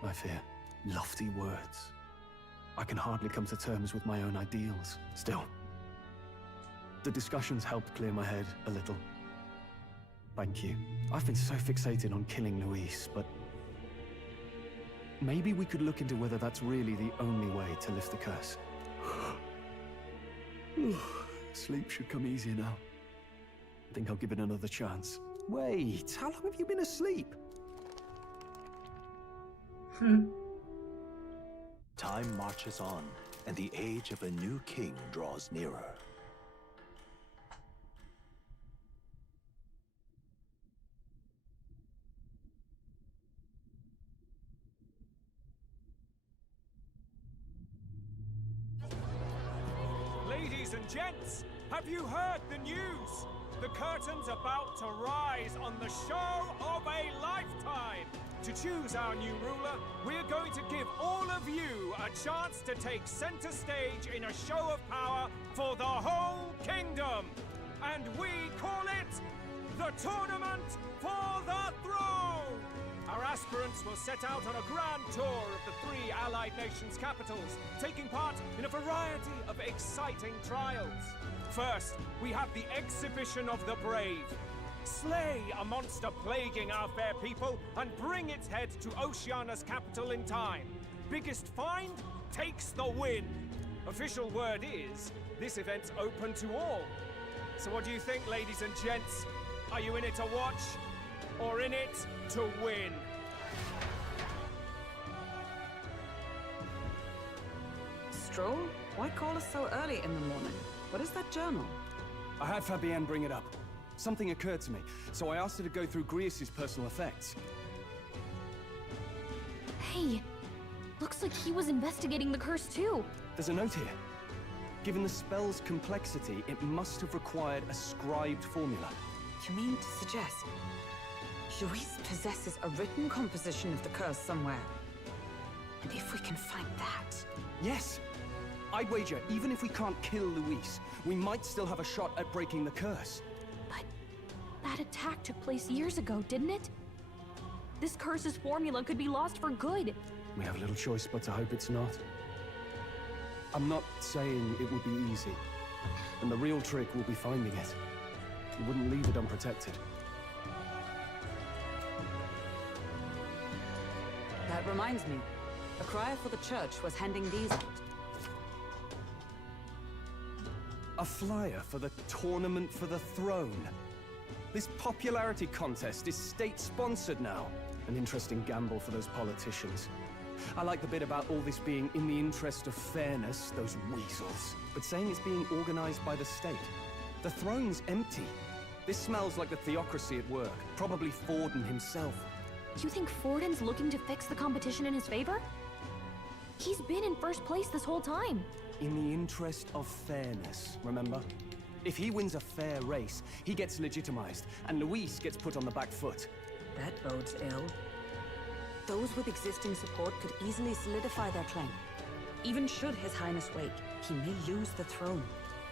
I fear. Lofty words. I can hardly come to terms with my own ideals. Still, the discussions helped clear my head a little. Thank you. I've been so fixated on killing Luis, but maybe we could look into whether that's really the only way to lift the curse. Sleep should come easier now. I think I'll give it another chance. Wait, how long have you been asleep? Time marches on, and the age of a new king draws nearer. Ladies and gents, have you heard the news? The curtain's about to rise on the show of a lifetime! To choose our new ruler, we're going to give all of you a chance to take center stage in a show of power for the whole kingdom! And we call it the Tournament for the Throne! Our aspirants will set out on a grand tour of the 3 allied nations' capitals, taking part in a variety of exciting trials. First, we have the Exhibition of the Brave. Slay a monster plaguing our fair people and bring its head to Oceania's capital in time. Biggest find takes the win. Official word is, this event's open to all. So what do you think, ladies and gents? Are you in it to watch, or in it to win? Stroll? Why call us so early in the morning? What is that journal? I had Fabienne bring it up. Something occurred to me, so I asked her to go through Grius' personal effects. Hey, looks like he was investigating the curse too. There's a note here. Given the spell's complexity, it must have required a scribed formula. You mean to suggest Luis possesses a written composition of the curse somewhere? And if we can find that... Yes! I'd wager, even if we can't kill Luis, we might still have a shot at breaking the curse. But that attack took place years ago, didn't it? This curse's formula could be lost for good. We have little choice but to hope it's not. I'm not saying it would be easy. And the real trick will be finding it. You wouldn't leave it unprotected. That reminds me. A crier for the church was handing these out. A flyer for the Tournament for the Throne. This popularity contest is state-sponsored now. An interesting gamble for those politicians. I like the bit about all this being in the interest of fairness, those weasels. But saying it's being organized by the state. The throne's empty. This smells like the theocracy at work. Probably Forden himself. You think Forden's looking to fix the competition in his favor? He's been in first place this whole time. In the interest of fairness, remember? If he wins a fair race, he gets legitimized, and Luis gets put on the back foot. That bodes ill. Those with existing support could easily solidify their claim. Even should His Highness wake, he may lose the throne.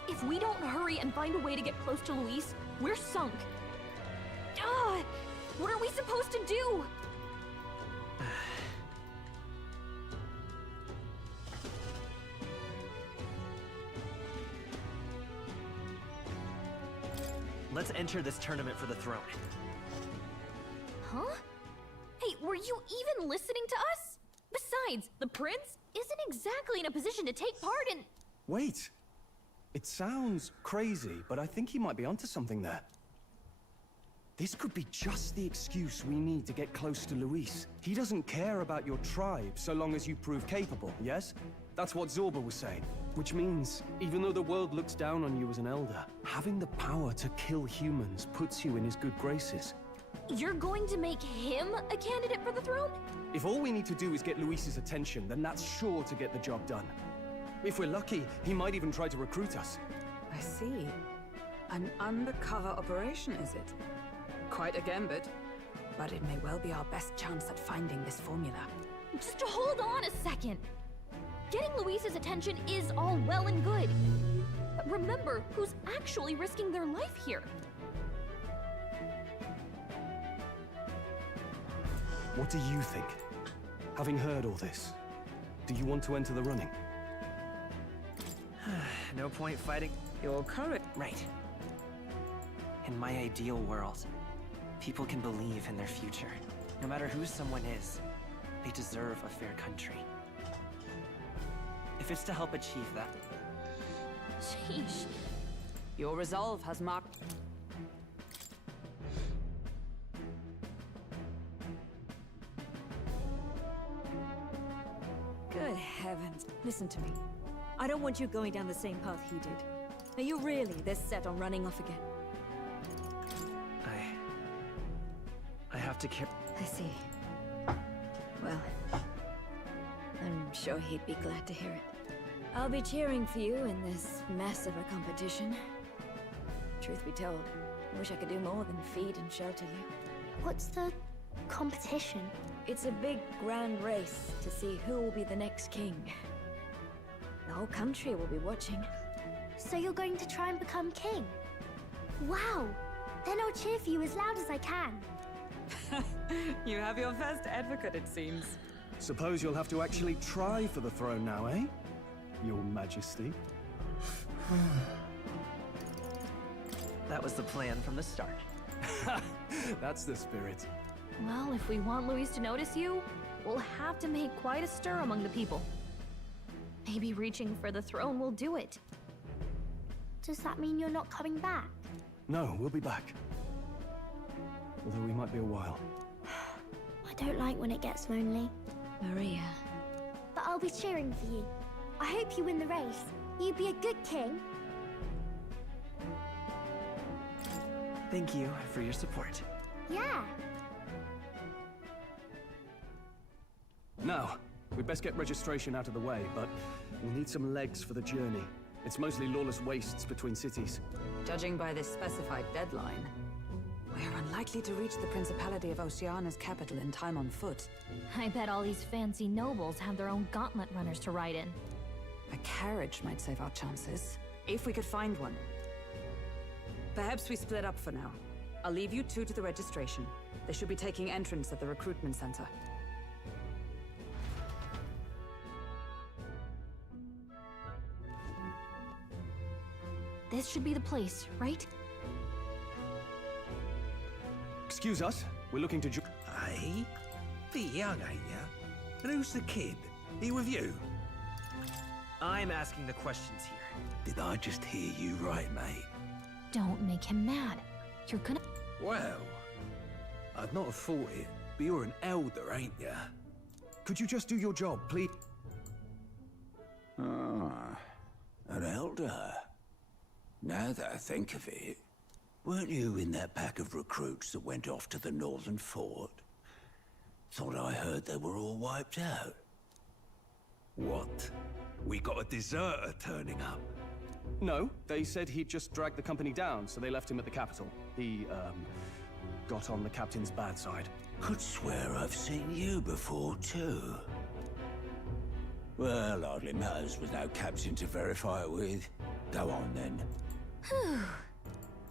If we don't hurry and find a way to get close to Luis, we're sunk. What are we supposed to do? Let's enter this tournament for the throne. Huh? Hey, were you even listening to us? Besides, the prince isn't exactly in a position to take part in... Wait. It sounds crazy, but I think he might be onto something there. This could be just the excuse we need to get close to Luis. He doesn't care about your tribe so long as you prove capable, yes? That's what Zorba was saying. Which means, even though the world looks down on you as an elder, having the power to kill humans puts you in his good graces. You're going to make him a candidate for the throne? If all we need to do is get Luis's attention, then that's sure to get the job done. If we're lucky, he might even try to recruit us. I see. An undercover operation, is it? Quite a gambit. But it may well be our best chance at finding this formula. Just hold on a second. Getting Luis's attention is all well and good. But remember who's actually risking their life here. What do you think? Having heard all this, do you want to enter the running? No point fighting. Your courage. Right. In my ideal world, people can believe in their future. No matter who someone is, they deserve a fair country. If it's to help achieve that. Sheesh. Your resolve has marked... Good heavens. Listen to me. I don't want you going down the same path he did. Are you really this set on running off again? I have to care. I see. Well, I'm sure he'd be glad to hear it. I'll be cheering for you in this mess of a competition. Truth be told, I wish I could do more than feed and shelter you. What's the competition? It's a big, grand race to see who will be the next king. The whole country will be watching. So you're going to try and become king? Wow! Then I'll cheer for you as loud as I can. You have your first advocate, it seems. Suppose you'll have to actually try for the throne now, eh? Your Majesty. That was the plan from the start. That's the spirit. Well, if we want Luis to notice you, we'll have to make quite a stir among the people. Maybe reaching for the throne will do it. Does that mean you're not coming back? No, we'll be back. Although we might be a while. I don't like when it gets lonely. Maria. But I'll be cheering for you. I hope you win the race. You be a good king. Thank you for your support. Yeah. Now, we'd best get registration out of the way, but we'll need some legs for the journey. It's mostly lawless wastes between cities. Judging by this specified deadline, we're unlikely to reach the Principality of Oceana's capital in time on foot. I bet all these fancy nobles have their own gauntlet runners to ride in. A carriage might save our chances, if we could find one. Perhaps we split up for now. I'll leave you two to the registration. They should be taking entrance at the recruitment center. This should be the place, right? Excuse us, we're looking to Hey? Bit young, ain't ya? And who's the kid? He with you? I'm asking the questions here. Did I just hear you right, mate? Don't make him mad. You're gonna... Well, I'd not have thought it, but you're an elder, ain't ya? Could you just do your job, please? Ah, an elder. Now that I think of it, weren't you in that pack of recruits that went off to the northern fort? Thought I heard they were all wiped out. What? We got a deserter turning up? No, they said he'd just dragged the company down, so they left him at the capital. He, got on the captain's bad side. Could swear I've seen you before, too. Well, hardly matters with no captain to verify it with. Go on, then.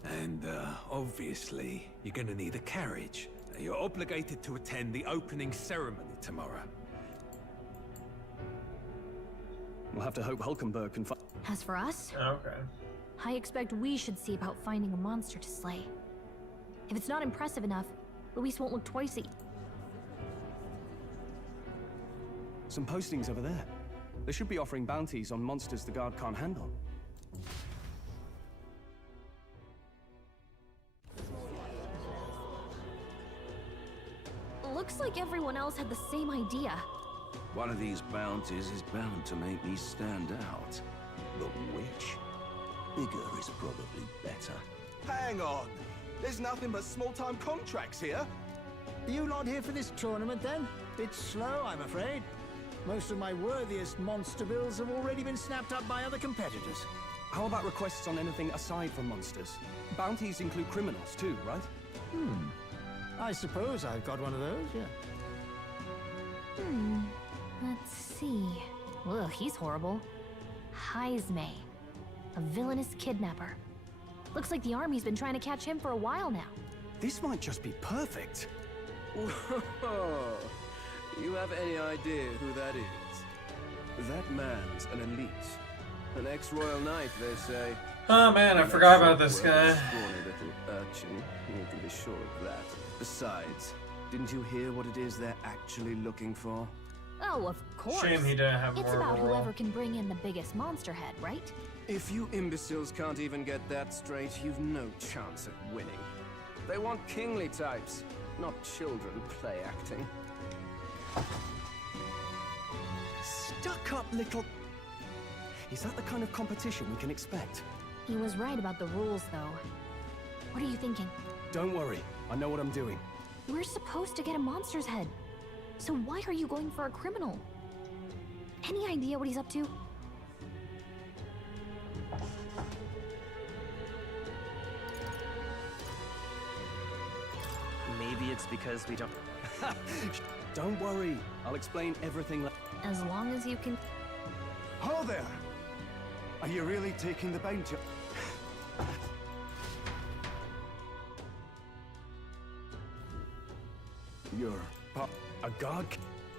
And, obviously, you're gonna need a carriage. You're obligated to attend the opening ceremony tomorrow. We'll have to hope Hulkenberg can find... As for us, Okay. I expect we should see about finding a monster to slay. If it's not impressive enough, Luis won't look twice at you. Some postings over there. They should be offering bounties on monsters the guard can't handle. Looks like everyone else had the same idea. One of these bounties is bound to make me stand out. But which? Bigger is probably better. Hang on! There's nothing but small-time contracts here. Are you not here for this tournament, then? Bit slow, I'm afraid. Most of my worthiest monster bills have already been snapped up by other competitors. How about requests on anything aside from monsters? Bounties include criminals too, right? I suppose I've got one of those, yeah. Let's see. Ugh, he's horrible. Heisme, a villainous kidnapper. Looks like the army's been trying to catch him for a while now. This might just be perfect. Whoa. You have any idea who that is? That man's an elite. An ex-royal knight, they say. Oh man, I forgot about this Well, guy. a scrawny little urchin. You can be sure of that. Besides, didn't you hear what it is they're actually looking for? Oh, of course. Shame he didn't have It's more of about a role. whoever can bring in the biggest monster head, right? If you imbeciles can't even get that straight, you've no chance at winning. They want kingly types, not children play acting. Stuck-up little... Is that the kind of competition we can expect? He was right about the rules, though. What are you thinking? Don't worry, I know what I'm doing. We're supposed to get a monster's head. So why are you going for a criminal? Any idea what he's up to? Maybe it's because we don't... Don't worry, I'll explain everything later. As long as you can... Ho there! Are you really taking the bounty? You're a god.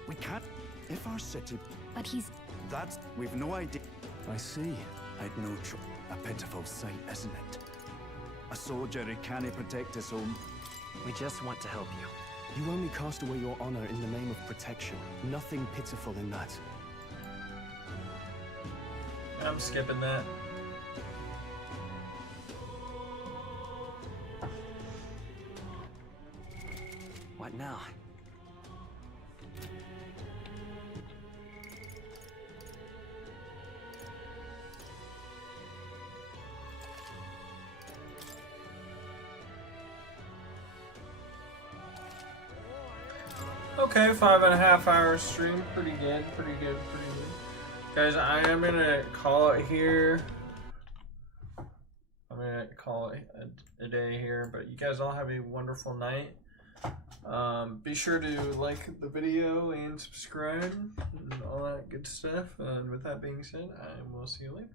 We can't. If our city. But he's. That's. We've no idea. I see. I'd no choice. A pitiful sight, isn't it? A soldier who can't protect his home. We just want to help you. You only cast away your honor in the name of protection. Nothing pitiful in that. I'm skipping that. What now? Okay, 5.5 hour stream. Pretty good, pretty good, pretty good. Guys, I am gonna call it here. I'm gonna call it a day here, but you guys all have a wonderful night. Be sure to like the video and subscribe and all that good stuff. And with that being said, I will see you later.